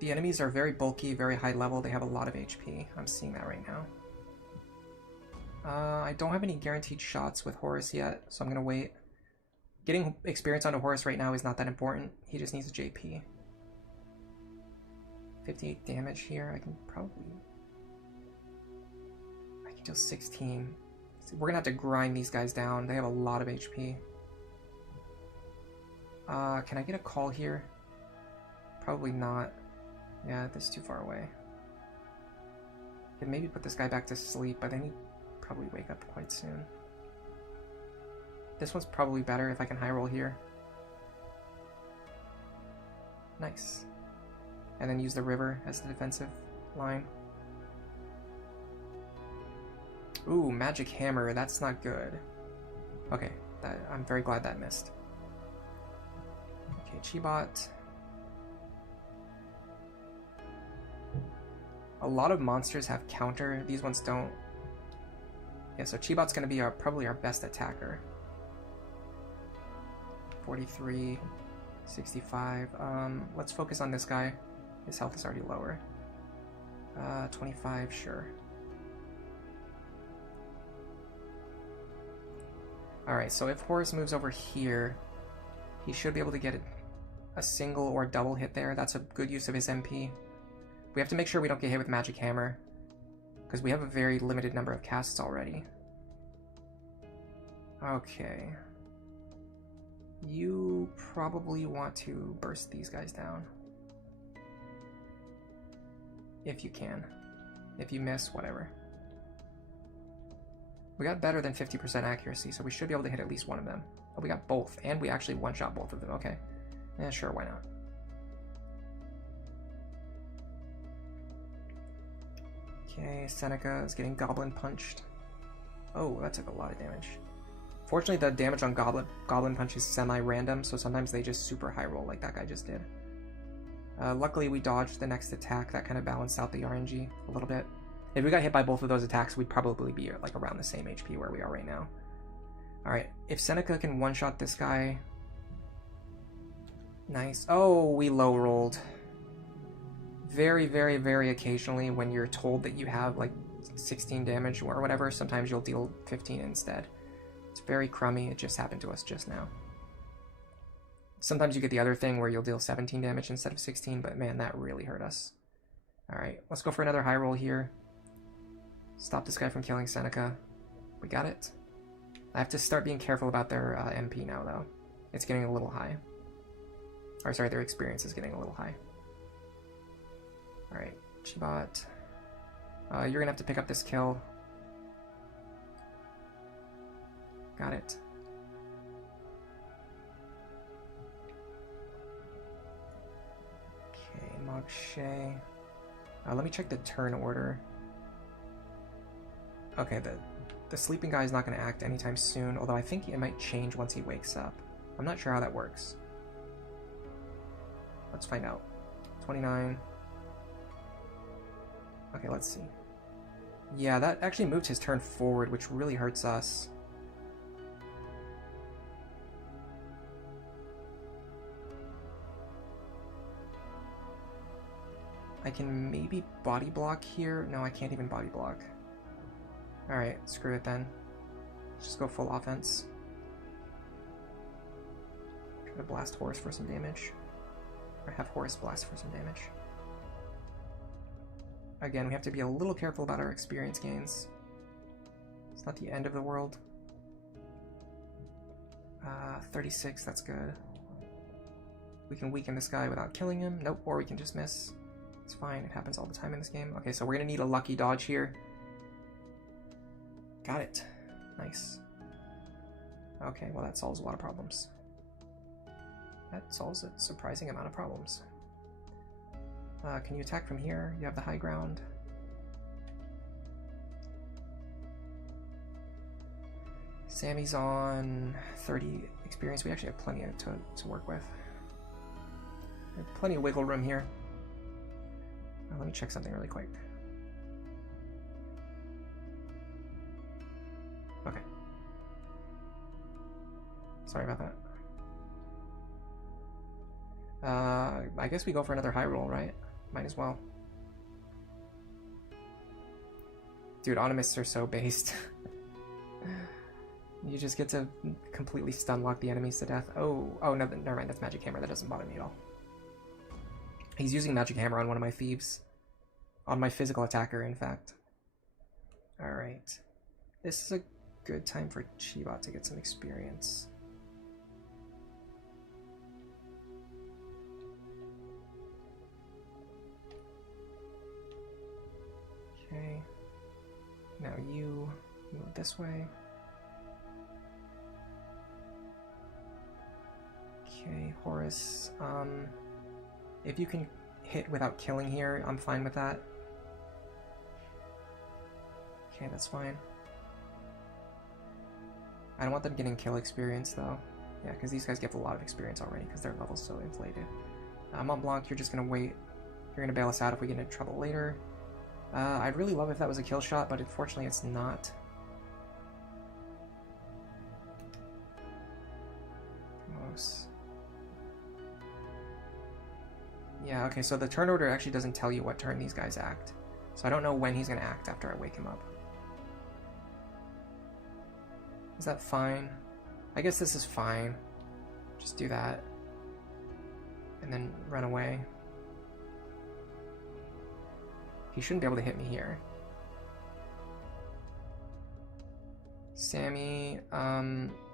The enemies are very bulky, very high level. They have a lot of HP. I'm seeing that right now. I don't have any guaranteed shots with Horus yet, so I'm going to wait. Getting experience onto Horus right now is not that important. He just needs a JP. 58 damage here. I can deal 16. So we're going to have to grind these guys down. They have a lot of HP. Can I get a call here? Probably not. Yeah, this is too far away. Could maybe put this guy back to sleep, but then he'd probably wake up quite soon. This one's probably better if I can high roll here. Nice. And then use the river as the defensive line. Ooh, magic hammer. That's not good. Okay, I'm very glad that missed. Okay, Chibot. A lot of monsters have counter. These ones don't. Yeah, so Chibot's going to be probably our best attacker. 43, 65. Let's focus on this guy. His health is already lower. 25, sure. Alright, so if Horus moves over here, he should be able to get a single or double hit there. That's a good use of his MP. We have to make sure we don't get hit with Magic Hammer, because we have a very limited number of casts already. Okay. You probably want to burst these guys down. If you can. If you miss, whatever. We got better than 50% accuracy, so we should be able to hit at least one of them. Oh, we got both, and we actually one-shot both of them. Okay. Yeah, sure, why not? Okay, Seneca is getting Goblin punched. Oh, that took a lot of damage. Fortunately, the damage on Goblin Punch is semi-random, so sometimes they just super high roll like that guy just did. Luckily, we dodged the next attack. That kind of balanced out the RNG a little bit. If we got hit by both of those attacks, we'd probably be like around the same HP where we are right now. Alright, if Seneca can one-shot this guy... Nice. Oh, we low-rolled. Very, very, very occasionally when you're told that you have like 16 damage or whatever, sometimes you'll deal 15 instead. It's very crummy. It just happened to us just now. Sometimes you get the other thing where you'll deal 17 damage instead of 16, but man, that really hurt us. Alright, let's go for another high roll here. Stop this guy from killing Seneca. We got it. I have to start being careful about their MP now, though. It's getting a little high. Or sorry, their experience is getting a little high. Alright, Chibot. You're gonna have to pick up this kill. Got it. Okay, Marche. Let me check the turn order. Okay, the sleeping guy is not going to act anytime soon, although I think it might change once he wakes up. I'm not sure how that works. Let's find out. 29. Okay, let's see. Yeah, that actually moved his turn forward, which really hurts us. I can maybe body block here. No, I can't even body block. Alright, screw it then. Just go full offense. Try to blast Horus for some damage. Or have Horus blast for some damage. Again, we have to be a little careful about our experience gains. It's not the end of the world. 36, that's good. We can weaken this guy without killing him. Nope, or we can just miss. It's fine, it happens all the time in this game. Okay, so we're gonna need a lucky dodge here. Got it. Nice. Okay, well that solves a lot of problems. That solves a surprising amount of problems. Can you attack from here? You have the high ground. Sammy's on 30 experience. We actually have plenty to work with. We have plenty of wiggle room here. Let me check something really quick. Okay. Sorry about that. I guess we go for another high roll, right? Might as well. Dude, Automists are so based. You just get to completely stun lock the enemies to death. Oh, no, never mind. That's Magic Hammer. That doesn't bother me at all. He's using Magic Hammer on one of my thieves. On my physical attacker, in fact. Alright. This is a good time for Chibot to get some experience. Okay. Now you move this way. Okay, Horus. If you can hit without killing here, I'm fine with that. Okay, that's fine. I don't want them getting kill experience though. Yeah, because these guys get a lot of experience already because their level's so inflated. Mont Blanc, you're just going to wait. You're going to bail us out if we get into trouble later. I'd really love if that was a kill shot, but unfortunately it's not. Yeah, okay, so the turn order actually doesn't tell you what turn these guys act. So I don't know when he's going to act after I wake him up. Is that fine? I guess this is fine. Just do that. And then run away. He shouldn't be able to hit me here. Sammy,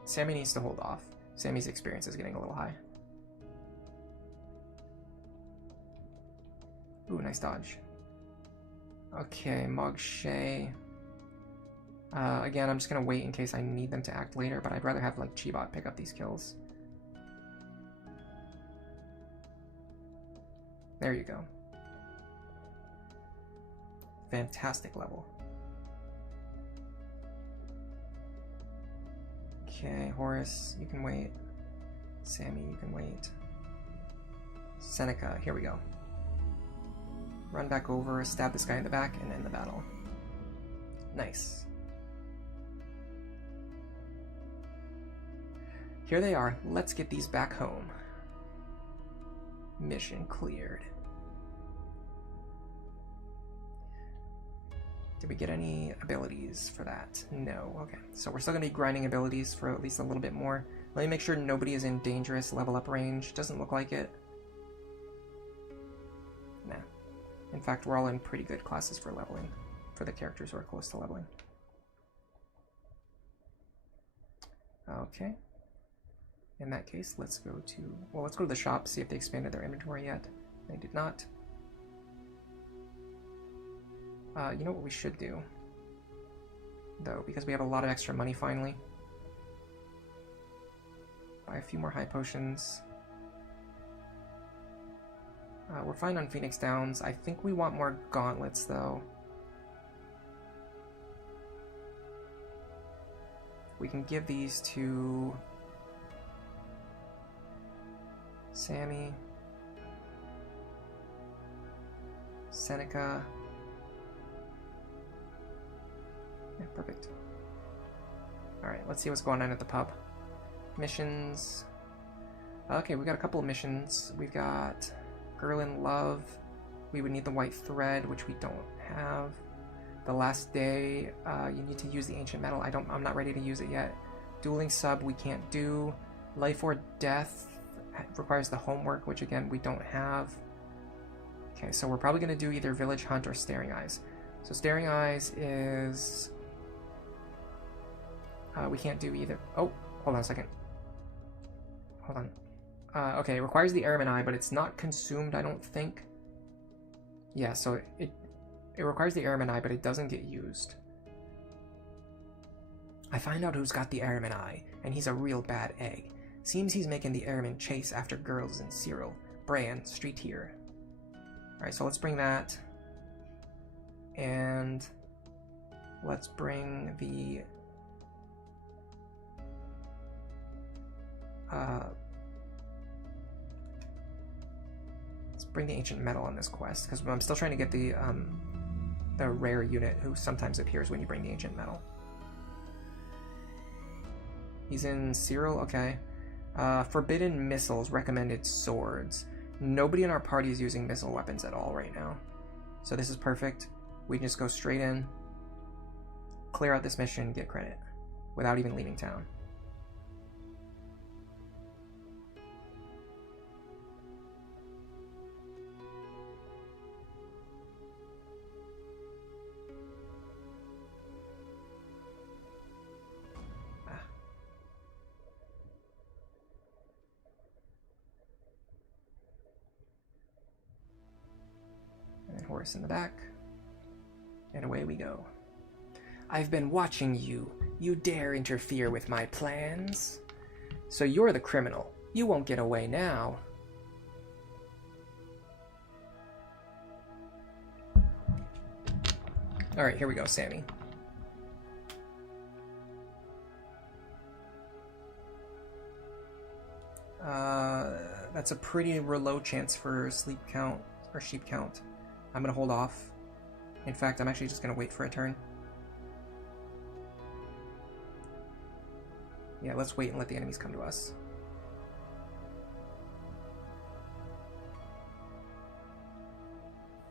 Sammy needs to hold off. Sammy's experience is getting a little high. Ooh, nice dodge. Okay, Marche. Again, I'm just gonna wait in case I need them to act later, but I'd rather have like Chibot pick up these kills. There you go. Fantastic level. Okay, Horus, you can wait. Sammy, you can wait. Seneca, here we go. Run back over, stab this guy in the back, and end the battle. Nice. Here they are. Let's get these back home. Mission cleared. Did we get any abilities for that? No. Okay. So we're still going to be grinding abilities for at least a little bit more. Let me make sure nobody is in dangerous level up range. Doesn't look like it. Nah. In fact, we're all in pretty good classes for leveling. For the characters who are close to leveling. Okay. In that case, let's go to the shop, see if they expanded their inventory yet. They did not. You know what we should do, though, because we have a lot of extra money finally. Buy a few more high potions. We're fine on Phoenix Downs. I think we want more gauntlets, though. We can give these to Sammy, Seneca. Yeah, perfect. Alright, let's see what's going on at the pub. Missions. Okay, we got a couple of missions. We've got Girl in Love. We would need the white thread, which we don't have. The last day, you need to use the ancient metal. I'm not ready to use it yet. Dueling sub, we can't do. Life or death requires the homework, which again, we don't have. Okay, so we're probably going to do either Village Hunt or Staring Eyes. So Staring Eyes is... we can't do either. Oh, hold on a second. Hold on. Okay, it requires the Airman Eye, but it's not consumed, I don't think. Yeah, so it requires the Airman Eye, but it doesn't get used. I find out who's got the Airman Eye, and he's a real bad egg. Seems he's making the airmen chase after girls in Cyril, Bran, Street here. Alright, so let's bring that. And let's bring the... let's bring the ancient metal on this quest, because I'm still trying to get the rare unit who sometimes appears when you bring the ancient metal. He's in Cyril, okay. Forbidden missiles, recommended swords. Nobody in our party is using missile weapons at all right now. So this is perfect. We can just go straight in, clear out this mission, get credit, without even leaving town. Horse in the back, and away we go. I've been watching you. You dare interfere with my plans? So you're the criminal. You won't get away now. Alright, here we go, Sammy. That's a pretty low chance for sleep count or sheep count. I'm gonna hold off. In fact, I'm actually just gonna wait for a turn. Yeah, let's wait and let the enemies come to us.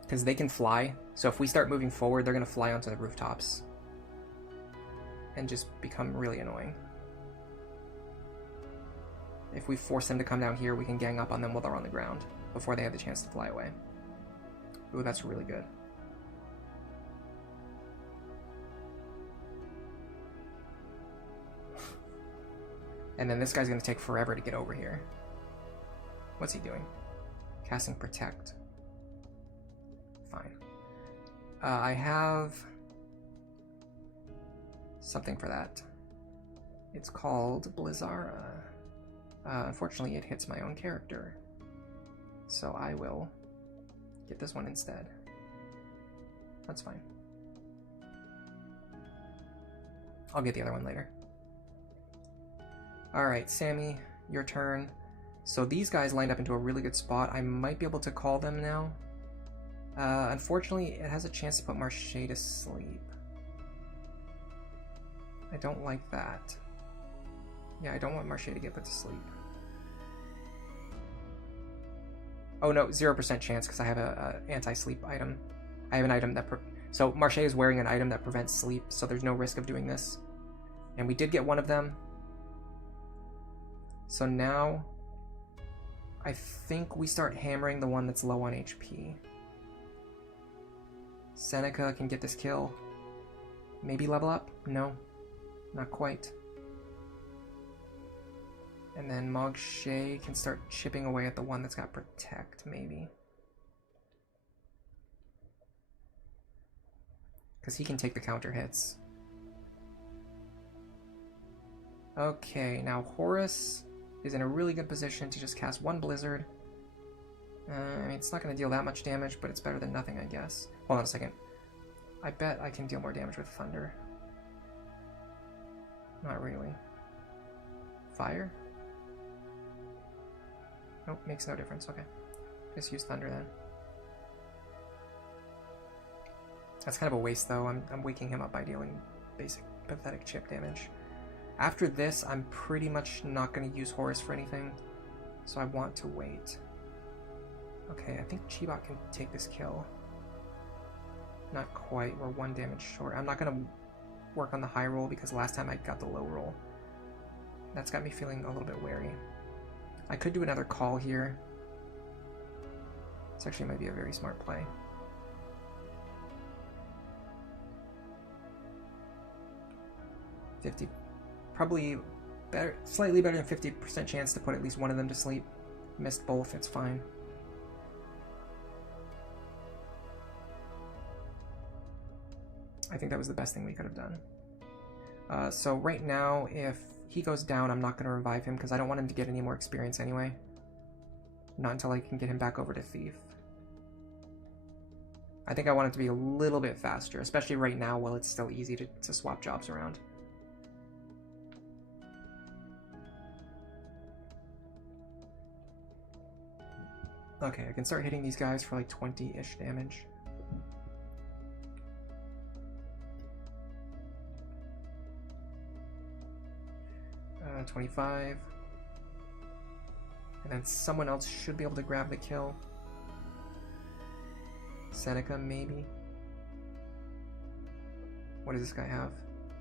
Because they can fly, so if we start moving forward, they're gonna fly onto the rooftops. And just become really annoying. If we force them to come down here, we can gang up on them while they're on the ground, before they have the chance to fly away. Ooh, that's really good. And then this guy's gonna take forever to get over here. What's he doing? Casting Protect. Fine. I have something for that. It's called Blizzara. Unfortunately, it hits my own character. So I will get this one instead. That's fine. I'll get the other one later. Alright, Sammy, your turn. So these guys lined up into a really good spot. I might be able to call them now. Unfortunately, it has a chance to put Marche to sleep. I don't like that. Yeah, I don't want Marche to get put to sleep. Oh no, 0% chance because I have a anti-sleep item. I have an item that... So Marche is wearing an item that prevents sleep, so there's no risk of doing this. And we did get one of them. So now, I think we start hammering the one that's low on HP. Seneca can get this kill. Maybe level up? No, not quite. And then Marche can start chipping away at the one that's got Protect, maybe. Because he can take the counter hits. Okay, now Horus is in a really good position to just cast one Blizzard. I mean, it's not going to deal that much damage, but it's better than nothing, I guess. Hold on a second. I bet I can deal more damage with Thunder. Not really. Fire? Nope, makes no difference. Okay. Just use Thunder then. That's kind of a waste, though. I'm waking him up by dealing basic pathetic chip damage. After this, I'm pretty much not going to use Horus for anything, so I want to wait. Okay, I think Chibot can take this kill. Not quite, we're 1 damage short. I'm not going to work on the high roll because last time I got the low roll. That's got me feeling a little bit wary. I could do another call here. This actually might be a very smart play. Probably better, slightly better than 50% chance to put at least one of them to sleep. Missed both, it's fine. I think that was the best thing we could have done. So right now, if he goes down, I'm not going to revive him because I don't want him to get any more experience anyway. Not until I can get him back over to Thief. I think I want it to be a little bit faster, especially right now while it's still easy to swap jobs around. Okay, I can start hitting these guys for like 20-ish damage. Uh, 25. And then someone else should be able to grab the kill. Seneca, maybe. What does this guy have?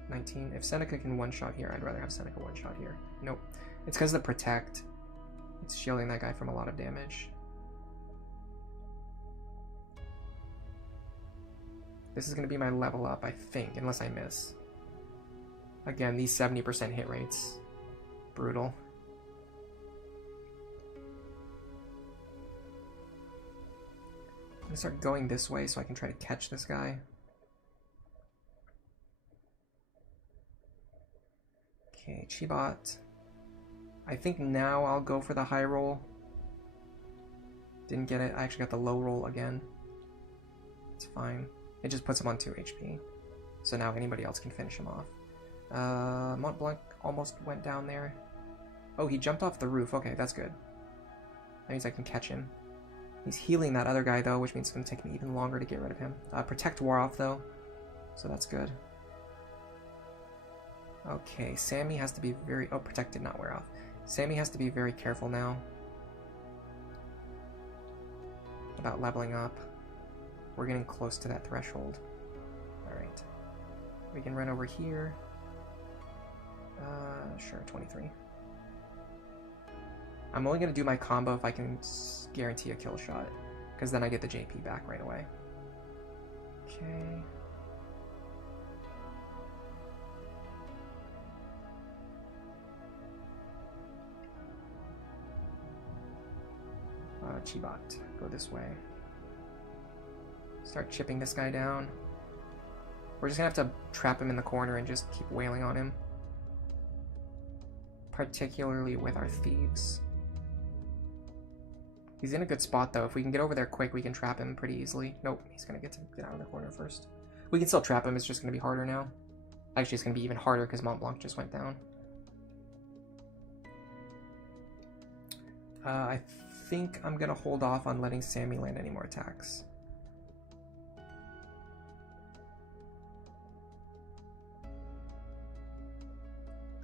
19. If Seneca can one-shot here, I'd rather have Seneca one-shot here. Nope. It's because of the Protect. It's shielding that guy from a lot of damage. This is going to be my level up, I think, unless I miss. Again, these 70% hit rates. Brutal. I'm going to start going this way so I can try to catch this guy. Okay, Chibot. I think now I'll go for the high roll. Didn't get it. I actually got the low roll again. It's fine. It just puts him on 2 HP. So now anybody else can finish him off. Mont Blanc almost went down there. Oh, he jumped off the roof. Okay, that's good. That means I can catch him. He's healing that other guy, though, which means it's going to take me even longer to get rid of him. Protect wore off, though, so that's good. Okay, Sammy has to be very... Oh, protect did not wear off. Sammy has to be very careful now about leveling up. We're getting close to that threshold. Alright. We can run over here. Sure, 23. I'm only going to do my combo if I can guarantee a kill shot, because then I get the JP back right away. Okay. Chibot, go this way. Start chipping this guy down. We're just gonna have to trap him in the corner and just keep wailing on him. Particularly with our thieves. He's in a good spot though. If we can get over there quick, we can trap him pretty easily. Nope, he's gonna get out of the corner first. We can still trap him, it's just gonna be harder now. Actually, it's gonna be even harder because Mont Blanc just went down. I think I'm gonna hold off on letting Sammy land any more attacks.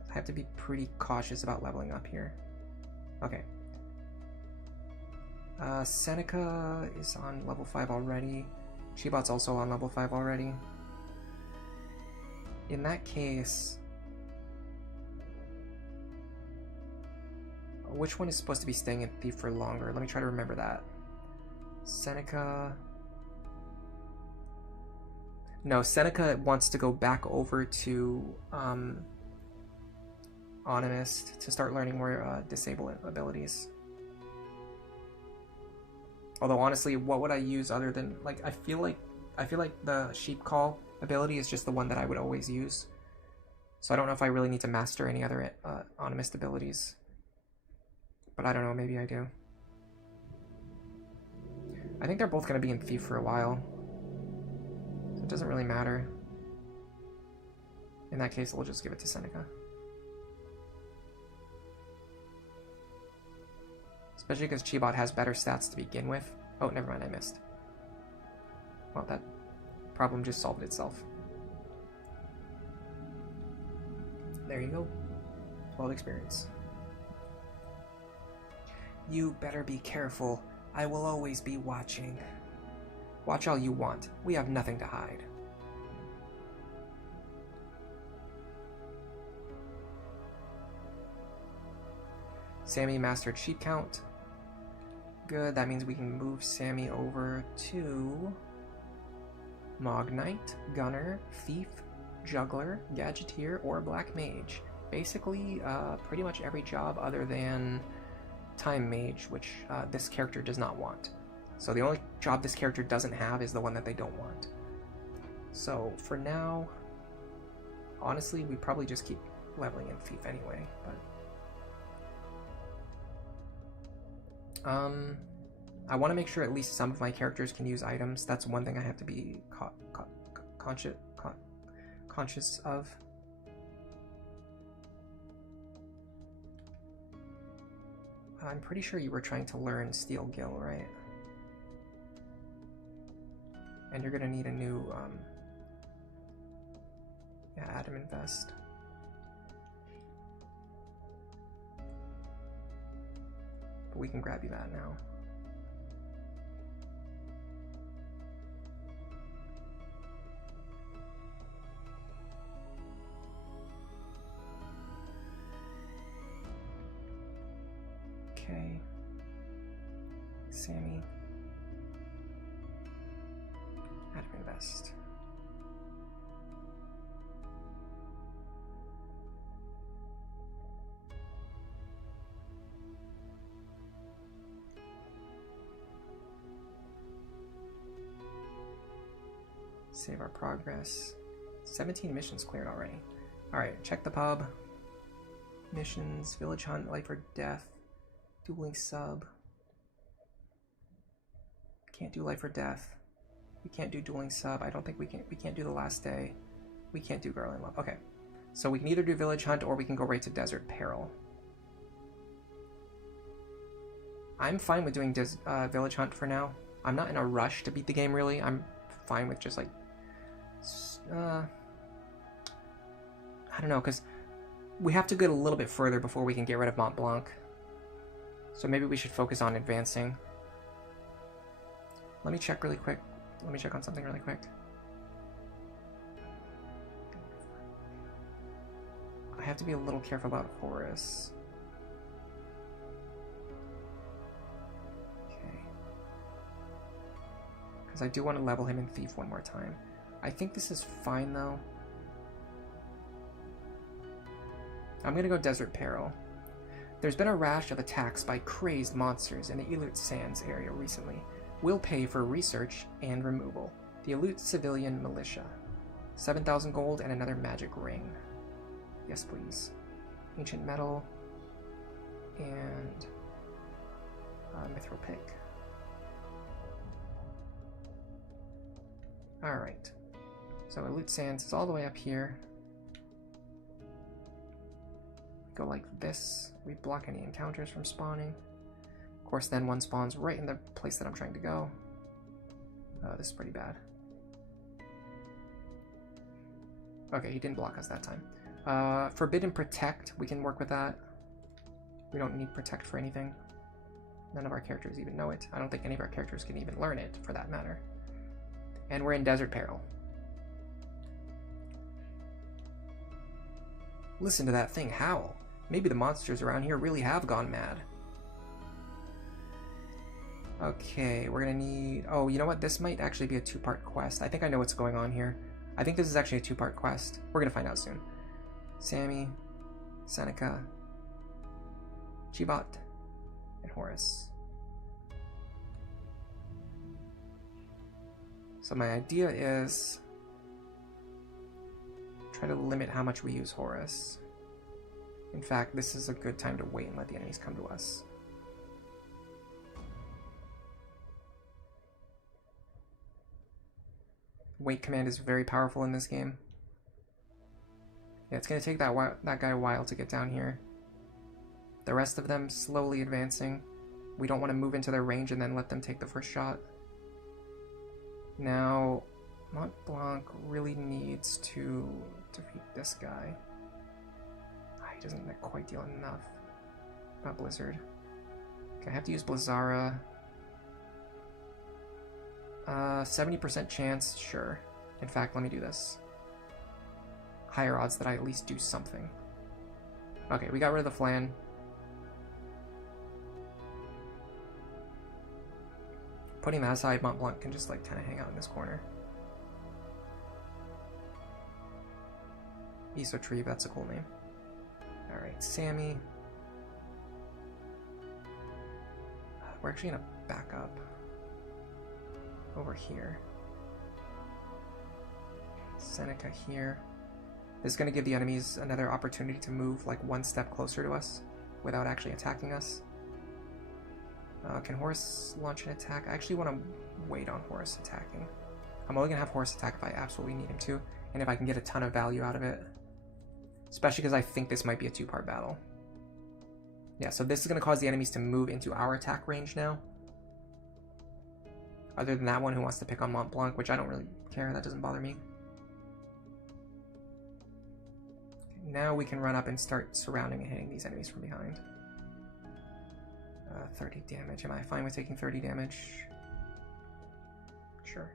I have to be pretty cautious about leveling up here. Okay. Seneca is on level 5 already. Chibot's also on level 5 already. In that case... Which one is supposed to be staying in Thief for longer? Let me try to remember that. Seneca... No, Seneca wants to go back over to Onomist to start learning more disable abilities. Although honestly, what would I use other than, like, I feel like the Sheep Call ability is just the one that I would always use. So I don't know if I really need to master any other Onomist abilities. But I don't know, maybe I do. I think they're both going to be in Thief for a while. So it doesn't really matter. In that case, we'll just give it to Seneca. Especially because Chibot has better stats to begin with. Oh, never mind, I missed. Well, that problem just solved itself. There you go. 12 experience. You better be careful. I will always be watching. Watch all you want. We have nothing to hide. Sammy mastered sheep count. Good, that means we can move Sammy over to Mog Knight, Gunner, Thief, Juggler, Gadgeteer, or Black Mage. Basically, pretty much every job other than Time Mage, which this character does not want. So the only job this character doesn't have is the one that they don't want. So for now, honestly, we probably just keep leveling in Thief anyway, but I want to make sure at least some of my characters can use items. That's one thing I have to be conscious of. I'm pretty sure you were trying to learn Steel Gill, right? And you're gonna need a new, yeah, Adamant Vest. But we can grab you that now. Okay. Sammy. Adamant Vest. Save our progress. 17 missions cleared already. Alright, check the pub. Missions, village hunt, life or death, dueling sub. Can't do life or death. We can't do dueling sub. I don't think we can't do the last day. We can't do girl in love. Okay. So we can either do village hunt or we can go right to desert peril. I'm fine with doing Village Hunt for now. I'm not in a rush to beat the game, really. I'm fine with just, like... I don't know, because we have to get a little bit further before we can get rid of Mont Blanc. So maybe we should focus on advancing. Let me check really quick. Let me check on something really quick. I have to be a little careful about Horus. Okay. Because I do want to level him in Thief one more time. I think this is fine, though. I'm going to go Desert Peril. There's been a rash of attacks by crazed monsters in the Elut Sands area recently. We'll pay for research and removal. The Elut Civilian Militia. 7,000 gold and another magic ring. Yes, please. Ancient Metal. And... Mithril Pick. Alright. So Elut Sands is all the way up here. Go like this. We block any encounters from spawning. Of course, then one spawns right in the place that I'm trying to go. This is pretty bad. Okay, he didn't block us that time. Forbidden Protect, we can work with that. We don't need Protect for anything. None of our characters even know it. I don't think any of our characters can even learn it, for that matter. And we're in Desert Peril. Listen to that thing howl. Maybe the monsters around here really have gone mad. Okay, we're gonna need... Oh, you know what? This might actually be a two-part quest. I think I know what's going on here. I think this is actually a two-part quest. We're gonna find out soon. Sammy, Seneca, Chibat, and Horus. So my idea is... try to limit how much we use Horus. In fact, this is a good time to wait and let the enemies come to us. Wait command is very powerful in this game. Yeah, it's going to take that guy a while to get down here. The rest of them slowly advancing. We don't want to move into their range and then let them take the first shot. Now, Mont Blanc really needs to defeat this guy. He doesn't quite deal enough. Not Blizzard. Okay, I have to use Blizzara. 70% chance, sure. In fact, let me do this. Higher odds that I at least do something. Okay, we got rid of the Flan. Putting that aside, Mont Blanc can just like kind of hang out in this corner. Esotreve, that's a cool name. Alright, Sammy. We're actually gonna back up over here. Seneca here. This is gonna give the enemies another opportunity to move like one step closer to us without actually attacking us. Can Horus launch an attack? I actually want to wait on Horus attacking. I'm only gonna have Horus attack if I absolutely need him to, and if I can get a ton of value out of it. Especially because I think this might be a two-part battle. Yeah, so this is going to cause the enemies to move into our attack range now. Other than that one who wants to pick on Mont Blanc, which I don't really care, that doesn't bother me. Now we can run up and start surrounding and hitting these enemies from behind. 30 damage. Am I fine with taking 30 damage? Sure.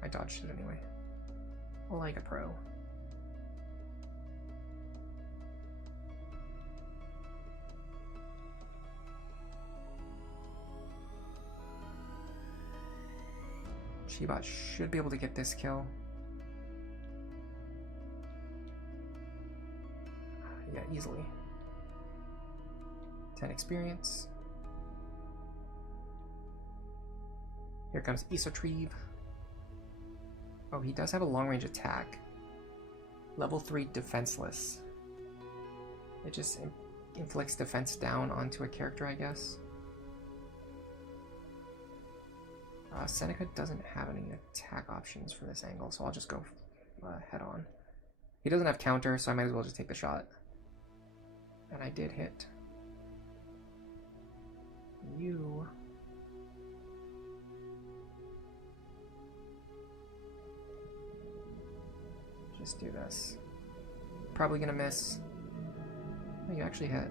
I dodged it anyway. Like a pro. Chibat should be able to get this kill. Yeah, easily. 10 experience. Here comes Esotreve. Oh, he does have a long-range attack. Level 3 defenseless. It just inflicts defense down onto a character, I guess. Seneca doesn't have any attack options for this angle, so I'll just go head on. He doesn't have counter, so I might as well just take the shot. And I did hit. you. Just do this. Probably gonna miss. Oh, you actually hit.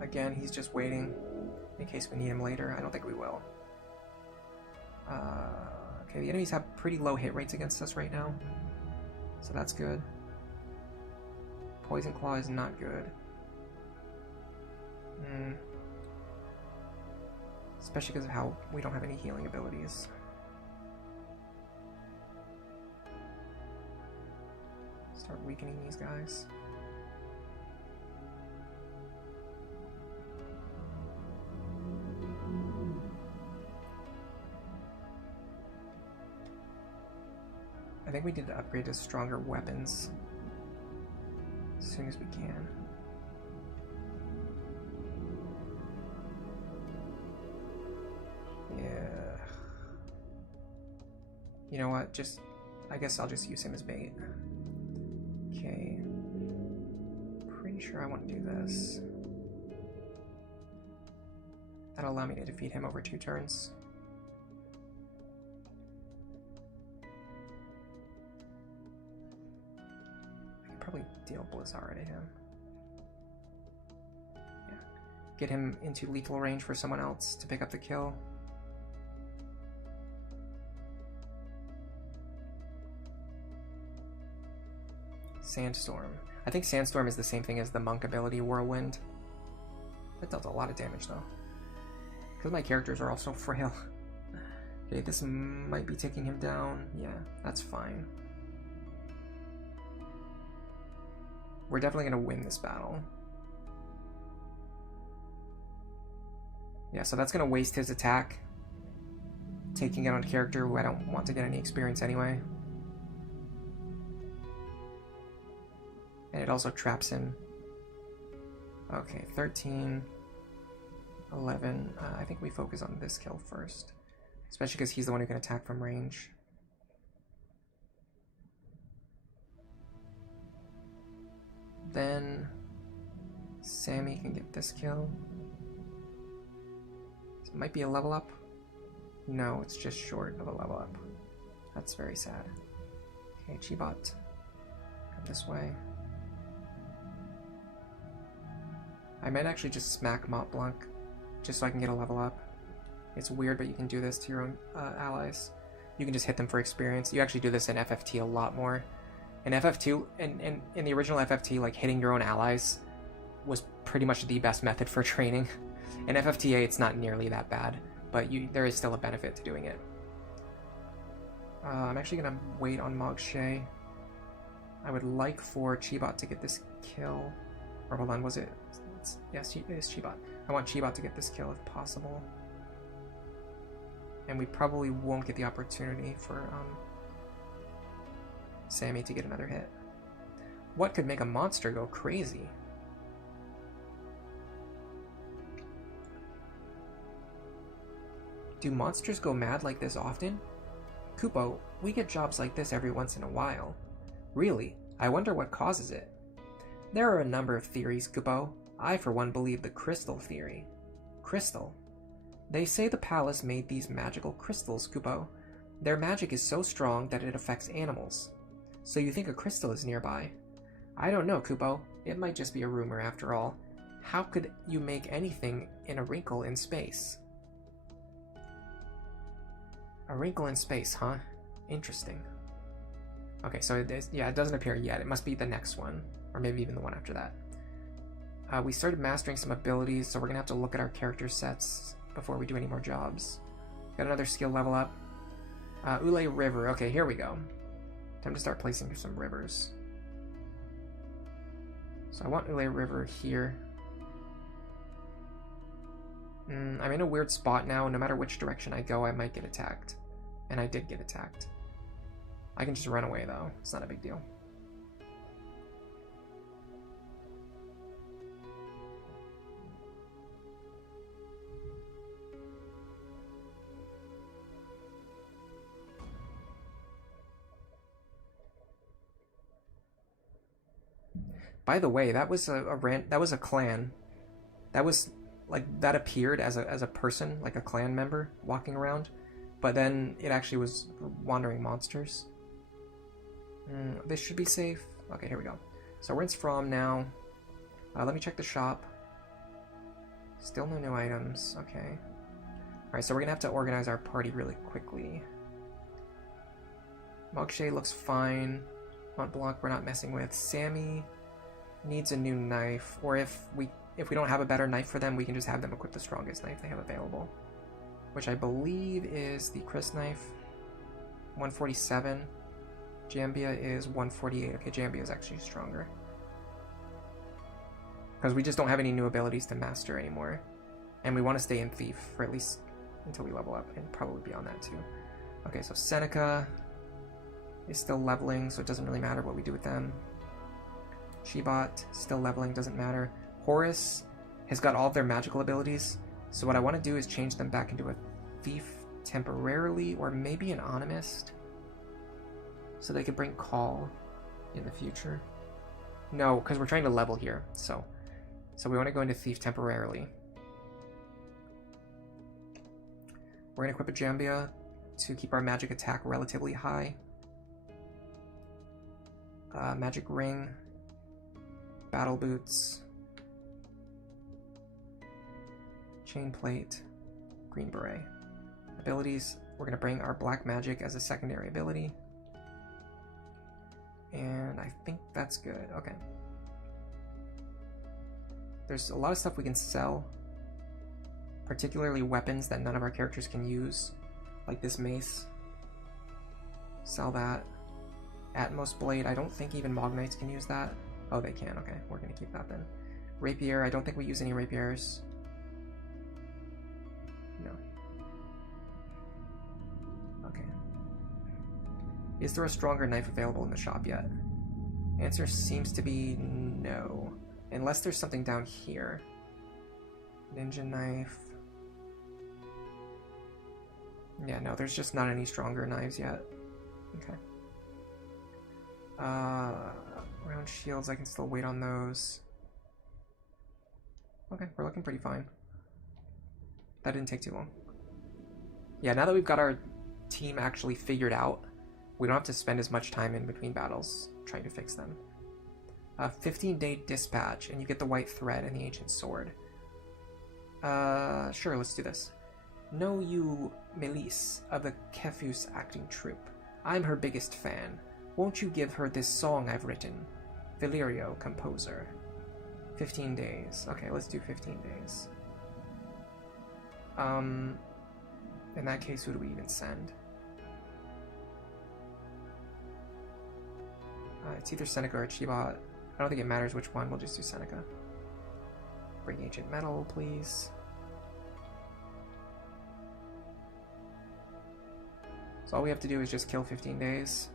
Again, he's just waiting in case we need him later. I don't think we will. Okay, the enemies have pretty low hit rates against us right now, so that's good. Poison Claw is not good. Especially because of how we don't have any healing abilities. Start weakening these guys. I think we need to upgrade to stronger weapons as soon as we can. Yeah. You know what? I guess I'll just use him as bait. Okay. Pretty sure I want to do this. That'll allow me to defeat him over 2 turns. Probably deal Blizzard to him. Yeah. Get him into lethal range for someone else to pick up the kill. Sandstorm. I think Sandstorm is the same thing as the monk ability Whirlwind. That dealt a lot of damage though. Because my characters are all so frail. Okay, this might be taking him down. Yeah, that's fine. We're definitely going to win this battle. Yeah, so that's going to waste his attack. Taking it on a character who I don't want to get any experience anyway. And it also traps him. Okay, 13, 11. I think we focus on this kill first. Especially because he's the one who can attack from range. Then Sammy can get this kill. This might be a level up. No, it's just short of a level up. That's very sad. Okay, Chibot. Come this way. I might actually just smack Mont Blanc just so I can get a level up. It's weird, but you can do this to your own allies. You can just hit them for experience. You actually do this in FFT a lot more. In FF2, in the original FFT, like hitting your own allies was pretty much the best method for training. In FFTA, it's not nearly that bad, but there is still a benefit to doing it. I'm actually gonna wait on Marche. I would like for Chibot to get this kill. Or hold on, was it? Yes, it is Chibot. I want Chibot to get this kill if possible. And we probably won't get the opportunity for Sammy to get another hit. What could make a monster go crazy? Do monsters go mad like this often? Kupo, we get jobs like this every once in a while. Really, I wonder what causes it. There are a number of theories, Kupo. I for one believe the crystal theory. Crystal? They say the palace made these magical crystals, Kupo. Their magic is so strong that it affects animals. So you think a crystal is nearby? I don't know, Kupo. It might just be a rumor after all. How could you make anything in a wrinkle in space? A wrinkle in space, huh? Interesting. Okay, so it doesn't appear yet. It must be the next one, or maybe even the one after that. We started mastering some abilities, so we're gonna have to look at our character sets before we do any more jobs. Got another skill level up. Ule River. Okay, here we go. Time to start placing some rivers. So I want Ule River here. I'm in a weird spot now. No matter which direction I go, I might get attacked. And I did get attacked. I can just run away, though. It's not a big deal. By the way, that was that was a clan. That was like that appeared as a person, like a clan member walking around, but then it actually was wandering monsters. This should be safe. Okay, here we go. So we're in From now. Let me check the shop. Still no new items. Okay. Alright, so we're gonna have to organize our party really quickly. Marche looks fine. Mont Blanc we're not messing with. Sammy needs a new knife, or if we don't have a better knife for them, we can just have them equip the strongest knife they have available, which I believe is the Chris knife. 147. Jambia is 148. Okay, Jambia is actually stronger. Because we just don't have any new abilities to master anymore. And we want to stay in Thief for at least until we level up, and probably beyond that too. Okay, so Seneca is still leveling, so it doesn't really matter what we do with them. Shebot, still leveling, doesn't matter. Horus has got all of their magical abilities, so what I want to do is change them back into a Thief temporarily, or maybe an Animist, so they could bring Call in the future. No, because we're trying to level here, so we want to go into Thief temporarily. We're going to equip a Jambia to keep our magic attack relatively high. Magic Ring, Battle Boots, Chain Plate, Green Beret. Abilities, we're going to bring our Black Magic as a secondary ability. And I think that's good. Okay. There's a lot of stuff we can sell, particularly weapons that none of our characters can use, like this mace. Sell that. Atmos Blade, I don't think even Mog Knights can use that. Oh, they can. Okay, we're going to keep that then. Rapier, I don't think we use any rapiers. No. Okay. Is there a stronger knife available in the shop yet? Answer seems to be no. Unless there's something down here. Ninja knife. Yeah, no, there's just not any stronger knives yet. Okay. Round shields, I can still wait on those. Okay, we're looking pretty fine. That didn't take too long. Yeah, now that we've got our team actually figured out, we don't have to spend as much time in between battles trying to fix them. 15-day dispatch, and you get the white thread and the ancient sword. Sure, let's do this. Know you Melisse of the Kefus acting troupe. I'm her biggest fan. Won't you give her this song I've written? Valerio, composer. 15 days. Okay, let's do 15 days. In that case, who do we even send? It's either Seneca or Chibot. I don't think it matters which one, we'll just do Seneca. Bring Ancient Metal, please. So all we have to do is just kill 15 days.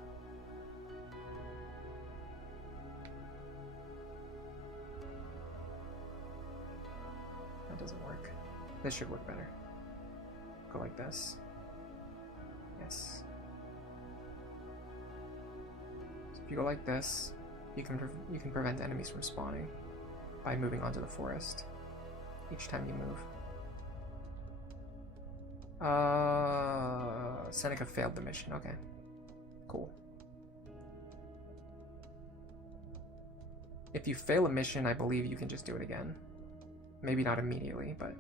That doesn't work. This should work better. Go like this. Yes. So if you go like this, you can prevent enemies from spawning by moving onto the forest each time you move. Seneca failed the mission. Okay. Cool. If you fail a mission, I believe you can just do it again. Maybe not immediately, but...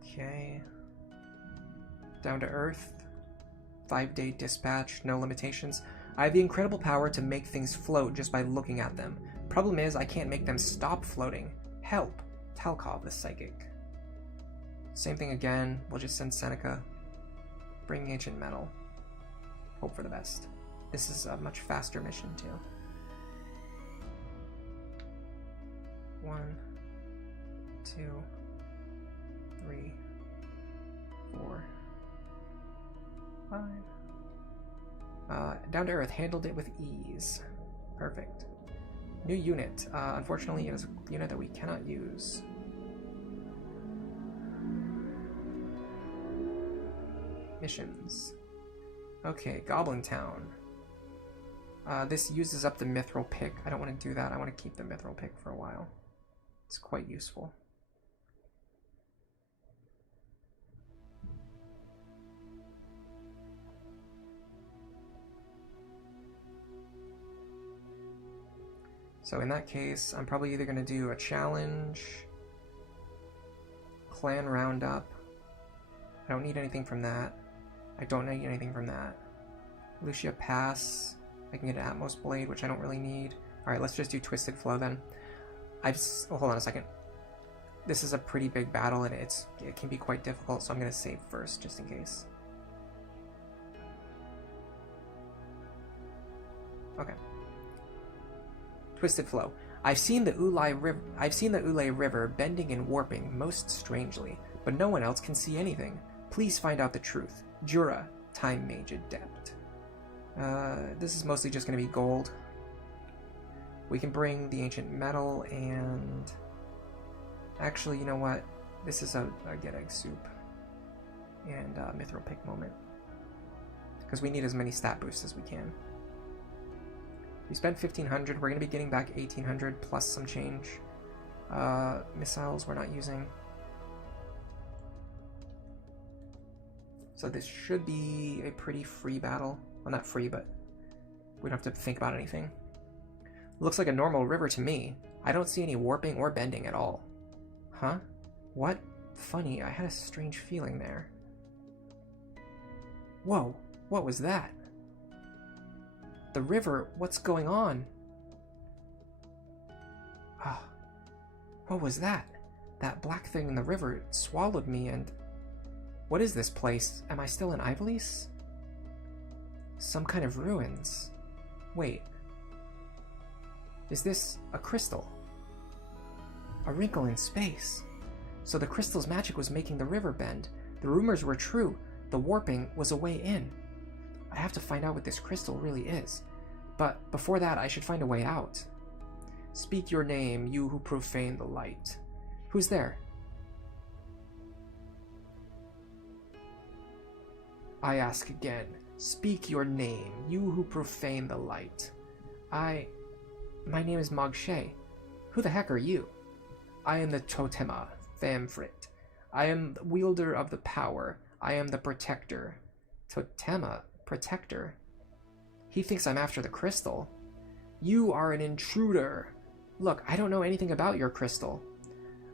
Okay. Down to Earth. 5-day dispatch, no limitations. I have the incredible power to make things float just by looking at them. Problem is, I can't make them stop floating. Help! Talkov the Psychic. Same thing again, we'll just send Seneca. Bring Ancient Metal. Hope for the best. This is a much faster mission too. 1, 2, 3, 4, 5. Down to Earth, handled it with ease. Perfect. New unit. Unfortunately, it is a unit that we cannot use. Missions. Okay, Goblin Town. This uses up the mithril pick. I don't want to do that. I want to keep the mithril pick for a while. It's quite useful. So in that case, I'm probably either going to do a challenge, clan roundup. I don't need anything from that. I don't need anything from that. Lucia Pass. I can get an Atmos Blade, which I don't really need. Alright, let's just do Twisted Flow then. Oh, hold on a second. This is a pretty big battle, and it can be quite difficult, so I'm going to save first, just in case. Okay. Twisted Flow. I've seen the Ulay River bending and warping most strangely, but no one else can see anything. Please find out the truth. Jura, Time Mage Adept. This is mostly just going to be gold. We can bring the Ancient Metal and... Actually, you know what? This is a Get Egg Soup and Mithril Pick moment. Because we need as many stat boosts as we can. We spent 1,500. We're going to be getting back 1,800 plus some change. Missiles we're not using. So this should be a pretty free battle. Well, not free, but we don't have to think about anything. Looks like a normal river to me. I don't see any warping or bending at all. Huh? What? Funny, I had a strange feeling there. Whoa, what was that? The river, what's going on? Ah, what was that? That black thing in the river swallowed me and... What is this place? Am I still in Ivolis? Some kind of ruins. Wait. Is this a crystal? A wrinkle in space. So the crystal's magic was making the river bend. The rumors were true. The warping was a way in. I have to find out what this crystal really is. But before that, I should find a way out. Speak your name, you who profane the light. Who's there? I ask again. Speak your name, you who profane the light. My name is Marche. Who the heck are you? I am the Totema, Famfrit. I am the wielder of the power. I am the protector. Totema? Protector? He thinks I'm after the crystal. You are an intruder. Look, I don't know anything about your crystal.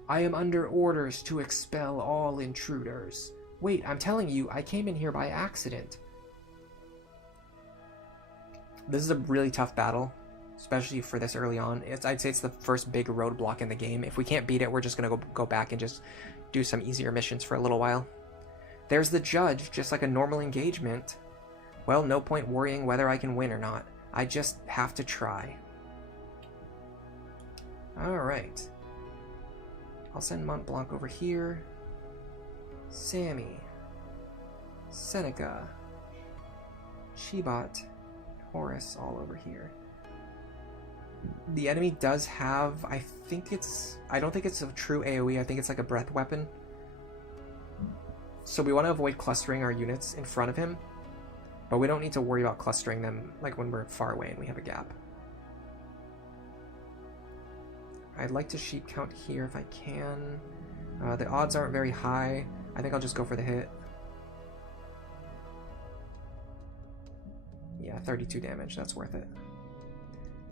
I am under orders to expel all intruders. Wait, I'm telling you, I came in here by accident. This is a really tough battle, especially for this early on. I'd say it's the first big roadblock in the game. If we can't beat it, we're just going to go back and just do some easier missions for a little while. There's the judge, just like a normal engagement. Well, no point worrying whether I can win or not. I just have to try. Alright. I'll send Mont Blanc over here. Sammy. Seneca. Shebot. Horus all over here. The enemy does have, I don't think it's a true AoE, I think it's like a breath weapon. So we want to avoid clustering our units in front of him, but we don't need to worry about clustering them like when we're far away and we have a gap. I'd like to sheep count here if I can. The odds aren't very high. I think I'll just go for the hit. Yeah, 32 damage, that's worth it.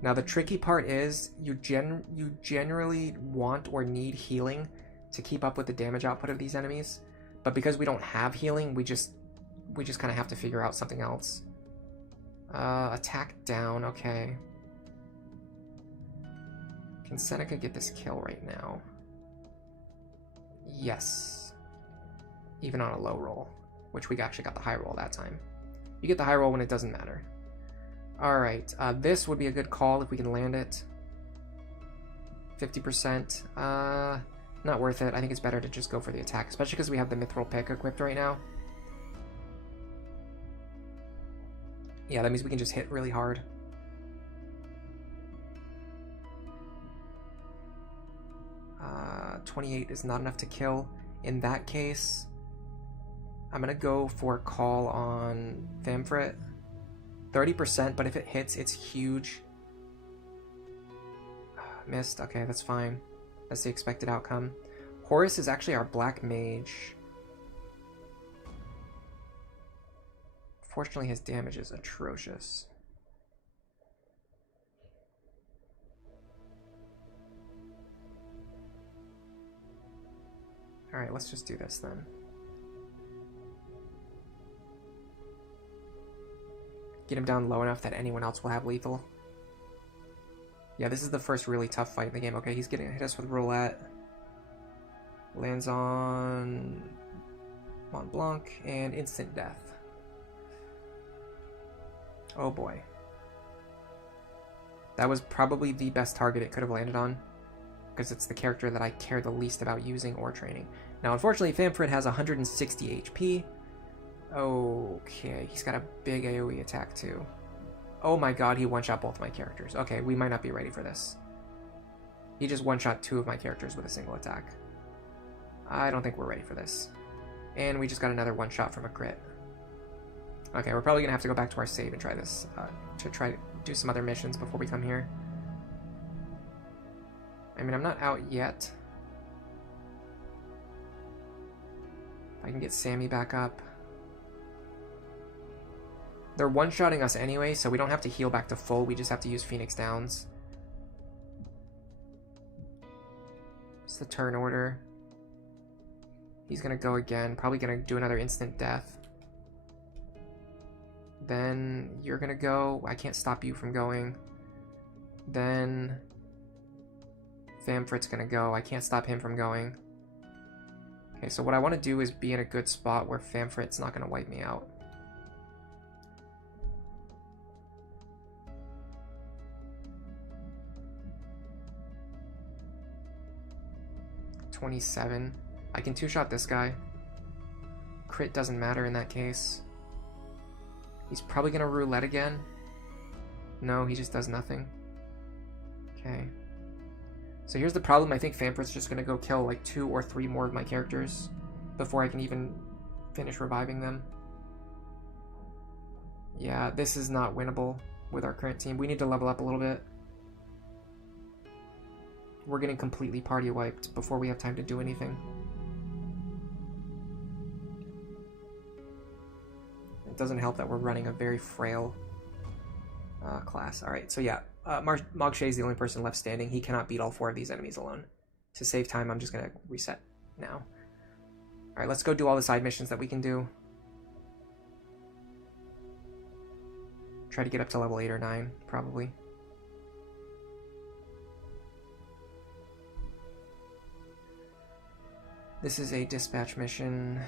Now the tricky part is you generally want or need healing to keep up with the damage output of these enemies, but because we don't have healing, we just kind of have to figure out something else. Attack down, okay. Can Seneca get this kill right now? Yes. Even on a low roll, which we actually got the high roll that time. You get the high roll when it doesn't matter. Alright, this would be a good call if we can land it. 50%. Not worth it. I think it's better to just go for the attack, especially because we have the Mithril Pick equipped right now. Yeah, that means we can just hit really hard. Uh, 28 is not enough to kill. In that case, I'm gonna go for a call on Famfrit. 30%, but if it hits, it's huge. Missed. Okay, that's fine. That's the expected outcome. Horus is actually our black mage. Fortunately, his damage is atrocious. Alright, let's just do this then. Get him down low enough that anyone else will have lethal. Yeah, this is the first really tough fight in the game. Okay, he's getting hit us with roulette. Lands on Mont Blanc and instant death. Oh boy. That was probably the best target it could have landed on, because it's the character that I care the least about using or training. Now, unfortunately, Famfrit has 160 HP. Okay, he's got a big AoE attack too. Oh my god, he one-shot both my characters. Okay, we might not be ready for this. He just one-shot 2 of my characters with a single attack. I don't think we're ready for this. And we just got another one-shot from a crit. Okay, we're probably going to have to go back to our save and try this, to try to do some other missions before we come here. I mean, I'm not out yet. If I can get Sammy back up. They're one-shotting us anyway, so we don't have to heal back to full, we just have to use Phoenix Downs. It's the turn order. He's gonna go again, probably gonna do another instant death. Then you're gonna go, I can't stop you from going. Then Famfrit's gonna go, I can't stop him from going. Okay, so what I want to do is be in a good spot where Famfrit's not gonna wipe me out. $27. I can two-shot this guy. Crit doesn't matter in that case. He's probably gonna roulette again. No, he just does nothing. Okay. So here's the problem. I think Famfrit's just gonna go kill like 2 or 3 more of my characters before I can even finish reviving them. Yeah, this is not winnable with our current team. We need to level up a little bit. We're getting completely party wiped before we have time to do anything. It doesn't help that we're running a very frail class. Alright, so yeah, Marche is the only person left standing. He cannot beat all 4 of these enemies alone. To save time, I'm just going to reset now. Alright, let's go do all the side missions that we can do. Try to get up to level 8 or 9, probably. This is a dispatch mission.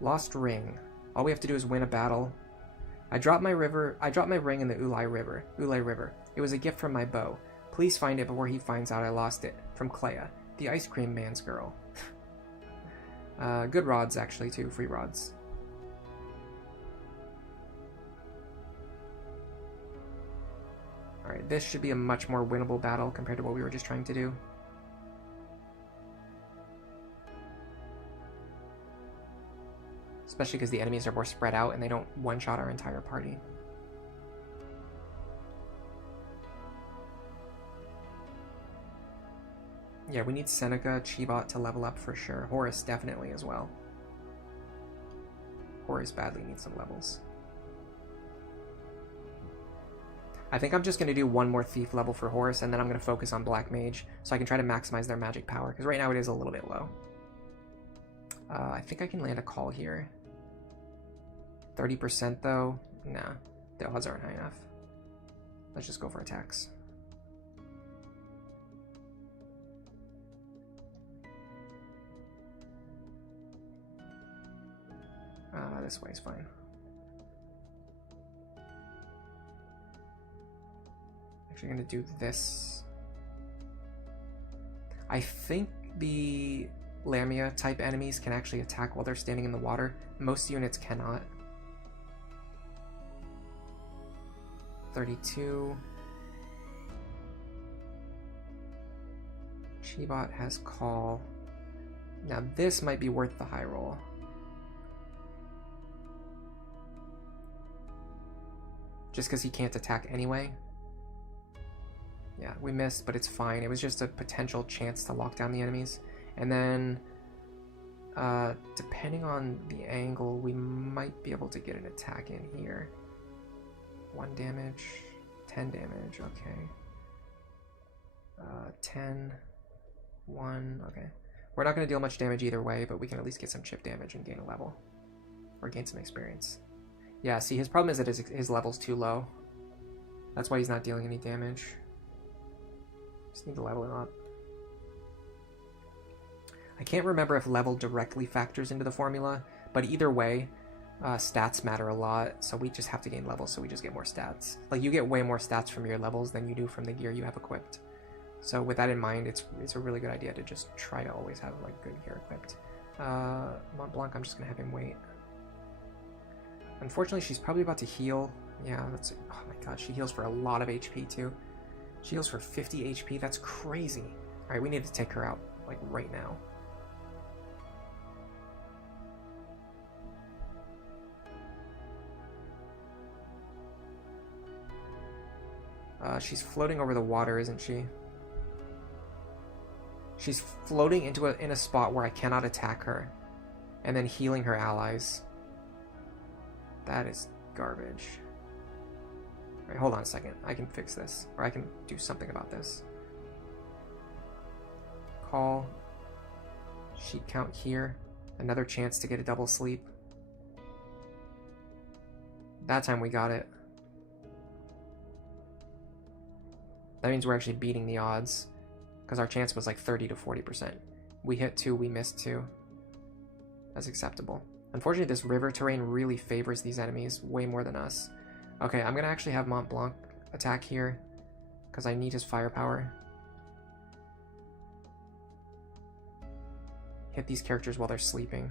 Lost ring. All we have to do is win a battle. I dropped my ring in the Ulai River. It was a gift from my beau. Please find it before he finds out I lost it. From Clea, the ice cream man's girl. Good rods, actually, too. Free rods. Alright, this should be a much more winnable battle compared to what we were just trying to do. Especially because the enemies are more spread out and they don't one-shot our entire party. Yeah, we need Seneca, Chibot to level up for sure. Horus definitely as well. Horus badly needs some levels. I think I'm just going to do one more Thief level for Horus, and then I'm going to focus on Black Mage, so I can try to maximize their magic power, because right now it is a little bit low. I think I can land a call here. 30% though? Nah, the odds aren't high enough. Let's just go for attacks. This way is fine. Actually gonna do this. I think the Lamia type enemies can actually attack while they're standing in the water. Most units cannot. 32. Chibot has call. Now this might be worth the high roll. just because he can't attack anyway. Yeah, we missed, but it's fine. It was just a potential chance to lock down the enemies. And then, depending on the angle, we might be able to get an attack in here. 1 damage, 10 damage, okay. 10, 1, okay. We're not going to deal much damage either way, but we can at least get some chip damage and gain a level. Or gain some experience. Yeah, see, his problem is that his level's too low. That's why he's not dealing any damage. Just need to level him up. I can't remember if level directly factors into the formula, but either way, stats matter a lot, so we just have to gain levels, so we just get more stats. Like, you get way more stats from your levels than you do from the gear you have equipped. So with that in mind, it's a really good idea to just try to always have, like, good gear equipped. Mont Blanc, I'm just gonna have him wait. Unfortunately, she's probably about to heal. Yeah, that's... Oh my god, she heals for a lot of HP, too. She heals for 50 HP, that's crazy. Alright, we need to take her out, like, right now. She's floating over the water, isn't she? She's floating in a spot where I cannot attack her, and then healing her allies. That is garbage. Alright, hold on a second. I can fix this, or I can do something about this. Call. Sheet count here. Another chance to get a double sleep. That time we got it. That means we're actually beating the odds, because our chance was like 30 to 40%. We hit 2, we missed 2. That's acceptable. Unfortunately, this river terrain really favors these enemies way more than us. Okay, I'm going to actually have Mont Blanc attack here, because I need his firepower. Hit these characters while they're sleeping.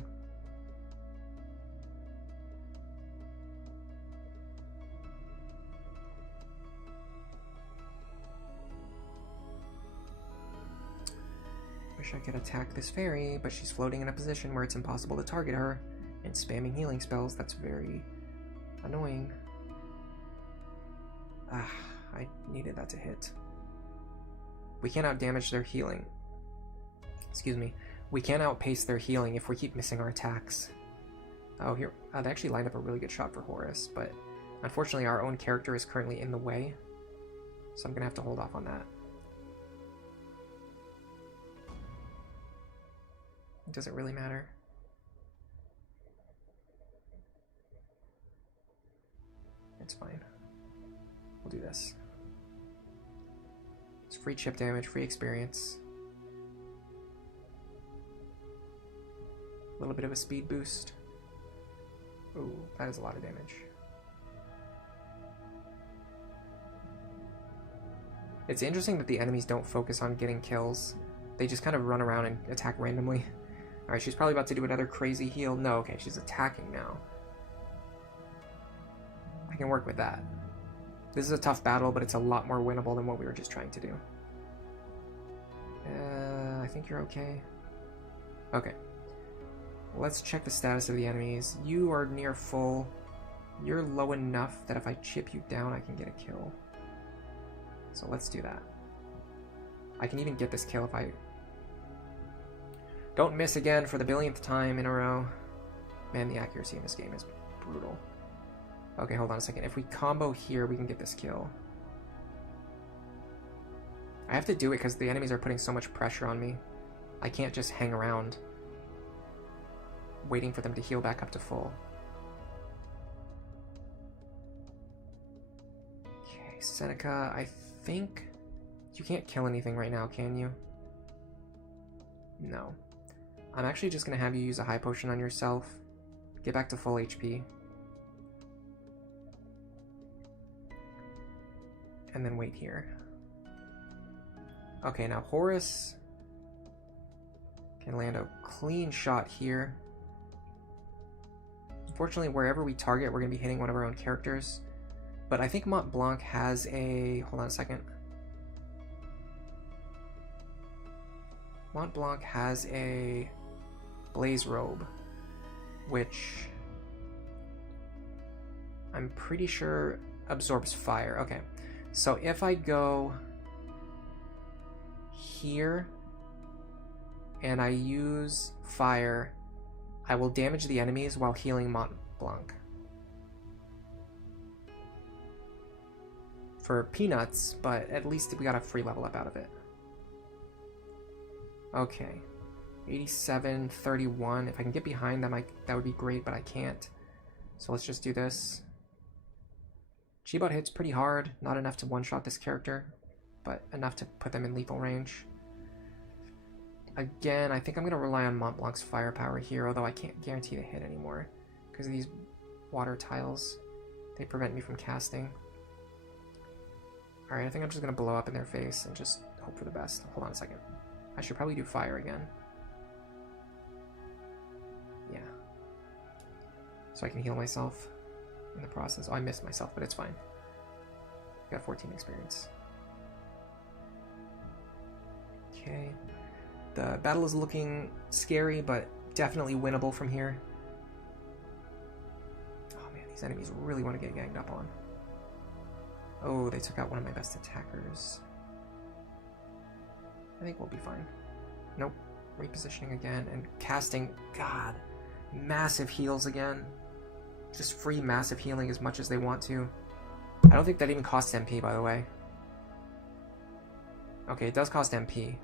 Wish I could attack this fairy, but she's floating in a position where it's impossible to target her, and spamming healing spells, that's very annoying. Ah, I needed that to hit. We can't outdamage their healing. Excuse me. We can't outpace their healing if we keep missing our attacks. Oh, here. They actually lined up a really good shot for Horus, but unfortunately our own character is currently in the way, so I'm gonna have to hold off on that. It doesn't really matter. It's fine. We'll do this. It's free chip damage, free experience. A little bit of a speed boost. Ooh, that is a lot of damage. It's interesting that the enemies don't focus on getting kills. They just kind of run around and attack randomly. Alright, she's probably about to do another crazy heal. No, okay, she's attacking now. I can work with that. This is a tough battle, but it's a lot more winnable than what we were just trying to do. I think you're okay. Okay. Let's check the status of the enemies. You are near full. You're low enough that if I chip you down, I can get a kill. So let's do that. I can even get this kill if I... Don't miss again for the billionth time in a row. Man, the accuracy in this game is brutal. Okay, hold on a second. If we combo here, we can get this kill. I have to do it because the enemies are putting so much pressure on me. I can't just hang around waiting for them to heal back up to full. Okay, Seneca, I think... You can't kill anything right now, can you? No. I'm actually just going to have you use a high potion on yourself. Get back to full HP. And then wait here. Okay, now Horus can land a clean shot here. Unfortunately, wherever we target, we're going to be hitting one of our own characters. But I think Mont Blanc has a... Hold on a second. Mont Blanc has a Blaze Robe, which I'm pretty sure absorbs fire. Okay. So if I go here and I use fire, I will damage the enemies while healing Mont Blanc. For peanuts, but at least we got a free level up out of it. Okay. 87, 31. If I can get behind them, that would be great, but I can't. So let's just do this. G-Bot hits pretty hard. Not enough to one-shot this character, but enough to put them in lethal range. Again, I think I'm going to rely on Mont Blanc's firepower here, although I can't guarantee the hit anymore because of these water tiles. They prevent me from casting. Alright, I think I'm just going to blow up in their face and just hope for the best. Hold on a second. I should probably do fire again. Yeah. So I can heal myself in the process. Oh, I missed myself, but it's fine. Got 14 experience. Okay. The battle is looking scary, but definitely winnable from here. Oh man, these enemies really want to get ganged up on. Oh, they took out one of my best attackers. I think we'll be fine. Nope. Repositioning again and casting. God. Massive heals again. Just free massive healing as much as they want to. I don't think that even costs MP, by the way. Okay, it does cost MP.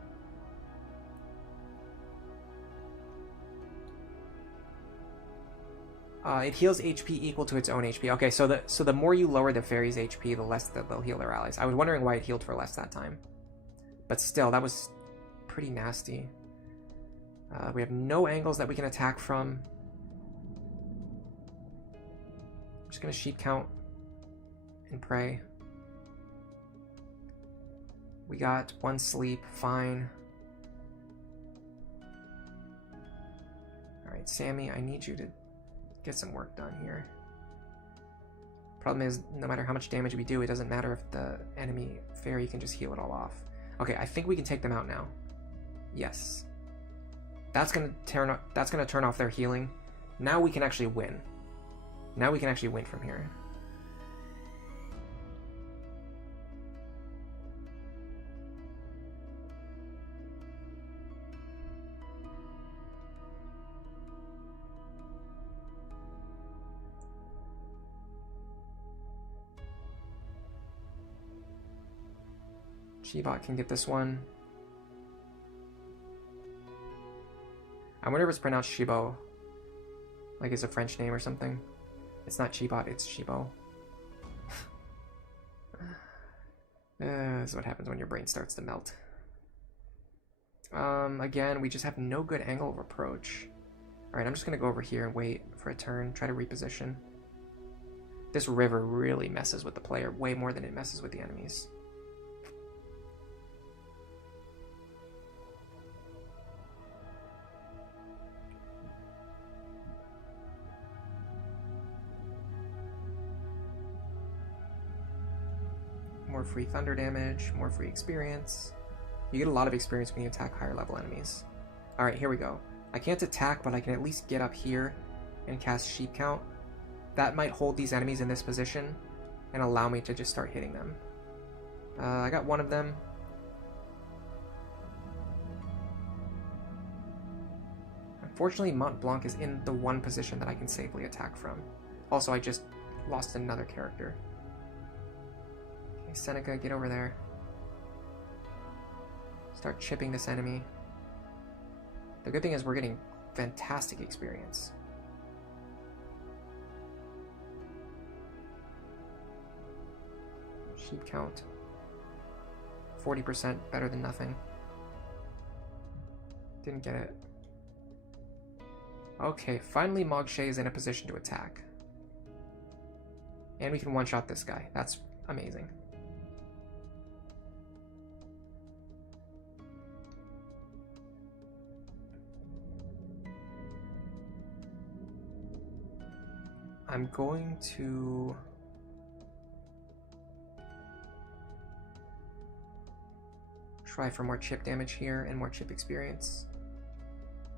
It heals HP equal to its own HP. Okay, so the more you lower the fairy's HP, the less that they'll heal their allies. I was wondering why it healed for less that time. But still, that was pretty nasty. We have no angles that we can attack from. I'm just going to sheep count and pray. We got one sleep, fine. Alright, Sammy, I need you to get some work done here. Problem is, no matter how much damage we do, it doesn't matter if the enemy fairy can just heal it all off. Okay, I think we can take them out now. Yes. That's gonna turn off their healing. Now we can actually win. Now we can actually win from here. Shibot can get this one. I wonder if it's pronounced Shibo. Like it's a French name or something. It's not Chibot, it's Shibo. This is what happens when your brain starts to melt. Again, we just have no good angle of approach. Alright, I'm just gonna go over here and wait for a turn, try to reposition. This river really messes with the player way more than it messes with the enemies. More free thunder damage, more free experience. You get a lot of experience when you attack higher level enemies. Alright, here we go. I can't attack, but I can at least get up here and cast Sheep Count. That might hold these enemies in this position and allow me to just start hitting them. I got one of them. Unfortunately, Mont Blanc is in the one position that I can safely attack from. Also, I just lost another character. Okay, Seneca, get over there. Start chipping this enemy. The good thing is we're getting fantastic experience. Sheep count. 40% better than nothing. Didn't get it. Okay, finally Marche is in a position to attack. And we can one-shot this guy. That's amazing. I'm going to try for more chip damage here and more chip experience.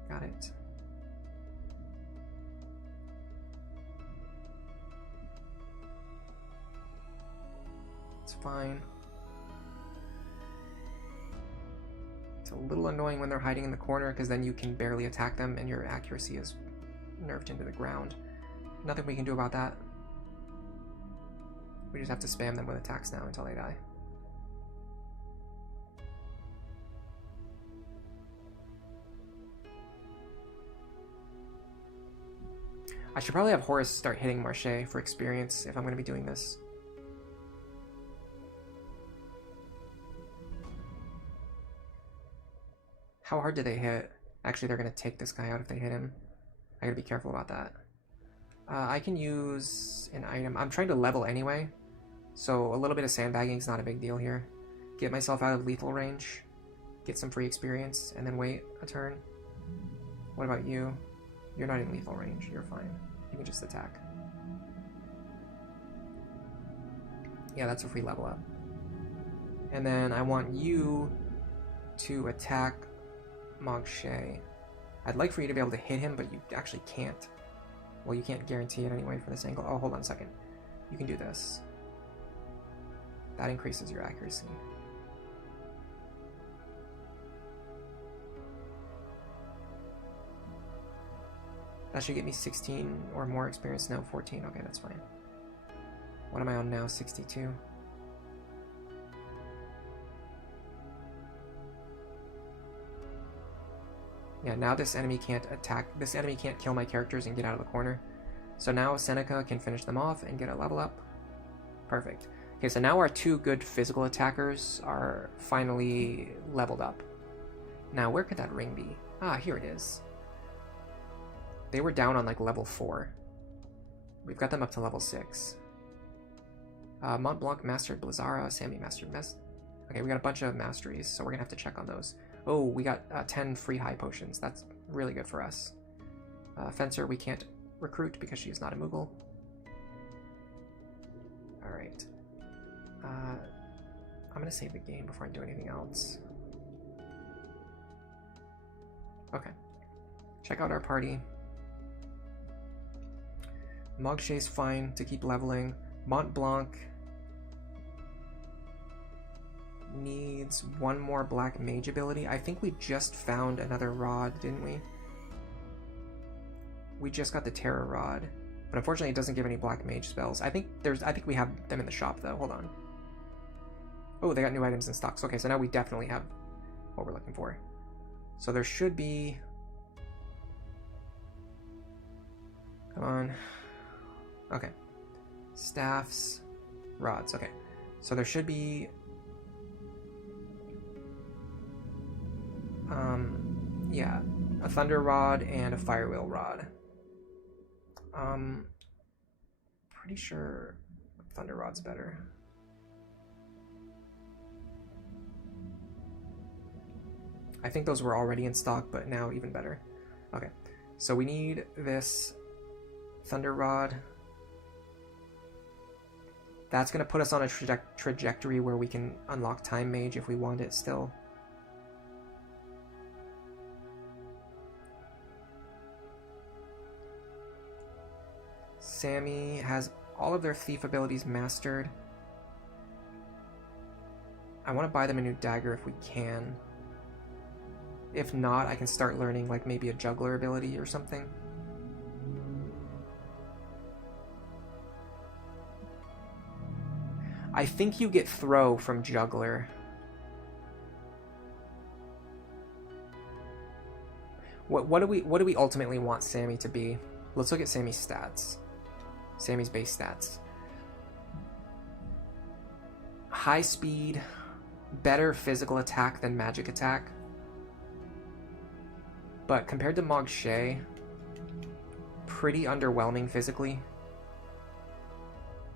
Got it. It's fine. It's a little annoying when they're hiding in the corner because then you can barely attack them and your accuracy is nerfed into the ground. Nothing we can do about that. We just have to spam them with attacks now until they die. I should probably have Horus start hitting Marche for experience if I'm going to be doing this. How hard do they hit? Actually, they're going to take this guy out if they hit him. I gotta be careful about that. I can use an item. I'm trying to level anyway, so a little bit of sandbagging is not a big deal here. Get myself out of lethal range, get some free experience, and then wait a turn. What about you? You're not in lethal range. You're fine. You can just attack. Yeah, that's a free level up. And then I want you to attack Marche. I'd like for you to be able to hit him, but you actually can't. Well, you can't guarantee it anyway for this angle. Oh, hold on a second. You can do this. That increases your accuracy. That should get me 16 or more experience. No, 14. Okay, that's fine. What am I on now? 62. Yeah, now this enemy can't attack. This enemy can't kill my characters and get out of the corner. So now Seneca can finish them off and get a level up. Perfect. Okay, so now our two good physical attackers are finally leveled up. Now, where could that ring be? Ah, here it is. They were down on like level 4. We've got them up to level 6. Mont Blanc mastered Blizzara, Sammy mastered Okay, we got a bunch of masteries, so we're gonna have to check on those. Oh, we got 10 free high potions. That's really good for us. Fencer, we can't recruit because she is not a Moogle. Alright. I'm gonna save the game before I do anything else. Okay. Check out our party. Mogche's fine to keep leveling. Mont Blanc needs one more black mage ability. I think we just found another rod, didn't we? We just got the Terror Rod, but unfortunately it doesn't give any black mage spells. I think we have them in the shop though. Hold on. Oh, they got new items in stock. So, okay, so now we definitely have what we're looking for. So there should be... Come on. Okay. Staffs, rods. Okay. So there should be... yeah, a Thunder Rod and a Firewheel Rod. Pretty sure Thunder Rod's better. I think those were already in stock, but now even better. Okay, so we need this Thunder Rod. That's going to put us on a trajectory where we can unlock Time Mage if we want it still. Sammy has all of their thief abilities mastered. I want to buy them a new dagger if we can. If not, I can start learning like maybe a juggler ability or something. I think you get throw from juggler. What do we ultimately want Sammy to be? Let's look at Sammy's stats. Sammy's base stats. High speed, better physical attack than magic attack. But compared to Marche, pretty underwhelming physically.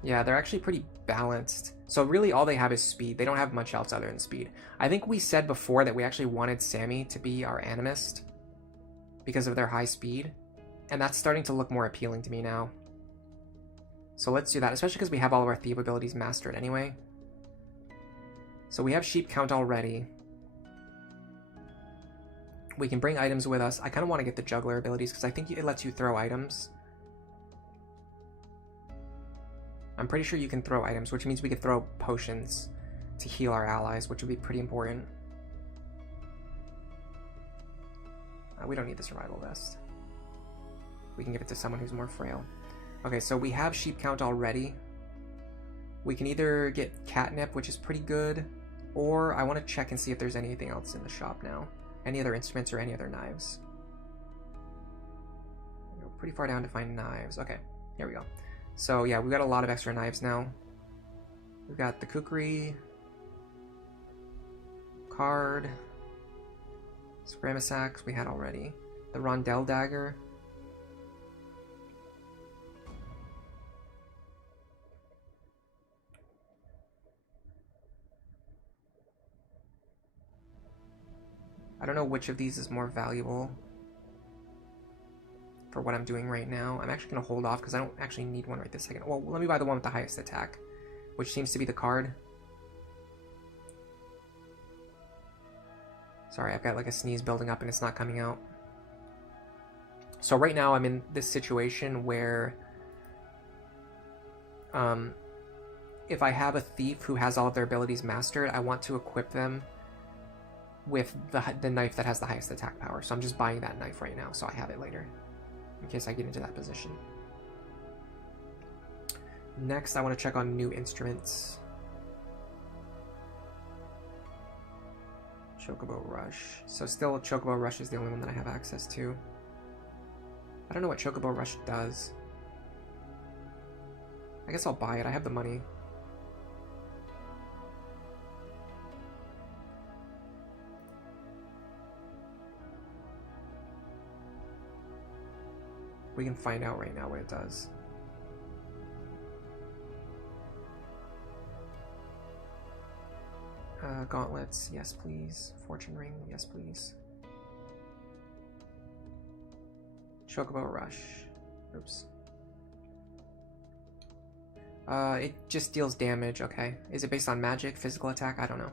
Yeah, they're actually pretty balanced. So really all they have is speed. They don't have much else other than speed. I think we said before that we actually wanted Sammy to be our animist because of their high speed. And that's starting to look more appealing to me now. So let's do that, especially because we have all of our thief abilities mastered anyway. So we have sheep count already. We can bring items with us. I kind of want to get the juggler abilities because I think it lets you throw items. I'm pretty sure you can throw items, which means we could throw potions to heal our allies, which would be pretty important. We don't need the survival vest. We can give it to someone who's more frail. Okay, so we have sheep count already. We can either get catnip, which is pretty good, or I want to check and see if there's anything else in the shop now. Any other instruments or any other knives. Go pretty far down to find knives. Okay, here we go. So yeah, we've got a lot of extra knives now. We've got the kukri, card, Scramasax we had already. The Rondel dagger. I don't know which of these is more valuable for what I'm doing right now. I'm actually going to hold off because I don't actually need one right this second. Well, let me buy the one with the highest attack, which seems to be the card. Sorry, I've got like a sneeze building up and it's not coming out. So right now I'm in this situation where if I have a thief who has all of their abilities mastered, I want to equip them with the knife that has the highest attack power. So I'm just buying that knife right now so I have it later in case I get into that position. Next, I want to check on new instruments. Chocobo Rush. So still Chocobo Rush is the only one that I have access to. I don't know what Chocobo Rush does. I guess I'll buy it. I have the money. We can find out right now what it does. Gauntlets, yes please. Fortune Ring, yes please. Chocobo Rush. Oops. It just deals damage, okay. Is it based on magic, physical attack? I don't know.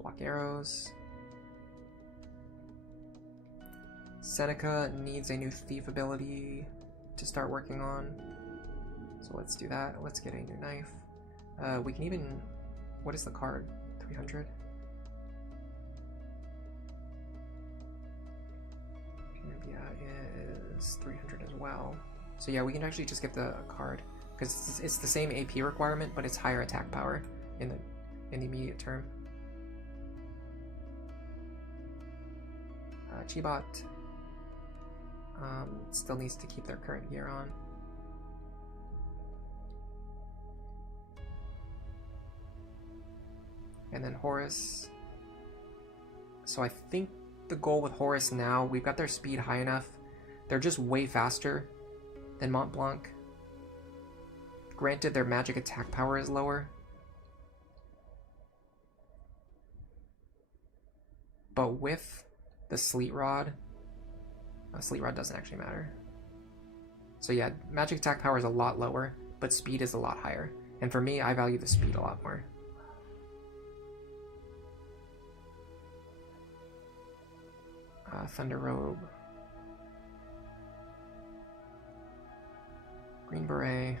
Block arrows. Seneca needs a new thief ability to start working on. So let's do that. Let's get a new knife. We can even... What is the card? 300? Yeah, is 300 as well. So yeah, we can actually just get the card. Because it's the same AP requirement, but it's higher attack power in the immediate term. Chibot. Still needs to keep their current gear on. And then Horus. So I think the goal with Horus now, we've got their speed high enough. They're just way faster than Mont Blanc. Granted, their magic attack power is lower. But with the Sleet Rod, Sleet Rod doesn't actually matter. So yeah, magic attack power is a lot lower, but speed is a lot higher. And for me, I value the speed a lot more. Thunder Robe. Green Beret.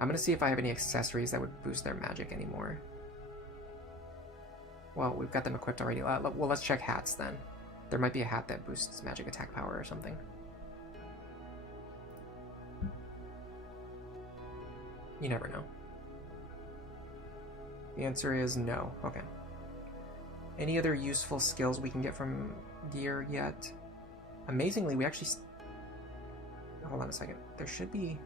I'm gonna see if I have any accessories that would boost their magic anymore. Well, we've got them equipped already. Well, let's check hats then. There might be a hat that boosts magic attack power or something. You never know. The answer is no. Okay. Any other useful skills we can get from gear yet? Amazingly, we actually... Hold on a second. There should be...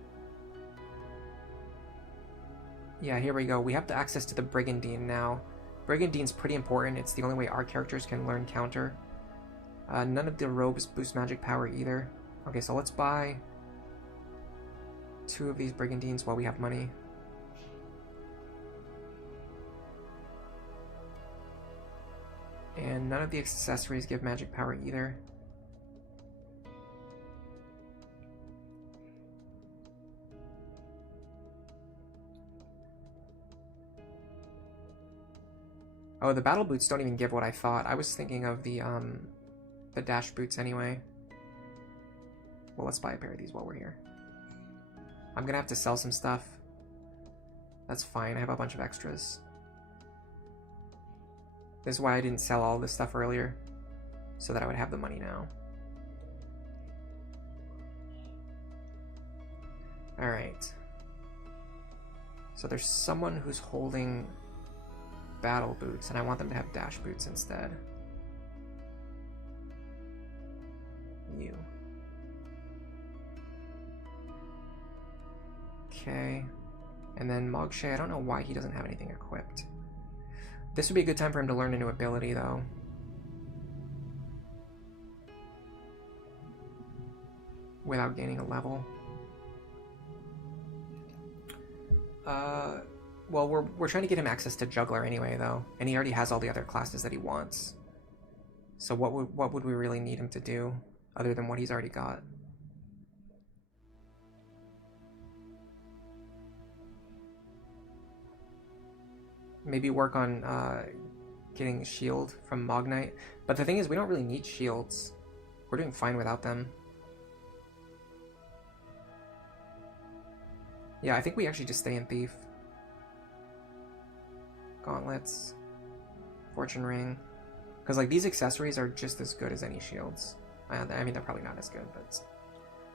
Yeah, here we go. We have the access to the Brigandine now. Brigandine's pretty important. It's the only way our characters can learn counter. None of the robes boost magic power either. Okay, so let's buy 2 of these Brigandines while we have money. And none of the accessories give magic power either. Oh, the battle boots don't even give what I thought. I was thinking of the dash boots anyway. Well, let's buy a pair of these while we're here. I'm gonna have to sell some stuff. That's fine, I have a bunch of extras. This is why I didn't sell all this stuff earlier, so that I would have the money now. Alright. So there's someone who's holding battle boots, and I want them to have dash boots instead. You. Okay. And then Marche, I don't know why he doesn't have anything equipped. This would be a good time for him to learn a new ability, though. Without gaining a level. Well, we're trying to get him access to Juggler anyway, though, and he already has all the other classes that he wants. So what would we really need him to do, other than what he's already got? Maybe work on getting a shield from Mognite. But the thing is, we don't really need shields. We're doing fine without them. Yeah, I think we actually just stay in Thief. Gauntlets. Fortune Ring. Because, like, these accessories are just as good as any shields. I mean, they're probably not as good, but it's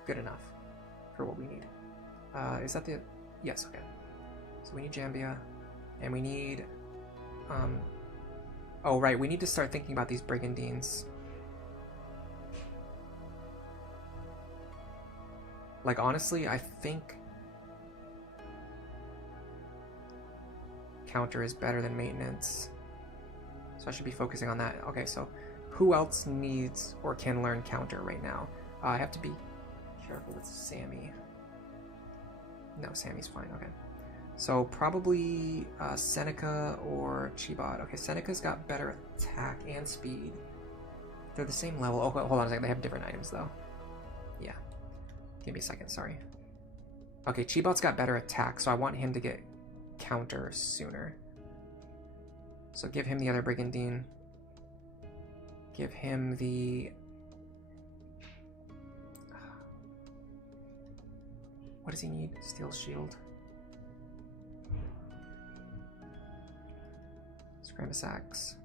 good enough for what we need. Is that the... Yes, okay. So we need Jambia. And we need... Oh, right, we need to start thinking about these Brigandines. Like, honestly, I think... Counter is better than maintenance. So I should be focusing on that. Okay, so who else needs or can learn counter right now? I have to be careful with Sammy. No, Sammy's fine, okay. So probably Seneca or Chibot. Okay, Seneca's got better attack and speed. They're the same level. Oh, hold on a second. They have different items, though. Yeah. Give me a second, sorry. Okay, Chibot's got better attack, so I want him to get counter sooner. So give him the other Brigandine. Give him the... What does he need? Steel Shield. Scramus Axe.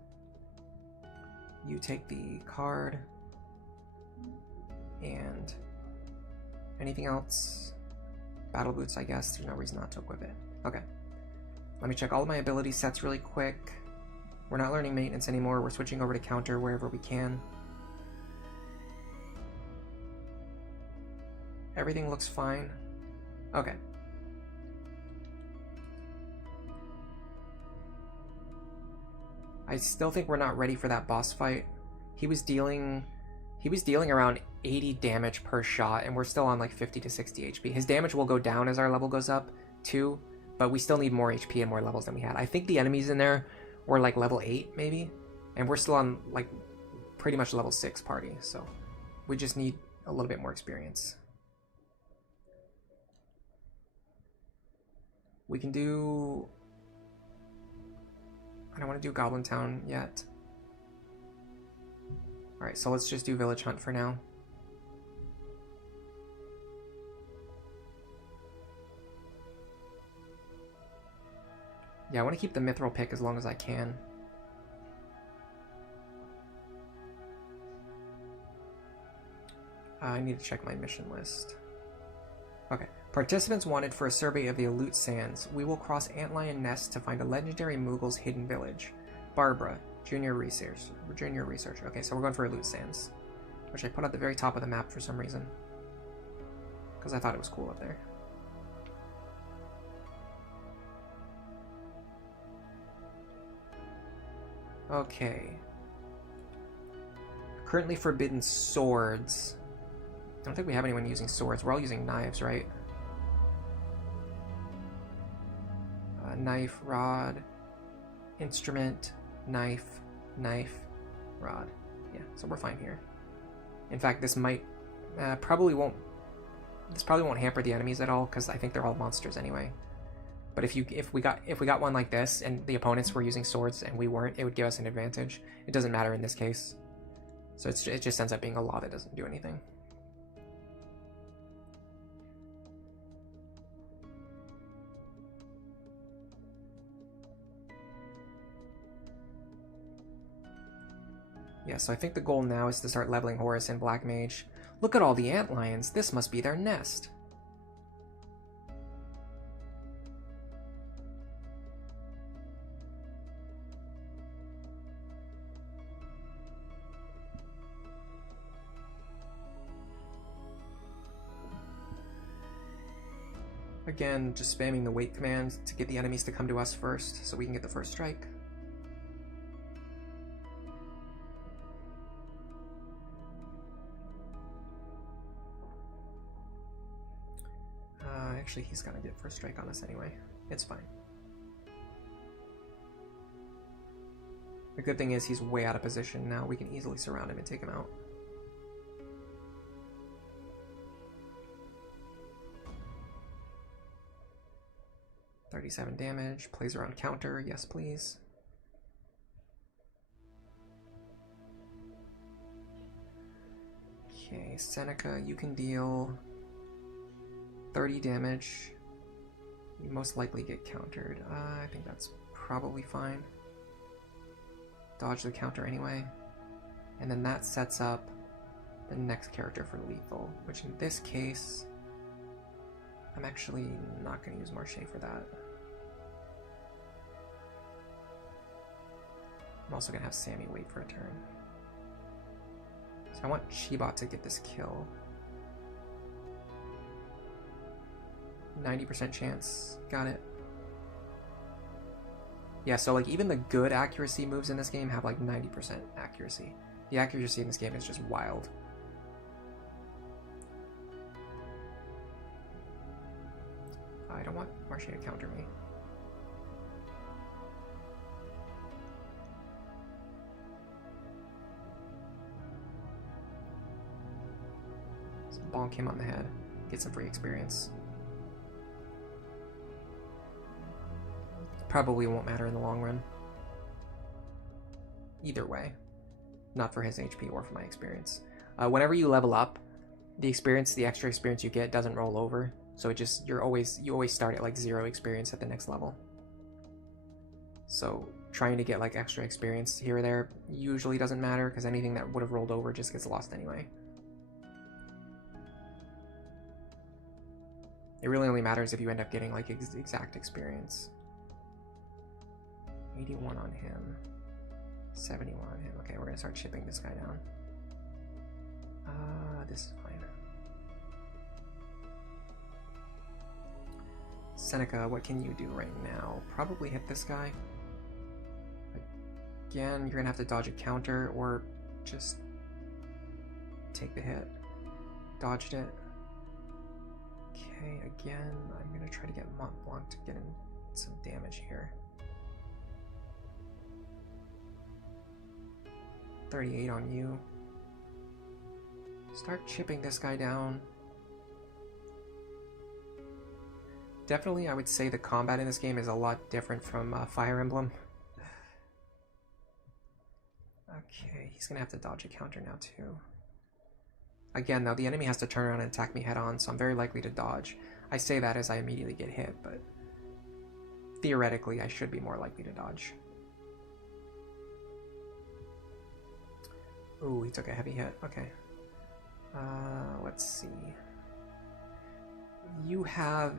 You take the card. And anything else? Battle Boots, I guess. There's no reason not to equip it. Okay. Let me check all of my ability sets really quick. We're not learning maintenance anymore. We're switching over to counter wherever we can. Everything looks fine. Okay. I still think we're not ready for that boss fight. He was dealing around 80 damage per shot, and we're still on like 50 to 60 HP. His damage will go down as our level goes up too, but we still need more HP and more levels than we had. I think the enemies in there were like level 8 maybe, and we're still on like pretty much level 6 party, so we just need a little bit more experience. We can do... I don't want to do Goblin Town yet. Alright, so let's just do Village Hunt for now. Yeah, I want to keep the Mithril pick as long as I can. I need to check my mission list. Okay. Participants wanted for a survey of the Alute Sands. We will cross Antlion Nest to find a legendary Moogle's hidden village. Barbara, Junior Research. Okay, so we're going for Alute Sands, which I put at the very top of the map for some reason, because I thought it was cool up there. Okay. Currently forbidden swords. I don't think we have anyone using swords. We're all using knives, right? Knife, rod, instrument, knife, rod. Yeah, so we're fine here. In fact, this might probably won't hamper the enemies at all, because I think they're all monsters anyway. But if we got one like this and the opponents were using swords and we weren't, it would give us an advantage. It doesn't matter in this case. So it just ends up being a law that doesn't do anything. Yeah, so I think the goal now is to start leveling Horus and Black Mage. Look at all the antlions. This must be their nest. Again, just spamming the wait command to get the enemies to come to us first so we can get the first strike. Actually, he's gonna get first strike on us anyway. It's fine. The good thing is he's way out of position now. We can easily surround him and take him out. $37 damage. Plays around counter. Yes, please. Okay, Seneca, you can deal 30 damage. You most likely get countered. I think that's probably fine. Dodge the counter anyway. And then that sets up the next character for lethal, which in this case, I'm actually not going to use Marche for that. I'm also going to have Sammy wait for a turn. So I want Chibot to get this kill. 90% chance. Got it. Yeah, so like even the good accuracy moves in this game have like 90% accuracy. The accuracy in this game is just wild. I don't want Marche to counter me. Let's bonk him on the head. Get some free experience. Probably won't matter in the long run. Either way. Not for his HP or for my experience. Whenever you level up, the extra experience you get doesn't roll over. So it just, you always start at like 0 experience at the next level. So trying to get like extra experience here or there usually doesn't matter because anything that would have rolled over just gets lost anyway. It really only matters if you end up getting like exact experience. 81 on him, 71 on him. Okay, we're gonna start chipping this guy down. This is fine. Seneca, what can you do right now? Probably hit this guy. Again, you're gonna have to dodge a counter or just take the hit. Dodged it. Okay, again, I'm gonna try to get Mont Blanc to get in some damage here. 38 on you. Start chipping this guy down. Definitely, I would say the combat in this game is a lot different from Fire Emblem. Okay, he's gonna have to dodge a counter now too. Again, though, the enemy has to turn around and attack me head on, so I'm very likely to dodge. I say that as I immediately get hit, but theoretically, I should be more likely to dodge. Ooh, he took a heavy hit. Okay. Let's see. You have...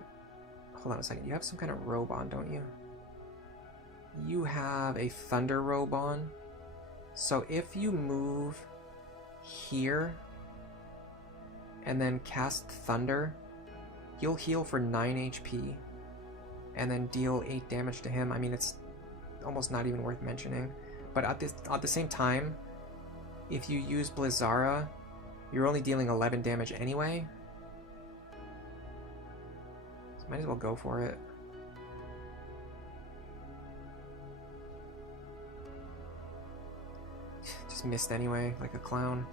Hold on a second. You have some kind of robe on, don't you? You have a thunder robe on. So if you move here and then cast thunder, you'll heal for 9 HP and then deal 8 damage to him. I mean, it's almost not even worth mentioning. But at the same time, if you use Blizzara, you're only dealing 11 damage anyway. So might as well go for it. Just missed anyway, like a clown.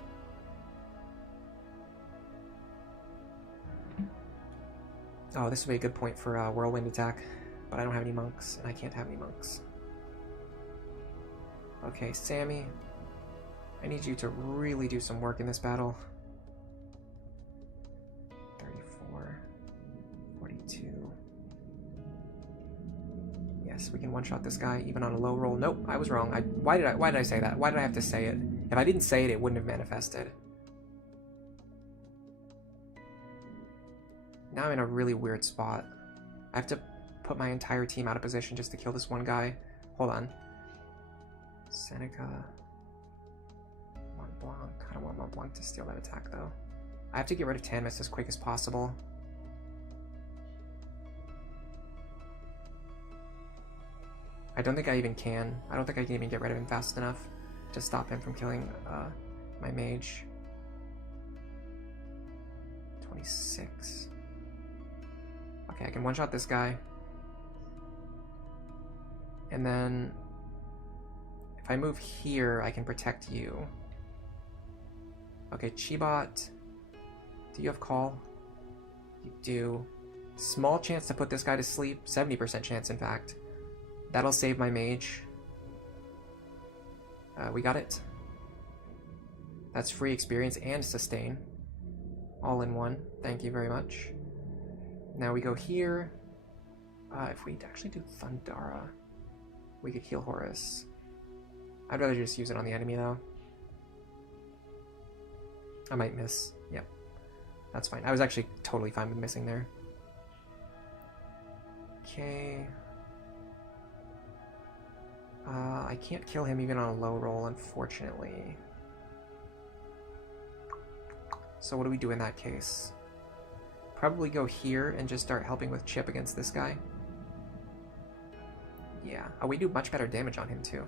Oh, this would be a good point for a whirlwind attack, but I don't have any monks, and I can't have any monks. Okay, Sammy. I need you to really do some work in this battle. 34, 42. Yes, we can one-shot this guy even on a low roll. Nope, I was wrong. Why did I say that? Why did I have to say it? If I didn't say it, it wouldn't have manifested. Now I'm in a really weird spot. I have to put my entire team out of position just to kill this one guy. Hold on. Seneca. Mont Blanc. I don't want Mont Blanc to steal that attack though. I have to get rid of Tanmus as quick as possible. I don't think I even can. I don't think I can even get rid of him fast enough to stop him from killing my mage. 26. Okay, I can one-shot this guy. And then if I move here, I can protect you. Okay, Chibot. Do you have call? You do. Small chance to put this guy to sleep. 70% chance, in fact. That'll save my mage. We got it. That's free experience and sustain. All in one. Thank you very much. Now we go here. If we actually do Thundara, we could heal Horus. I'd rather just use it on the enemy though. I might miss. Yep. That's fine. I was actually totally fine with missing there. Okay. I can't kill him even on a low roll, unfortunately. So what do we do in that case? Probably go here and just start helping with Chip against this guy. Yeah. Oh, we do much better damage on him too.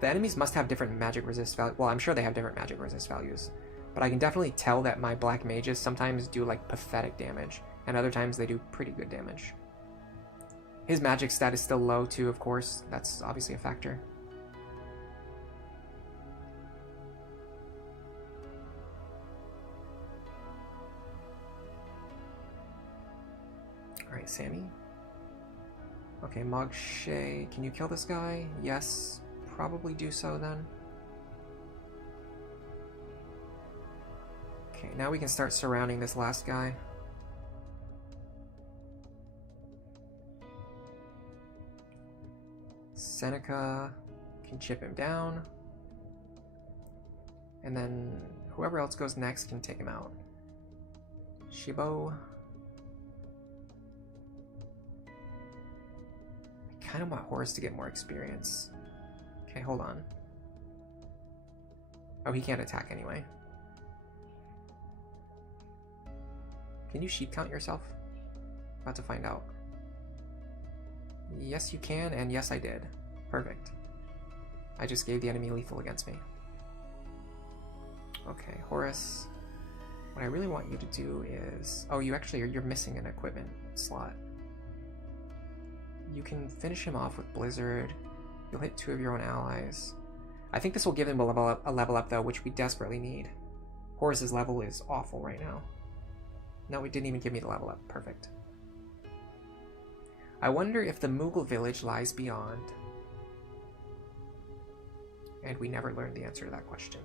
The enemies must have different magic resist values. Well, I'm sure they have different magic resist values. But I can definitely tell that my black mages sometimes do like pathetic damage, and other times they do pretty good damage. His magic stat is still low too, of course. That's obviously a factor. Alright, Sammy. Okay, Marche. Can you kill this guy? Yes. Probably do so then. Okay, now we can start surrounding this last guy. Seneca can chip him down. And then whoever else goes next can take him out. Shibo. I kind of want Horus to get more experience. Okay, hold on. Oh, he can't attack anyway. Can you sheep count yourself? About to find out. Yes, you can, and yes, I did. Perfect. I just gave the enemy lethal against me. Okay, Horus. What I really want you to do is... Oh, you're missing an equipment slot. You can finish him off with Blizzard. You'll hit 2 of your own allies. I think this will give him a level up though, which we desperately need. Horus's level is awful right now. No, it didn't even give me the level up. Perfect. I wonder if the Moogle village lies beyond. And we never learned the answer to that question.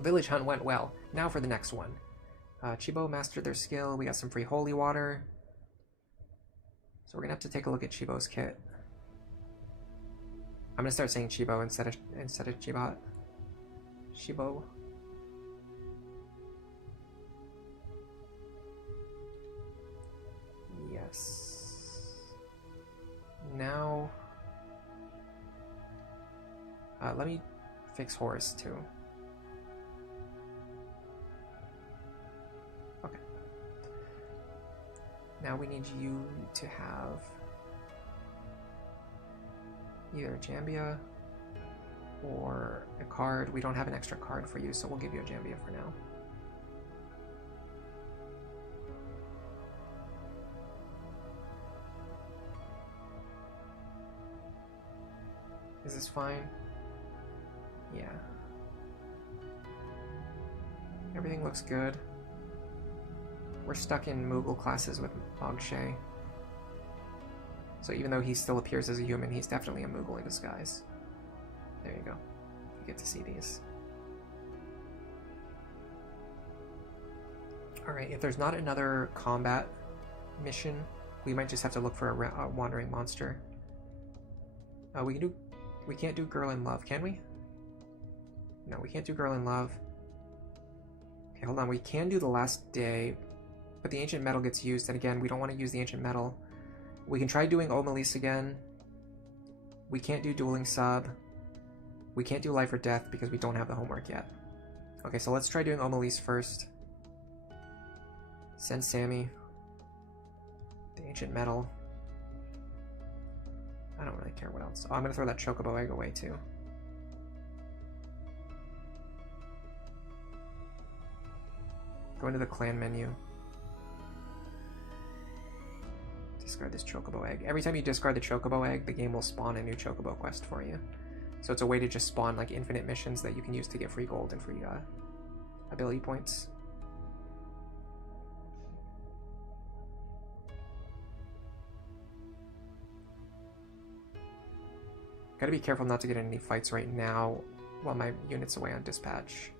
Village hunt went well. Now for the next one. Chibo mastered their skill. We got some free holy water. So we're gonna have to take a look at Chibo's kit. I'm gonna start saying Chibo instead of Chibot. Shibo. Yes. Now, let me fix Horus too. Okay. Now we need you to have either Jambia or a card. We don't have an extra card for you, so we'll give you a Jambia for now. Is this fine? Yeah. Everything looks good. We're stuck in Moogle classes with Marche. So even though he still appears as a human, he's definitely a Moogle in disguise. There you go. You get to see these. Alright, if there's not another combat mission, we might just have to look for a wandering monster. We can't do Girl in Love, can we? No, we can't do Girl in Love. Okay, hold on. We can do the last day, but the ancient metal gets used, and again, we don't want to use the ancient metal. We can try doing Omelis again. We can't do dueling sub. We can't do life or death because we don't have the homework yet. Okay, so let's try doing Omelis first. Send Sammy. The ancient metal. I don't really care what else. Oh, I'm gonna throw that chocobo egg away too. Go into the clan menu. Discard this chocobo egg. Every time you discard the chocobo egg, the game will spawn a new chocobo quest for you. So it's a way to just spawn like infinite missions that you can use to get free gold and free ability points. Gotta be careful not to get in any fights right now while my unit's away on dispatch.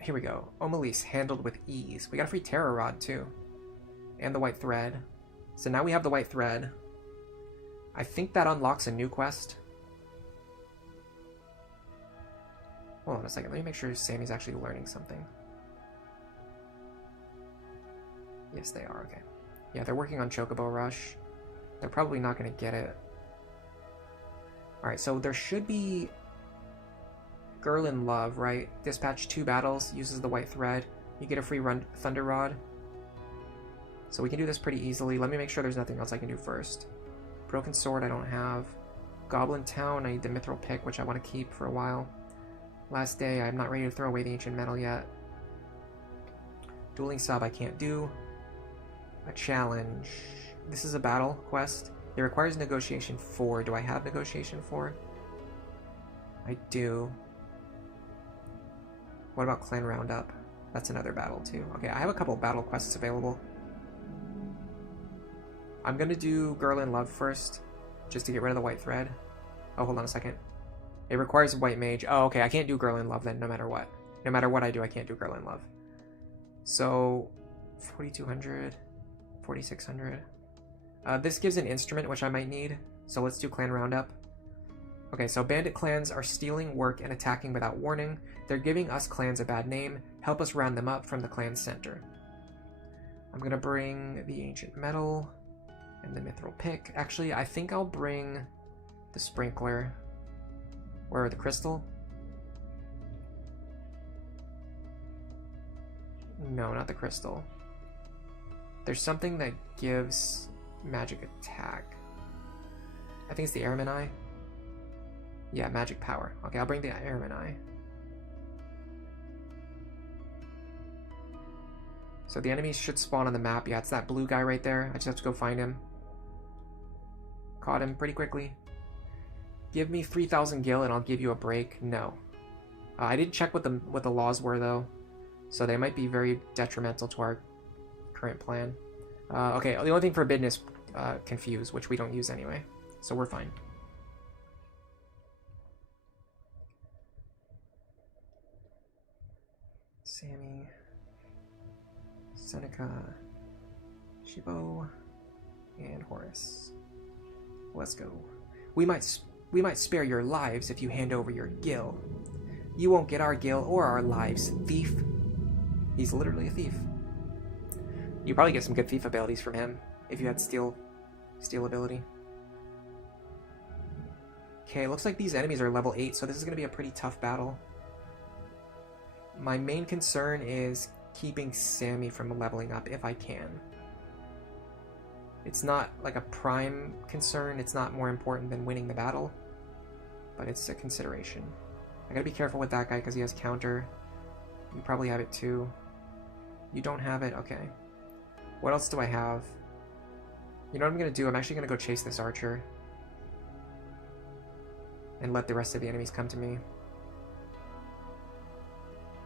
Here we go. Omelis handled with ease. We got a free Terror Rod too. And the white thread. So now we have the white thread. I think that unlocks a new quest. Hold on a second. Let me make sure Sammy's actually learning something. Yes, they are. Okay. Yeah, they're working on Chocobo Rush. They're probably not going to get it. Alright, so there should be Girl in Love, right? Dispatch 2 battles, uses the white thread. You get a free Thunder Rod. So we can do this pretty easily. Let me make sure there's nothing else I can do first. Broken Sword I don't have. Goblin Town, I need the Mithril Pick, which I want to keep for a while. Last day, I'm not ready to throw away the Ancient Metal yet. Dueling Sub I can't do. A challenge. This is a battle quest. It requires Negotiation 4. Do I have Negotiation 4? I do. What about Clan Roundup? That's another battle too. Okay, I have a couple battle quests available. I'm gonna do Girl in Love first, just to get rid of the white thread. Oh, hold on a second. It requires White Mage. Oh, okay, I can't do Girl in Love then, no matter what. No matter what I do, I can't do Girl in Love. So, 4,200, 4,600. This gives an instrument, which I might need. So let's do Clan Roundup. Okay, so bandit clans are stealing work and attacking without warning. They're giving us clans a bad name. Help us round them up from the clan center. I'm gonna bring the Ancient Metal and the Mithril Pick. Actually, I think I'll bring the Sprinkler. Or the Crystal. No, not the Crystal. There's something that gives magic attack. I think it's the Airman Eye. Yeah, magic power. Okay, I'll bring the Airman Eye. So the enemies should spawn on the map. Yeah, it's that blue guy right there. I just have to go find him. Caught him pretty quickly. Give me 3,000 gil and I'll give you a break. No. I didn't check what the laws were though. So they might be very detrimental to our current plan. Okay, the only thing forbidden is confuse, which we don't use anyway. So we're fine. Sammy, Seneca, Shibo, and Horus. Let's go. We might spare your lives if you hand over your gil. You won't get our gil or our lives, thief. He's literally a thief. You probably get some good thief abilities from him if you had steal ability. Okay, looks like these enemies are level 8, so this is going to be a pretty tough battle. My main concern is keeping Sammy from leveling up if I can. It's not like a prime concern, it's not more important than winning the battle, but it's a consideration. I gotta be careful with that guy because he has counter. You probably have it too. You don't have it? Okay. What else do I have? You know what I'm gonna do? I'm actually gonna go chase this archer. And let the rest of the enemies come to me.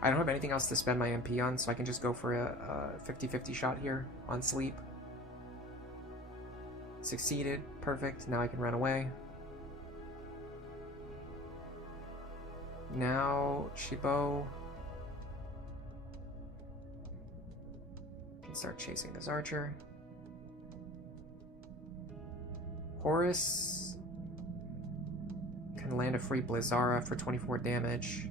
I don't have anything else to spend my MP on, so I can just go for a 50-50 shot here on sleep. Now Chibo can start chasing this archer. Horus can land a free Blizzara for 24 damage.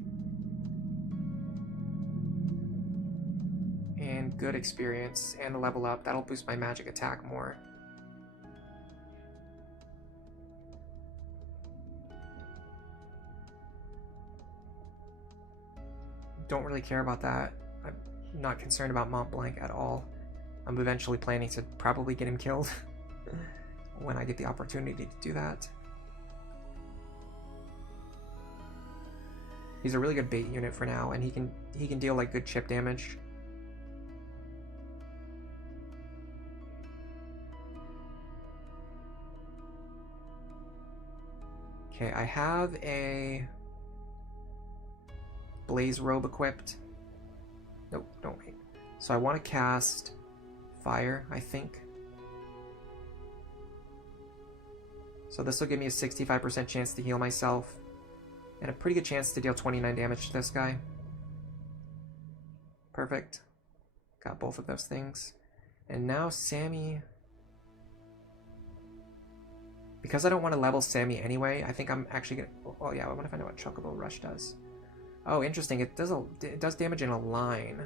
And good experience and a level up. That'll boost my magic attack more. Don't really care about that. I'm not concerned about Mont Blanc at all. I'm eventually planning to probably get him killed when I get the opportunity to do that. He's a really good bait unit for now, and he can deal like good chip damage. Okay, I have a Blaze Robe equipped. Nope, don't wait. So I want to cast Fire, I think. So this will give me a 65% chance to heal myself, and a pretty good chance to deal 29 damage to this guy. Perfect. Got both of those things. And now Sammy... Because I don't want to level Sammy anyway, I think I'm actually gonna... Oh yeah, I want to find out what Chocobo Rush does. Oh, interesting. It does damage in a line.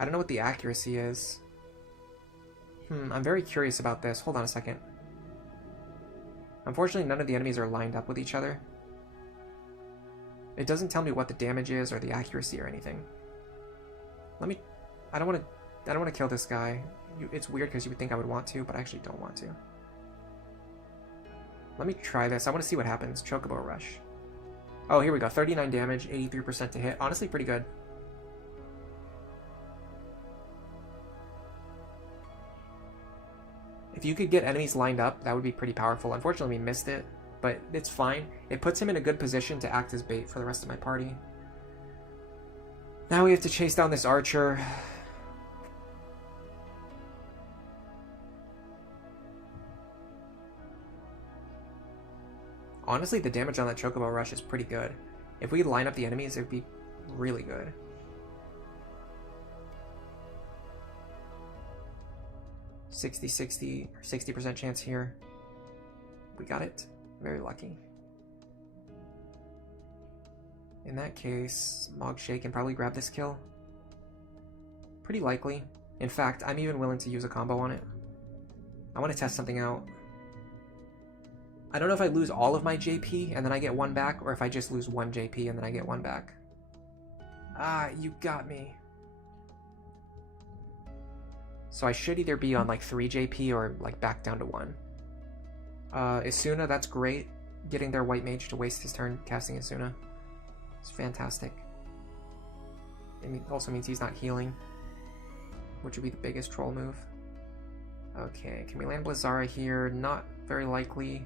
I don't know what the accuracy is. I'm very curious about this. Hold on a second. Unfortunately, none of the enemies are lined up with each other. It doesn't tell me what the damage is or the accuracy or anything. Let me... I don't want to kill this guy. It's weird because you would think I would want to, but I actually don't want to. Let me try this. I want to see what happens. Chocobo Rush. Oh, here we go. 39 damage, 83% to hit. Honestly, pretty good. If you could get enemies lined up, that would be pretty powerful. Unfortunately, we missed it, but it's fine. It puts him in a good position to act as bait for the rest of my party. Now we have to chase down this archer. Honestly, the damage on that Chocobo Rush is pretty good. If we could line up the enemies, it would be really good. — 60% chance here. We got it. Very lucky. In that case, Mogshay can probably grab this kill. Pretty likely. In fact, I'm even willing to use a combo on it. I want to test something out. I don't know if I lose all of my JP and then I get one back, or if I just lose one JP and then I get one back. Ah, you got me. So I should either be on like 3 JP or like back down to 1. Isuna, that's great. Getting their white mage to waste his turn casting Isuna. It's fantastic. It also means he's not healing, which would be the biggest troll move. Okay, can we land Blizzara here? Not very likely.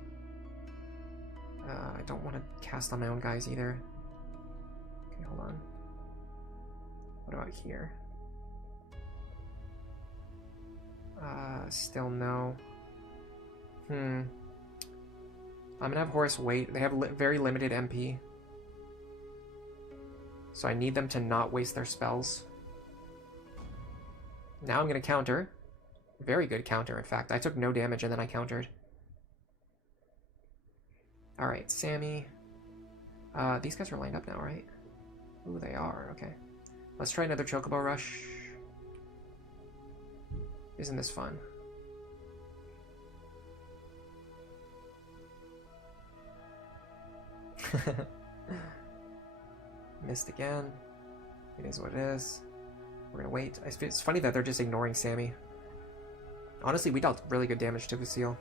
I don't want to cast on my own guys either. Okay, hold on. What about here? Still no. I'm gonna have Horus wait. They have very limited MP. So I need them to not waste their spells. Now I'm gonna counter. Very good counter, in fact. I took no damage and then I countered. Alright, Sammy. These guys are lined up now, right? Ooh, they are. Okay. Let's try another Chocobo Rush. Isn't this fun? Missed again. It is what it is. We're gonna wait. It's funny that they're just ignoring Sammy. Honestly, we dealt really good damage to Vasile.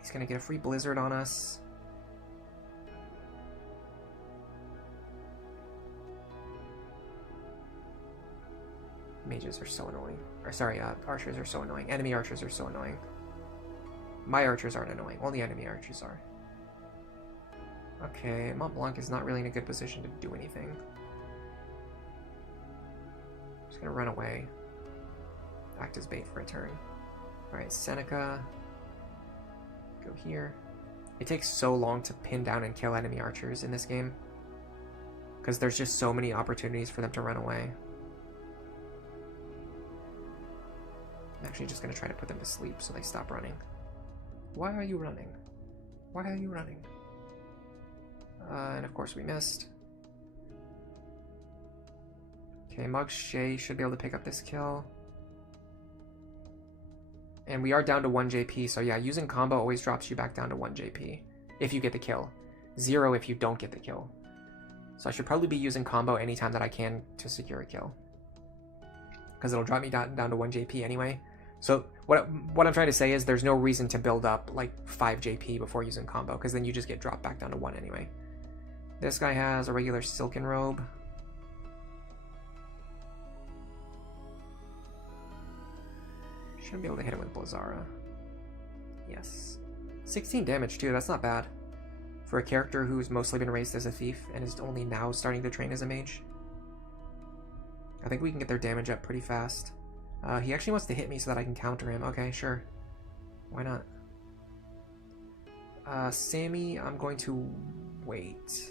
He's gonna get a free blizzard on us. Mages are so annoying. Or sorry, archers are so annoying. Enemy archers are so annoying. My archers aren't annoying. Only enemy archers are. Okay, Mont Blanc is not really in a good position to do anything. I'm just gonna run away. Act as bait for a turn. Alright, Seneca. Go here. It takes so long to pin down and kill enemy archers in this game, because there's just so many opportunities for them to run away. I'm actually just going to try to put them to sleep so they stop running. Why are you running? Why are you running? And of course we missed. Okay, Marche should be able to pick up this kill. And we are down to 1 JP, so yeah, using combo always drops you back down to 1 JP if you get the kill. 0 if you don't get the kill. So I should probably be using combo anytime that I can to secure a kill, because it'll drop me down to 1 JP anyway. So what I'm trying to say is there's no reason to build up like 5 JP before using combo, because then you just get dropped back down to 1 anyway. This guy has a regular silken robe. Should be able to hit him with Blazara. Yes. 16 damage too, that's not bad. For a character who's mostly been raised as a thief and is only now starting to train as a mage. I think we can get their damage up pretty fast. He actually wants to hit me so that I can counter him. Okay, sure. Why not? Sammy, I'm going to wait.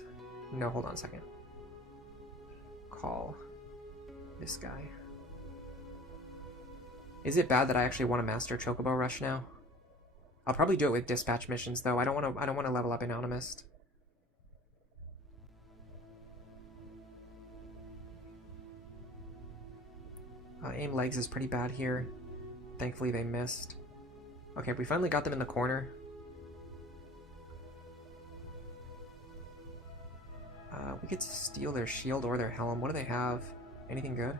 No, hold on a second. Call this guy. Is it bad that I actually want to master Chocobo Rush now? I'll probably do it with dispatch missions though. I don't want to level up Anonymous. Aim legs is pretty bad here. Thankfully they missed. Okay, we finally got them in the corner. We could steal their shield or their helm. What do they have? Anything good?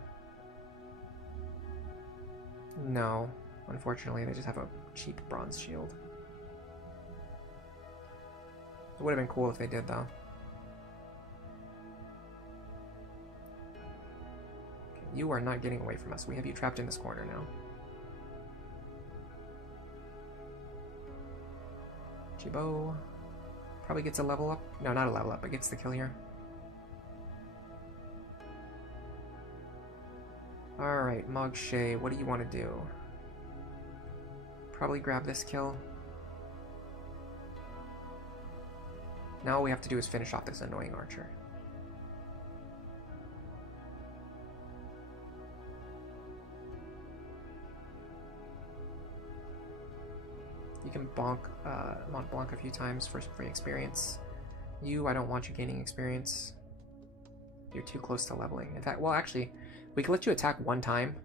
No, unfortunately, they just have a cheap bronze shield. It would have been cool if they did, though. Okay, you are not getting away from us. We have you trapped in this corner now. Chibo probably gets a level up. No, not a level up, but gets the kill here. Alright, Marche, what do you want to do? Probably grab this kill. Now all we have to do is finish off this annoying archer. You can bonk Mont Blanc a few times for free experience. You, I don't want you gaining experience. You're too close to leveling. In fact, well actually, we can let you attack one time,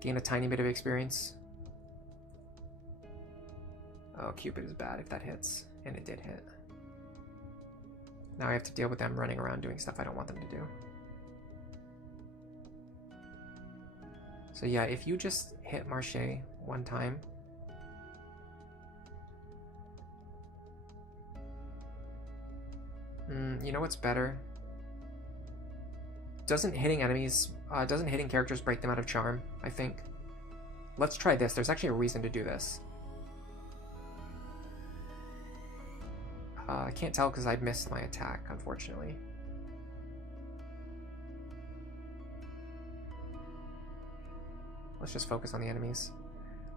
gain a tiny bit of experience. Oh, Cupid is bad if that hits, and it did hit. Now I have to deal with them running around doing stuff I don't want them to do. So yeah, if you just hit Marche one time, you know what's better? Doesn't hitting characters break them out of charm, I think. Let's try this. There's actually a reason to do this. I can't tell because I missed my attack, unfortunately. Let's just focus on the enemies.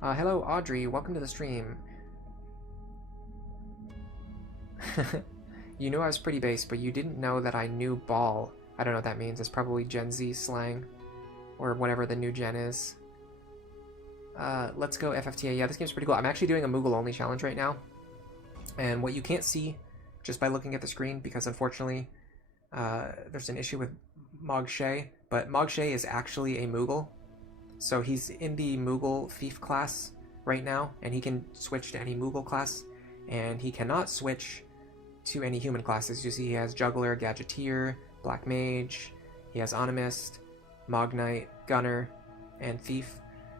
Hello, Audrey. Welcome to the stream. You knew I was pretty base, but you didn't know that I knew ball. I don't know what that means. It's probably Gen Z slang, or whatever the new gen is. Let's go FFTA. Yeah, this game's pretty cool. I'm actually doing a Moogle Only challenge right now. And what you can't see just by looking at the screen, because unfortunately there's an issue with Marche, but Marche is actually a Moogle. So he's in the Moogle Thief class right now, and he can switch to any Moogle class, and he cannot switch to any human classes. You see he has Juggler, Gadgeteer, Black Mage, he has Animist, Mognite, Gunner, and Thief.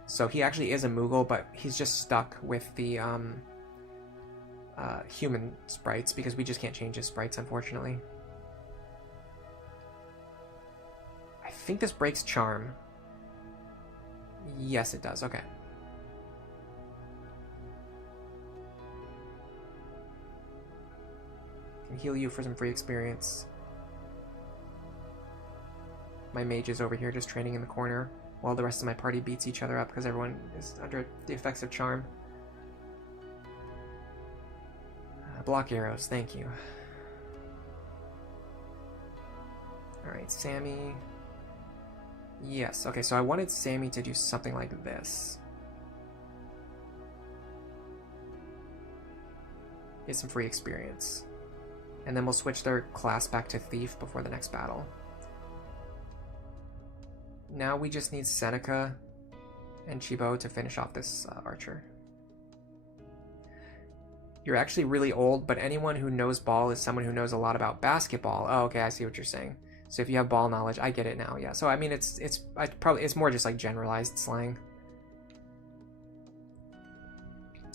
So he actually is a Moogle, but he's just stuck with the human sprites, because we just can't change his sprites, unfortunately. I think this breaks Charm. Yes, it does. Okay. Can heal you for some free experience. My mage is over here just training in the corner while the rest of my party beats each other up because everyone is under the effects of charm. Block arrows, thank you. Alright, Sammy. Yes, okay, so I wanted Sammy to do something like this. Get some free experience. And then we'll switch their class back to Thief before the next battle. Now we just need Seneca and Chibo to finish off this archer. You're actually really old, but anyone who knows ball is someone who knows a lot about basketball. Oh, okay, I see what you're saying. So if you have ball knowledge, I get it now. Yeah. So I mean, it's more just like generalized slang.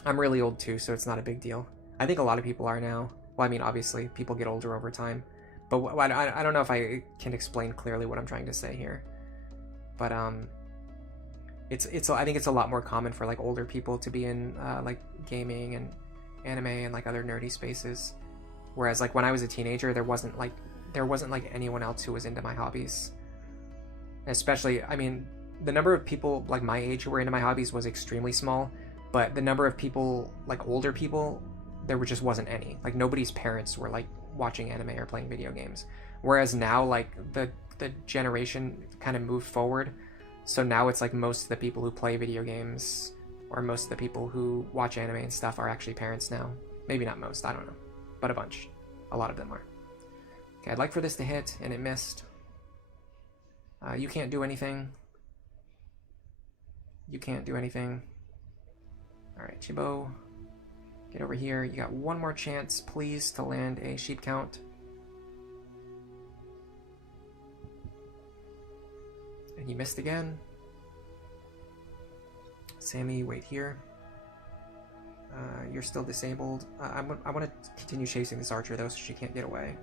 I'm really old too, so it's not a big deal. I think a lot of people are now. Well, I mean, obviously, people get older over time. But I don't know if I can explain clearly what I'm trying to say here. But I think it's a lot more common for like older people to be in like gaming and anime and like other nerdy spaces. Whereas like when I was a teenager, there wasn't like anyone else who was into my hobbies. Especially, I mean, the number of people like my age who were into my hobbies was extremely small, but the number of people, like older people, there just wasn't any. Like nobody's parents were like watching anime or playing video games. Whereas now, like the generation kind of moved forward, so now it's like most of the people who play video games or most of the people who watch anime and stuff are actually parents now. Maybe not most, I don't know, but a bunch. A lot of them are. Okay, I'd like for this to hit, and it missed. You can't do anything. You can't do anything. Alright, Chibo. Get over here. You got one more chance, please, to land a sheep count. And he missed again. Sammy, wait here. You're still disabled. I want to continue chasing this archer, though, so she can't get away.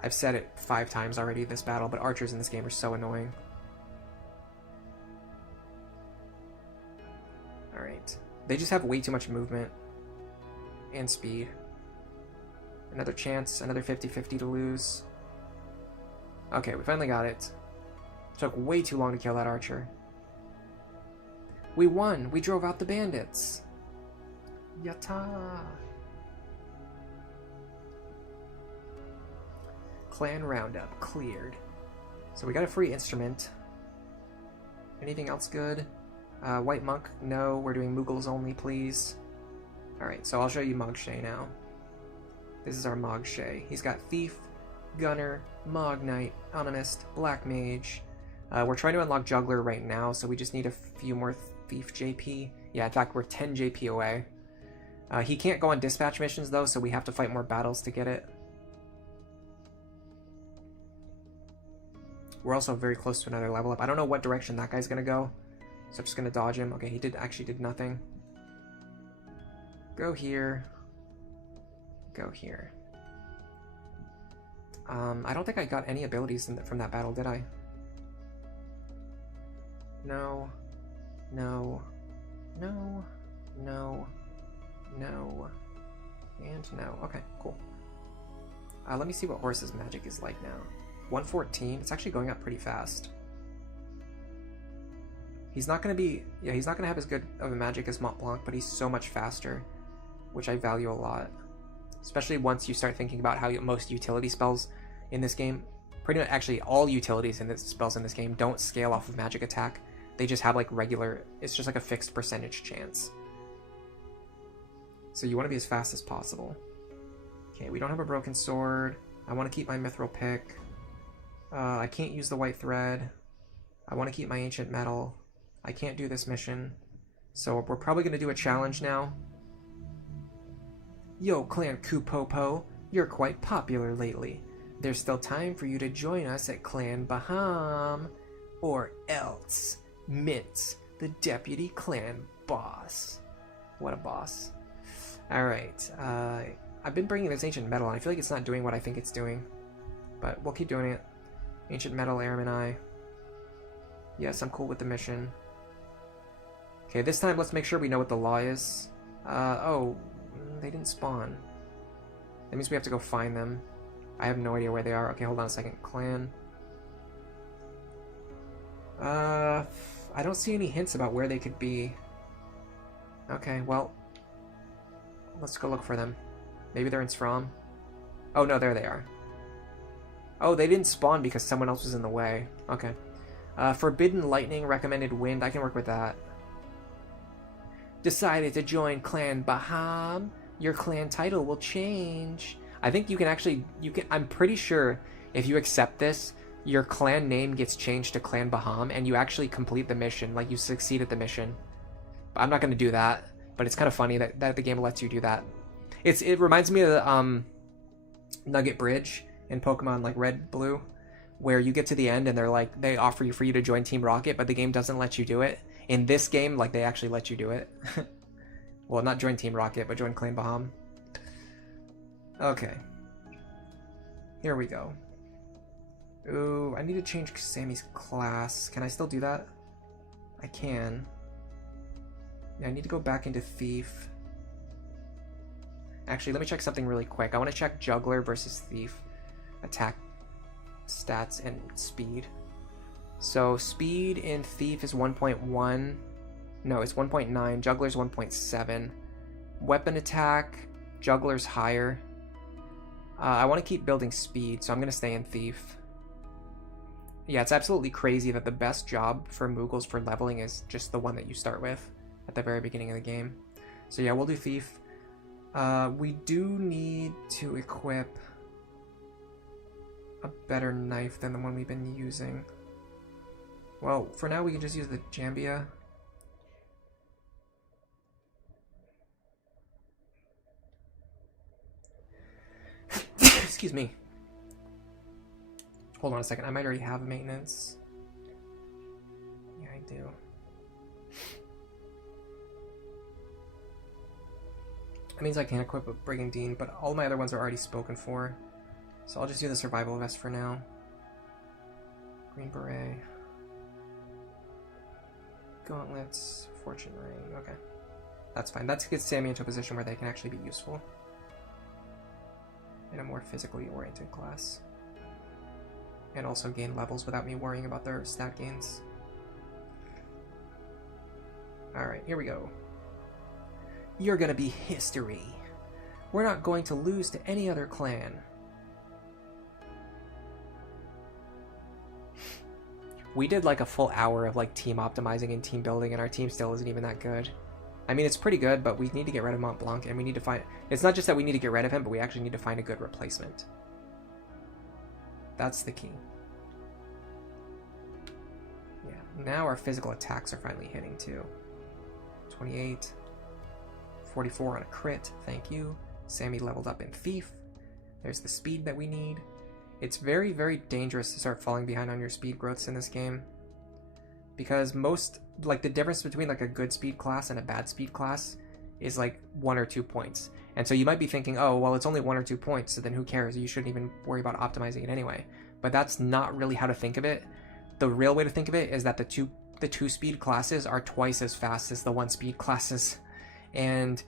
I've said it 5 times already this battle, but archers in this game are so annoying. Alright. They just have way too much movement and speed. Another chance, another 50-50 to lose. Okay, we finally got it. Took way too long to kill that archer. We won! We drove out the bandits! Yatta! Clan roundup cleared. So we got a free instrument. Anything else good? White monk? No, we're doing Moogles only, please. Alright, so I'll show you Marche now. This is our Marche. He's got Thief, Gunner, Mog Knight, Animist, Black Mage. We're trying to unlock Juggler right now, so we just need a few more Thief JP. Yeah, in fact, we're 10 JP away. He can't go on dispatch missions, though, so we have to fight more battles to get it. We're also very close to another level up. I don't know what direction that guy's gonna go, so I'm just gonna dodge him. Okay, he actually did nothing. Go here. Go here. I don't think I got any abilities from that battle, did I? No. No. No. No. No. And no. Okay, cool. Let me see what horse's magic is like now. 114. It's actually going up pretty fast. He's not going to be... Yeah, he's not going to have as good of a magic as Mont Blanc, but he's so much faster, which I value a lot. Especially once you start thinking about how most utility spells in this game, pretty much actually all utilities in spells in this game don't scale off of magic attack. They just have like regular... It's just like a fixed percentage chance. So you want to be as fast as possible. Okay, we don't have a broken sword. I want to keep my mithril pick. I can't use the white thread. I want to keep my ancient metal. I can't do this mission. So we're probably going to do a challenge now. Yo, Clan Kupopo, you're quite popular lately. There's still time for you to join us at Clan Baham. Or else, Mint, the deputy clan boss. What a boss. Alright, I've been bringing this ancient metal, and I feel like it's not doing what I think it's doing. But we'll keep doing it. Ancient metal, Airman Eye. Yes, I'm cool with the mission. Okay, this time let's make sure we know what the law is. Oh, they didn't spawn. That means we have to go find them. I have no idea where they are. Okay, hold on a second. Clan. I don't see any hints about where they could be. Okay, well, let's go look for them. Maybe they're in Strom. Oh no, there they are. Oh, they didn't spawn because someone else was in the way. Okay. Forbidden Lightning, Recommended Wind. I can work with that. Decided to join Clan Baham. Your clan title will change. I think you can actually... I'm pretty sure if you accept this, your clan name gets changed to Clan Baham, and you actually complete the mission. Like, you succeed at the mission. But I'm not going to do that. But it's kind of funny that the game lets you do that. It reminds me of the Nugget Bridge in Pokemon like Red, Blue, where you get to the end and they offer you for you to join Team Rocket, but the game doesn't let you do it. In this game, like, they actually let you do it. Well, not join Team Rocket, but join Clan Baham. Okay. Here we go. Ooh, I need to change Sammy's class. Can I still do that? I can. Yeah, I need to go back into Thief. Actually, let me check something really quick. I want to check Juggler versus Thief. Attack stats and speed. So speed in Thief is 1.1. No, it's 1.9. Juggler's 1.7. Weapon attack, Juggler's higher. I want to keep building speed, so I'm going to stay in Thief. Yeah, it's absolutely crazy that the best job for Moogles for leveling is just the one that you start with at the very beginning of the game. So yeah, we'll do Thief. We do need to equip a better knife than the one we've been using. Well, for now we can just use the Jambia. Excuse me. Hold on a second, I might already have maintenance. Yeah, I do. That means I can't equip a Brigandine, but all my other ones are already spoken for. So I'll just do the Survival Vest for now. Green Beret. Gauntlets. Fortune Ring. Okay. That's fine. That gets Sammy into a position where they can actually be useful. In a more physically oriented class. And also gain levels without me worrying about their stat gains. Alright, here we go. You're gonna be history. We're not going to lose to any other clan. We did like a full hour of like team optimizing and team building, and our team still isn't even that good. I mean, it's pretty good, but we need to get rid of Mont Blanc, and we need to find... It's not just that we need to get rid of him, but we actually need to find a good replacement. That's the key. Yeah, now our physical attacks are finally hitting too. 28. 44 on a crit, thank you. Sammy leveled up in Thief. There's the speed that we need. It's very, very dangerous to start falling behind on your speed growths in this game. Because most, like, the difference between like a good speed class and a bad speed class is like 1 or 2 points. And so you might be thinking, oh, well, it's only 1 or 2 points, so then who cares? You shouldn't even worry about optimizing it anyway. But that's not really how to think of it. The real way to think of it is that the two speed classes are twice as fast as the 1 speed classes. And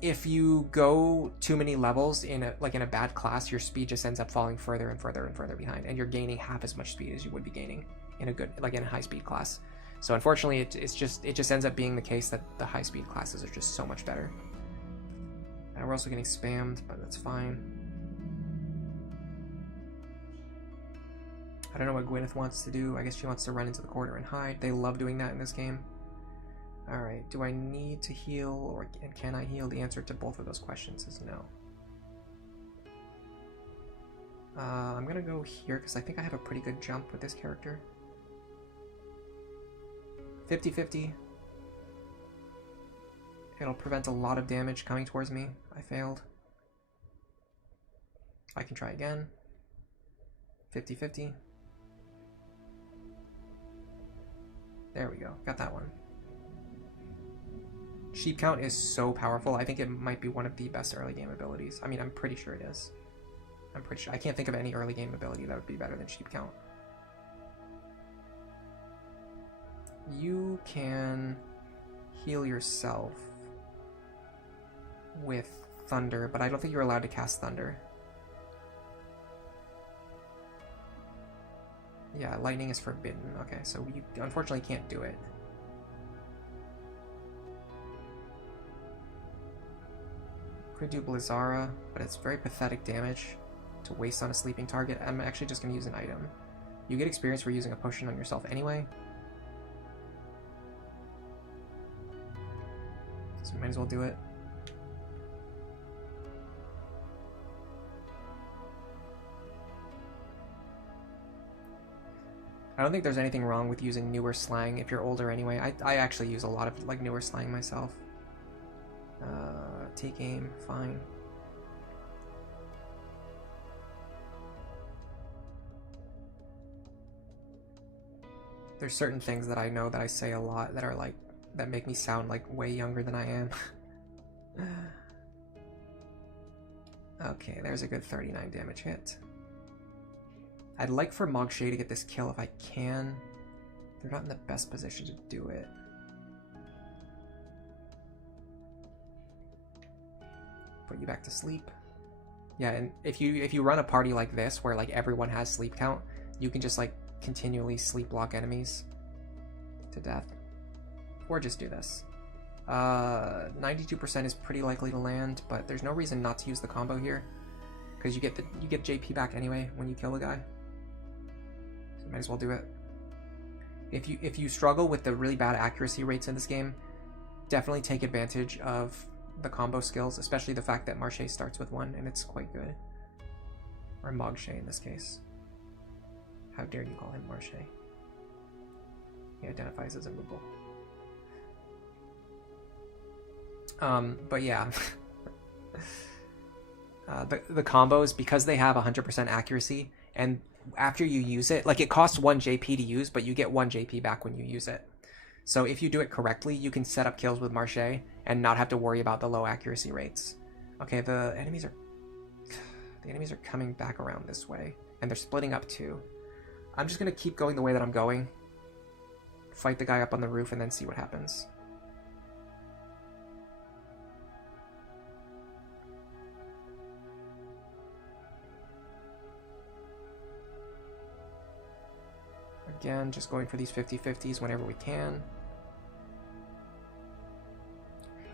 if you go too many levels in a bad class, your speed just ends up falling further and further and further behind, and you're gaining half as much speed as you would be gaining in a good, like in a high speed class. So unfortunately, it just ends up being the case that the high speed classes are just so much better. We're also getting spammed, but that's fine. I don't know what Gwyneth wants to do. I guess she wants to run into the corner and hide. They love doing that in this game. Alright, do I need to heal, and can I heal? The answer to both of those questions is no. I'm gonna go here because I think I have a pretty good jump with this character. 50-50. It'll prevent a lot of damage coming towards me. I failed. I can try again. 50-50. There we go. Got that one. Sheep Count is so powerful. I think it might be one of the best early game abilities. I mean, I'm pretty sure it is. I'm pretty sure. I can't think of any early game ability that would be better than Sheep Count. You can heal yourself with Thunder, but I don't think you're allowed to cast Thunder. Yeah, Lightning is forbidden. Okay, so you unfortunately can't do it. Could do Blizzara, but it's very pathetic damage to waste on a sleeping target. I'm actually just going to use an item. You get experience for using a potion on yourself anyway. So we might as well do it. I don't think there's anything wrong with using newer slang if you're older anyway. I actually use a lot of like newer slang myself. Take aim, fine. There's certain things that I know that I say a lot that are like, that make me sound like way younger than I am. Okay, there's a good 39 damage hit. I'd like for Marche to get this kill if I can. They're not in the best position to do it. Put you back to sleep. Yeah, and if you run a party like this where like everyone has sleep count, you can just like continually sleep block enemies to death. Or just do this. 92% is pretty likely to land, but there's no reason not to use the combo here, because you get JP back anyway when you kill a guy. So might as well do it. If you struggle with the really bad accuracy rates in this game, definitely take advantage of the combo skills, especially the fact that Marche starts with 1 and it's quite good. Or Moogles in this case. How dare you call him Marche? He identifies as a Moogle. But yeah. The combos, because they have 100% accuracy, and after you use it, like it costs 1 JP to use, but you get 1 JP back when you use it. So if you do it correctly, you can set up kills with Marche and not have to worry about the low accuracy rates. Okay, the enemies are coming back around this way, and they're splitting up too. I'm just gonna keep going the way that I'm going. Fight the guy up on the roof and then see what happens. Again, just going for these 50-50s whenever we can.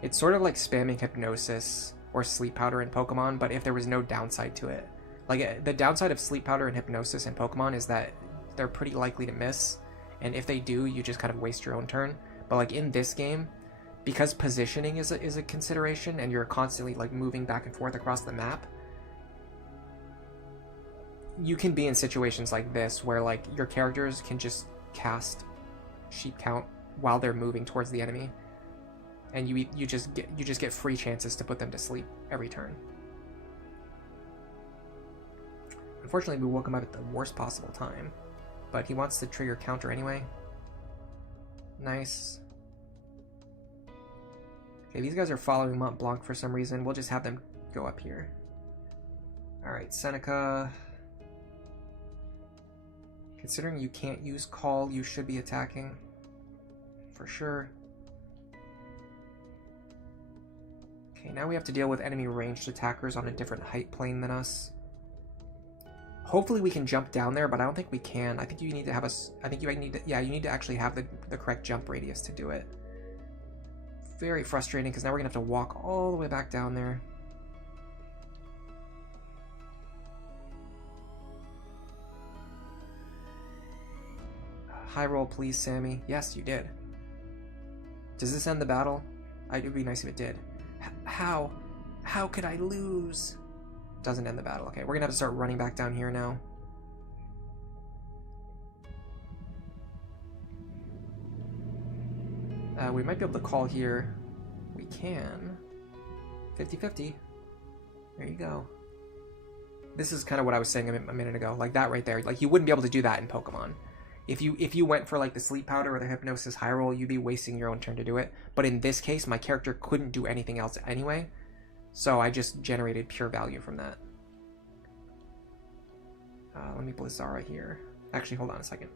It's sort of like spamming Hypnosis or Sleep Powder in Pokemon, but if there was no downside to it. Like, the downside of Sleep Powder and Hypnosis in Pokemon is that they're pretty likely to miss, and if they do, you just kind of waste your own turn. But like in this game, because positioning is a consideration, and you're constantly like moving back and forth across the map, you can be in situations like this where like your characters can just cast Sheep Count while they're moving towards the enemy, and you just get free chances to put them to sleep every turn. Unfortunately, we woke him up at the worst possible time, but he wants to trigger counter anyway. Nice. Okay, these guys are following Mont Blanc for some reason. We'll just have them go up here. Alright, Seneca. Considering you can't use Call, you should be attacking. For sure. Okay, now we have to deal with enemy ranged attackers on a different height plane than us. Hopefully we can jump down there, but I don't think we can. I think you need to have you need to actually have the correct jump radius to do it. Very frustrating, because now we're gonna have to walk all the way back down there. High roll, please, Sammy. Yes, you did. Does this end the battle? It would be nice if it did. How? How could I lose? Doesn't end the battle. Okay, we're gonna have to start running back down here now. We might be able to call here. We can. 50-50. There you go. This is kind of what I was saying a minute ago. Like that right there. Like you wouldn't be able to do that in Pokemon. If you went for like the Sleep Powder or the Hypnosis High Roll, you'd be wasting your own turn to do it. But in this case, my character couldn't do anything else anyway, so I just generated pure value from that. Let me Blizzara here. Actually, hold on a second.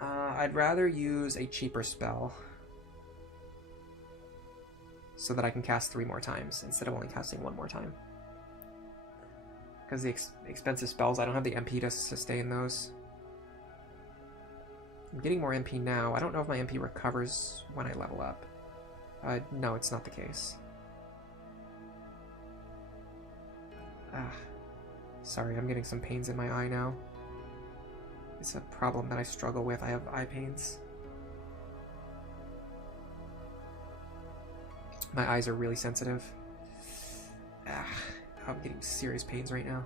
I'd rather use a cheaper spell so that I can cast 3 more times instead of only casting 1 more time. Because the expensive spells, I don't have the MP to sustain those. I'm getting more MP now. I don't know if my MP recovers when I level up. No, it's not the case. Ah, sorry, I'm getting some pains in my eye now. It's a problem that I struggle with. I have eye pains. My eyes are really sensitive. Ah, I'm getting serious pains right now.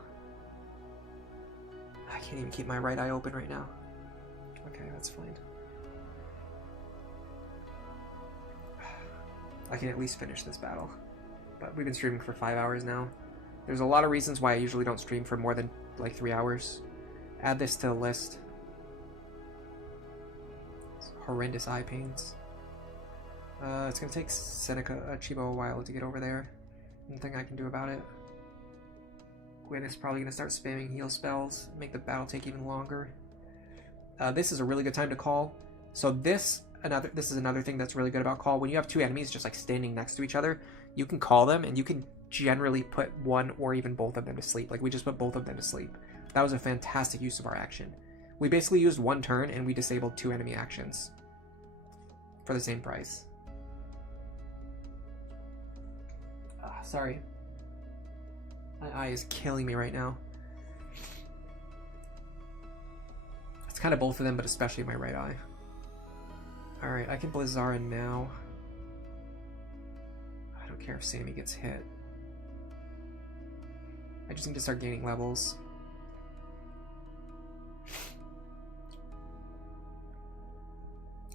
I can't even keep my right eye open right now. Okay, that's fine. I can at least finish this battle. But we've been streaming for 5 hours now. There's a lot of reasons why I usually don't stream for more than like 3 hours. Add this to the list. It's horrendous eye pains. It's gonna take Chibo a while to get over there. Nothing I can do about it. Gwyn is probably gonna start spamming heal spells, make the battle take even longer. This is a really good time to call. So this is another thing that's really good about call. When you have two enemies just like standing next to each other, you can call them and you can generally put one or even both of them to sleep. Like we just put both of them to sleep. That was a fantastic use of our action. We basically used one turn and we disabled 2 enemy actions for the same price. Sorry. My eye is killing me right now. It's kind of both of them, but especially my right eye. Alright, I can Blizzara now. I don't care if Sammy gets hit. I just need to start gaining levels.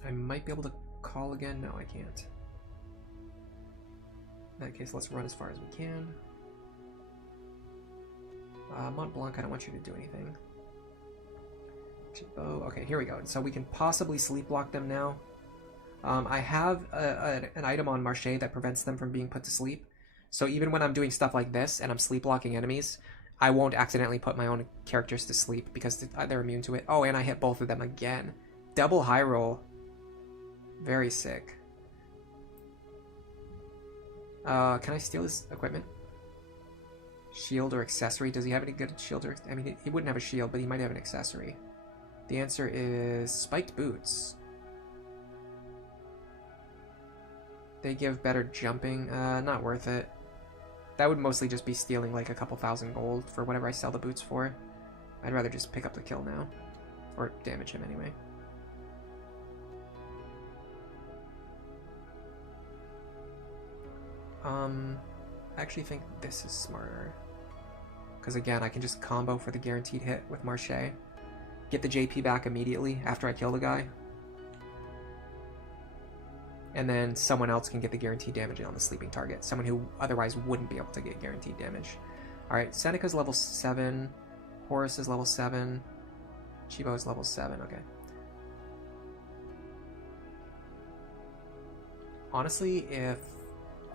I might be able to call again. No, I can't. In that case, let's run as far as we can. Mont Blanc, I don't want you to do anything. Chibo, okay, here we go. So we can possibly sleep block them now. I have an item on Marche that prevents them from being put to sleep. So even when I'm doing stuff like this and I'm sleep blocking enemies, I won't accidentally put my own characters to sleep because they're immune to it. Oh, and I hit both of them again. Double high roll. Very sick. Can I steal his equipment? Shield or accessory? Does he have any good shield or... I mean, he wouldn't have a shield, but he might have an accessory. The answer is spiked boots. They give better jumping. Not worth it. That would mostly just be stealing like a couple thousand gold for whatever I sell the boots for. I'd rather just pick up the kill now. Or damage him anyway. I actually think this is smarter. Because again, I can just combo for the guaranteed hit with Marche. Get the JP back immediately after I kill the guy. And then someone else can get the guaranteed damage on the sleeping target. Someone who otherwise wouldn't be able to get guaranteed damage. Alright, Seneca's level 7. Horus is level 7. Chibo is level 7, okay. Honestly, if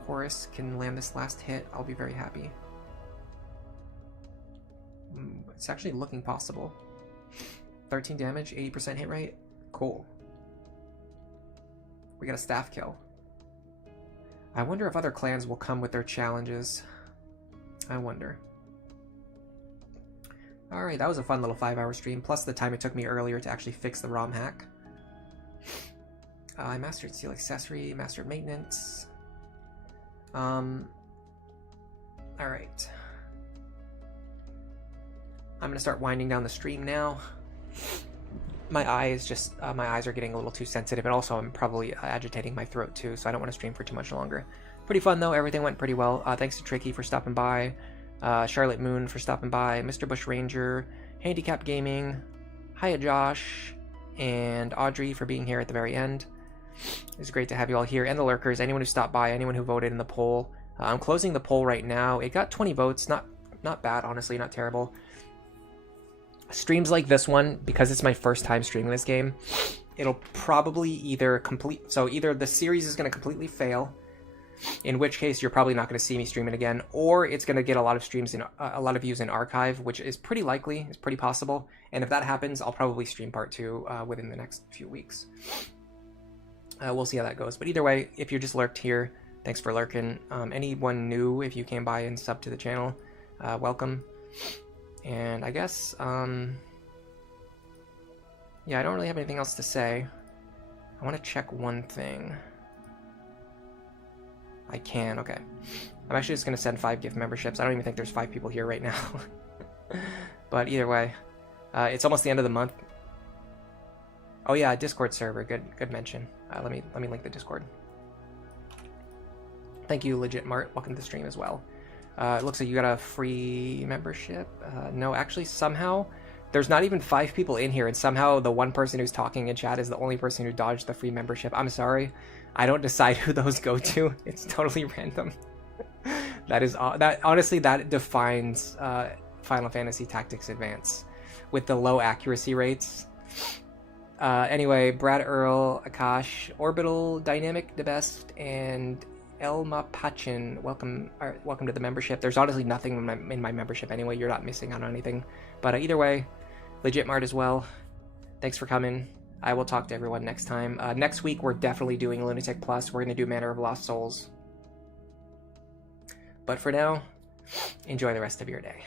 Horus can land this last hit, I'll be very happy. It's actually looking possible. 13 damage, 80% hit rate. Cool. We got a staff kill. I wonder if other clans will come with their challenges. I wonder. Alright, that was a fun little 5-hour stream, plus the time it took me earlier to actually fix the ROM hack. I mastered Steel Accessory, mastered Maintenance. Alright. I'm gonna start winding down the stream now. My eyes are getting a little too sensitive, and also I'm probably agitating my throat too, so I don't want to stream for too much longer. Pretty fun though, everything went pretty well. Thanks to Tricky for stopping by, Charlotte Moon for stopping by, Mr. Bush Ranger, Handicap Gaming, Hiya Josh, and Audrey for being here at the very end. It's great to have you all here, and the lurkers, anyone who stopped by, anyone who voted in the poll. I'm closing the poll right now. It got 20 votes, not bad, honestly, not terrible. Streams like this one, because it's my first time streaming this game, it'll probably either the series is going to completely fail, in which case you're probably not going to see me stream it again, or it's going to get a lot of streams in a lot of views in archive, which is pretty likely, it's pretty possible. And if that happens, I'll probably stream part 2 within the next few weeks. We'll see how that goes. But either way, if you're just lurked here, thanks for lurking. Anyone new, if you came by and subbed to the channel, welcome. And I guess, yeah, I don't really have anything else to say. I want to check one thing. I can, okay. I'm actually just going to send 5 gift memberships. I don't even think there's 5 people here right now. But either way, it's almost the end of the month. Oh yeah, Discord server. Good mention. Let me link the Discord. Thank you, Legit Mart. Welcome to the stream as well. It looks like you got a free membership. No, actually, somehow there's not even 5 people in here, and somehow the one person who's talking in chat is the only person who dodged the free membership. I'm sorry, I don't decide who those go to. It's totally random. Honestly, that defines Final Fantasy Tactics Advance with the low accuracy rates. Anyway, Brad Earl, Akash, Orbital, Dynamic, the best, and Elma Pachin, welcome to the membership. There's honestly nothing in my membership anyway. You're not missing out on anything. But either way, Legit Mart as well. Thanks for coming. I will talk to everyone next time. Next week, we're definitely doing Lunatic Plus. We're going to do Manor of Lost Souls. But for now, enjoy the rest of your day.